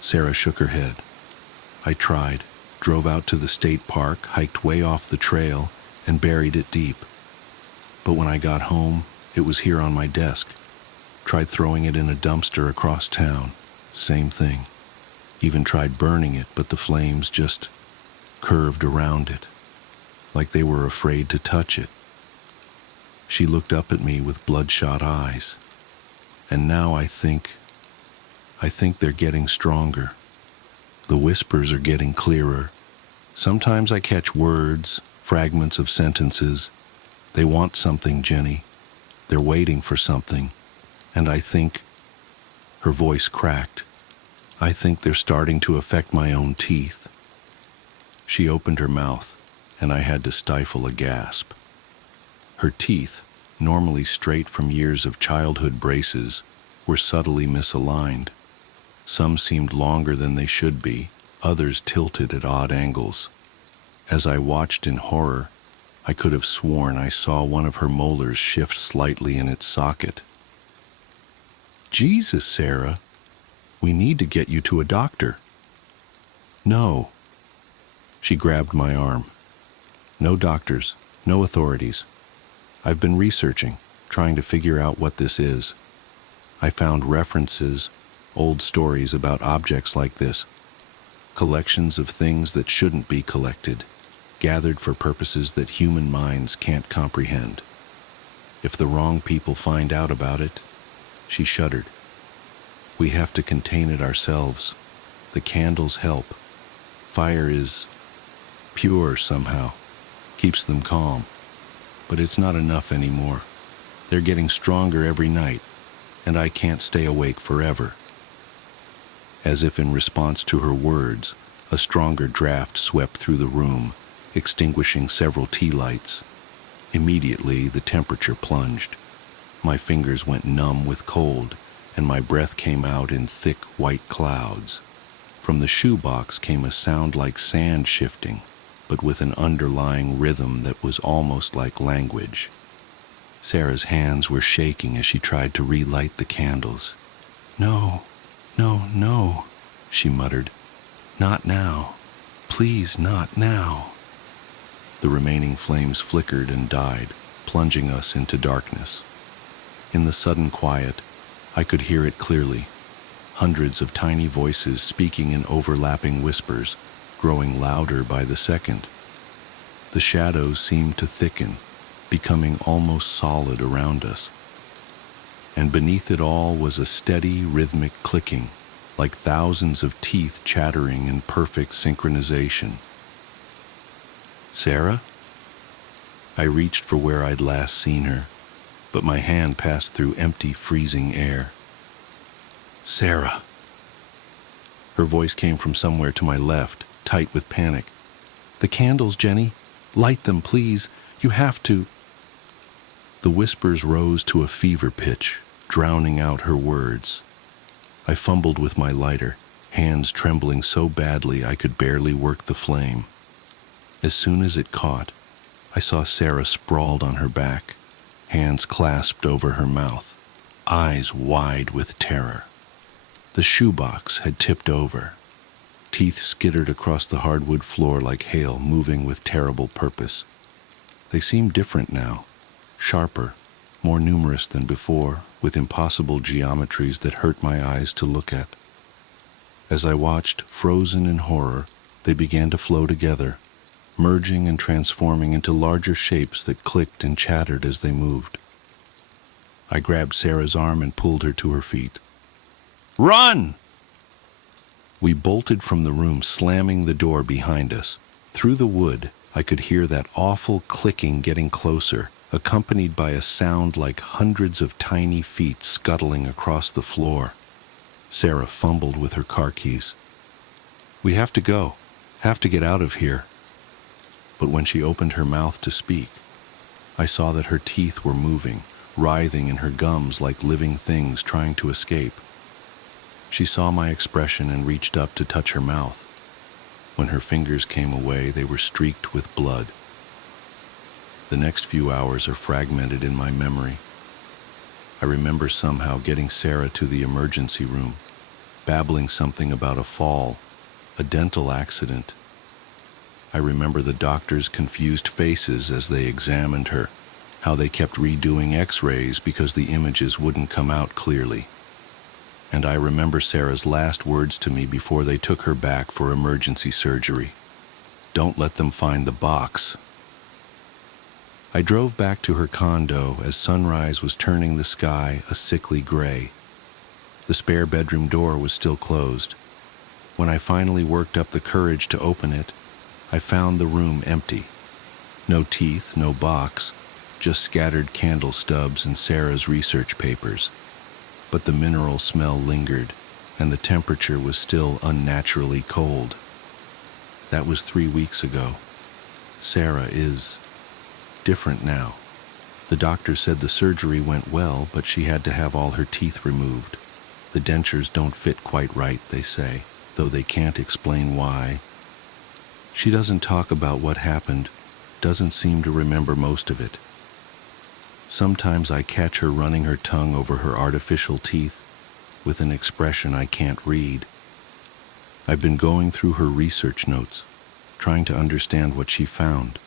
Sarah shook her head. I tried, drove out to the state park, hiked way off the trail, and buried it deep. But when I got home, it was here on my desk. Tried throwing it in a dumpster across town. Same thing. Even tried burning it, but the flames just curved around it, like they were afraid to touch it. She looked up at me with bloodshot eyes. And now I think they're getting stronger. The whispers are getting clearer. Sometimes I catch words, fragments of sentences. They want something, Jenny. They're waiting for something. And I think, her voice cracked, I think they're starting to affect my own teeth. She opened her mouth, and I had to stifle a gasp. Her teeth, normally straight from years of childhood braces, were subtly misaligned. Some seemed longer than they should be, others tilted at odd angles. As I watched in horror, I could have sworn I saw one of her molars shift slightly in its socket. Jesus, Sarah, we need to get you to a doctor. No. She grabbed my arm. No doctors, no authorities. I've been researching, trying to figure out what this is. I found references, old stories about objects like this, collections of things that shouldn't be collected, gathered for purposes that human minds can't comprehend. If the wrong people find out about it, she shuddered. We have to contain it ourselves. The candles help. Fire is pure somehow, keeps them calm. But it's not enough anymore. They're getting stronger every night, and I can't stay awake forever. As if in response to her words, a stronger draft swept through the room, extinguishing several tea lights. Immediately, the temperature plunged. My fingers went numb with cold, and my breath came out in thick white clouds. From the shoebox came a sound like sand shifting, but with an underlying rhythm that was almost like language. Sarah's hands were shaking as she tried to relight the candles. No, no, she muttered. Not now. Please, not now. The remaining flames flickered and died, plunging us into darkness. In the sudden quiet, I could hear it clearly. Hundreds of tiny voices speaking in overlapping whispers, growing louder by the second. The shadows seemed to thicken, becoming almost solid around us. And beneath it all was a steady, rhythmic clicking, like thousands of teeth chattering in perfect synchronization. Sarah? I reached for where I'd last seen her, but my hand passed through empty, freezing air. Sarah. Her voice came from somewhere to my left, tight with panic. The candles, Jenny. Light them, please. You have to. The whispers rose to a fever pitch, drowning out her words. I fumbled with my lighter, hands trembling so badly I could barely work the flame. As soon as it caught, I saw Sarah sprawled on her back, hands clasped over her mouth, eyes wide with terror. The shoebox had tipped over. Teeth skittered across the hardwood floor like hail, moving with terrible purpose. They seemed different now, sharper, more numerous than before, with impossible geometries that hurt my eyes to look at. As I watched, frozen in horror, they began to flow together, merging and transforming into larger shapes that clicked and chattered as they moved. I grabbed Sarah's arm and pulled her to her feet. Run! We bolted from the room, slamming the door behind us. Through the wood, I could hear that awful clicking getting closer, accompanied by a sound like hundreds of tiny feet scuttling across the floor. Sarah fumbled with her car keys. We have to go. Have to get out of here. But when she opened her mouth to speak, I saw that her teeth were moving, writhing in her gums like living things trying to escape. She saw my expression and reached up to touch her mouth. When her fingers came away, they were streaked with blood. The next few hours are fragmented in my memory. I remember somehow getting Sarah to the emergency room, babbling something about a fall, a dental accident, I remember the doctors' confused faces as they examined her, how they kept redoing x-rays because the images wouldn't come out clearly. And I remember Sarah's last words to me before they took her back for emergency surgery. "Don't let them find the box." I drove back to her condo as sunrise was turning the sky a sickly gray. The spare bedroom door was still closed. When I finally worked up the courage to open it, I found the room empty. No teeth, no box, just scattered candle stubs and Sarah's research papers. But the mineral smell lingered, and the temperature was still unnaturally cold. That was 3 weeks ago. Sarah is different now. The doctor said the surgery went well, but she had to have all her teeth removed. The dentures don't fit quite right, they say, though they can't explain why. She doesn't talk about what happened, doesn't seem to remember most of it. Sometimes I catch her running her tongue over her artificial teeth with an expression I can't read. I've been going through her research notes, trying to understand what she found.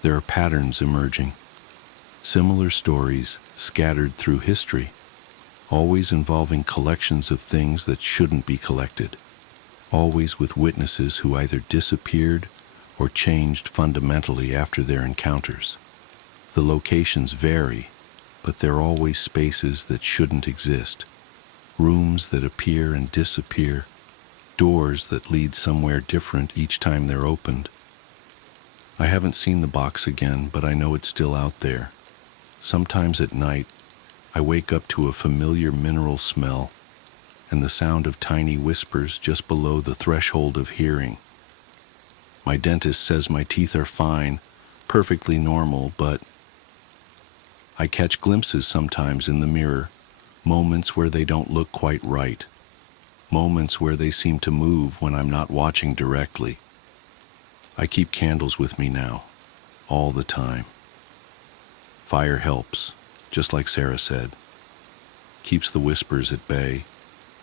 There are patterns emerging, similar stories scattered through history, always involving collections of things that shouldn't be collected, always with witnesses who either disappeared or changed fundamentally after their encounters. The locations vary, but they're always spaces that shouldn't exist, rooms that appear and disappear, doors that lead somewhere different each time they're opened. I haven't seen the box again, but I know it's still out there. Sometimes at night, I wake up to a familiar mineral smell and the sound of tiny whispers just below the threshold of hearing. My dentist says my teeth are fine, perfectly normal, but I catch glimpses sometimes in the mirror, moments where they don't look quite right, moments where they seem to move when I'm not watching directly. I keep candles with me now, all the time. Fire helps, just like Sarah said. Keeps the whispers at bay,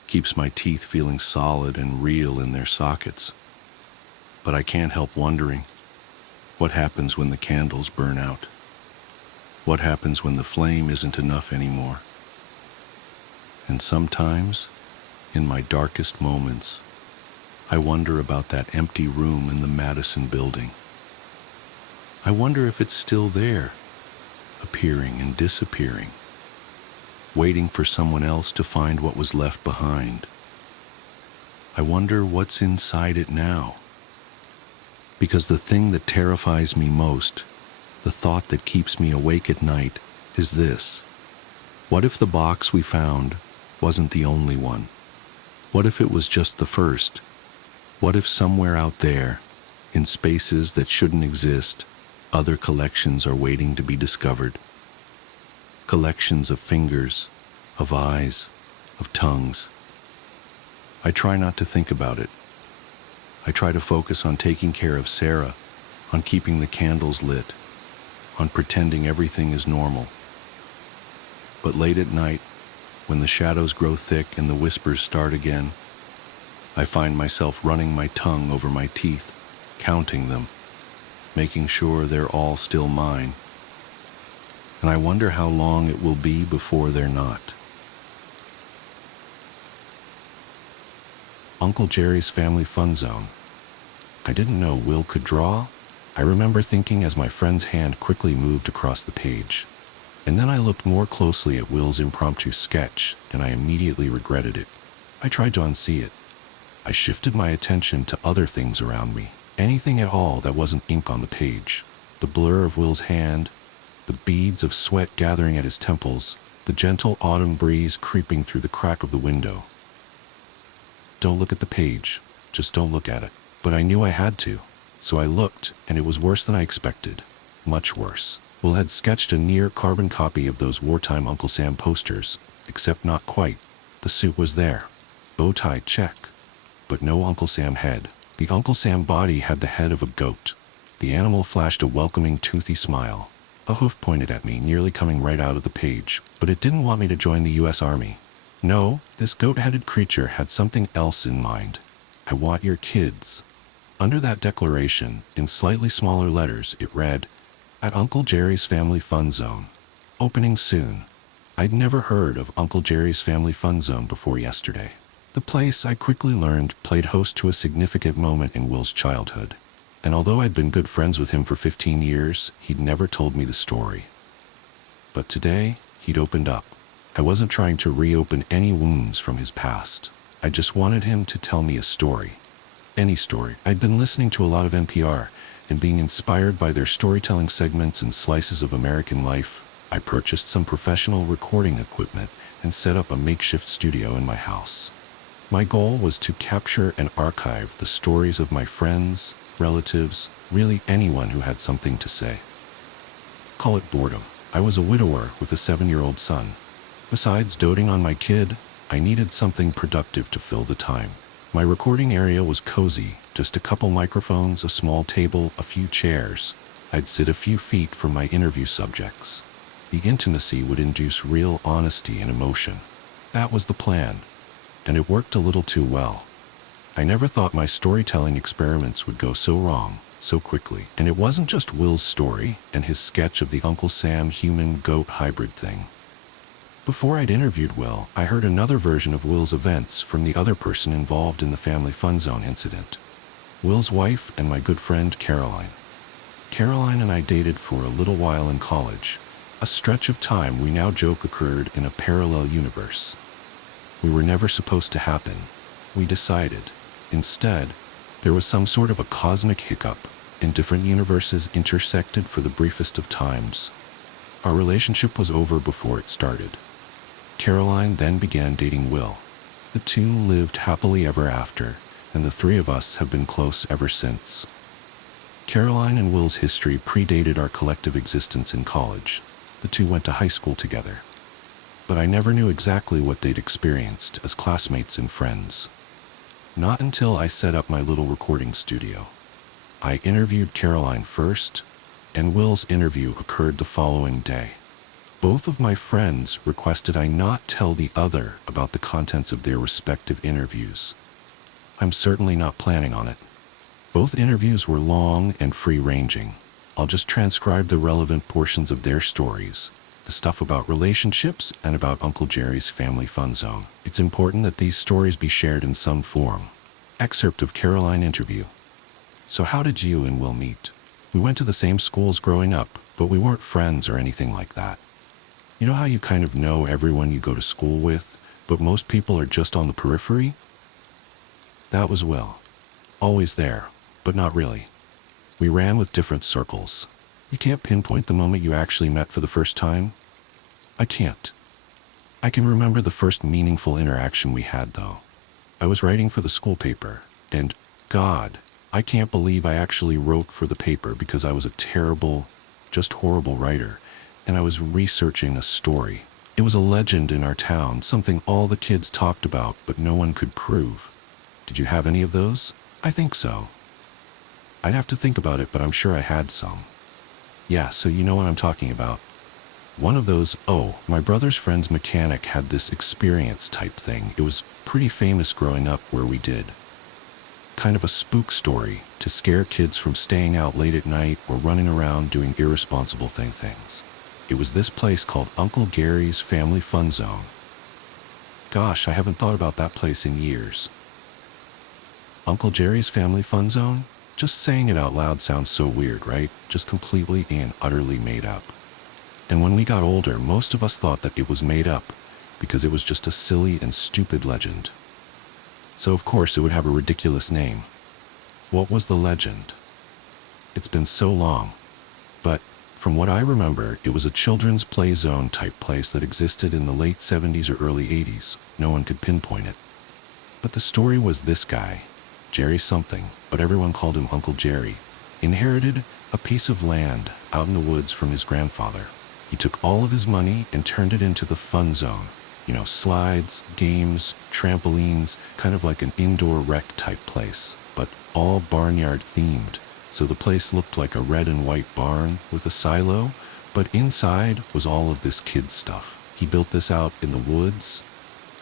keeps my teeth feeling solid and real in their sockets. But I can't help wondering, what happens when the candles burn out? What happens when the flame isn't enough anymore? And sometimes, in my darkest moments, I wonder about that empty room in the Madison building. I wonder if it's still there, appearing and disappearing, waiting for someone else to find what was left behind. I wonder what's inside it now. Because the thing that terrifies me most, the thought that keeps me awake at night, is this. What if the box we found wasn't the only one? What if it was just the first? What if somewhere out there, in spaces that shouldn't exist, other collections are waiting to be discovered? Collections of fingers, of eyes, of tongues. I try not to think about it. I try to focus on taking care of Sarah, on keeping the candles lit, on pretending everything is normal. But late at night, when the shadows grow thick and the whispers start again, I find myself running my tongue over my teeth, counting them, making sure they're all still mine. And I wonder how long it will be before they're not. Uncle Jerry's Family Fun Zone. I didn't know Will could draw. I remember thinking as my friend's hand quickly moved across the page. And then I looked more closely at Will's impromptu sketch, and I immediately regretted it. I tried to unsee it. I shifted my attention to other things around me, anything at all that wasn't ink on the page. The blur of Will's hand, the beads of sweat gathering at his temples, the gentle autumn breeze creeping through the crack of the window. Don't look at the page, just don't look at it. But I knew I had to, so I looked, and it was worse than I expected. Much worse. Will had sketched a near-carbon copy of those wartime Uncle Sam posters, except not quite. The suit was there. Bow tie, check. But no Uncle Sam head. The Uncle Sam body had the head of a goat. The animal flashed a welcoming, toothy smile. A hoof pointed at me, nearly coming right out of the page, but it didn't want me to join the U.S. Army. No, this goat-headed creature had something else in mind. I want your kids. Under that declaration, in slightly smaller letters, it read, "At Uncle Jerry's Family Fun Zone. Opening soon." I'd never heard of Uncle Jerry's Family Fun Zone before yesterday. The place, I quickly learned, played host to a significant moment in Will's childhood. And although I'd been good friends with him for 15 years, he'd never told me the story. But today, he'd opened up. I wasn't trying to reopen any wounds from his past. I just wanted him to tell me a story. Any story. I'd been listening to a lot of NPR and being inspired by their storytelling segments and slices of American life. I purchased some professional recording equipment and set up a makeshift studio in my house. My goal was to capture and archive the stories of my friends, relatives, really anyone who had something to say. Call it boredom. I was a widower with a 7-year-old son. Besides doting on my kid, I needed something productive to fill the time. My recording area was cozy, just a couple microphones, a small table, a few chairs. I'd sit a few feet from my interview subjects. The intimacy would induce real honesty and emotion. That was the plan, and it worked a little too well. I never thought my storytelling experiments would go so wrong, so quickly. And it wasn't just Will's story and his sketch of the Uncle Sam human-goat hybrid thing. Before I'd interviewed Will, I heard another version of Will's events from the other person involved in the Family Fun Zone incident. Will's wife and my good friend Caroline. Caroline and I dated for a little while in college, a stretch of time we now joke occurred in a parallel universe. We were never supposed to happen, we decided. Instead, there was some sort of a cosmic hiccup, and different universes intersected for the briefest of times. Our relationship was over before it started. Caroline then began dating Will. The two lived happily ever after, and the three of us have been close ever since. Caroline and Will's history predated our collective existence in college. The two went to high school together. But I never knew exactly what they'd experienced as classmates and friends. Not until I set up my little recording studio. I interviewed Caroline first, and Will's interview occurred the following day. Both of my friends requested I not tell the other about the contents of their respective interviews. I'm certainly not planning on it. Both interviews were long and free-ranging. I'll just transcribe the relevant portions of their stories, the stuff about relationships and about Uncle Jerry's Family Fun Zone. It's important that these stories be shared in some form. Excerpt of Caroline interview. So how did you and Will meet? We went to the same schools growing up, but we weren't friends or anything like that. You know how you kind of know everyone you go to school with, but most people are just on the periphery? That was Will. Always there, but not really. We ran with different circles. You can't pinpoint the moment you actually met for the first time? I can't. I can remember the first meaningful interaction we had, though. I was writing for the school paper, and, God, I can't believe I actually wrote for the paper because I was a terrible, just horrible writer, and I was researching a story. It was a legend in our town, something all the kids talked about but no one could prove. Did you have any of those? I think so. I'd have to think about it, but I'm sure I had some. Yeah, so you know what I'm talking about. One of those, my brother's friend's mechanic had this experience type thing. It was pretty famous growing up where we did. Kind of a spook story to scare kids from staying out late at night or running around doing irresponsible things. It was this place called Uncle Gary's Family Fun Zone. Gosh, I haven't thought about that place in years. Uncle Jerry's Family Fun Zone? Just saying it out loud sounds so weird, right? Just completely and utterly made up. And when we got older, most of us thought that it was made up because it was just a silly and stupid legend. So of course it would have a ridiculous name. What was the legend? It's been so long. But from what I remember, it was a children's play zone type place that existed in the late 70s or early 80s. No one could pinpoint it. But the story was this guy, Jerry something, but everyone called him Uncle Jerry, inherited a piece of land out in the woods from his grandfather. He took all of his money and turned it into the fun zone. You know, slides, games, trampolines, kind of like an indoor rec type place, but all barnyard themed. So the place looked like a red and white barn with a silo, but inside was all of this kid stuff. He built this out in the woods.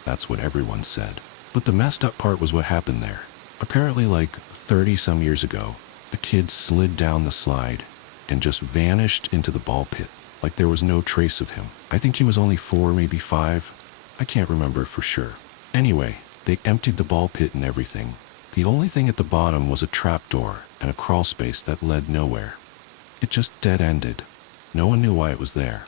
That's what everyone said. But the messed up part was what happened there. Apparently like 30-some years ago, a kid slid down the slide and just vanished into the ball pit, like there was no trace of him. I think he was only 4, maybe 5. I can't remember for sure. Anyway, they emptied the ball pit and everything. The only thing at the bottom was a trapdoor and a crawl space that led nowhere. It just dead-ended. No one knew why it was there.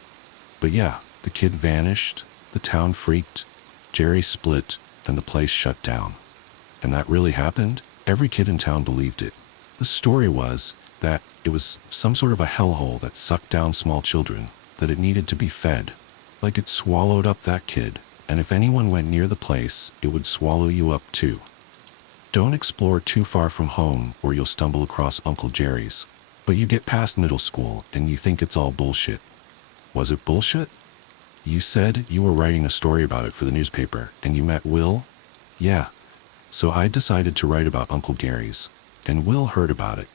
But yeah, the kid vanished, the town freaked, Jerry split, and the place shut down. And that really happened? Every kid in town believed it. The story was that it was some sort of a hellhole that sucked down small children, that it needed to be fed. Like it swallowed up that kid, and if anyone went near the place, it would swallow you up too. Don't explore too far from home or you'll stumble across Uncle Jerry's. But you get past middle school and you think it's all bullshit. Was it bullshit? You said you were writing a story about it for the newspaper and you met Will? Yeah. So I decided to write about Uncle Gary's, and Will heard about it.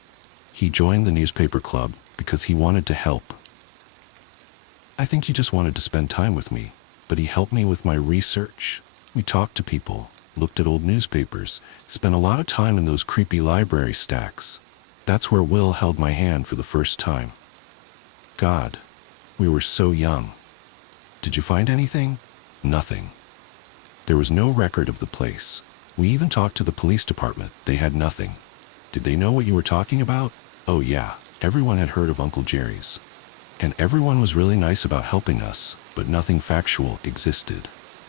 He joined the newspaper club because he wanted to help. I think he just wanted to spend time with me, but he helped me with my research. We talked to people, looked at old newspapers, spent a lot of time in those creepy library stacks. That's where Will held my hand for the first time. God, we were so young. Did you find anything? Nothing. There was no record of the place. We even talked to the police department. They had nothing. Did they know what you were talking about? Oh yeah, everyone had heard of Uncle Jerry's. And everyone was really nice about helping us, but nothing factual existed.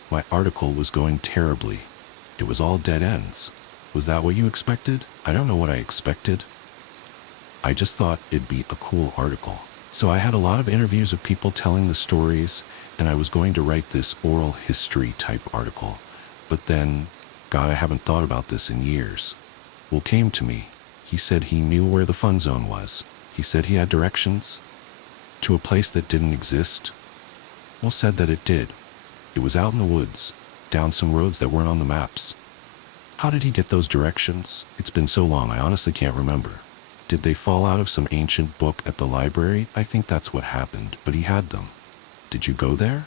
My article was going terribly. It was all dead ends. Was that what you expected? I don't know what I expected. I just thought it'd be a cool article. So I had a lot of interviews of people telling the stories, and I was going to write this oral history type article. But then, God, I haven't thought about this in years. Will came to me. He said he knew where the fun zone was. He said he had directions to a place that didn't exist. Will said that it did. It was out in the woods, down some roads that weren't on the maps. How did he get those directions? It's been so long, I honestly can't remember. Did they fall out of some ancient book at the library? I think that's what happened, but he had them. Did you go there?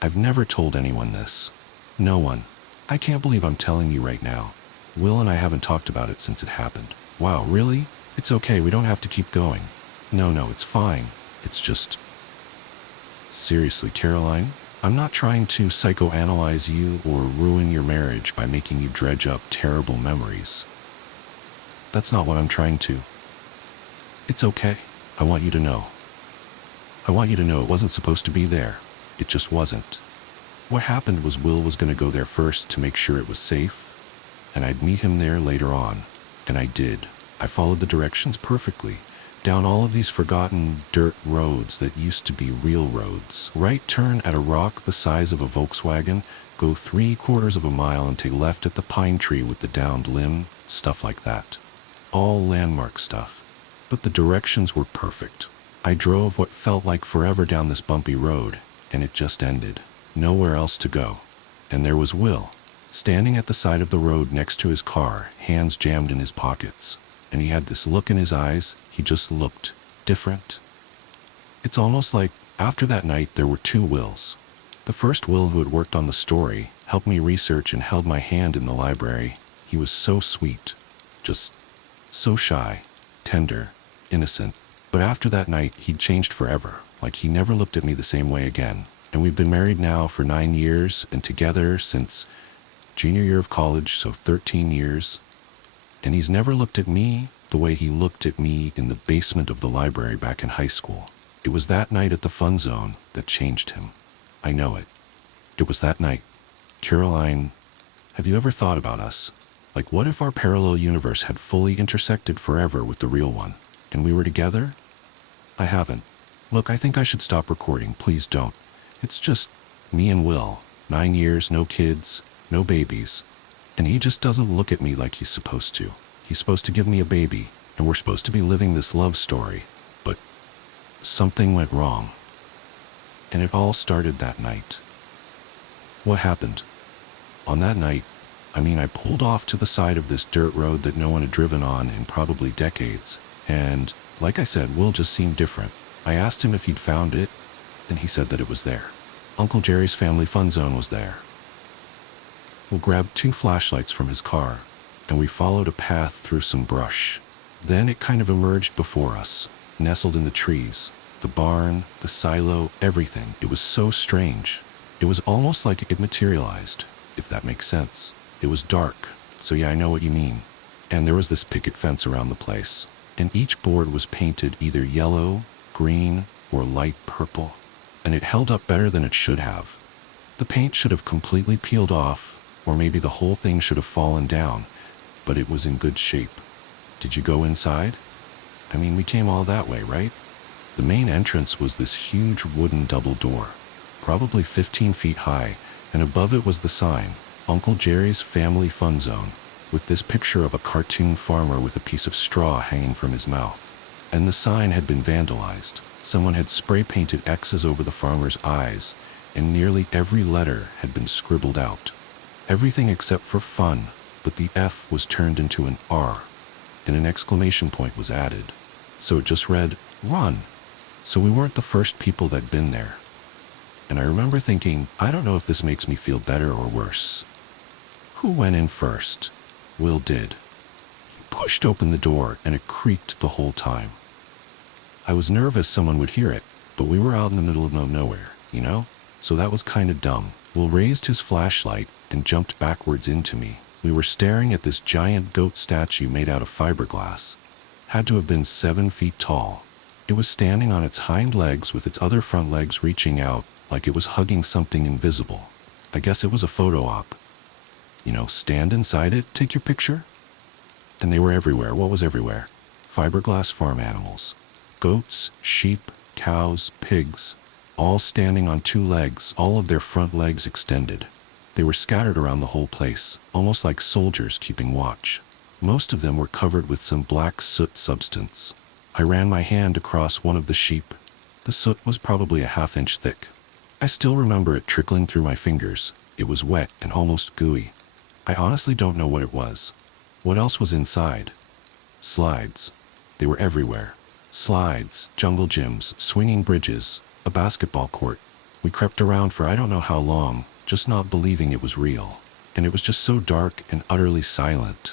I've never told anyone this. No one. I can't believe I'm telling you right now. Will and I haven't talked about it since it happened. Wow, really? It's okay, we don't have to keep going. No, it's fine. It's just... Seriously, Caroline? I'm not trying to psychoanalyze you or ruin your marriage by making you dredge up terrible memories. That's not what I'm trying to. It's okay. I want you to know. I want you to know it wasn't supposed to be there. It just wasn't. What happened was Will was going to go there first to make sure it was safe, and I'd meet him there later on. And I did. I followed the directions perfectly, down all of these forgotten dirt roads that used to be real roads. Right turn at a rock the size of a Volkswagen, go 3/4 of a mile and take left at the pine tree with the downed limb, stuff like that. All landmark stuff. But the directions were perfect. I drove what felt like forever down this bumpy road, and it just ended. Nowhere else to go. And there was Will, standing at the side of the road next to his car, hands jammed in his pockets. And he had this look in his eyes. He just looked different. It's almost like after that night there were two Wills. The first Will who had worked on the story, helped me research and held my hand in the library. He was so sweet. Just so shy, tender, innocent. But after that night, he'd changed forever. Like he never looked at me the same way again. And we've been married now for 9 years and together since junior year of college, so 13 years. And he's never looked at me the way he looked at me in the basement of the library back in high school. It was that night at the fun zone that changed him. I know it. It was that night. Caroline, have you ever thought about us? Like, what if our parallel universe had fully intersected forever with the real one, and we were together? I haven't. Look, I think I should stop recording. Please don't. It's just me and Will. 9 years, no kids, no babies. And he just doesn't look at me like he's supposed to. He's supposed to give me a baby, and we're supposed to be living this love story. But something went wrong. And it all started that night. What happened? On that night, I pulled off to the side of this dirt road that no one had driven on in probably decades. And, like I said, Will just seemed different. I asked him if he'd found it, and he said that it was there. Uncle Jerry's family fun zone was there. Will grabbed 2 flashlights from his car, and we followed a path through some brush. Then it kind of emerged before us, nestled in the trees. The barn, the silo, everything. It was so strange. It was almost like it materialized, if that makes sense. It was dark, so yeah, I know what you mean. And there was this picket fence around the place, and each board was painted either yellow, green, or light purple, and it held up better than it should have. The paint should have completely peeled off, or maybe the whole thing should have fallen down, but it was in good shape. Did you go inside? I mean, we came all that way, right? The main entrance was this huge wooden double door, probably 15 feet high, and above it was the sign, Uncle Jerry's Family Fun Zone, with this picture of a cartoon farmer with a piece of straw hanging from his mouth. And the sign had been vandalized. Someone had spray-painted X's over the farmer's eyes, and nearly every letter had been scribbled out. Everything except for fun, but the F was turned into an R, and an exclamation point was added. So it just read, "Run." So we weren't the first people that'd been there. And I remember thinking, I don't know if this makes me feel better or worse. Who went in first? Will did. He pushed open the door, and it creaked the whole time. I was nervous someone would hear it, but we were out in the middle of nowhere, you know? So that was kind of dumb. Will raised his flashlight and jumped backwards into me. We were staring at this giant goat statue made out of fiberglass. Had to have been 7 feet tall. It was standing on its hind legs with its other front legs reaching out like it was hugging something invisible. I guess it was a photo op. You know, stand inside it, take your picture. And they were everywhere. What was everywhere? Fiberglass farm animals. Goats, sheep, cows, pigs, all standing on 2 legs, all of their front legs extended. They were scattered around the whole place, almost like soldiers keeping watch. Most of them were covered with some black soot substance. I ran my hand across one of the sheep. The soot was probably a half-inch thick. I still remember it trickling through my fingers. It was wet and almost gooey. I honestly don't know what it was. What else was inside? Slides. They were everywhere. Slides, jungle gyms, swinging bridges, a basketball court. We crept around for I don't know how long, just not believing it was real. And it was just so dark and utterly silent.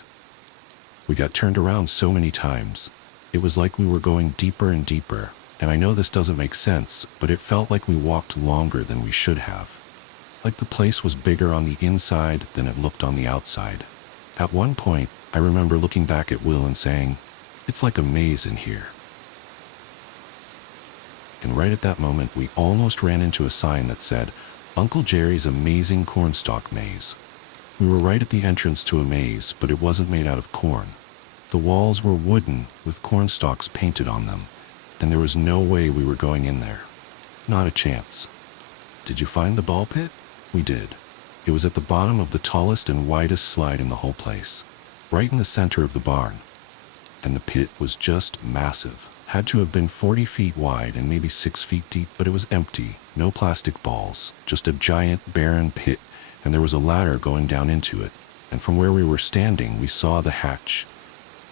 We got turned around so many times. It was like we were going deeper and deeper. And I know this doesn't make sense, but it felt like we walked longer than we should have. Like the place was bigger on the inside than it looked on the outside. At one point, I remember looking back at Will and saying, "It's like a maze in here." And right at that moment, we almost ran into a sign that said, "Uncle Jerry's Amazing Cornstalk Maze." We were right at the entrance to a maze, but it wasn't made out of corn. The walls were wooden with cornstalks painted on them, and there was no way we were going in there. Not a chance. Did you find the ball pit? We did. It was at the bottom of the tallest and widest slide in the whole place, right in the center of the barn. And the pit was just massive. Had to have been 40 feet wide and maybe 6 feet deep, but it was empty. No plastic balls, just a giant barren pit, and there was a ladder going down into it. And from where we were standing, we saw the hatch.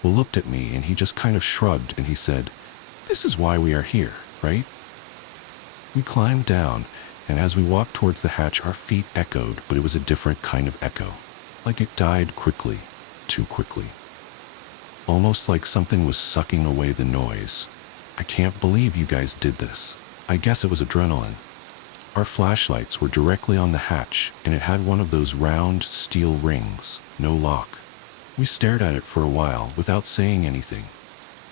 Will looked at me and he just kind of shrugged and he said, "This is why we are here, right?" We climbed down, and as we walked towards the hatch, our feet echoed, but it was a different kind of echo. Like it died quickly, too quickly. Almost like something was sucking away the noise. I can't believe you guys did this. I guess it was adrenaline. Our flashlights were directly on the hatch, and it had one of those round steel rings, no lock. We stared at it for a while without saying anything,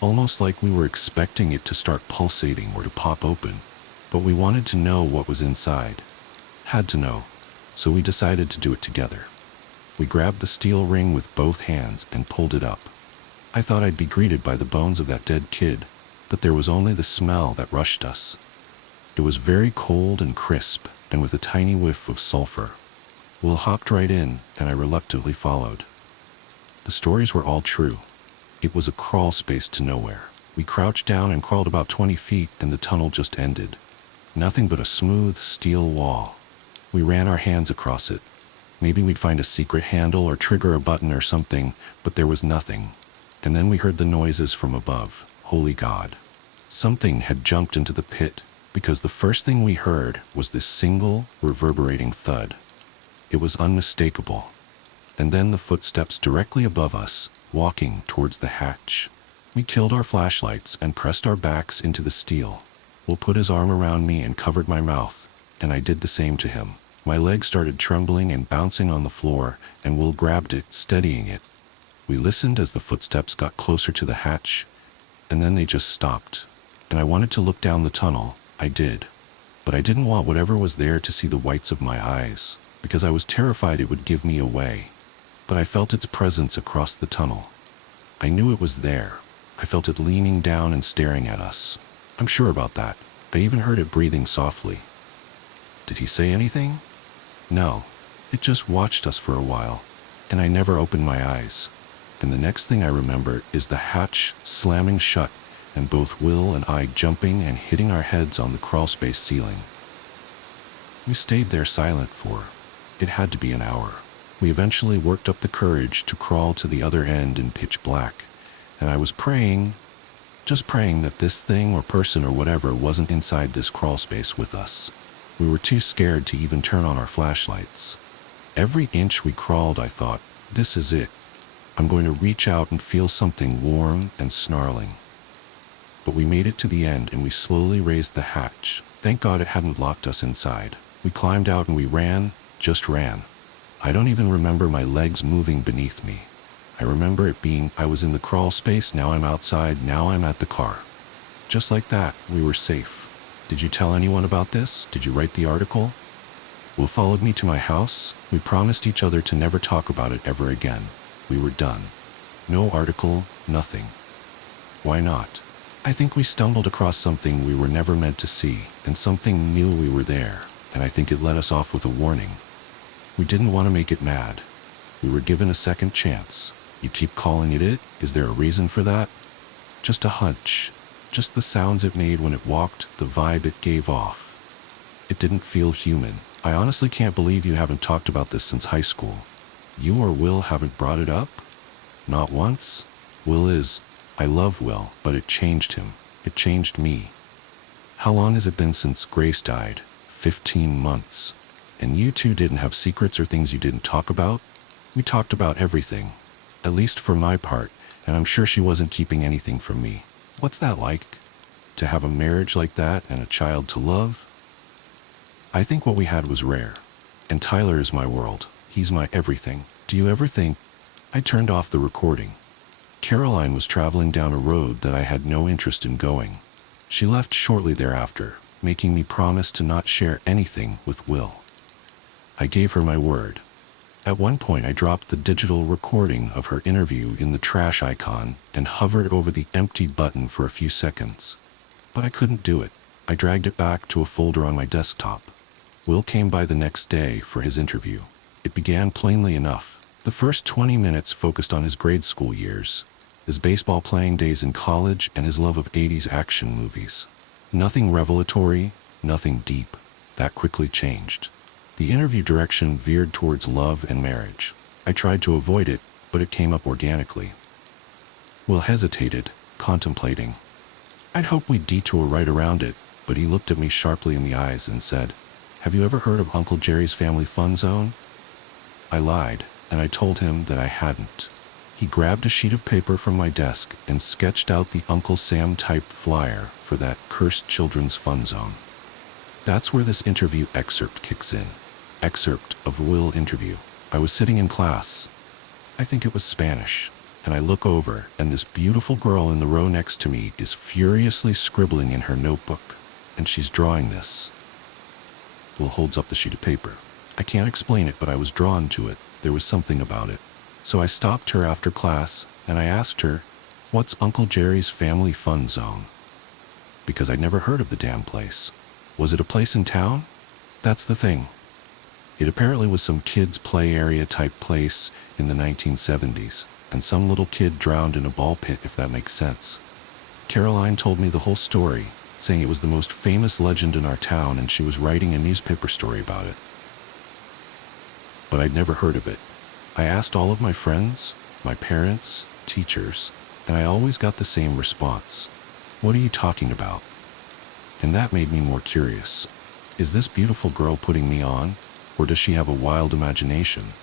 almost like we were expecting it to start pulsating or to pop open. But we wanted to know what was inside. Had to know, so we decided to do it together. We grabbed the steel ring with both hands and pulled it up. I thought I'd be greeted by the bones of that dead kid, but there was only the smell that rushed us. It was very cold and crisp, and with a tiny whiff of sulfur. Will hopped right in, and I reluctantly followed. The stories were all true. It was a crawl space to nowhere. We crouched down and crawled about 20 feet, and the tunnel just ended. Nothing but a smooth steel wall. We ran our hands across it. Maybe we'd find a secret handle or trigger a button or something, but there was nothing. And then we heard the noises from above. Holy God. Something had jumped into the pit, because the first thing we heard was this single, reverberating thud. It was unmistakable. and then the footsteps directly above us, walking towards the hatch. We killed our flashlights and pressed our backs into the steel. Will put his arm around me and covered my mouth, and I did the same to him. My legs started trembling and bouncing on the floor, and Will grabbed it, steadying it. We listened as the footsteps got closer to the hatch, and then they just stopped. And I wanted to look down the tunnel. I did. But I didn't want whatever was there to see the whites of my eyes, because I was terrified it would give me away. But I felt its presence across the tunnel. I knew it was there. I felt it leaning down and staring at us. I'm sure about that. I even heard it breathing softly. Did he say anything? No. It just watched us for a while, and I never opened my eyes. And the next thing I remember is the hatch slamming shut, and both Will and I jumping and hitting our heads on the crawlspace ceiling. We stayed there silent for, it had to be an hour. We eventually worked up the courage to crawl to the other end in pitch black, and I was praying, just praying that this thing or person or whatever wasn't inside this crawlspace with us. We were too scared to even turn on our flashlights. Every inch we crawled, I thought, this is it. I'm going to reach out and feel something warm and snarling. But we made it to the end and we slowly raised the hatch. Thank God it hadn't locked us inside. We climbed out and we ran, just ran. I don't even remember my legs moving beneath me. I remember it being, I was in the crawl space, now I'm outside, now I'm at the car. Just like that, we were safe. Did you tell anyone about this? Did you write the article? Will followed me to my house. We promised each other to never talk about it ever again. We were done. No article, nothing. Why not? I think we stumbled across something we were never meant to see, and something knew we were there, and I think it let us off with a warning. We didn't want to make it mad. We were given a second chance. You keep calling it it? Is there a reason for that? Just a hunch. Just the sounds it made when it walked, the vibe it gave off. It didn't feel human. I honestly can't believe you haven't talked about this since high school. You or Will haven't brought it up? Not once? Will is. I love Will, but it changed him. It changed me. How long has it been since Grace died? 15 months. And you two didn't have secrets or things you didn't talk about? We talked about everything. At least for my part, and I'm sure she wasn't keeping anything from me. What's that like? To have a marriage like that and a child to love? I think what we had was rare. And Tyler is my world. He's my everything. Do you ever think? I turned off the recording. Caroline was traveling down a road that I had no interest in going. She left shortly thereafter, making me promise to not share anything with Will. I gave her my word. At one point I dropped the digital recording of her interview in the trash icon and hovered over the empty button for a few seconds. But I couldn't do it. I dragged it back to a folder on my desktop. Will came by the next day for his interview. It began plainly enough. The first 20 minutes focused on his grade school years, his baseball playing days in college, and his love of 80s action movies. Nothing revelatory, nothing deep. That quickly changed. The interview direction veered towards love and marriage. I tried to avoid it, but it came up organically. Will hesitated, contemplating. I'd hoped we'd detour right around it, but he looked at me sharply in the eyes and said, "Have you ever heard of Uncle Jerry's Family Fun Zone?" I lied, and I told him that I hadn't. He grabbed a sheet of paper from my desk and sketched out the Uncle Sam type flyer for that cursed children's fun zone. That's where this interview excerpt kicks in. Excerpt of Will interview. I was sitting in class. I think it was Spanish. And I look over, and this beautiful girl in the row next to me is furiously scribbling in her notebook. And she's drawing this. Will holds up the sheet of paper. I can't explain it, but I was drawn to it. There was something about it. So I stopped her after class, and I asked her, "What's Uncle Jerry's Family Fun Zone?" Because I'd never heard of the damn place. Was it a place in town? That's the thing. It apparently was some kids' play area type place in the 1970s, and some little kid drowned in a ball pit, if that makes sense. Caroline told me the whole story, saying it was the most famous legend in our town and she was writing a newspaper story about it. But I'd never heard of it. I asked all of my friends, my parents, teachers, and I always got the same response. "What are you talking about?" And that made me more curious. Is this beautiful girl putting me on, or does she have a wild imagination?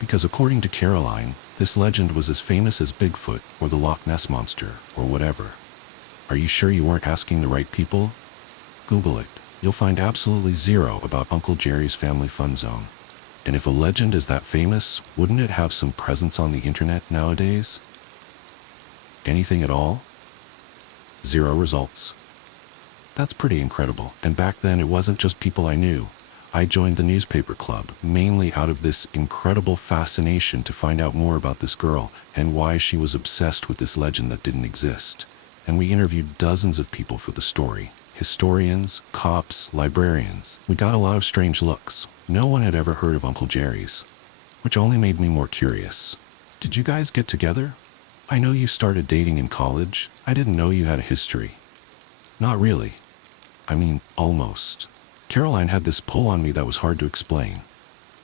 Because according to Caroline, this legend was as famous as Bigfoot or the Loch Ness Monster or whatever. Are you sure you weren't asking the right people? Google it. You'll find absolutely zero about Uncle Jerry's Family Fun Zone. And if a legend is that famous, wouldn't it have some presence on the internet nowadays? Anything at all? Zero results. That's pretty incredible. And back then it wasn't just people I knew. I joined the newspaper club, mainly out of this incredible fascination to find out more about this girl and why she was obsessed with this legend that didn't exist. And we interviewed dozens of people for the story. Historians, cops, librarians. We got a lot of strange looks. No one had ever heard of Uncle Jerry's, which only made me more curious. Did you guys get together? I know you started dating in college. I didn't know you had a history. Not really. I mean, almost. Caroline had this pull on me that was hard to explain.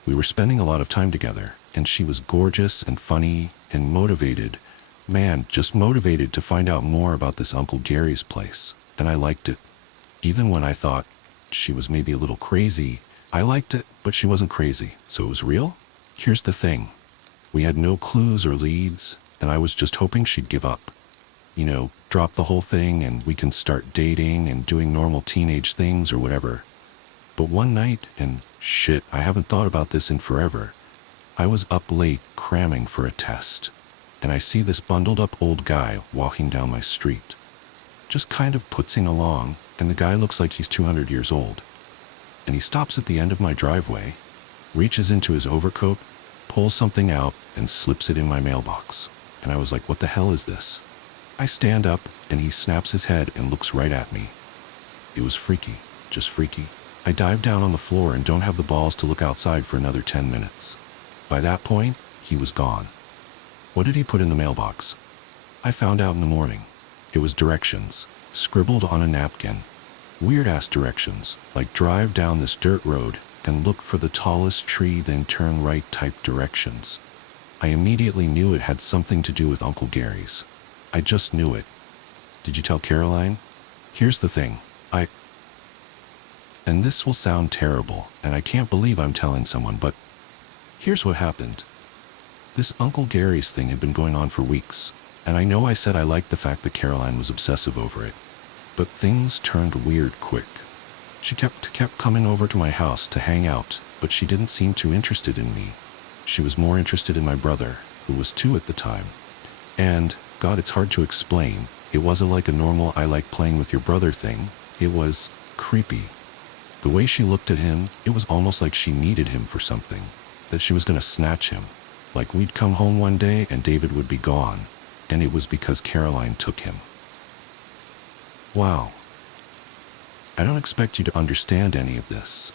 We were spending a lot of time together, and she was gorgeous and funny and motivated. Man, just motivated to find out more about this Uncle Gary's place. And I liked it. Even when I thought she was maybe a little crazy, I liked it, but she wasn't crazy, so it was real? Here's the thing. We had no clues or leads, and I was just hoping she'd give up. You know, drop the whole thing and we can start dating and doing normal teenage things or whatever. But one night, and shit, I haven't thought about this in forever, I was up late cramming for a test, and I see this bundled up old guy walking down my street. Just kind of putzing along, and the guy looks like he's 200 years old. And he stops at the end of my driveway, reaches into his overcoat, pulls something out, and slips it in my mailbox. And I was like, what the hell is this? I stand up, and he snaps his head and looks right at me. It was freaky, just freaky. I dive down on the floor and don't have the balls to look outside for another 10 minutes. By that point, he was gone. What did he put in the mailbox? I found out in the morning. It was directions, scribbled on a napkin. Weird-ass directions, like drive down this dirt road and look for the tallest tree, then turn right type directions. I immediately knew it had something to do with Uncle Gary's. I just knew it. Did you tell Caroline? Here's the thing. And this will sound terrible, and I can't believe I'm telling someone, but here's what happened. This Uncle Gary's thing had been going on for weeks, and I know I said I liked the fact that Caroline was obsessive over it. But things turned weird quick. She kept coming over to my house to hang out, but she didn't seem too interested in me. She was more interested in my brother, who was 2 at the time. And, God, it's hard to explain. It wasn't like a normal I like playing with your brother thing. It was creepy. The way she looked at him, it was almost like she needed him for something. That she was going to snatch him. Like we'd come home one day and David would be gone. And it was because Caroline took him. Wow. I don't expect you to understand any of this.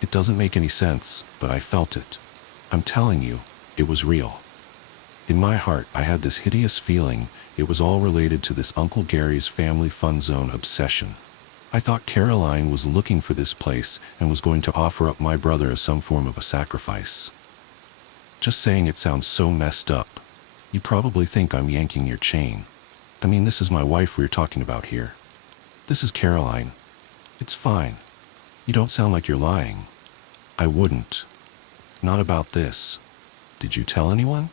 It doesn't make any sense, but I felt it. I'm telling you, it was real. In my heart, I had this hideous feeling it was all related to this Uncle Gary's Family Fun Zone obsession. I thought Caroline was looking for this place and was going to offer up my brother as some form of a sacrifice. Just saying it sounds so messed up. You probably think I'm yanking your chain. I mean, this is my wife we're talking about here. This is Caroline. It's fine. You don't sound like you're lying. I wouldn't. Not about this. Did you tell anyone?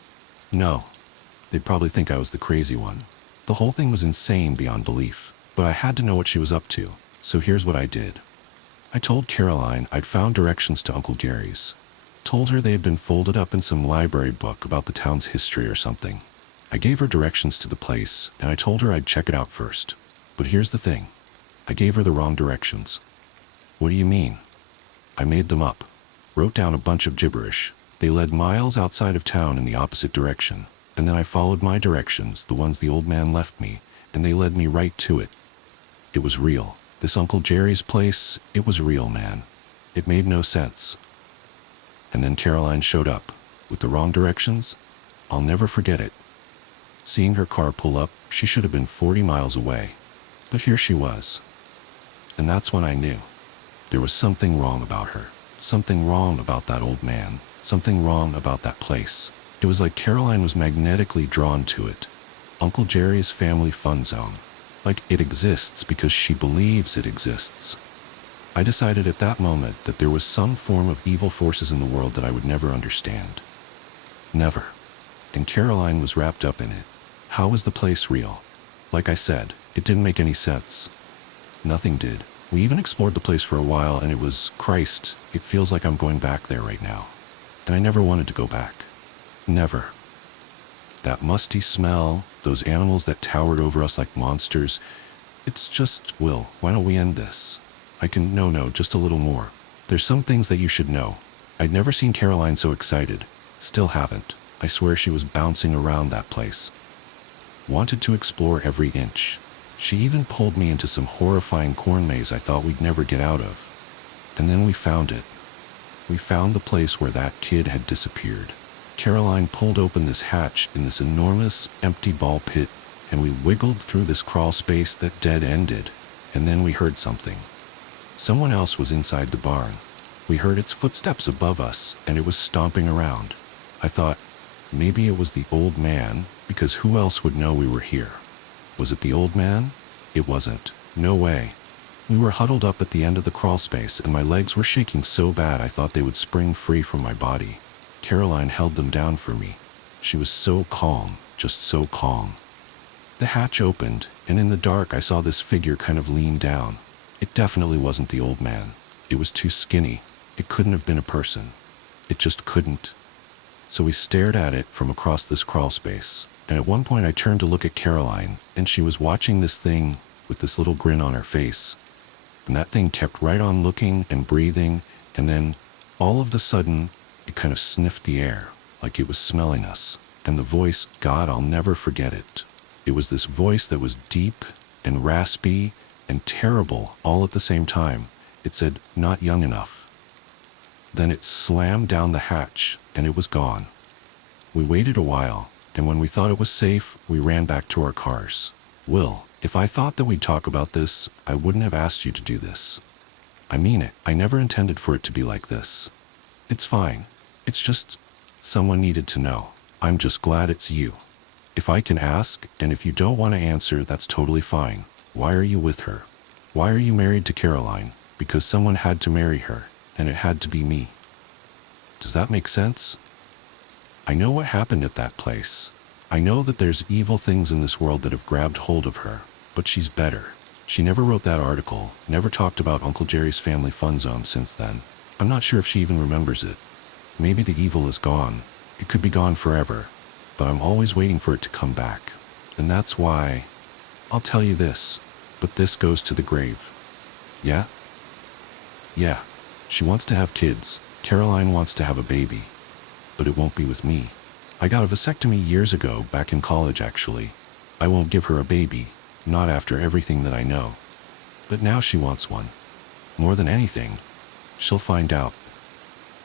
No. They'd probably think I was the crazy one. The whole thing was insane beyond belief, but I had to know what she was up to, so here's what I did. I told Caroline I'd found directions to Uncle Gary's. Told her they had been folded up in some library book about the town's history or something. I gave her directions to the place, and I told her I'd check it out first. But here's the thing. I gave her the wrong directions. What do you mean? I made them up. Wrote down a bunch of gibberish. They led miles outside of town in the opposite direction. And then I followed my directions, the ones the old man left me, and they led me right to it. It was real. This Uncle Jerry's place, it was real, man. It made no sense. And then Caroline showed up, with the wrong directions. I'll never forget it. Seeing her car pull up, she should have been 40 miles away. But here she was. And that's when I knew. There was something wrong about her. Something wrong about that old man. Something wrong about that place. It was like Caroline was magnetically drawn to it. Uncle Jerry's Family Fun Zone. Like it exists because she believes it exists. I decided at that moment that there was some form of evil forces in the world that I would never understand. Never. And Caroline was wrapped up in it. How was the place real? Like I said, it didn't make any sense. Nothing did. We even explored the place for a while, and it was, Christ, it feels like I'm going back there right now. And I never wanted to go back. Never. That musty smell, those animals that towered over us like monsters. It's just, Will, why don't we end this? No, just a little more. There's some things that you should know. I'd never seen Caroline so excited. Still haven't. I swear she was bouncing around that place. Wanted to explore every inch. She even pulled me into some horrifying corn maze I thought we'd never get out of. And then we found it. We found the place where that kid had disappeared. Caroline pulled open this hatch in this enormous, empty ball pit, and we wiggled through this crawl space that dead-ended, and then we heard something. Someone else was inside the barn. We heard its footsteps above us, and it was stomping around. I thought, maybe it was the old man, because who else would know we were here? Was it the old man? It wasn't. No way. We were huddled up at the end of the crawl space, and my legs were shaking so bad I thought they would spring free from my body. Caroline held them down for me. She was so calm, just so calm. The hatch opened, and in the dark I saw this figure kind of lean down. It definitely wasn't the old man. It was too skinny. It couldn't have been a person. It just couldn't. So we stared at it from across this crawl space, and at one point I turned to look at Caroline, and she was watching this thing with this little grin on her face. And that thing kept right on looking and breathing, and then, all of a sudden, it kind of sniffed the air, like it was smelling us. And the voice, God, I'll never forget it. It was this voice that was deep and raspy and terrible all at the same time. It said, not young enough. Then it slammed down the hatch, and it was gone. We waited a while, and when we thought it was safe, we ran back to our cars. Will, if I thought that we'd talk about this, I wouldn't have asked you to do this. I mean it. I never intended for it to be like this. It's fine. It's just someone needed to know. I'm just glad it's you. If I can ask, and if you don't want to answer, that's totally fine. Why are you with her? Why are you married to Caroline? Because someone had to marry her, and it had to be me. Does that make sense? I know what happened at that place. I know that there's evil things in this world that have grabbed hold of her, but she's better. She never wrote that article, never talked about Uncle Jerry's family fun zone since then. I'm not sure if she even remembers it. Maybe the evil is gone. It could be gone forever, but I'm always waiting for it to come back. And that's why, I'll tell you this, but this goes to the grave. Yeah? Yeah. She wants to have kids. Caroline wants to have a baby. But it won't be with me. I got a vasectomy years ago, back in college actually. I won't give her a baby, not after everything that I know. But now she wants one. More than anything, she'll find out.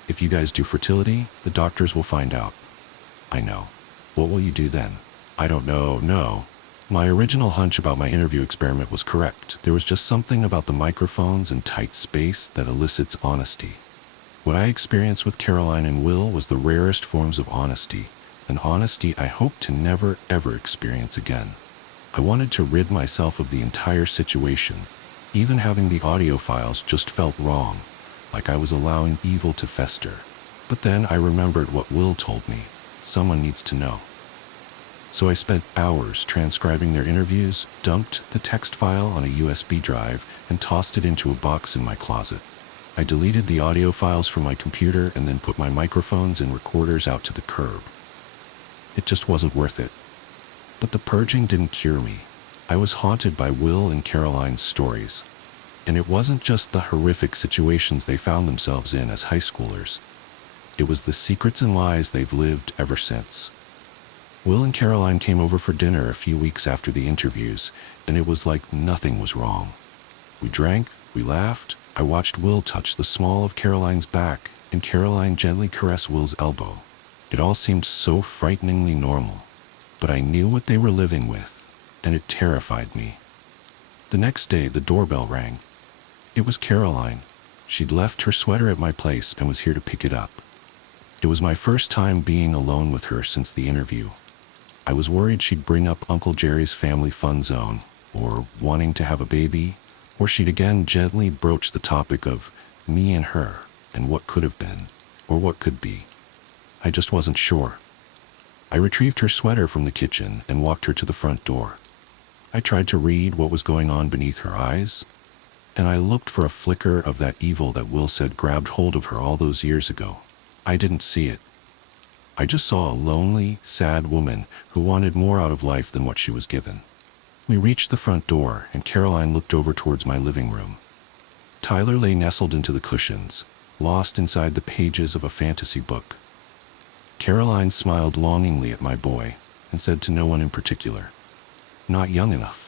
If you guys do fertility, the doctors will find out. I know. What will you do then? I don't know, no. My original hunch about my interview experiment was correct. There was just something about the microphones and tight space that elicits honesty. What I experienced with Caroline and Will was the rarest forms of honesty, an honesty I hope to never ever experience again. I wanted to rid myself of the entire situation. Even having the audio files just felt wrong, like I was allowing evil to fester. But then I remembered what Will told me. Someone needs to know. So I spent hours transcribing their interviews, dumped the text file on a USB drive, and tossed it into a box in my closet. I deleted the audio files from my computer and then put my microphones and recorders out to the curb. It just wasn't worth it. But the purging didn't cure me. I was haunted by Will and Caroline's stories. And it wasn't just the horrific situations they found themselves in as high schoolers. It was the secrets and lies they've lived ever since. Will and Caroline came over for dinner a few weeks after the interviews, and it was like nothing was wrong. We drank, we laughed. I watched Will touch the small of Caroline's back, and Caroline gently caress Will's elbow. It all seemed so frighteningly normal, but I knew what they were living with, and it terrified me. The next day, the doorbell rang. It was Caroline. She'd left her sweater at my place and was here to pick it up. It was my first time being alone with her since the interview. I was worried she'd bring up Uncle Jerry's family fun zone, or wanting to have a baby, or she'd again gently broach the topic of me and her, and what could have been, or what could be. I just wasn't sure. I retrieved her sweater from the kitchen and walked her to the front door. I tried to read what was going on beneath her eyes, and I looked for a flicker of that evil that Will said grabbed hold of her all those years ago. I didn't see it. I just saw a lonely, sad woman who wanted more out of life than what she was given. We reached the front door, and Caroline looked over towards my living room. Tyler lay nestled into the cushions, lost inside the pages of a fantasy book. Caroline smiled longingly at my boy and said to no one in particular, "Not young enough."